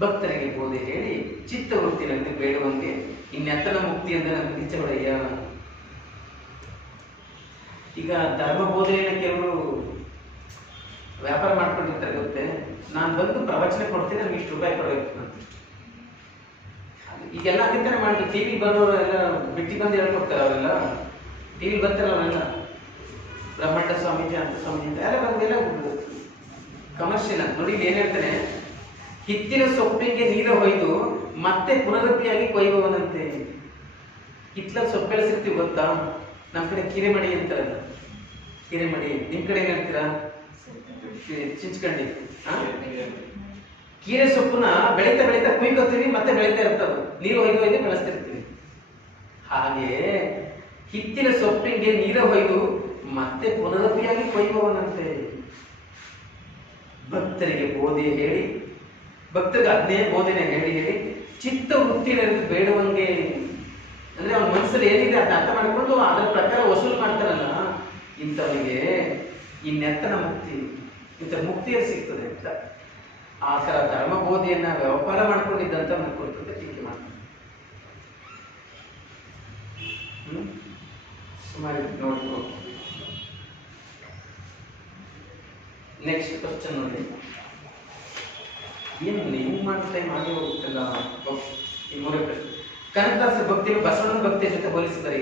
ಭಕ್ತರಿಗೆ ಬೋಧೆ ಹೇಳಿ ಚಿತ್ತವೃತ್ತಿನಲ್ಲಿ ಬೇಡುವಂತೆ ಇನ್ನೆತ್ತನ ಮುಕ್ತಿ ಅಂದ್ರೆ ನಮ್ಗೆ ಇಚ್ಛೆಗಳಯ್ಯ. ಈಗ ಧರ್ಮ ಬೋಧನೆಯನ್ನು ಕೆಲವರು ವ್ಯಾಪಾರ ಮಾಡ್ಕೊಂಡಿರ್ತಾರೆ ಗೊತ್ತೇ, ನಾನು ಬಂದು ಪ್ರವಚನ ಕೊಡ್ತೀನಿ, ನಮ್ಗೆ ಇಷ್ಟು ರೂಪಾಯಿ ಕೊಡಬೇಕು ಅಂತ. ಈಗೆಲ್ಲ ಅದಕ್ಕೇ ಮಾಡಿದ್ರು. ಟಿವಿ ಬರೋರು ಎಲ್ಲ ಬಿಟ್ಟಿ ಬಂದು ಹೇಳ್ಕೊಡ್ತಾರೆ. ಅವರೆಲ್ಲ ಟಿವಿ ಬರ್ತಾರೆ, ಅವರೆಲ್ಲ ಬ್ರಹ್ಮಾಂಡ ಸ್ವಾಮೀಜಿ ಅಂತ ಸ್ವಾಮೀಜಿ ಅಂತ ಎಲ್ಲ ಬಂದೆಲ್ಲ ಕಮರ್ಷಿಯಲ್ ಅಂತ ನೋಡಿ. ಏನ್ ಹೇಳ್ತಾನೆ, ಹಿತ್ತಿನ ಸೊಪ್ಪಿಗೆ ನೀರು ಹೊಯ್ದು ಮತ್ತೆ ಪುನರುದ್ಧಿಯಾಗಿ ಕೊಯ್ಯುವವನಂತೆ. ಹಿತ್ತಲ ಸೊಪ್ಪು ಬೆಳೆಸಿರ್ತೀವಿ ಗೊತ್ತಾ, ನಮ್ಮ ಕಡೆ ಕಿರೆಮಡಿ ಅಂತಾರಲ್ಲ, ಕಿರೆಮಡಿ. ನಿಮ್ ಕಡೆ ಏನ್ ಹೇಳ್ತೀರಾ? ಚಿಂಚ್ಕಂಡಿ. ಕೀರೆ ಸೊಪ್ಪನ್ನ ಬೆಳೀತಾ ಬೆಳೀತಾ ಕುಯ್ಕೋತೀವಿ, ಮತ್ತೆ ಬೆಳೀತಾ ಇರ್ತದ, ನೀರು ಹೊಯ್ದು ಹೊಯ್ದು ಬೆಳೆಸ್ತಿರ್ತೀವಿ. ಹಾಗೆ ಹಿತ್ತಿನ ಸೊಪ್ಪಿಗೆ ನೀರು ಹೊಯ್ದು ಮತ್ತೆ ಪುನರುದ್ಧಿಯಾಗಿ ಕೊಯ್ಯುವವನಂತೆ ಭಕ್ತರಿಗೆ ಬೋಧೆ ಹೇಳಿ, ಭಕ್ತರಿಗೆ ಅದ್ನೇ ಬೋಧನೆ ಹೇಳಿ ಚಿತ್ತ ವೃತ್ತಿನಲ್ಲಿ ಬೇಡುವಂಗೆ ಅಂದ್ರೆ ಅವನ ಮನಸ್ಸಲ್ಲಿ ಏನಿದೆ ಅದನ್ನ ಅರ್ಥ ಮಾಡ್ಕೊಂಡು ಅದರ ಪ್ರಕಾರ ವಸೂಲು ಮಾಡ್ತಾರಲ್ಲ, ಇಂಥವನಿಗೆ ಇನ್ನೆತ್ತನ ಮುಕ್ತಿ, ಇಂಥ ಮುಕ್ತಿಯಲ್ಲಿ ಸಿಗ್ತದೆ ಅಂತ. ಆ ಥರ ಧರ್ಮ ಬೋಧೆಯನ್ನ ವ್ಯಾಪಾರ ಮಾಡ್ಕೊಂಡಿದ್ದಂತ ಕುರಿತಂತೆ ಟೀಕೆ ಮಾಡ್ತಾರೆ. ಸುಮಾರು ನೋಡ್ಕೊ. ನೆಕ್ಸ್ಟ್ ಕ್ವಶನ್ ನೋಡಿ, ಏನು ನೀವು ಮಾಡೋ ಟೈಮ್ ಆಗಿ ಹೋಗುತ್ತಲ್ಲ. ಈ ಮೂರೇ ಪ್ರಶ್ನೆ. ಕನಕದಾಸರ ಭಕ್ತಿಯನ್ನು ಬಸವಣ್ಣನ ಭಕ್ತಿಯ ಜೊತೆ ಹೋಲಿಸಿದ್ದಾರೆ.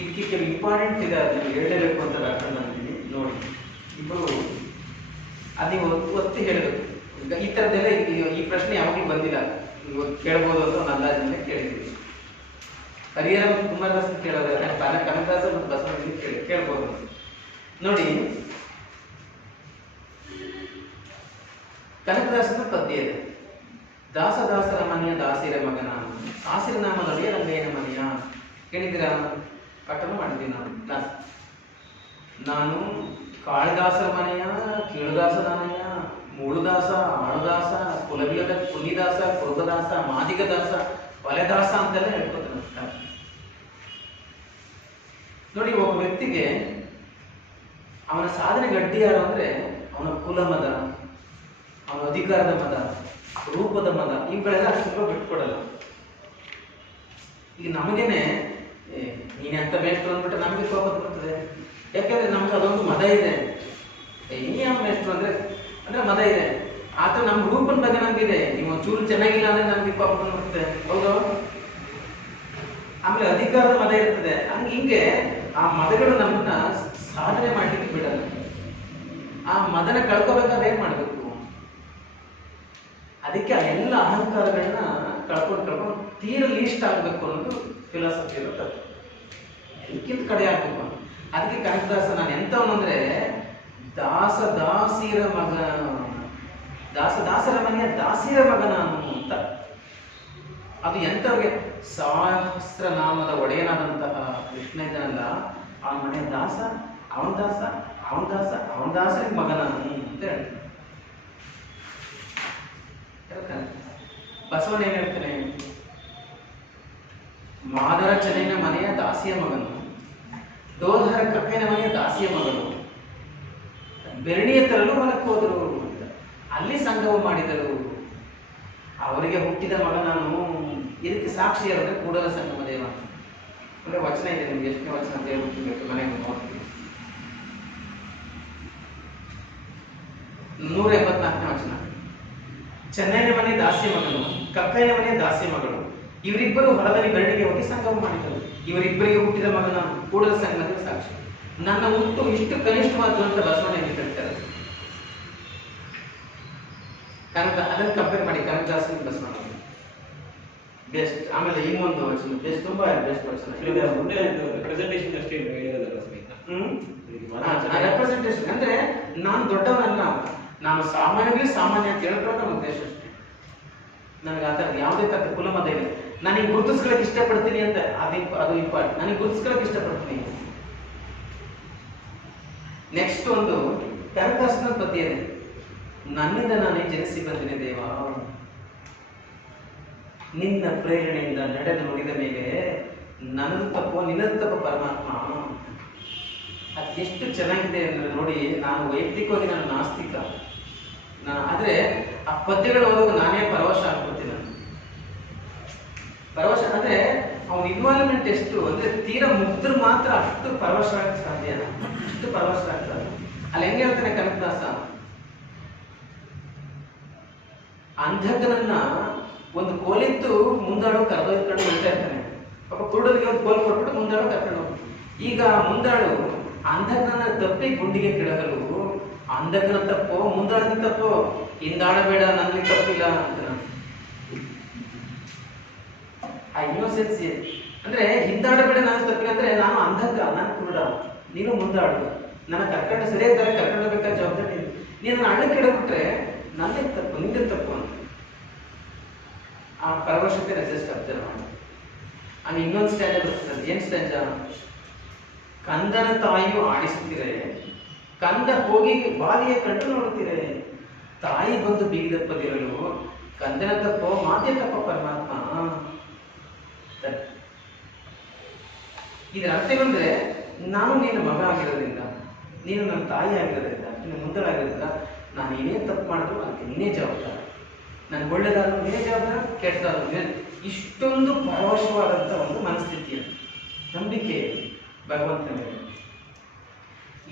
ಇದಕ್ಕೆ ಕೆಲವು ಇಂಪಾರ್ಟೆಂಟ್ ಇದೆ, ಅದನ್ನು ಹೇಳಲೇಬೇಕು ಅಂತ ಹಾಕೊಂಡಿದ್ದೀನಿ ನೋಡಿ. ಇಬ್ಬರು ಅದು ನೀವು ಒತ್ತಿ ಹೇಳಬೇಕು. ಈಗ ಈ ಥರದ್ದೆಲ್ಲ ಈ ಪ್ರಶ್ನೆ ಯಾವಾಗಲೂ ಬಂದಿಲ್ಲ, ಕೇಳ್ಬೋದು ಅಂತ ಒಂದು ಅಂದಾಜಿನಲ್ಲಿ ಕೇಳಿದ್ದೀವಿ. ಹರಿಹರ ಮತ್ತು ಕುಮಾರದಾಸನ ಕೇಳೋದು, ಕನಕದಾಸ ಮತ್ತು ಬಸವಣ್ಣನ ಕೇಳ್ಬೋದು ನೋಡಿ. ಕನಕದಾಸನ ಪದ್ಯ ಇದೆ, ದಾಸದಾಸರ ಮನೆಯ ದಾಸಿರ ಮಗನ, ದಾಸಿರ ನಾಮ ನಡಿಯ ರಂಗಯ್ಯನ ಮನೆಯ. ಕೇಳಿದ್ದೀರಾ? ಪಾಠನ ಮಾಡಿದ್ದೀನಿ ನಾನು ಕಾಳಿದಾಸರ ಮನೆಯ, ಕೀಳುದಾಸನನೆಯ, ಮೂಳುದಾಸ, ಆಳುದಾಸ, ಕುಲವಿಲದ ಕುನಿದಾಸ, ಕುರುಬದಾಸ, ಮಾದಿಗದಾಸ, ಒಲೆದಾಸ ಅಂತೆಲ್ಲ ಹೇಳ್ಕೊತಾನೆ ನೋಡಿ. ಒಬ್ಬ ವ್ಯಕ್ತಿಗೆ ಅವನ ಸಾಧನೆ ಗಟ್ಟಿ ಯಾರು ಅಂದ್ರೆ ಅವನ ಕುಲ ಮದ, ಅವನ ಅಧಿಕಾರದ ಮದ, ರೂಪದ ಮದ, ಇವುಗಳೆಲ್ಲ ಅಷ್ಟು ಬಿಟ್ಕೊಡಲ್ಲ. ಈಗ ನಮಗೇನೆ ನೀನೆ ಅಂತ ಮೇಷ್ಟ್ರು ಅಂದ್ಬಿಟ್ರೆ ನಮಗೆ ಕೋಪ ಬರ್ತದೆ. ಯಾಕಂದ್ರೆ ನಮ್ಗೆ ಅದೊಂದು ಮದ ಇದೆ. ಯಾವ ಮೇಷ್ಟ್ರು ಅಂದ್ರೆ ಮದ ಇದೆ. ಆತ ನಮ್ಮ ರೂಪದ ಬಗ್ಗೆ ನಮಗಿದೆ. ನೀವು ಒಂಚೂರು ಚೆನ್ನಾಗಿಲ್ಲ ಅಂದ್ರೆ ನಮ್ಗೆ ಕೋಪ ಬರ್ತದೆ, ಹೌದು. ಆಮೇಲೆ ಅಧಿಕಾರದ ಮದ ಇರ್ತದೆ. ಹಿಂಗೆ ಆ ಮದಗಳು ನಮ್ಮನ್ನ ಸಾಧನೆ ಮಾಡ್ಲಿಕ್ಕೆ ಬಿಡಲ್ಲ. ಆ ಮದನ ಕಳ್ಕೋಬೇಕಾದ್ರೆ ಏನ್ ಮಾಡ್ಬೇಕು? ಅದಕ್ಕೆ ಆ ಎಲ್ಲ ಅಹಂಕಾರಗಳನ್ನ ಕಳ್ಕೊಂಡು ತೀರ ಲೀಸ್ಟ್ ಆಗ್ಬೇಕು ಅನ್ನೋದು ಫಿಲಾಸಫಿ ಇರುತ್ತೆ. ಎಲ್ಲಕ್ಕಿಂತ ಕಡೆ ಆಗ್ಬೇಕು. ಅದಕ್ಕೆ ಕನಕದಾಸ ನಾನು ಎಂತವನು ಅಂದ್ರೆ ದಾಸರ ಮನೆಯ ದಾಸಿರ ಮಗನ ಅಂತ. ಅದು ಎಂತವ್ರಿಗೆ? ಸಹಸ್ರನಾಮದ ಒಡೆಯನಾದಂತಹ ಕೃಷ್ಣ ಇದನ್ನಲ್ಲ, ಅವನ ಮನೆಯ ದಾಸ, ಅವನ ದಾಸರಿಗೆ ಮಗನ ಅಂತ ಹೇಳ್ತಾನೆ. ಬಸವಣ್ಣ ಏನ್ ಹೇಳ್ತಾನೆ? ಮಾದರ ಚೆನ್ನೈನ ಮನೆಯ ದಾಸಿಯ ಮಗನು, ಡೋಧರ ಕಪ್ಪೆನ ಮನೆಯ ದಾಸಿಯ ಮಗಳು, ಬೆರಣಿಯ ತರಲು ಹೊಲಕ್ಕೆ ಹೋದರು ಅಂತ. ಅಲ್ಲಿ ಸಂಗಮ ಮಾಡಿದರು. ಅವರಿಗೆ ಹುಟ್ಟಿದ ಮಗ ನಾನು. ಇದಕ್ಕೆ ಸಾಕ್ಷಿ ಯಾರಂದ್ರೆ ಕೂಡಲ ಸಂಗಮ ದೇವ. ಅಂದ್ರೆ ವಚನ ಇದೆ, ನಿಮ್ಗೆ ಎಷ್ಟನೇ ವಚನ ಅಂತ ಹೇಳ್ಬಿಟ್ಟು ಮನೆಗೆ ನೋಡ್ತೀವಿ. 184ನೇ ವಚನ. ಚೆನ್ನೈನ ಮನೆ ದಾಸಿ ಮಗನು, ಕಕ್ಕಯ್ಯನ ಮನೆ ದಾಸಿ ಮಗಳು, ಇವರಿಬ್ಬರು ಹೊಲದಲ್ಲಿ ಬೆರಳಿಗೆ ಹೋಗಿ ಸಂಗಮ ಮಾಡಿದರು. ಇವರಿಬ್ಬರಿಗೆ ಹುಟ್ಟಿದ ಮಗನ ಕೂಡಲ ಸಂಗಮದ ಸಾಕ್ಷಿ. ನನ್ನ ಹುಟ್ಟು ಇಷ್ಟು ಕನಿಷ್ಠವಾದ್ದು ಅಂತ ಬಸವಣ್ಣ ಹೇಳ್ತಾರೆ. ಕನಕ ಅದನ್ನು ಕಂಪೇರ್ ಮಾಡಿ ಕನಕದಾಸನ ಬಸವಣ್ಣ ಬೆಸ್ಟ್. ಆಮೇಲೆ ಇನ್ನೊಂದು ವಚನ ಬೆಸ್ಟ್, ತುಂಬಾ ಬೆಸ್ಟ್ ವಚನ. ಮುಂದೆ ಪ್ರೆಸೆಂಟೇಷನ್ ಅಷ್ಟೇ ಹೇಳಿರೋದಲ್ಲ ಸ್ನೇಹಿತ. ರೆಪ್ರೆಸೆಂಟೇಷನ್ ಅಂದ್ರೆ ನಾನು ದೊಡ್ಡವನಲ್ಲ, ನಾನು ಸಾಮಾನ್ಯವಾಗಿ ಸಾಮಾನ್ಯ ಅಂತ ಹೇಳ್ಕೊಳ್ಳೋ ನಮ್ಮ ಉದ್ದೇಶ ಅಷ್ಟೇ. ನನಗೆ ಆ ಥರದ್ದು ಯಾವುದೇ ಥರದ ಕುಲಮತ ಇಲ್ಲ. ನನಗೆ ಗುರುತಿಸ್ಕೊಳಕ್ಕೆ ಇಷ್ಟಪಡ್ತೀನಿ ಅಂತ ಅದು ಇಂಪಾರ್ಟೆಂಟ್. ನನಗೆ ಗುರುತಿಸ್ಕೊಳಕ್ಕೆ ಇಷ್ಟಪಡ್ತೀನಿ. ನೆಕ್ಸ್ಟ್ ಒಂದು ಕನಕದಾಸನ ಪದ್ಯ ಇದೆ. ನನ್ನಿಂದ ನಾನೇ ಜನಿಸಿ ಬಂದಿನಿ ದೇವ, ನಿನ್ನ ಪ್ರೇರಣೆಯಿಂದ ನಡೆದು ನುಡಿದ ಮೇಲೆ ನನ್ನದು ತಪ್ಪೋ ನಿನ್ನದು ತಪ್ಪೋ ಪರಮಾತ್ಮ. ಅದು ಎಷ್ಟು ಚೆನ್ನಾಗಿದೆ ಅಂದ್ರೆ ನೋಡಿ, ನಾನು ವೈಯಕ್ತಿಕವಾಗಿ ನಾನು ನಾಸ್ತಿಕ, ಆದ್ರೆ ಆ ಪದ್ಯಗಳು ಓದುವಾಗ ನಾನೇ ಪರವಶ ಆಗ್ಬಿಡ್ತೀನಿ. ನಾನು ಪರವಶ ಅಂದ್ರೆ ಅವನ ಇನ್ವಾಲ್ವ್ಮೆಂಟ್ ಎಷ್ಟು ಅಂದ್ರೆ ತೀರಾ ಮುಗ್ಧರು ಮಾತ್ರ ಅಷ್ಟು ಪರವಶ ಆಗಕ್ಕೆ ಸಾಧ್ಯ, ಅಷ್ಟು ಪರವಶ ಆಗ್ತಾರೆ. ಅಲ್ಲಿ ಹೆಂಗೆ ಹೇಳ್ತಾನೆ ಕನಕದಾಸ, ಅಂಧಕನನ್ನ ಒಂದು ಕೋಲಿತ್ತು ಮುಂದಾಳು ಕರೆದೊಯ್ಕೊಂಡು ಹೇಳ್ತಾ ಇರ್ತಾನೆ. ಪಾಪ ಕುರುಡರಿಗೆ ಒಂದು ಕೋಲ್ ಕೊಟ್ಬಿಟ್ಟು ಮುಂದಾಳು ಕರ್ಕೊಂಡು ಹೋಗ್ತಾನೆ. ಈಗ ಮುಂದಾಳು ಅಂಧಕನ ತಪ್ಪಿ ಗುಂಡಿಗೆ ಕೆಳಗಲು, ಅಂಧಕನ ತಪ್ಪೋ ಮುಂದಾಳದ ತಪ್ಪೋ, ಹಿಂದಾಡಬೇಡ ನನಗೆ ತಪ್ಪಿಲ್ಲ ಅಂತ. ಆ ಇನ್ನೋಸೆನ್ಸ್ ಅಂದ್ರೆ ಹಿಂದಾಡಬೇಡ ನಾನು ತಪ್ಪಿಲ್ಲ ಅಂದ್ರೆ ನಾನು ಅಂಧಕ, ನಾನು ಕುರುಡ, ನೀನು ಮುಂದಾಡು, ನನ್ನ ಕರ್ಕೊಂಡು ಸರಿಯಾದ ದಾರಿ ಕರ್ಕೊಂಡು ಹೋಗ್ಬೇಕಾದ ಜವಾಬ್ದಾರಿ ನೀನು ಅಣ್ಣ ಕೆಡಬಿಟ್ರೆ ನನ್ನೇ ತಪ್ಪು ನಿಂದೆ ತಪ್ಪು ಅಂತ. ಆ ಪರವಶತೆ ಜಸ್ಟ್ ಅಬ್ಸರ್ವ್ ಮಾಡಿ. ಆಮೇಲೆ ಇನ್ನೊಂದು ಸ್ಟ್ಯಾಂಜ ಬರ್ತದೆ. ಏನ್ ಸ್ಟ್ಯಾಂಜ? ಕಂದನ ತಾಯಿಯು ಆಡಿಸುತ್ತೀರೆ, ಕಂದ ಹೋಗಿ ಬಾಲಿಯ ಕಂಡು ನೋಡುತ್ತೀರೆ, ತಾಯಿ ಬಂದು ಬೀಗಿದ ಪದಿರಲು ಕಂದನ ತಪ್ಪೋ ಮಾತೆ ತಪ್ಪ ಪರಮಾತ್ಮ. ಇದರ ಅರ್ಥವೇಂದ್ರೆ, ನಾನು ನಿನ್ನ ಮಗ ಆಗಿರೋದ್ರಿಂದ, ನೀನು ನನ್ನ ತಾಯಿ ಆಗಿರೋದ್ರಿಂದ, ನಿನ್ನ ಮುಂದಳಾಗಿರೋದ್ರಿಂದ ನಾನು ಏನೇ ತಪ್ಪು ಮಾಡಿದ್ರು ಅದಕ್ಕೆ ನೀನೇ ಜವಾಬ್ದಾರ. ನನ್ಗೆ ಒಳ್ಳೇದಾದ್ರು ನೀನೇ ಜವಾಬ್ದಾರ, ಕೆಟ್ಟದಾದ್ರು. ಇಷ್ಟೊಂದು ಪರವಶವಾದಂಥ ಒಂದು ಮನಸ್ಥಿತಿಯ ನಂಬಿಕೆ ಭಗವಂತನ ಮೇಲೆ.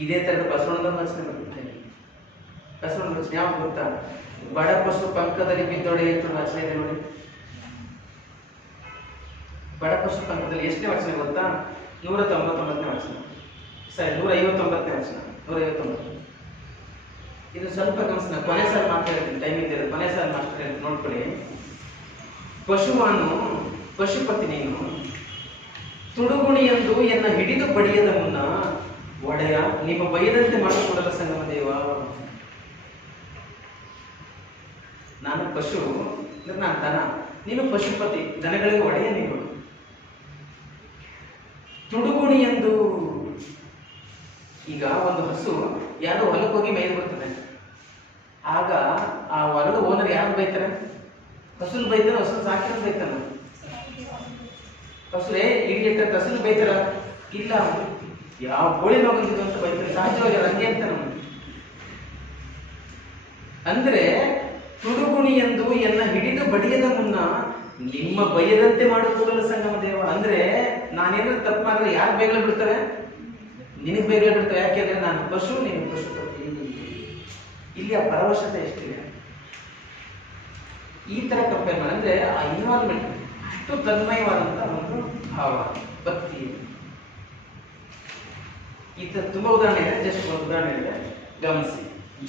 ಇದೇ ಥರದ ಬಸವಣ್ಣನ ವಚನ ಬರ್ತೇನೆ. ಬಸವಣ್ಣನ ವಚನ ಯಾವ್ದು ಗೊತ್ತಾ? ಬಡ ಪಶು ಪಂಕದಲ್ಲಿ ಬಿದ್ದೊಡೆ ಅಂತ ವಚನ ಇದೆ ನೋಡಿ. ಬಡ ಪಶು ಪಂಕದಲ್ಲಿ ಎಷ್ಟನೇ ವಚನ ಗೊತ್ತಾ? 199ನೇ ವಚನ, ಸರಿ 159ನೇ ವಚನ, 159. ಇದು ಸ್ವಲ್ಪ ಗಮನಿಸ. ಕೊನೆ ಸಾಲ ಮಾತಾಡ್ತೀನಿ, ಟೈಮ್ ಇದೆ, ಕೊನೆ ಸಾಲ ಮಾಸ್ಟರ್ ನೋಡ್ಕೊಳ್ಳಿ. ಪಶುವಾನು ಪಶುಪತಿ ನೀನು, ತುಡುಗುಣಿಯಂದು ಎನ್ನ ಹಿಡಿದು ಬಡಿಯದ ಮುನ್ನ ಒಡೆಯ ನಿಮ್ಮ ಬೈದಂತೆ ಮಾಡಿಕೊಡಲ ಸಂಗಮ ದೇವ. ನಾನು ಪಶು ಅಂದ್ರೆ ನಾನು ದನ, ನೀನು ಪಶುಪತಿ, ದನಗಳಿಗೆ ಒಡೆಯ ನೀನು. ತುಡುಗುಣಿಯಂದು, ಈಗ ಒಂದು ಹಸು ಯಾರೋ ಹೊಲಕ್ಕೆ ಹೋಗಿ ಮೇಯ್ದು ಬರ್ತದೆ. ಆಗ ಆ ಹೊಲದ ಓನರ್ ಯಾರು ಬೈತಾರೆ? ಹಸುಲ್ ಬೈತಾನೆ, ಹಸು ಸಾಕಿರೋದು ಬೈತಾನ. ಹಸುರೇ ಇಡಿಯಟ್ಟ ಹಸುಲ್ ಬೈತಾರ? ಇಲ್ಲ, ಯಾವ ಗೋಳಿ ಮಗಂದಿದ್ದು ಅಂತ ಬೈತಾರೆ. ಸಹಜವಾಗಿ ಹಂಗೆ ಅಂತ ನಮ್ಮ ಅಂದ್ರೆ ತುಡುಗುಣಿ ಎಂದು ಎನ್ನ ಹಿಡಿದು ಬಡಿಯದ ಮುನ್ನ ನಿಮ್ಮ ಬೈಯದಂತೆ ಮಾಡಿಕೊಡಲು ಸಂಗಮ ದೇವ. ಅಂದ್ರೆ ನಾನೇನಾದ್ರು ತಪ್ಪು ಮಾಡಿದ್ರೆ ಯಾರು ಬೇಗಲ ಬಿಡ್ತಾರೆ? ನಿನಗೆ ಬೇಗಲ ಬಿಡ್ತಾರೆ. ಯಾಕೆಂದ್ರೆ ನಾನು ಪಶು, ನೀನು ಪಶುಪತಿ. ಇಲ್ಲಿ ಆ ಪರವಶತೆ ಎಷ್ಟಿದೆ. ಈ ತರ ಕಂಪೇರ್ ಮಾಡಿ ಅಂದ್ರೆ ಆ ಇನ್ವಾಲ್ವ್ಮೆಂಟ್ ಅಷ್ಟು ತನ್ಮಯವಾದಂತ ಒಂದು ಭಾವ, ಭಕ್ತಿ. ಈ ತರ ತುಂಬಾ ಉದಾಹರಣೆ ಇದೆ, ಜಸ್ಟ್ ಒಂದು ಉದಾಹರಣೆ ಇದೆ, ಗಮನಿಸಿ.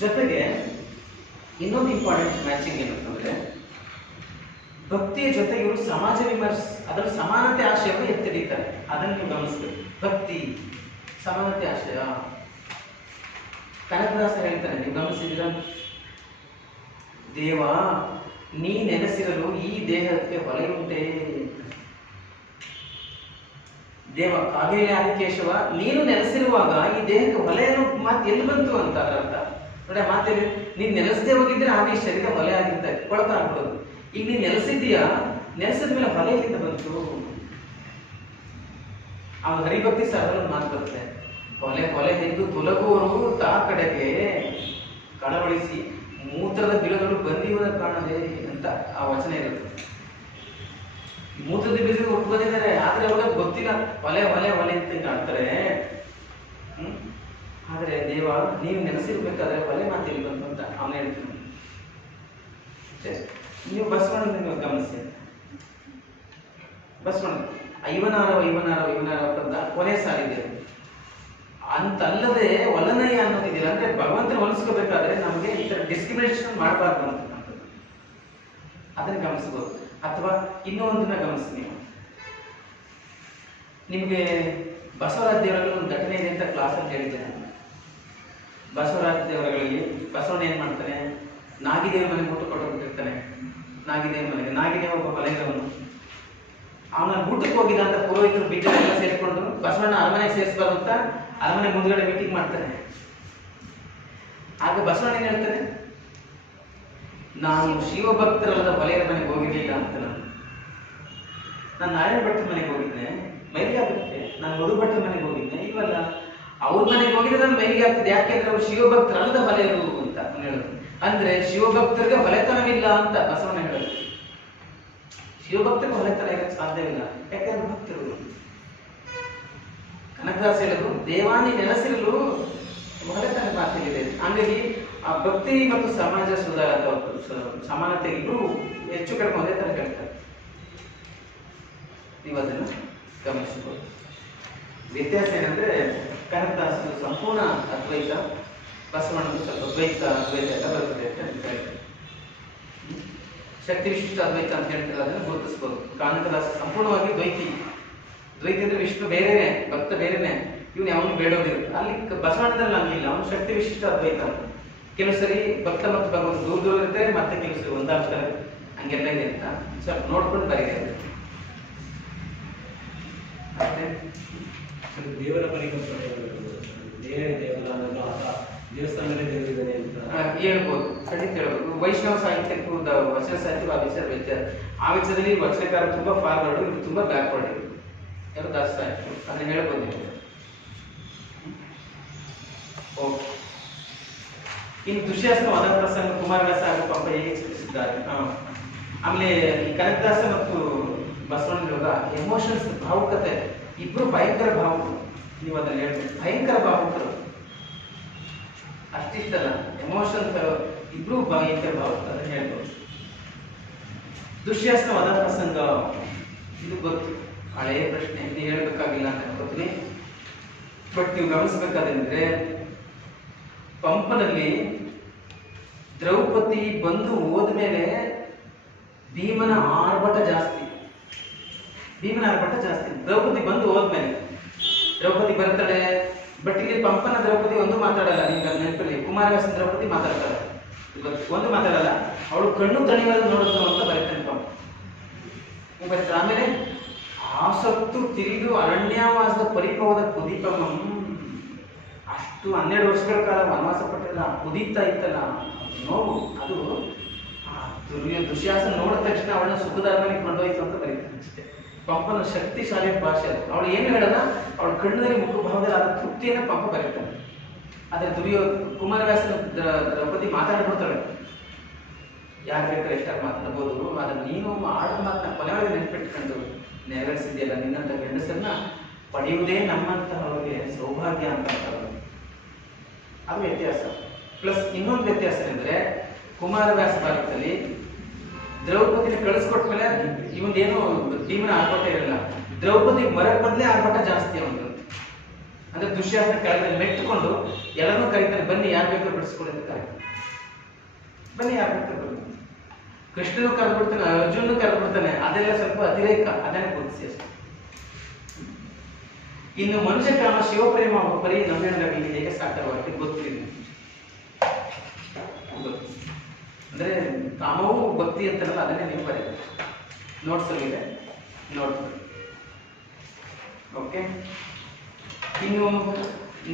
ಜೊತೆಗೆ ಇನ್ನೊಂದು ಇಂಪಾರ್ಟೆಂಟ್ ಮ್ಯಾಚಿಂಗ್ ಏನಂತಂದ್ರೆ, ಭಕ್ತಿಯ ಜೊತೆಗೆ ಇವರು ಸಮಾಜ ವಿಮರ್ಶೆ, ಅದರ ಸಮಾನತೆ ಆಶಯವನ್ನು ಎತ್ತಿಡಿತಾರೆ. ಅದನ್ನು ನೀವು ಗಮನಿಸ್ಬೇಕು. ಭಕ್ತಿ, ಸಮಾನತೆ ಆಶಯ. ಕನಕದಾಸ ಹೇಳ್ತಾನೆ, ನೀವು ಗಮನಿಸಿದ್ದೀರಾ? ದೇವ ನೀ ನೆನೆಸಿರಲು ಈ ದೇಹಕ್ಕೆ ಹೊಲೆಯುಂಟೆ. ದೇವ ಕಾವೇರಿ ಆದಿಕೇಶವ, ನೀನು ನೆಲೆಸಿರುವಾಗ ಈ ದೇಹಕ್ಕೆ ಹೊಲೆಯನ್ನು ಮಾತು ಎಲ್ಲಿ ಬಂತು ಅಂತ ಅದರ ಅರ್ಥ ನೋಡಿ. ಮಾತೇನೆ, ನೀನ್ ನೆಲೆಸದೆ ಹೋಗಿದ್ರೆ ಆಗ ಈ ಶರೀರ ಹೊಲೆ ಆಗಿದ್ದ ಕೊಳತ ಆಗ್ಬಿಡೋದು. ಈಗ ನೀನ್ ನೆಲೆಸಿದ್ದೀಯಾ, ನೆಲೆಸಿದ ಮೇಲೆ ಹೊಲೆ ಎಲ್ಲಿಂದ ಬಂತು? ಆ ಹರಿಭಕ್ತಿ ಸಾಧನ ಮಾತು ಬರುತ್ತೆ. ಹೊಲೆ ಹೊಲೆ ಎಂದು ತೊಲಗುವರು ತಾ ಕಡೆಗೆ ಕಳವಳಿಸಿ ಮೂತ್ರದ ಬಿಲಗಳು ಬಂದಿವನ ಕಾಣದೆ ಅಂತ ಆ ವಚನ ಇರುತ್ತೆ. ಮೂತ್ರದ ಬಿಲಗಳು ಒಟ್ಟು ಬಂದಿದ್ದಾರೆ, ಆದ್ರೆ ಅವಾಗ ಗೊತ್ತಿಲ್ಲ ಹೊಲೆ ಹೊಲೆ ಹೊಲೆ ಅಂತ ಹಿಂಗೆ ಆಡ್ತಾರೆ. ಆದ್ರೆ ದೇವ ನೀವು ನೆನೆಸಿರ್ಬೇಕಾದ್ರೆ ಹೊಲೆ ಮಾತಿಲ್ಲಿ ಬಂತು ಅಂತ ಅವನು ಹೇಳ್ತಾನೆ. ನೀವು ಬಸವಣ್ಣ ಗಮನಿಸಿ. ಬಸವಣ್ಣ ಐವನಾರವ ಐವನಾರವ ಐವನಾರವ ಅಂತ ಕೊನೆ ಸಾಲಿದೆ. ಅಂತಲ್ಲದೆ ಒಲನಯ್ಯ ಅನ್ನೋದಿದೆಯಲ್ಲ, ಅಂದ್ರೆ ಭಗವಂತನ ಹೊಲಿಸ್ಕೋಬೇಕಾದ್ರೆ ನಮಗೆ ಈ ತರ ಡಿಸ್ಕ್ರಿಮಿನೇಷನ್ ಮಾಡಬಾರ್ದು ಅಂತಕ್ಕಂಥದ್ದು. ಅದನ್ನು ಗಮನಿಸ್ಬೋದು. ಅಥವಾ ಇನ್ನೂ ಒಂದನ್ನ ಗಮನಿಸಿ ನೀವು, ನಿಮಗೆ ಬಸವರಾಜ ದೇವರಲ್ಲಿ ಒಂದು ಘಟನೆ ಇದೆ ಅಂತ ಕ್ಲಾಸಲ್ಲಿ ಹೇಳಿದ್ದೆ ನಾನು. ಬಸವರಾಜ ದೇವರಲ್ಲಿ ಬಸವಣ್ಣ ಏನು ಮಾಡ್ತಾನೆ, ನಾಗಿದೇವ ಮನೆಗೆ ಊಟ ಕೊಟ್ಟೋಗ್ಬಿಟ್ಟಿರ್ತಾನೆ. ನಾಗಿದೇವ ಮನೆಗೆ, ನಾಗಿದೇವ ಒಬ್ಬ ಮಲಗಿದವನು. ಅವನ ಊಟಕ್ಕೆ ಹೋಗಿದ ಅಂತ ಪುರೋಹಿತರು ಬಿಟ್ಟರೆಲ್ಲ ಸೇರಿಕೊಂಡು ಬಸವಣ್ಣ ಅರಮನೆ ಸೇರಿಸಬಾರ್ದು ಅಂತ ಅರಮನೆ ಮುಂದ್ಗಡೆ ಮೀಟಿಂಗ್ ಮಾಡ್ತಾನೆ. ಆಗ ಬಸವಣ್ಣ ಏನ್ ಹೇಳ್ತಾನೆ, ನಾನು ಶಿವಭಕ್ತರಲ್ಲದ ಹೊಲೆಯರ ಮನೆಗೆ ಹೋಗಿರ್ಲಿಲ್ಲ ಅಂತ. ನಾನು ನಾರಾಯಣ ಭಟ್ರ ಮನೆಗೆ ಹೋಗಿದ್ದೆ, ಮೈಲಿಗೆ ಆಗುತ್ತೆ. ನಾನು ಮಧು ಭಟ್ರ ಮನೆಗೆ ಹೋಗಿದ್ದೆ, ಇವಲ್ಲ ಅವ್ರ ಮನೆಗೆ ಹೋಗಿದ್ರೆ ನಾನು ಮೈಲಿಗೆ ಆಗ್ತದೆ. ಯಾಕೆಂದ್ರೆ ಅವ್ರು ಶಿವಭಕ್ತರಲ್ಲದ ಹೊಲೆಯರು ಅಂತ ಹೇಳೋದು. ಅಂದ್ರೆ ಶಿವಭಕ್ತರಿಗೆ ಹೊಲೆತನವಿಲ್ಲ ಅಂತ ಬಸವಣ್ಣ ಹೇಳೋದು. ಶಿವಭಕ್ತರಿಗೆ ಹೊಲೆತನ ಇರಕ್ಕೆ ಸಾಧ್ಯವಿಲ್ಲ, ಯಾಕೆಂದ್ರೆ ಭಕ್ತರು. ಕನಕದಾಸ ಹೇಳೋದು, ದೇವಾನಿ ನೆಲೆಸಿರಲು ಹೊಲೆತನ ಮಾತಿದೆ. ಹಾಗಾಗಿ ಆ ಭಕ್ತಿ ಮತ್ತು ಸಮಾಜ ಸುಧಾರ ಅಥವಾ ಸಮಾನತೆ ಇಬ್ಬರು ಹೆಚ್ಚು ಕಡಿಮೆ ಒಂದೇ ತರ ಹೇಳ್ತಾರೆ. ನೀವು ಅದನ್ನು ಗಮನಿಸಬಹುದು. ವ್ಯತ್ಯಾಸ ಏನಂದ್ರೆ ಕನಕದಾಸರು ಸಂಪೂರ್ಣ ಅದ್ವೈತ, ಬಸವಣ್ಣನ ಸ್ವಲ್ಪ ದ್ವೈತ ಅದ್ವೈತ ಎಲ್ಲ ಬರ್ತದೆ ಅಂತ ಹೇಳ್ತಾರೆ. ಶಕ್ತಿ ವಿಶಿಷ್ಟ ಅದ್ವೈತ ಅಂತ ಹೇಳ್ತಾರೆ, ಅದನ್ನು ಗುರುತಿಸ್ಬೋದು. ಕನಕದಾಸ ಸಂಪೂರ್ಣವಾಗಿ ದ್ವೈತಿ. ದ್ವೈತಿ ಅಂದ್ರೆ ವಿಷ್ಣು ಬೇರೆನೆ, ಭಕ್ತ ಬೇರೆನೆ, ಇವನು ಯಾವನು ಬೇಡೋದಿರುತ್ತೆ. ಅಲ್ಲಿ ಬಸವಣ್ಣದಲ್ಲಿ ಹಂಗಿಲ್ಲ, ಅವನು ಶಕ್ತಿ ವಿಶಿಷ್ಟ ಅದ್ವೈತ. ಕೆಲವು ಸರಿ ಭಕ್ತ ಮತ್ತು ಭಗವಂತ ದೂರ ದೂರ ಇರ್ತಾರೆ, ಮತ್ತೆ ಕೆಲವು ಸರಿ ಒಂದಾಗ್ತಾರೆ, ಹಂಗೆಲ್ಲ ಇದೆ ಅಂತ ಸ್ವಲ್ಪ ನೋಡ್ಕೊಂಡು ಬರೀತಾರೆ. ದೇವರ ಪರಿಕಲ್ಪನೆ ಬೇರೆ ದೇವರ ಅನ್ನೋದು ಅಥವಾ ದೇವಸ್ಥಾನದಲ್ಲೇ ದೇವರಿದ್ದಾನೆ ಅಂತ ಹೇಳ್ಬೋದು, ಖಂಡಿತ ಹೇಳ್ಬೋದು. ವೈಷ್ಣವ ಸಾಹಿತ್ಯಕ್ಕೂ ವಚನ ಸಾಹಿತ್ಯ ಆ ವಿಚಾರ ವ್ಯತ್ಯಾಸ. ಆ ವಿಚಾರದಲ್ಲಿ ವಚನಕಾರ ತುಂಬಾ ಫಾರ್ವರ್ಡ್, ಇವರು ತುಂಬಾ ಬ್ಯಾಕ್ವರ್ಡ್. ಇವರು ಯಾರು ದಾಸ ಸಾಹಿತ್ಯ ಅದನ್ನ ಹೇಳ್ಬೋದು ನೀವು. ಓಕೆ, ಇನ್ನು ದುಶ್ಯಾಸನ ವದ ಪ್ರಸಂಗ ಕುಮಾರವ್ಯಾಸ ಹಾಗೂ ಪಂಪ ಹೇಗೆ ಚಿತ್ರಿಸಿದ್ದಾರೆ. ಆಮೇಲೆ ಈ ಕನಕದಾಸ ಮತ್ತು ಬಸವಣ್ಣನೊಳಗ ಎಮೋಷನ್ಸ್, ಭಾವುಕತೆ, ಇಬ್ರು ಭಯಂಕರ ಭಾವುಕರು. ನೀವು ಅದನ್ನ ಹೇಳ್ಬೇಕು, ಭಯಂಕರ ಭಾವುಕರು. ಅಷ್ಟಿಷ್ಟಲ್ಲ, ಎಮೋಷನ್ಸ್ ಇಬ್ರು ಭಯಂಕರ ಭಾವುಕರು, ಅದನ್ನ ಹೇಳ್ಬೋದು. ದುಶ್ಯಾಸನ ವದ ಪ್ರಸಂಗ ಇದು ಗೊತ್ತು, ಹಳೆಯ ಪ್ರಶ್ನೆ, ನೀವು ಹೇಳ್ಬೇಕಾಗಿಲ್ಲ ಅಂತ ಅನ್ಕೋತೀನಿ. ಬಟ್ ನೀವು ಗಮನಿಸಬೇಕಾದ್ರೆ ಪಂಪನಲ್ಲಿ ದ್ರೌಪದಿ ಬಂದು ಹೋದ್ಮೇಲೆ ಭೀಮನ ಆರ್ಭಟ ಜಾಸ್ತಿ. ದ್ರೌಪದಿ ಬಂದು ಹೋದ್ಮೇಲೆ ದ್ರೌಪದಿ ಬರ್ತಾಳೆ. ಬಟ್ ಇಲ್ಲಿ ಪಂಪನ ದ್ರೌಪದಿ ಒಂದು ಮಾತಾಡಲ್ಲ. ನಿಮ್ಗೆ ನೆನಪಲ್ಲಿ ಕುಮಾರವ್ಯಾಸನ ದ್ರೌಪದಿ ಮಾತಾಡ್ತಾಳೆ, ಒಂದು ಮಾತಾಡಲ್ಲ. ಅವಳು ಕಣ್ಣು ತಣಿವಾದ ನೋಡಿದ್ರು ಅಂತ ಬರೀತಾನೆ ಪಂಪ. ಬರ್ತಾರೆ. ಆಮೇಲೆ ಆಸಕ್ತು ತಿರಿದು ಅರಣ್ಯವಾಸದ ಪರಿಪವದ ಕುದೀಪಮಂ, ಅಷ್ಟು 12 ವರ್ಷಗಳ ಕಾಲ ವನವಾಸ ಪಟ್ಟಿರಲ್ಲ, ಕುದೀತಾ ಇತ್ತಲ್ಲ ನೋವು, ಅದು ದುಶ್ಯಾಸನ ನೋಡಿದ ತಕ್ಷಣ ಅವಳನ್ನ ಸುಖದ ಅರಮನೆಗೆ ಕೊಂಡೋಯ್ತು ಅಂತ ಬರೀತಾನೆ ಅಷ್ಟೇ. ಪಂಪನ ಶಕ್ತಿಶಾಲಿ ಭಾಷೆ ಅದು. ಅವಳು ಏನು ಹೇಳಲ್ಲ, ಅವಳ ಕಣ್ಣಲ್ಲಿ ಮುಖಭಾವದಲ್ಲಿ ಆದ ತೃಪ್ತಿಯನ್ನ ಪಂಪ ಬರೀತಾನೆ. ಆದ್ರೆ ಕುಮಾರವ್ಯಾಸನ ದ್ರೌಪದಿ ಮಾತಾಡ್ಬಿಡ್ತಾಳೆ, ಯಾರು ಬೇಕಾದ್ರೆ ಎಷ್ಟಾಗಿ ಮಾತಾಡ್ಬೋದು, ಆದ್ರೆ ನೀನು ಆಡಿದ ಮಾತನ್ನ ಕೊನೆಯೊಳಗೆ ನೆನಪಿಟ್ಕೊಂಡು ನೆರವೇರಿಸಿದೆಯಲ್ಲ, ನಿನ್ನಂತ ಗಂಡಸನ್ನ ಪಡೆಯುವುದೇ ನಮ್ಮಂತಹವರಿಗೆ ಸೌಭಾಗ್ಯ ಅಂತ. ಅದು ವ್ಯತ್ಯಾಸ. ಪ್ಲಸ್ ಇನ್ನೊಂದು ವ್ಯತ್ಯಾಸ ಏನಂದ್ರೆ, ಕುಮಾರವ್ಯಾಸ ಭಾರತದಲ್ಲಿ ದ್ರೌಪದಿನ ಕಳಿಸ್ಕೊಟ್ಮೇಲೆ ಇವನ್ನೇನು ಭೀಮನ ಆರ್ಭಟ ಇರಲ್ಲ, ದ್ರೌಪದಿ ಮರಕ್ ಬದಲೇ ಆರ್ಭಟ ಜಾಸ್ತಿ ಅವನು. ಅಂದ್ರೆ ದುಶ್ಯಾಸನ ಕೆಳಗಡೆ ಮೆಟ್ಟುಕೊಂಡು ಎಲ್ಲರೂ ಕರೀತಾನೆ, ಬನ್ನಿ ಯಾರು ಬೇಕಾದ್ರೂ ಬಿಡಿಸ್ಕೊಡಿ ಅಂತ ಕರೀತಾನೆ. ಬನ್ನಿ ಯಾರು ಬೇಕಾದ್ರೂ ಬನ್ನಿ. ಕೃಷ್ಣನು ಕರೆದ್ಬಿಡ್ತಾನೆ, ಅರ್ಜುನನು ಕರೆದ್ಬಿಡ್ತಾನೆ. ಅದೆಲ್ಲ ಸ್ವಲ್ಪ ಅತಿರೇಕ, ಅದನ್ನೇ ಗುರುತಿಸಿ ಅಷ್ಟೇ. ಇನ್ನು ಮನುಷ್ಯ ಕಾಮ ಶಿವಪ್ರೇಮ ಪರಿ ನಮ್ಮೇಣದಲ್ಲಿ ಹೇಗೆ ಸಾಕಾರವಾಗಿದೆ ಗೊತ್ತಿದೆ. ಅಂದ್ರೆ ಕಾಮವು ಭಕ್ತಿ ಅಂತಾರಲ್ಲ, ಅದನ್ನೇ ನೀವು ಬರೀಬೇಕು. ನೋಟ್ಸ್ ಅಲ್ಲಿದೆ, ನೋಡ್ತಾರೆ. ಓಕೆ, ಇನ್ನು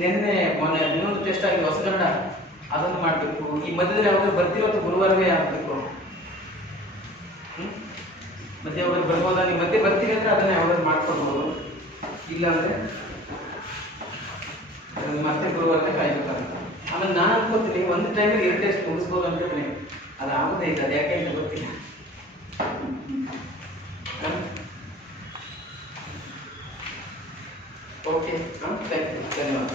ನಿನ್ನೆ ಮೊನ್ನೆ ಇನ್ನೊಂದು ಟೆಸ್ಟ್ ಆಗಿದೆ ಹೊಸಗನ್ನಡ, ಅದನ್ನು ಮಾಡಬೇಕು. ಈ ಮಧ್ಯದಲ್ಲಿ ಯಾವಾಗಲೂ ಬರ್ತೀರೋ ಅಥವಾ ಗುರುವಾರವೇ ಆಗಬೇಕು. ಮಧ್ಯೆ ಯಾವಾಗ ಬರ್ಬೋದಾ? ನೀವು ಮಧ್ಯೆ ಬರ್ತೀವಿ ಅಂದ್ರೆ ಅದನ್ನ ಯಾವಾಗಲೂ ಮಾಡ್ಕೊಡ್ಬೋದು. ಇಲ್ಲ ಅಂದ್ರೆ ಮತ್ತೆ ಗುರುವಾರಕ್ಕೆ ಕಾಯ್ಬೇಕಾಗುತ್ತೆ. ಆಮೇಲೆ ನಾನು ಅನ್ಕೋತೀನಿ ಒಂದು ಟೈಮಿಗೆ 2 ಟೆಸ್ಟ್ ಮುಗಿಸ್ಬೋದು ಅನ್ಕೋತೀನಿ. ಅದು ಆಗುದೇ ಇಲ್ಲ, ಅದು ಯಾಕೆ ಅಂತ ಗೊತ್ತಿಲ್ಲ. ಓಕೆ, ಥ್ಯಾಂಕ್ ಯು, ಧನ್ಯವಾದ.